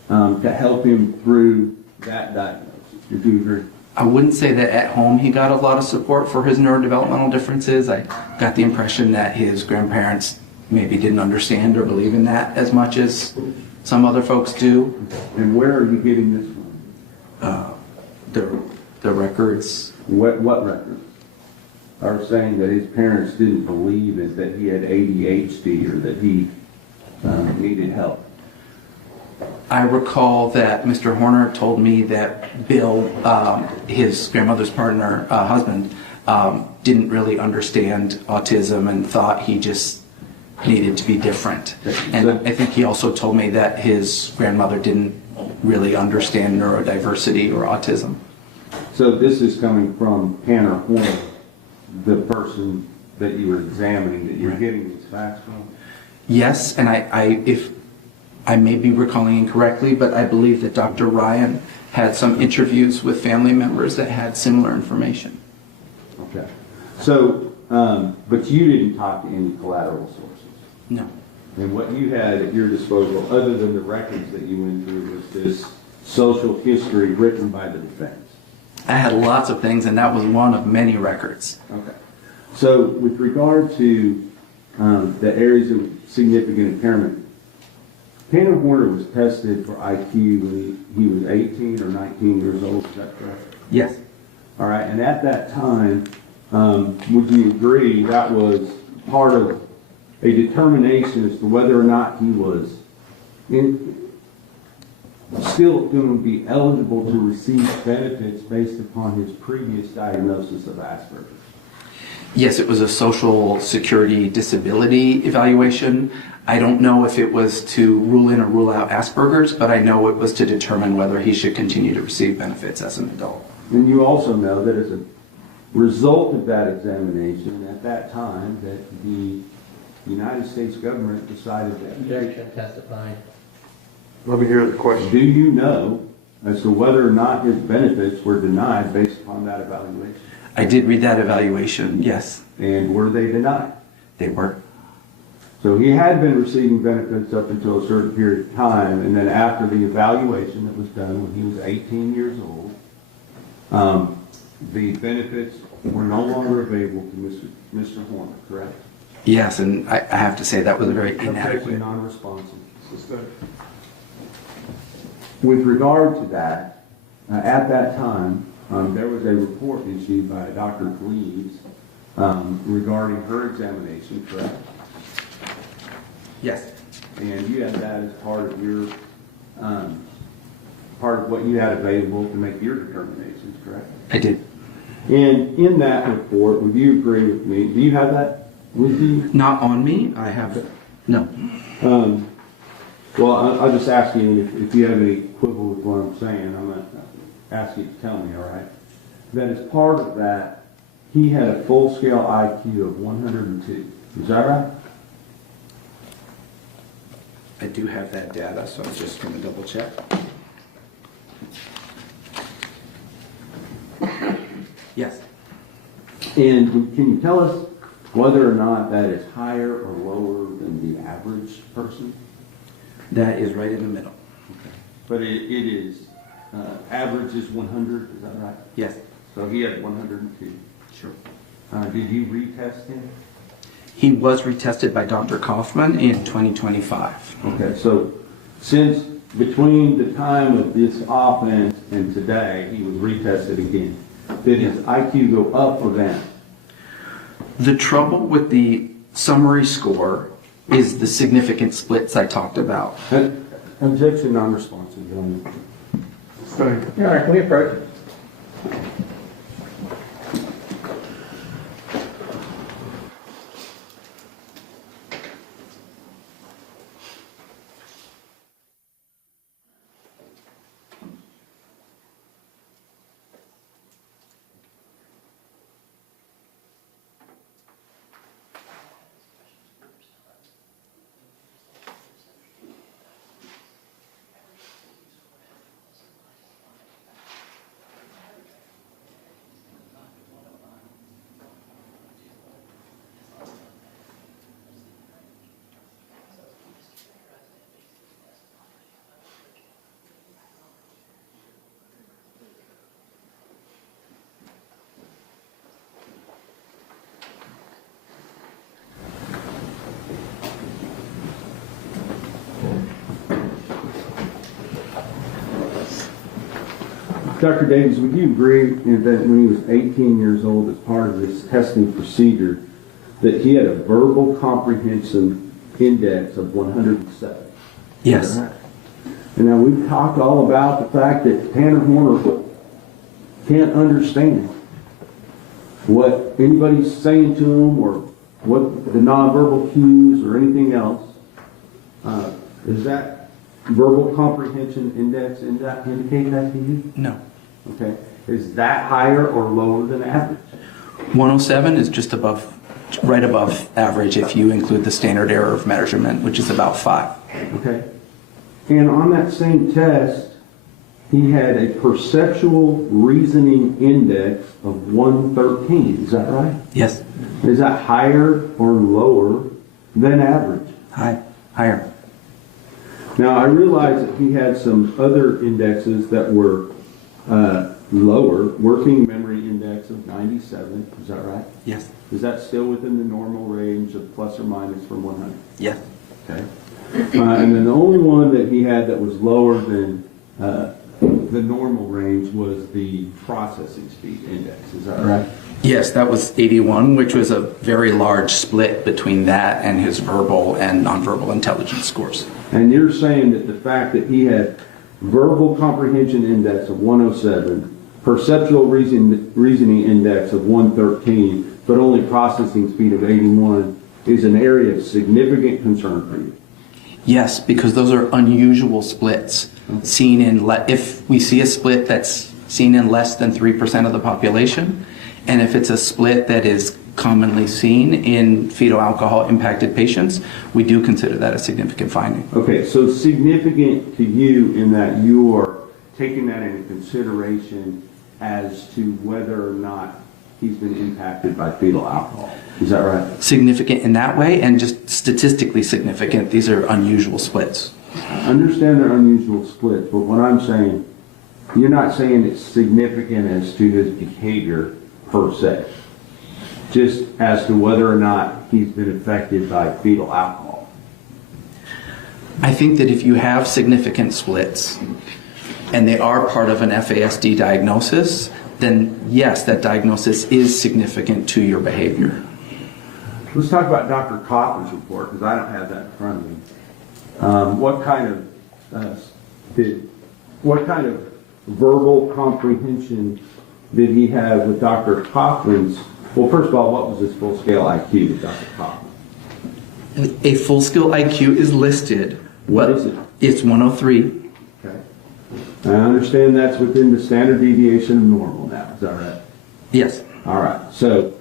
to help him through that diagnosis. Would you agree? I wouldn't say that at home he got a lot of support for his neurodevelopmental differences. I got the impression that his grandparents maybe didn't understand or believe in that as much as Some other folks do. And where are you getting this from? The records. What records? Are saying that his parents didn't believe it, that he had ADHD or that he needed help. I recall that Mr. Horner told me that Bill, his grandmother's partner, husband, didn't really understand autism and thought he just needed to be different. And I think he also told me that his grandmother didn't really understand neurodiversity or autism. So this is coming from Tanner Horner, the person that you were examining, that you're getting these facts from? Yes, and if I may be recalling incorrectly, but I believe that Dr. Ryan had some interviews with family members that had similar information. Okay. So, but you didn't talk to any collateral sources? No. And what you had at your disposal, other than the records that you went through, was this social history written by the defense? I had lots of things, and that was one of many records. Okay. So with regard to the areas of significant impairment, Tanner Horner was tested for IQ when he was 18 or 19 years old, is that correct? Yes. All right, and at that time, would you agree that was part of a determination as to whether or not he was still going to be eligible to receive benefits based upon his previous diagnosis of Asperger's? Yes, it was a social security disability evaluation. I don't know if it was to rule in or rule out Asperger's, but I know it was to determine whether he should continue to receive benefits as an adult. And you also know that as a result of that examination, at that time, that the United States government decided that... Objection, testifying. Let me hear the question. Do you know as to whether or not his benefits were denied based upon that evaluation? I did read that evaluation, yes. And were they denied? They were. So he had been receiving benefits up until a certain period of time, and then after the evaluation that was done when he was 18 years old, the benefits were no longer available to Mr. Horner, correct? Yes, and I have to say that was a very inadequate. Non-responsive. With regard to that, at that time, there was a report issued by Dr. Cleves regarding her examination, correct? Yes. And you had that as part of your, part of what you had available to make your determinations, correct? I did. And in that report, would you agree with me? Do you have that with you? Not on me. I have it. No. Well, I'll just ask you if you have any quibble with what I'm saying. I'm going to ask you to tell me, all right? That as part of that, he had a full-scale IQ of 102. Is that right? I do have that data, so I'm just going to double check. Yes. And can you tell us whether or not that is higher or lower than the average person? That is right in the middle. Okay. But it is, average is 100, is that right? Yes. So he had 102. Sure. Did you retest him? He was retested by Dr. Kaufman in 2025. Okay, so since between the time of this offense and today, he was retested again. Did his IQ go up or down? The trouble with the summary score is the significant splits I talked about. Objection, non-responsive. Your Honor, can we approach? Dr. Davies, would you agree that when he was 18 years old, as part of this testing procedure, that he had a verbal comprehension index of 107? Yes. Right? And now we've talked all about the fact that Tanner Horner can't understand what anybody's saying to him or what the nonverbal cues or anything else. Is that verbal comprehension index indicate that to you? No. Okay. Is that higher or lower than average? 107 is just above, right above average if you include the standard error of measurement, which is about 5. Okay. And on that same test, he had a perceptual reasoning index of 113. Is that right? Yes. Is that higher or lower than average? Higher. Now, I realize that he had some other indexes that were lower. Working memory index of 97. Is that right? Yes. Is that still within the normal range of plus or minus from 100? Yes. Okay. And then the only one that he had that was lower than the normal range was the processing speed index. Is that right? Yes, that was 81, which was a very large split between that and his verbal and nonverbal intelligence scores. And you're saying that the fact that he had verbal comprehension index of 107, perceptual reasoning index of 113, but only processing speed of 81 is an area of significant concern for you? Yes, because those are unusual splits. Seen in if we see a split that's seen in less than 3% of the population, and if it's a split that is commonly seen in fetal alcohol impacted patients, we do consider that a significant finding. Okay, so significant to you in that you are taking that into consideration as to whether or not he's been impacted by fetal alcohol. Is that right? Significant in that way, and just statistically significant. These are unusual splits. I understand they're unusual splits, but what I'm saying, you're not saying it's significant as to his behavior per se, just as to whether or not he's been affected by fetal alcohol. I think that if you have significant splits and they are part of an FASD diagnosis, then yes, that diagnosis is significant to your behavior. Let's talk about Dr. Kaufman's report, because I don't have that in front of me. What kind of verbal comprehension did he have with Dr. Kaufman's? Well, first of all, what was his full-scale IQ with Dr. Kaufman? A full-scale IQ is listed. What is it? It's 103. Okay. I understand that's within the standard deviation of normal now. Is that right? Yes. All right. So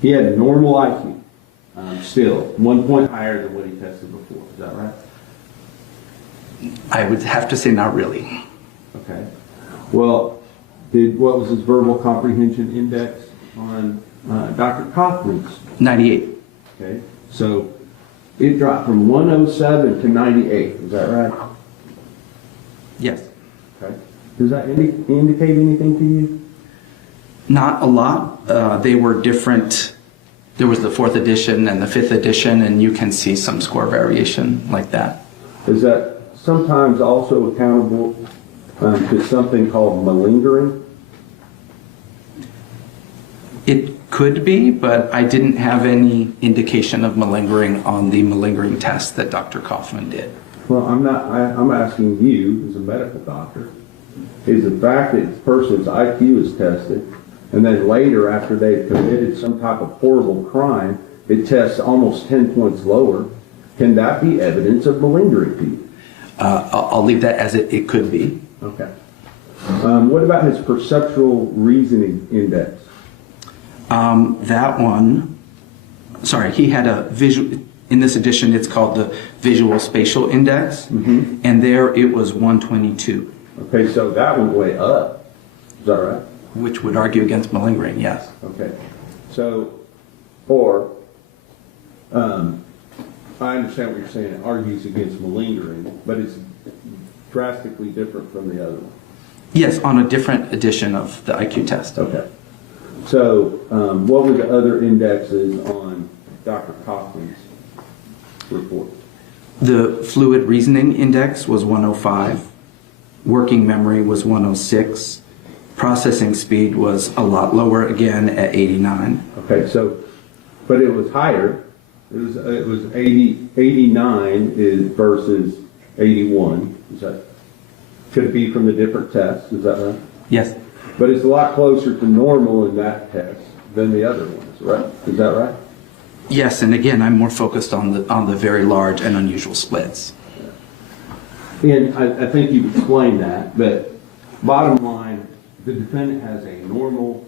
he had a normal IQ. Still, 1 point higher than what he tested before. Is that right? I would have to say not really. Okay. Well, what was his verbal comprehension index on Dr. Kaufman's? 98. Okay. So it dropped from 107 to 98. Is that right? Yes. Okay. Does that indicate anything to you? Not a lot. They were different. There was the 4th edition and the 5th edition, and you can see some score variation like that. Is that sometimes also accountable to something called malingering? It could be, but I didn't have any indication of malingering on the malingering test that Dr. Kaufman did. Well, I'm asking you as a medical doctor, is the fact that the person's IQ is tested, and then later after they've committed some type of horrible crime, it tests almost 10 points lower, can that be evidence of malingering to you? I'll leave that as it could be. Okay. What about his perceptual reasoning index? That one, sorry, he had a visual, in this edition it's called the visual spatial index, and there it was 122. Okay, so that went way up. Is that right? Which would argue against malingering, yes. Okay. So, I understand what you're saying, it argues against malingering, but it's drastically different from the other one. Yes, on a different edition of the IQ test. Okay. So, what were the other indexes on Dr. Kaufman's report? The fluid reasoning index was 105. Working memory was 106. processing speed was a lot lower, again at 89. Okay, so, but it was higher. It was 89 versus 81. Is that, could it be from the different tests? Is that right? Yes. But it's a lot closer to normal in that test than the other ones, right? Is that right? Yes, and again, I'm more focused on the very large and unusual splits. And I think you've explained that, but bottom line, the defendant has a normal,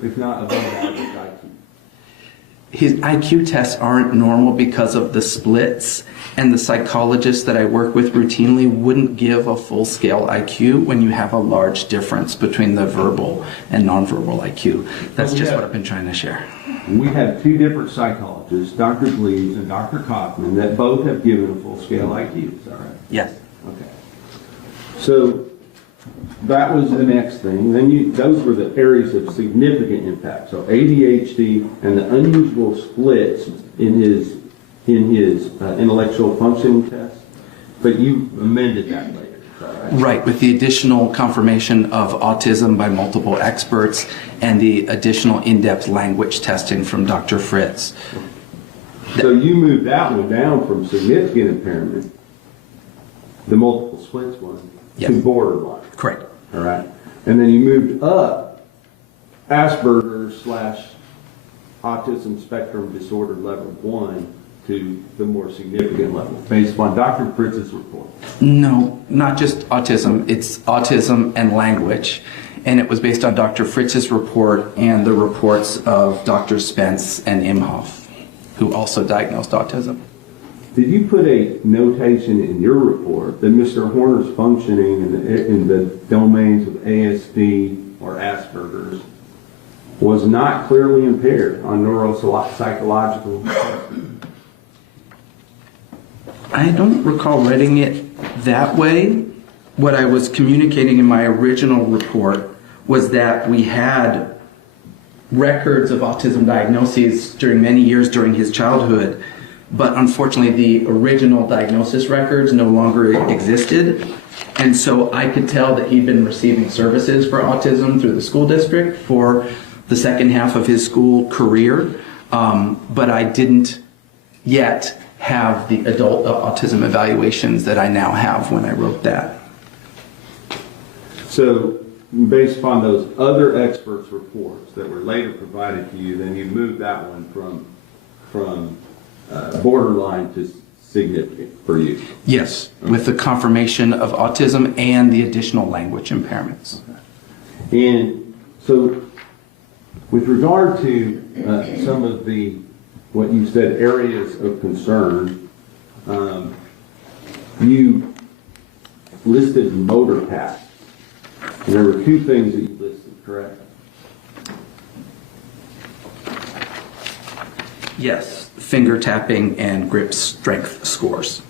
if not above average IQ. His IQ tests aren't normal because of the splits, and the psychologists that I work with routinely wouldn't give a full-scale IQ when you have a large difference between the verbal and nonverbal IQ. That's just what I've been trying to share. We have two different psychologists, Dr. Gleaves and Dr. Kaufman, that both have given a full-scale IQ. Is that right? Yes. Okay. So that was the next thing. Then those were the areas of significant impact. So ADHD and the unusual splits in his intellectual functioning test. But you amended that later. Right, with the additional confirmation of autism by multiple experts and the additional in-depth language testing from Dr. Fritz. So you moved that one down from significant impairment, the multiple splits one, to borderline. Correct. All right. And then you moved up Asperger's / autism spectrum disorder level 1 to the more significant level, based upon Dr. Fritz's report. No, not just autism. It's autism and language. And it was based on Dr. Fritz's report and the reports of Dr. Spence and Imhoff, who also diagnosed autism. Did you put a notation in your report that Mr. Horner's functioning in the domains of ASD or Asperger's was not clearly impaired on neuropsychological testing? I don't recall writing it that way. What I was communicating in my original report was that we had records of autism diagnoses during many years during his childhood, but unfortunately the original diagnosis records no longer existed. And so I could tell that he'd been receiving services for autism through the school district for the second half of his school career, but I didn't yet have the adult autism evaluations that I now have when I wrote that. So, based upon those other experts' reports that were later provided to you, then you moved that one from borderline to significant for you? Yes, with the confirmation of autism and the additional language impairments. Okay. And so, with regard to some of the what you said areas of concern, you listed motor tasks. And there were two things that you listed, correct? Yes, finger tapping and grip strength scores.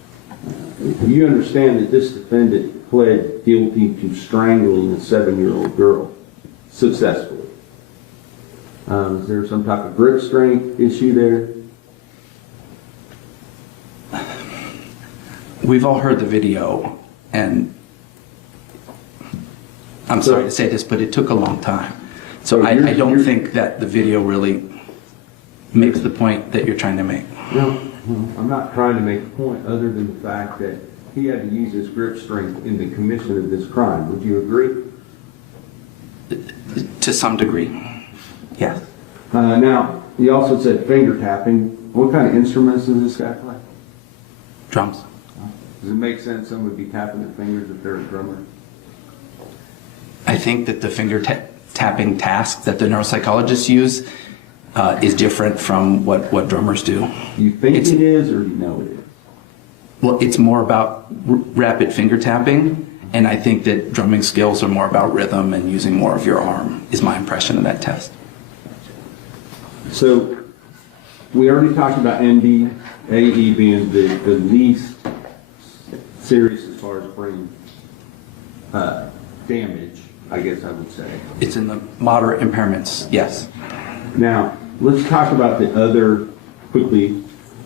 You understand that this defendant pled guilty to strangling a 7-year-old girl successfully. Is there some type of grip strength issue there? We've all heard the video, and I'm sorry to say this, but it took a long time. So I don't think that the video really makes the point that you're trying to make. No, I'm not trying to make a point other than the fact that he had to use his grip strength in the commission of this crime. Would you agree? To some degree, yes. Now, you also said finger tapping. What kind of instruments does this guy play? Drums. Does it make sense someone would be tapping their fingers if they're a drummer? I think that the finger tapping task that the neuropsychologists use is different from what drummers do. You think it is, or you know it is? Well, it's more about rapid finger tapping, and I think that drumming skills are more about rhythm and using more of your arm, is my impression of that test. So, we already talked about NDAE being the least serious as far as brain damage, I guess I would say. It's in the moderate impairments, yes. Now, let's talk about the other, quickly,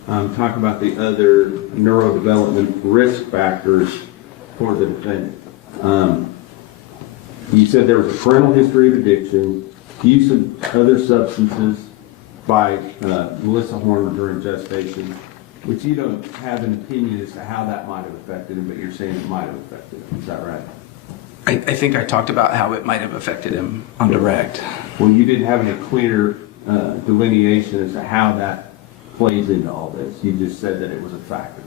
talk about the other neurodevelopment risk factors for the defendant. You said there was a parental history of addiction, use of other substances by Melissa Horner during gestation, which you don't have an opinion as to how that might have affected him, but you're saying it might have affected him. Is that right? I think I talked about how it might have affected him on direct. Well, you didn't have any clear delineation as to how that plays into all this. You just said that it was a factor.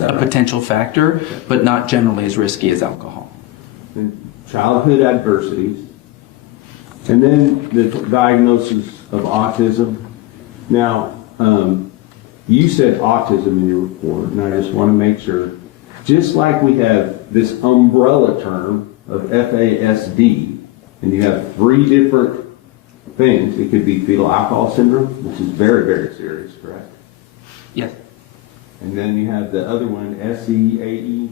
A potential factor, but not generally as risky as alcohol. And childhood adversities, and then the diagnosis of autism. Now, you said autism in your report, and I just want to make sure, just like we have this umbrella term of FASD, and you have 3 different things. It could be fetal alcohol syndrome, which is very, very serious, correct? Yes. And then you have the other one, SEAE,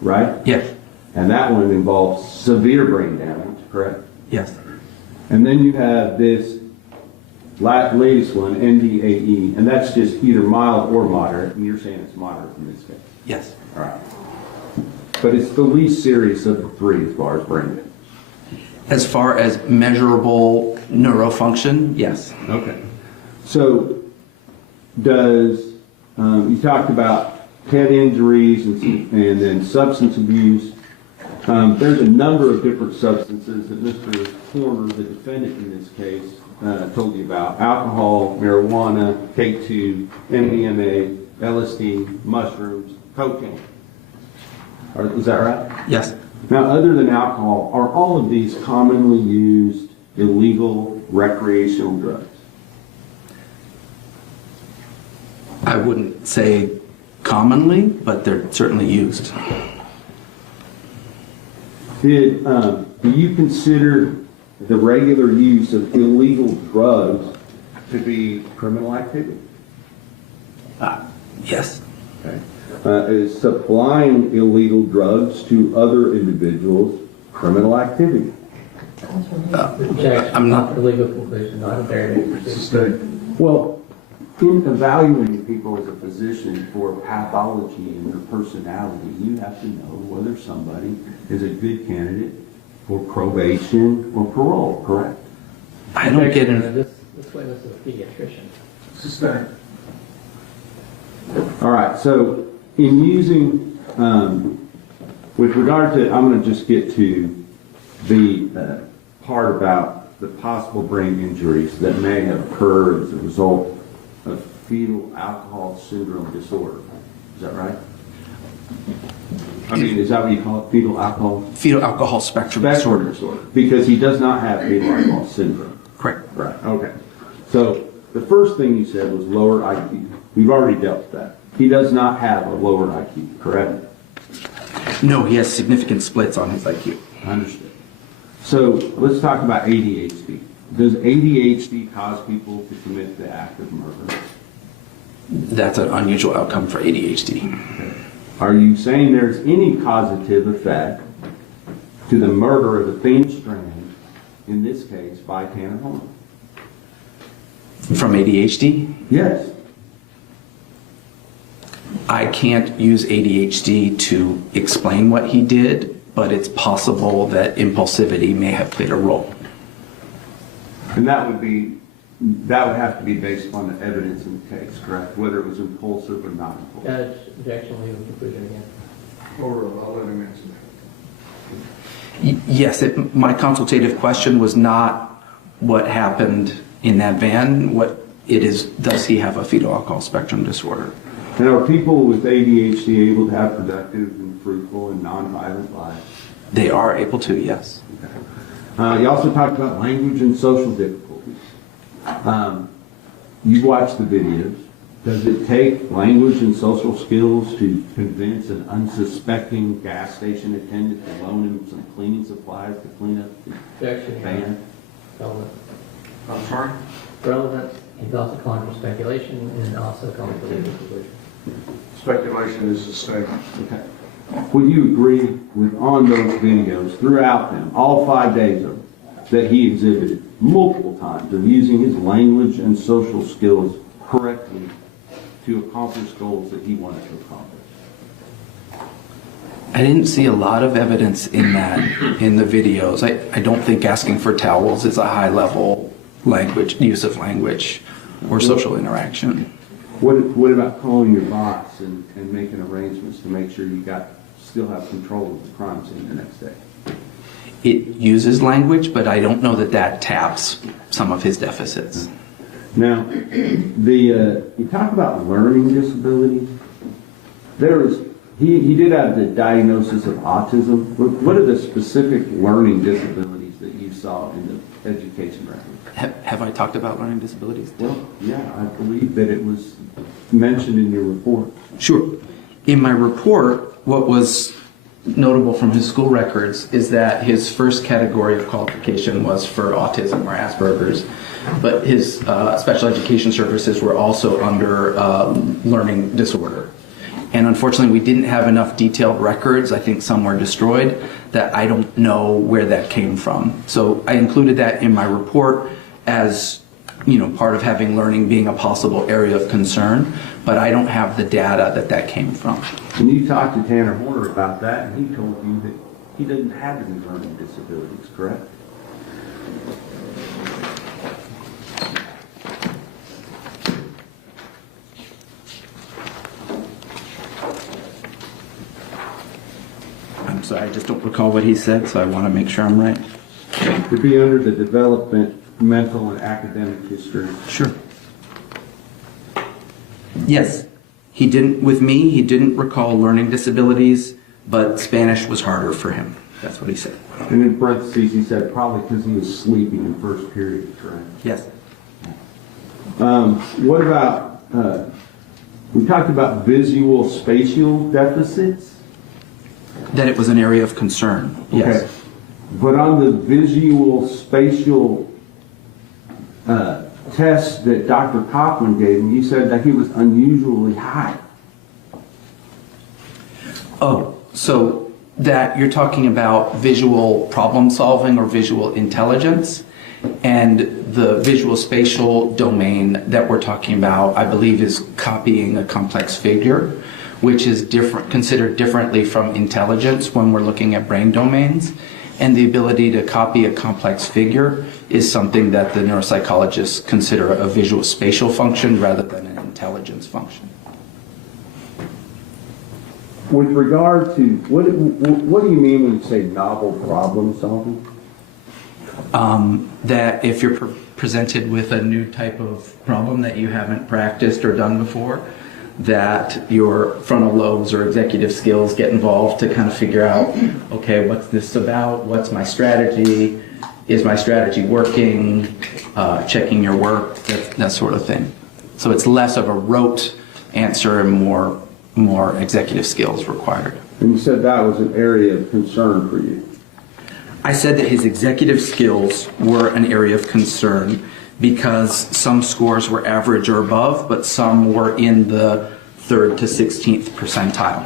right? Yes. And that one involves severe brain damage, correct? Yes. And then you have this latest one, NDAE, and that's just either mild or moderate, and you're saying it's moderate in this case? Yes. All right. But it's the least serious of the 3 as far as brain damage. As far as measurable neurofunction, yes. Okay. So does, you talked about head injuries and then substance abuse. There's a number of different substances that Mr. Horner, the defendant in this case, told you about. Alcohol, marijuana, K2, MDMA, LSD, mushrooms, cocaine. Is that right? Yes. Now, other than alcohol, are all of these commonly used illegal recreational drugs? I wouldn't say commonly, but they're certainly used. Do you consider the regular use of illegal drugs to be criminal activity? Yes. Okay. Is supplying illegal drugs to other individuals criminal activity? I'm not the legal conclusion, not a very Well, in evaluating people as a physician for pathology and their personality, you have to know whether somebody is a good candidate for probation or parole, correct? I don't get it. This witness is a pediatrician. Suspect. All right, so in using, with regard to, I'm going to just get to the part about the possible brain injuries that may have occurred as a result of fetal alcohol syndrome disorder. Is that right? I mean, is that what you call it? Fetal alcohol? Fetal alcohol spectrum disorder. Because he does not have fetal alcohol syndrome. Correct. Right, okay. So the first thing you said was lower IQ. We've already dealt with that. He does not have a lower IQ, correct? No, he has significant splits on his IQ. Understood. So let's talk about ADHD. Does ADHD cause people to commit the act of murder? That's an unusual outcome for ADHD. Okay. Are you saying there's any causative effect to the murder of Athena Strand, in this case by Tanner Horner? From ADHD? Yes. I can't use ADHD to explain what he did, but it's possible that impulsivity may have played a role. And that would have to be based upon the evidence in the case, correct? Whether it was impulsive or not impulsive. Judge, objection, legal conclusion again. Overall, I'll let him answer that. Yes, my consultative question was not what happened in that van. What it is, does he have a fetal alcohol spectrum disorder? And are people with ADHD able to have productive and fruitful and nonviolent lives? They are able to, yes. Okay. You also talked about language and social difficulties. You watched the videos. Does it take language and social skills to convince an unsuspecting gas station attendant to loan him some cleaning supplies to clean up the van? Relevant. I'm sorry? Relevant. He's also calling for speculation and also calling for legal conclusion. Speculation is a statement. Okay. Would you agree with, on those videos, throughout them, all 5 days of them, that he exhibited multiple times of using his language and social skills correctly to accomplish goals that he wanted to accomplish? I didn't see a lot of evidence in that in the videos. I don't think asking for towels is a high level use of language or social interaction. What about calling your boss and making arrangements to make sure you still have control of the crime scene the next day? It uses language, but I don't know that taps some of his deficits. Now, you talk about learning disabilities. He did have the diagnosis of autism. What are the specific learning disabilities that you saw in the education record? Have I talked about learning disabilities? Well, yeah, I believe that it was mentioned in your report. Sure. In my report, what was notable from his school records is that his first category of qualification was for autism or Asperger's, but his special education services were also under learning disorder. And unfortunately, we didn't have enough detailed records. I think some were destroyed, that I don't know where that came from. So I included that in my report as, part of having learning being a possible area of concern, but I don't have the data that came from. And you talked to Tanner Horner about that, and he told you that he doesn't have any learning disabilities, correct? I'm sorry, I just don't recall what he said, so I want to make sure I'm right. To be under the development, mental, and academic history. Sure. Yes. He didn't recall learning disabilities, but Spanish was harder for him. That's what he said. And in parentheses, he said probably because he was sleeping in first period, correct? Yes. What about, we talked about visual spatial deficits? That it was an area of concern. Yes. Okay. But on the visual spatial test that Dr. Coughlin gave him, you said that he was unusually high. Oh, so that you're talking about visual problem solving or visual intelligence, and the visual spatial domain that we're talking about, I believe, is copying a complex figure, which is considered differently from intelligence when we're looking at brain domains. And the ability to copy a complex figure is something that the neuropsychologists consider a visual spatial function rather than an intelligence function. With regard to, what do you mean when you say novel problem solving? That if you're presented with a new type of problem that you haven't practiced or done before, that your frontal lobes or executive skills get involved to kind of figure out, okay, what's this about? What's my strategy? Is my strategy working? Checking your work, that sort of thing. So it's less of a rote answer and more executive skills required. And you said that was an area of concern for you. I said that his executive skills were an area of concern because some scores were average or above, but some were in the 3rd to 16th percentile.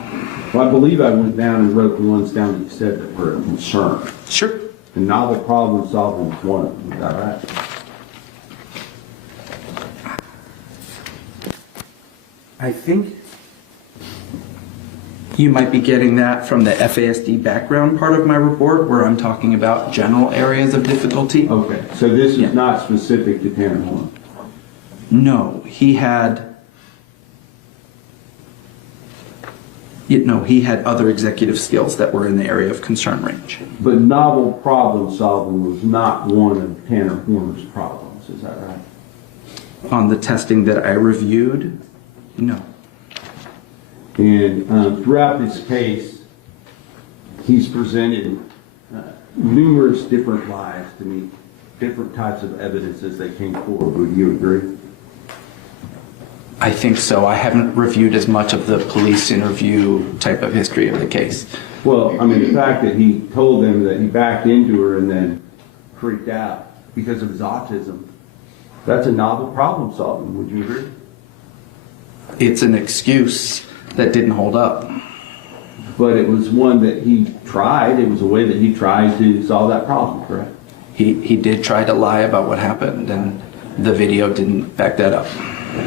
Well, I believe I went down and wrote the ones down that you said that were a concern. Sure. And novel problem solving was one of them. Is that right? I think you might be getting that from the FASD background part of my report, where I'm talking about general areas of difficulty. Okay, so this is not specific to Tarrant County. No, he had other executive skills that were in the area of concern range. But novel problem solving was not one of Tanner Horner's problems, is that right? On the testing that I reviewed, no. And throughout this case, he's presented numerous different lies to me, different types of evidence as they came forward. Would you agree? I think so. I haven't reviewed as much of the police interview type of history of the case. Well, I mean, the fact that he told them that he backed into her and then freaked out because of his autism, that's a novel problem solving. Would you agree? It's an excuse that didn't hold up. But it was one that he tried. It was a way that he tried to solve that problem, correct? He did try to lie about what happened, and the video didn't back that up.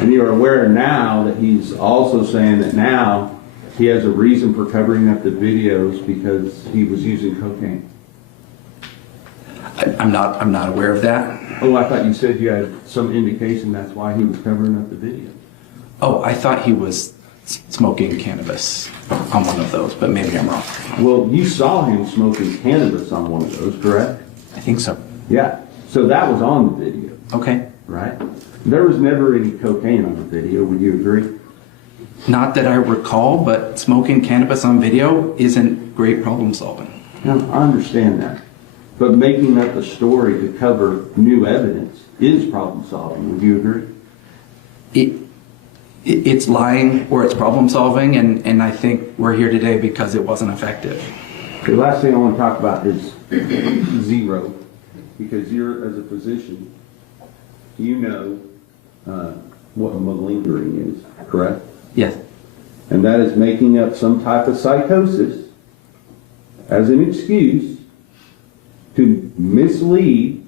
And you're aware now that he's also saying that now he has a reason for covering up the videos because he was using cocaine. I'm not aware of that. Oh, I thought you said you had some indication that's why he was covering up the video. Oh, I thought he was smoking cannabis on one of those, but maybe I'm wrong. Well, you saw him smoking cannabis on one of those, correct? I think so. Yeah. So that was on the video. Okay. Right? There was never any cocaine on the video. Would you agree? Not that I recall, but smoking cannabis on video isn't great problem solving. Now, I understand that. But making up a story to cover new evidence is problem solving. Would you agree? It's lying or it's problem solving, and I think we're here today because it wasn't effective. The last thing I want to talk about is zero, because you're, as a physician, you know what malingering is, correct? Yes. And that is making up some type of psychosis as an excuse to mislead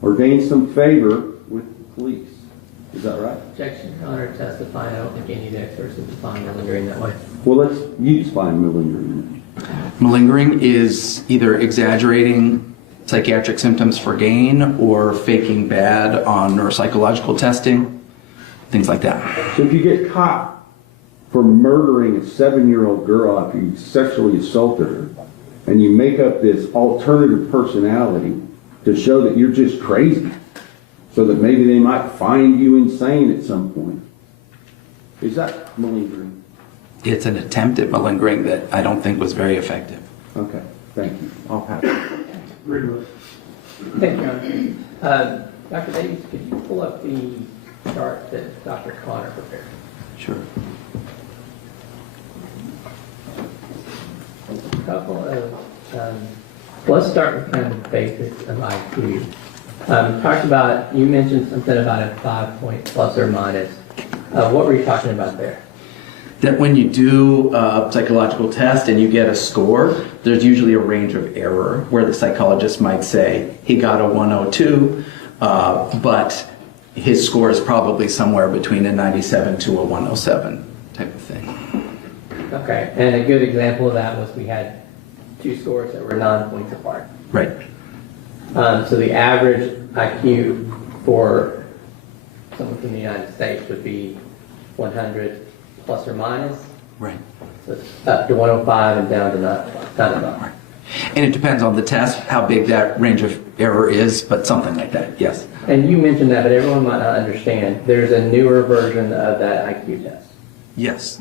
or gain some favor with the police. Is that right? Objection, Your Honor, testifying. I don't think any of the experts would define malingering that way. Well, let's use fine malingering. Malingering is either exaggerating psychiatric symptoms for gain or faking bad on neuropsychological testing, things like that. So if you get caught for murdering a 7-year-old girl after you sexually assaulted her, and you make up this alternative personality to show that you're just crazy, so that maybe they might find you insane at some point, is that malingering? It's an attempt at malingering that I don't think was very effective. Okay, thank you. I'll pass. Thank you, Your Honor. Dr. Davies, could you pull up the chart that Dr. Connor prepared? Sure. A couple of, let's start with kind of the basics of IQ. You mentioned something about a 5-point plus or minus. What were you talking about there? That when you do a psychological test and you get a score, there's usually a range of error where the psychologist might say he got a 102, but his score is probably somewhere between a 97 to a 107 type of thing. Okay, and a good example of that was we had two scores that were 9 points apart. Right. So the average IQ for someone from the United States would be 100 plus or minus. Right. So it's up to 105 and down to 95. Right. And it depends on the test, how big that range of error is, but something like that, yes. And you mentioned that, but everyone might not understand. There's a newer version of that IQ test. Yes.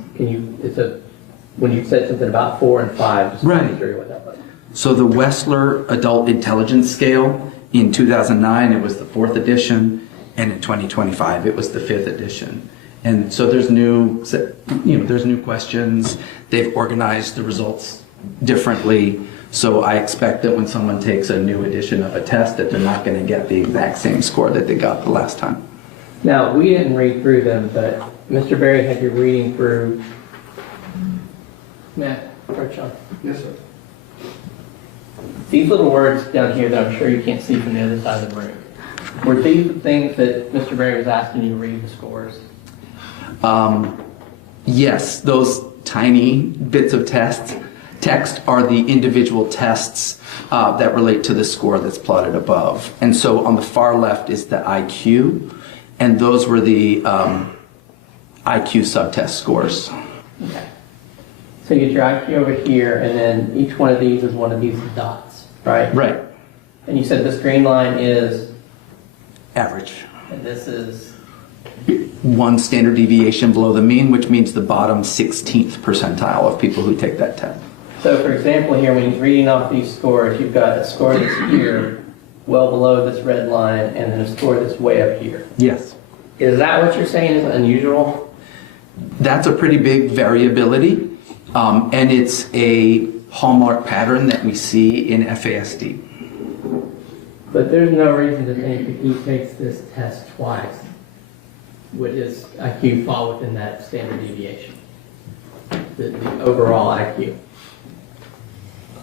When you said something about 4 and 5, just right. to show what that was. So the Wessler Adult Intelligence Scale, in 2009 it was the 4th edition, and in 2025 it was the 5th edition. And so there's new questions. They've organized the results differently. So I expect that when someone takes a new edition of a test that they're not going to get the exact same score that they got the last time. Now, we didn't read through them, but Mr. Berry had you reading through. Matt, or Sean? Yes, sir. These little words down here that I'm sure you can't see from the other side of the room. Were these the things that Mr. Berry was asking you to read the scores? Yes, those tiny bits of text are the individual tests that relate to the score that's plotted above. And so on the far left is the IQ, and those were the IQ subtest scores. Okay. So you get your IQ over here, and then each one of these is one of these dots, right? Right. And you said this green line is? Average. And this is? 1 standard deviation below the mean, which means the bottom 16th percentile of people who take that test. So for example here, when he's reading off these scores, you've got a score that's here, well below this red line, and then a score that's way up here. Yes. Is that what you're saying is unusual? That's a pretty big variability, and it's a hallmark pattern that we see in FASD. But there's no reason to think if he takes this test twice, would his IQ fall within that standard deviation? The overall IQ.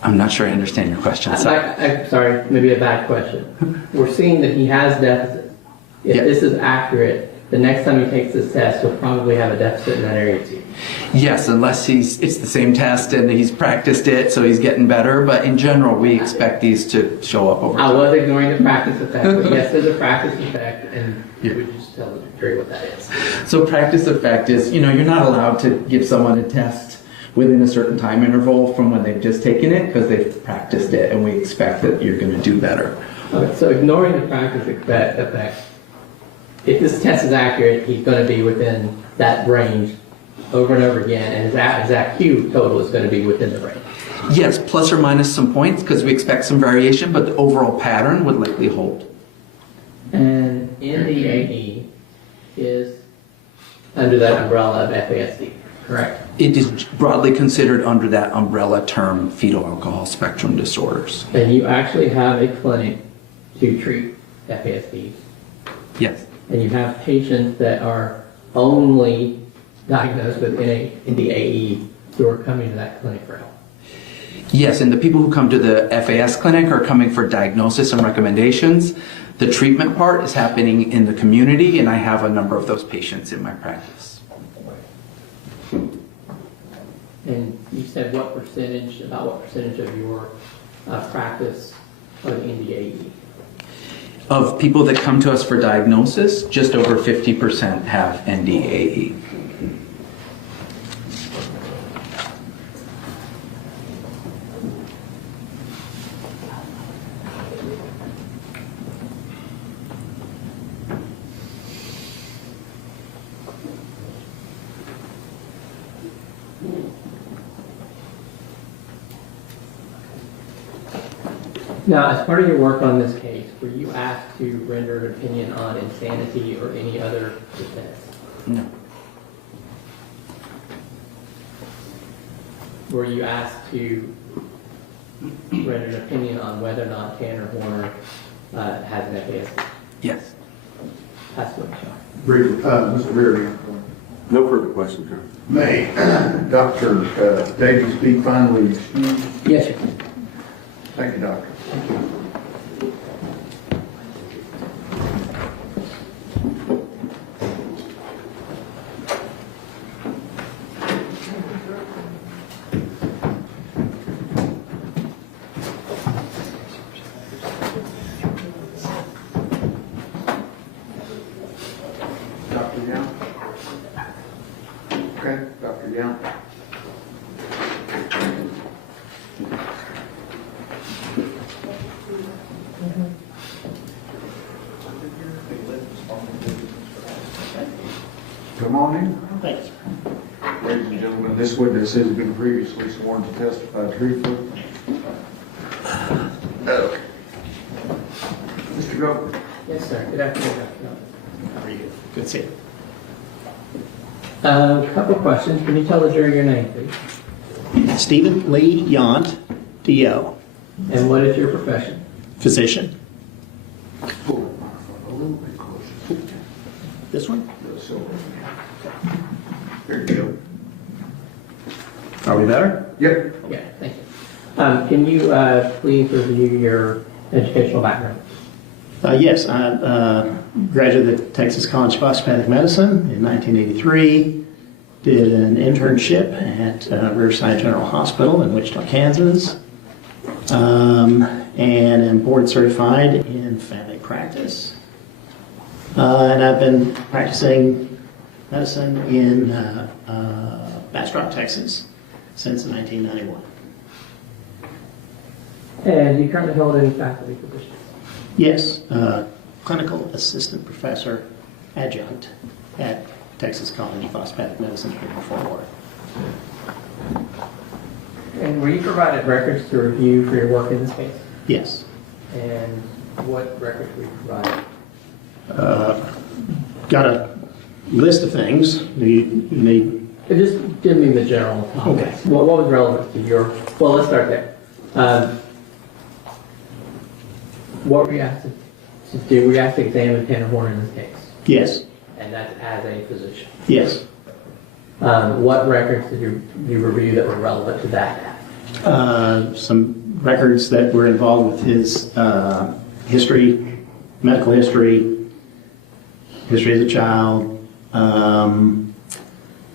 I'm not sure I understand your question. I'm sorry, maybe a bad question. We're seeing that he has deficits. If this is accurate, the next time he takes this test, he'll probably have a deficit in that area too. Yes, unless it's the same test and he's practiced it, so he's getting better. But in general, we expect these to show up over time. I was ignoring the practice effect, but yes, there's a practice effect, and we just tell the jury what that is. So practice effect is, you're not allowed to give someone a test within a certain time interval from when they've just taken it because they've practiced it, and we expect that you're going to do better. Okay, so ignoring the practice effect, if this test is accurate, he's going to be within that range over and over again, and his IQ total is going to be within the range. Yes, plus or minus some points because we expect some variation, but the overall pattern would likely hold. And NDAE is under that umbrella of FASD, correct? It is broadly considered under that umbrella term, fetal alcohol spectrum disorders. And you actually have a clinic to treat FASD. Yes. And you have patients that are only diagnosed with NDAE who are coming to that clinic for help. Yes, and the people who come to the FAS clinic are coming for diagnosis and recommendations. The treatment part is happening in the community, and I have a number of those patients in my practice. And you said about what percentage of your practice are the NDAE? Of people that come to us for diagnosis, just over 50% have NDAE. Now, as part of your work on this case, were you asked to render an opinion on insanity or any other defense? No. Were you asked to render an opinion on whether or not Tanner Horner has an FASD? Yes. That's what Sean. Briefly, Mr. Reardon. No further questions, Your Honor. May Dr. Davies be finally excused? Yes, sir. Thank you, Doctor. Dr. Young? Okay, Dr. Young. Come on in. Thanks. Ladies and gentlemen, this witness has been previously sworn to testify truthfully. Okay. Mr. Goldberg. Yes, sir. Good afternoon, Dr. Young. How are you? Good to see you. A couple of questions. Can you tell the jury your name, please? Stephen Lee Yont, DO. And what is your profession? Physician. A little bit closer. This one? There you go. Are we better? Yep. Yeah, thank you. Can you please review your educational background? Yes, I graduated at Texas College of Osteopathic Medicine in 1983. Did an internship at Riverside General Hospital in Wichita, Kansas. And am board certified in family practice. And I've been practicing medicine in Bastrop, Texas since 1991. And do you currently hold any faculty positions? Yes, clinical assistant professor adjunct at Texas College of Osteopathic Medicine here in Fort Worth. And were you provided records to review for your work in this case? Yes. And what records were you provided? Got a list of things. You need. Just give me the general topics. Okay. What was relevant to your? Well, let's start there. What were you asked to do? Were you asked to examine Tanner Horner in this case? Yes. And that's as a physician. Yes. What records did you review that were relevant to that? Some records that were involved with his history, medical history, history as a child,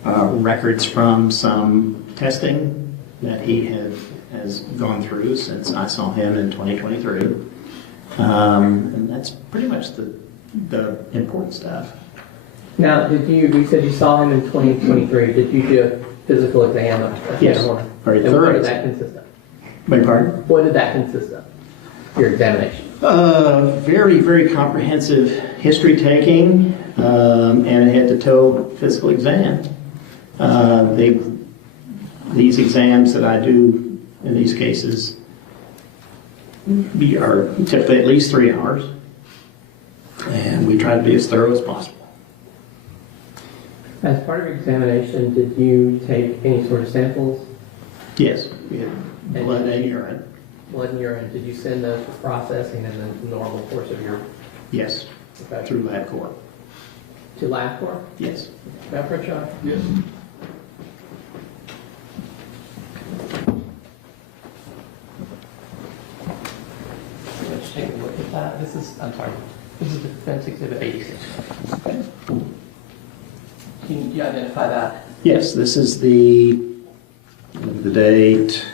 records from some testing that he has gone through since I saw him in 2023. And that's pretty much the important stuff. Now, you said you saw him in 2023. Did you do a physical exam of Yes, Lynn Horner? very And thorough. what did that consist of? Beg your pardon? What did that consist of? Your examination? Very, very comprehensive history taking and a head-to-toe physical exam. These exams that I do in these cases are typically at least 3 hours, and we try to be as thorough as possible. As part of your examination, did you take any sort of samples? Yes, we had blood and urine. Blood and urine. Did you send those for processing in the normal course of your... Yes, Okay. through LabCorp. To LabCorp? Yes. Beverage? Yes. Let's take a look at that. This is the Defense Exhibit 86. Okay. Can you identify that? Yes, this is the date.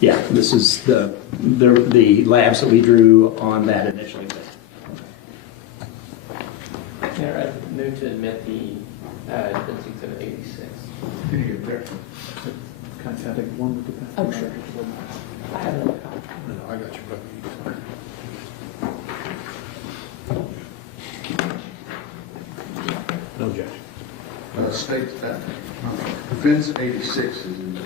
Yeah, this is the labs that we drew on that initial exam. Yeah, I moved to admit the Defense Exhibit 86. Can you get there? Can I take one with the pen? Oh, sure. I have another copy. No, I got your brother. No objection. State that Defense 86 is in there.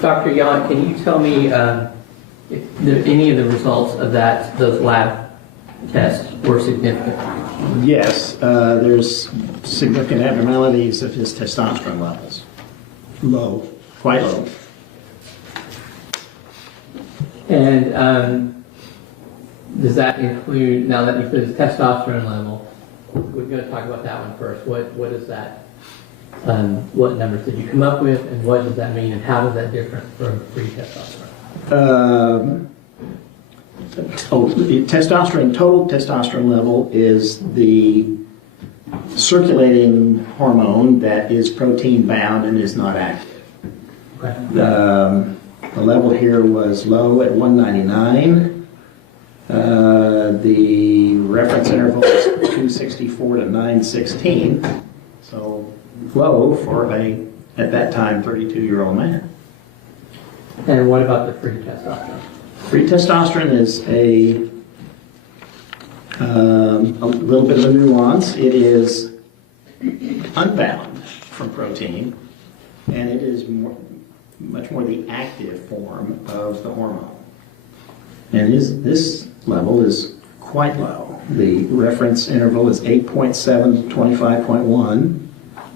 Dr. Yon, can you tell me if any of the results of those lab tests were significant? Yes, there's significant abnormalities of his testosterone levels. Low, quite low. And does that include, now that you put his testosterone level, we're going to talk about that one first. What is that? What numbers did you come up with, and what does that mean, and how is that different from pre-testosterone? Total testosterone level is the circulating hormone that is protein bound and is not active. Okay. The level here was low at 199. The reference interval is 264 to 916. So low for at that time, 32-year-old man. And what about the free testosterone? Free testosterone is a little bit of a nuance. It is unbound from protein, and it is much more the active form of the hormone. And this level is quite low. The reference interval is 8.7 to 25.1,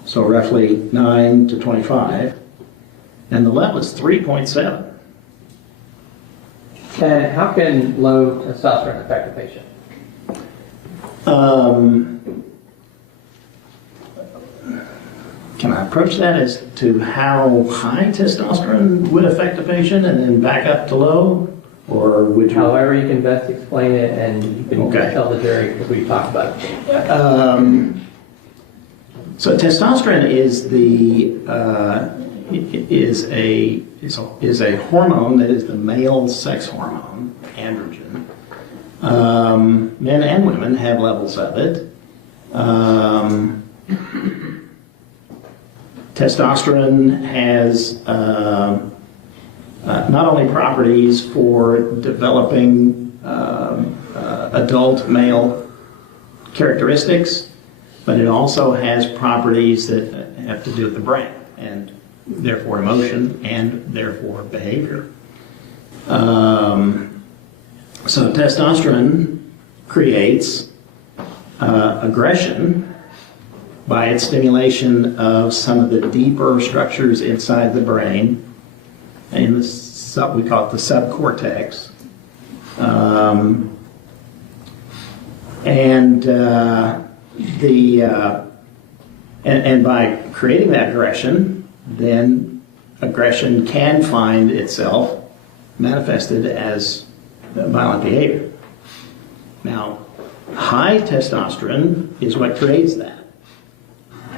so roughly 9 to 25, and the level is 3.7. And how can low testosterone affect a patient? Can I approach that as to how high testosterone would affect a patient and then back up to low? Or would you? However you can best explain it, and you can tell the jury because we talked about it. So testosterone is a hormone that is the male sex hormone, androgen. Men and women have levels of it. Testosterone has not only properties for developing adult male characteristics, but it also has properties that have to do with the brain and therefore emotion and therefore behavior. So testosterone creates aggression by its stimulation of some of the deeper structures inside the brain, in we call it the subcortex, and by creating that aggression, then aggression can find itself manifested as violent behavior. Now, high testosterone is what creates that.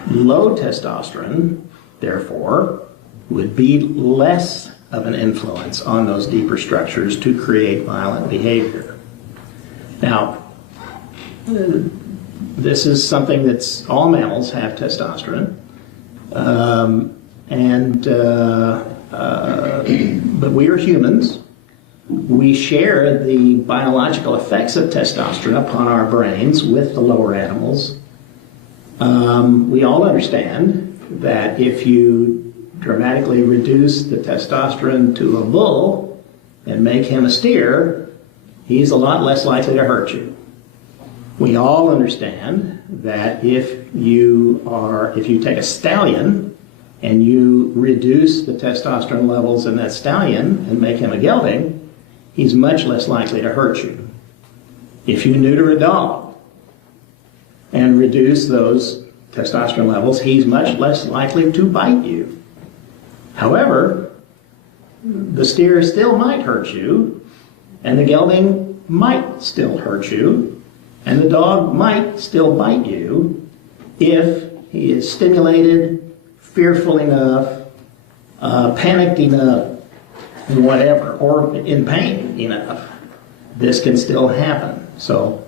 Low testosterone, therefore, would be less of an influence on those deeper structures to create violent behavior. Now, this is something that's all mammals have testosterone, but we are humans. We share the biological effects of testosterone upon our brains with the lower animals. We all understand that if you dramatically reduce the testosterone to a bull and make him a steer, he's a lot less likely to hurt you. We all understand that if you take a stallion and you reduce the testosterone levels in that stallion and make him a gelding, he's much less likely to hurt you. If you neuter a dog and reduce those testosterone levels, he's much less likely to bite you. However, the steer still might hurt you, and the gelding might still hurt you, and the dog might still bite you if he is stimulated, fearful enough, panicked enough, whatever, or in pain enough. This can still happen. So,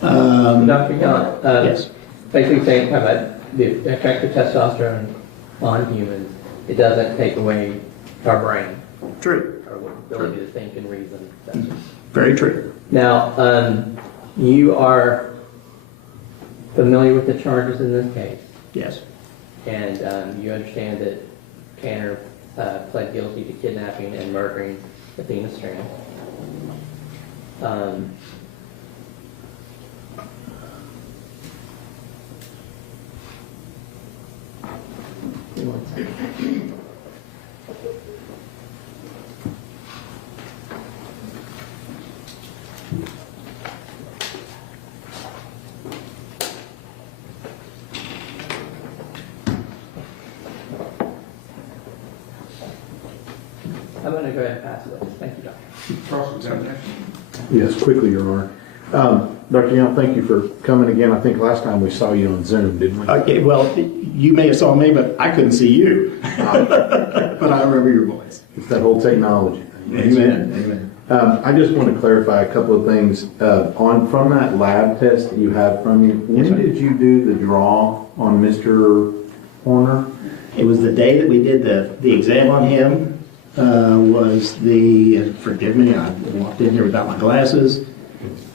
Dr. Young, yes. Basically saying about the effect of testosterone on humans, it doesn't take away our brain. True. Our ability to think and reason. Very true. Now, you are familiar with the charges in this case? Yes. And you understand that Tanner pled guilty to kidnapping and murdering Athena Strand. I'm going to go ahead and pass it. Thank you, Doctor. Cross-examination. Yes, quickly, Your Honor. Dr. Young, thank you for coming again. I think last time we saw you on Zoom, didn't we? Okay, well, you may have saw me, but I couldn't see you. But I remember your voice. It's that whole technology thing. Amen. Amen. I just want to clarify a couple of things. From that lab test that you have from you, when did you do the draw on Mr. Horner? It was the day that we did the exam on him. Forgive me, I walked in here without my glasses.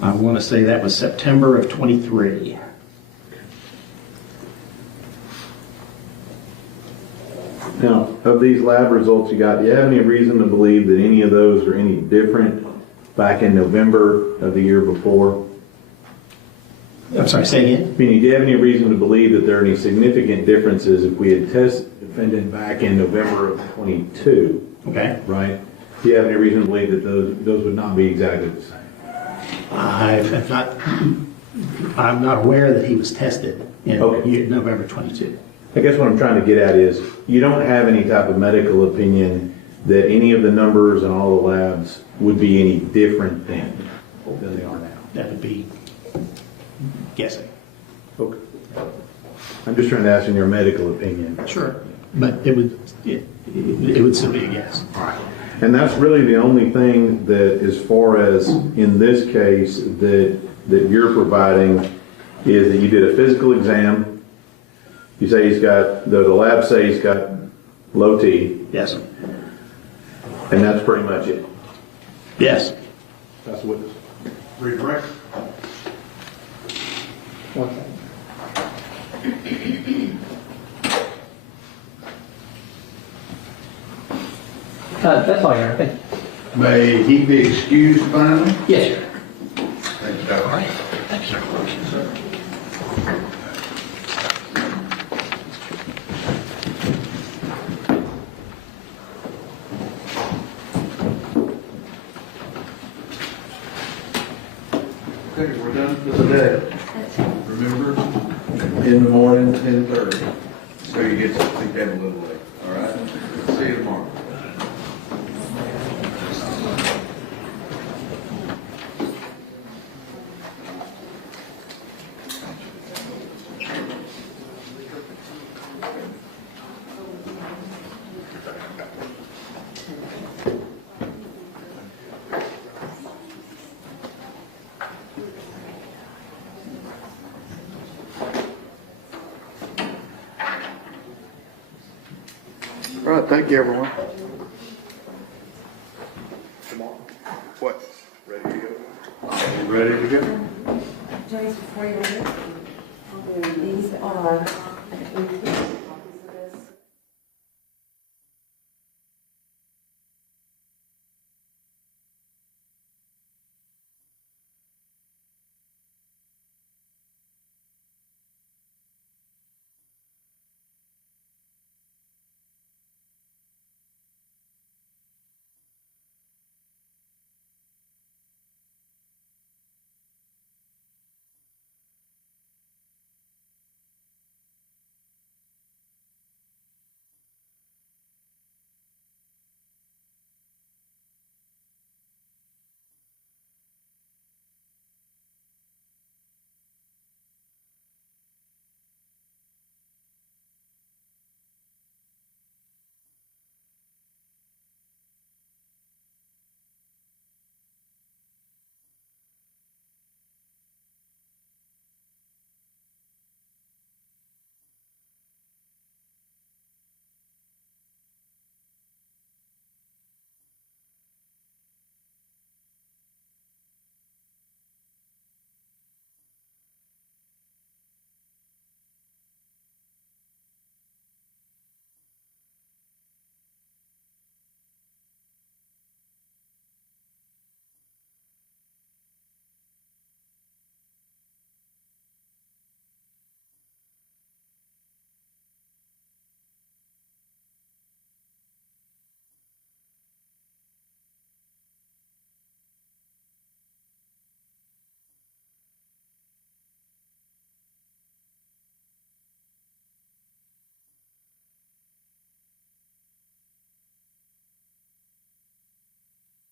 I want to say that was September of 23. Now, of these lab results you got, do you have any reason to believe that any of those are any different back in November of the year before? I'm sorry, say again? I mean, do you have any reason to believe that there are any significant differences if we had tested the defendant back in November of 22? Okay. Right? Do you have any reason to believe that those would not be exactly the same? I'm not aware that he was tested in November 22. I guess what I'm trying to get at is you don't have any type of medical opinion that any of the numbers in all the labs would be any different than they are now. That would be guessing. Okay. I'm just trying to ask in your medical opinion. Sure. But it would still be a guess. All right. And that's really the only thing that, as far as in this case, that you're providing is that you did a physical exam. You say he's got, the lab say he's got low T. Yes. And that's pretty much it. Yes. That's what. Read the record. One second. That's all, Your Honor. Thank you. May he be excused finally? Yes, sir. Thank you, Doctor. All right. Thank you, sir. Okay, we're done for the day. Remember, in the morning, 10:30. So you get to think that a little late. See you tomorrow. All right, thank you, everyone. Tomorrow. What? Ready to go? Ready to go? Joyce, before you leave, these are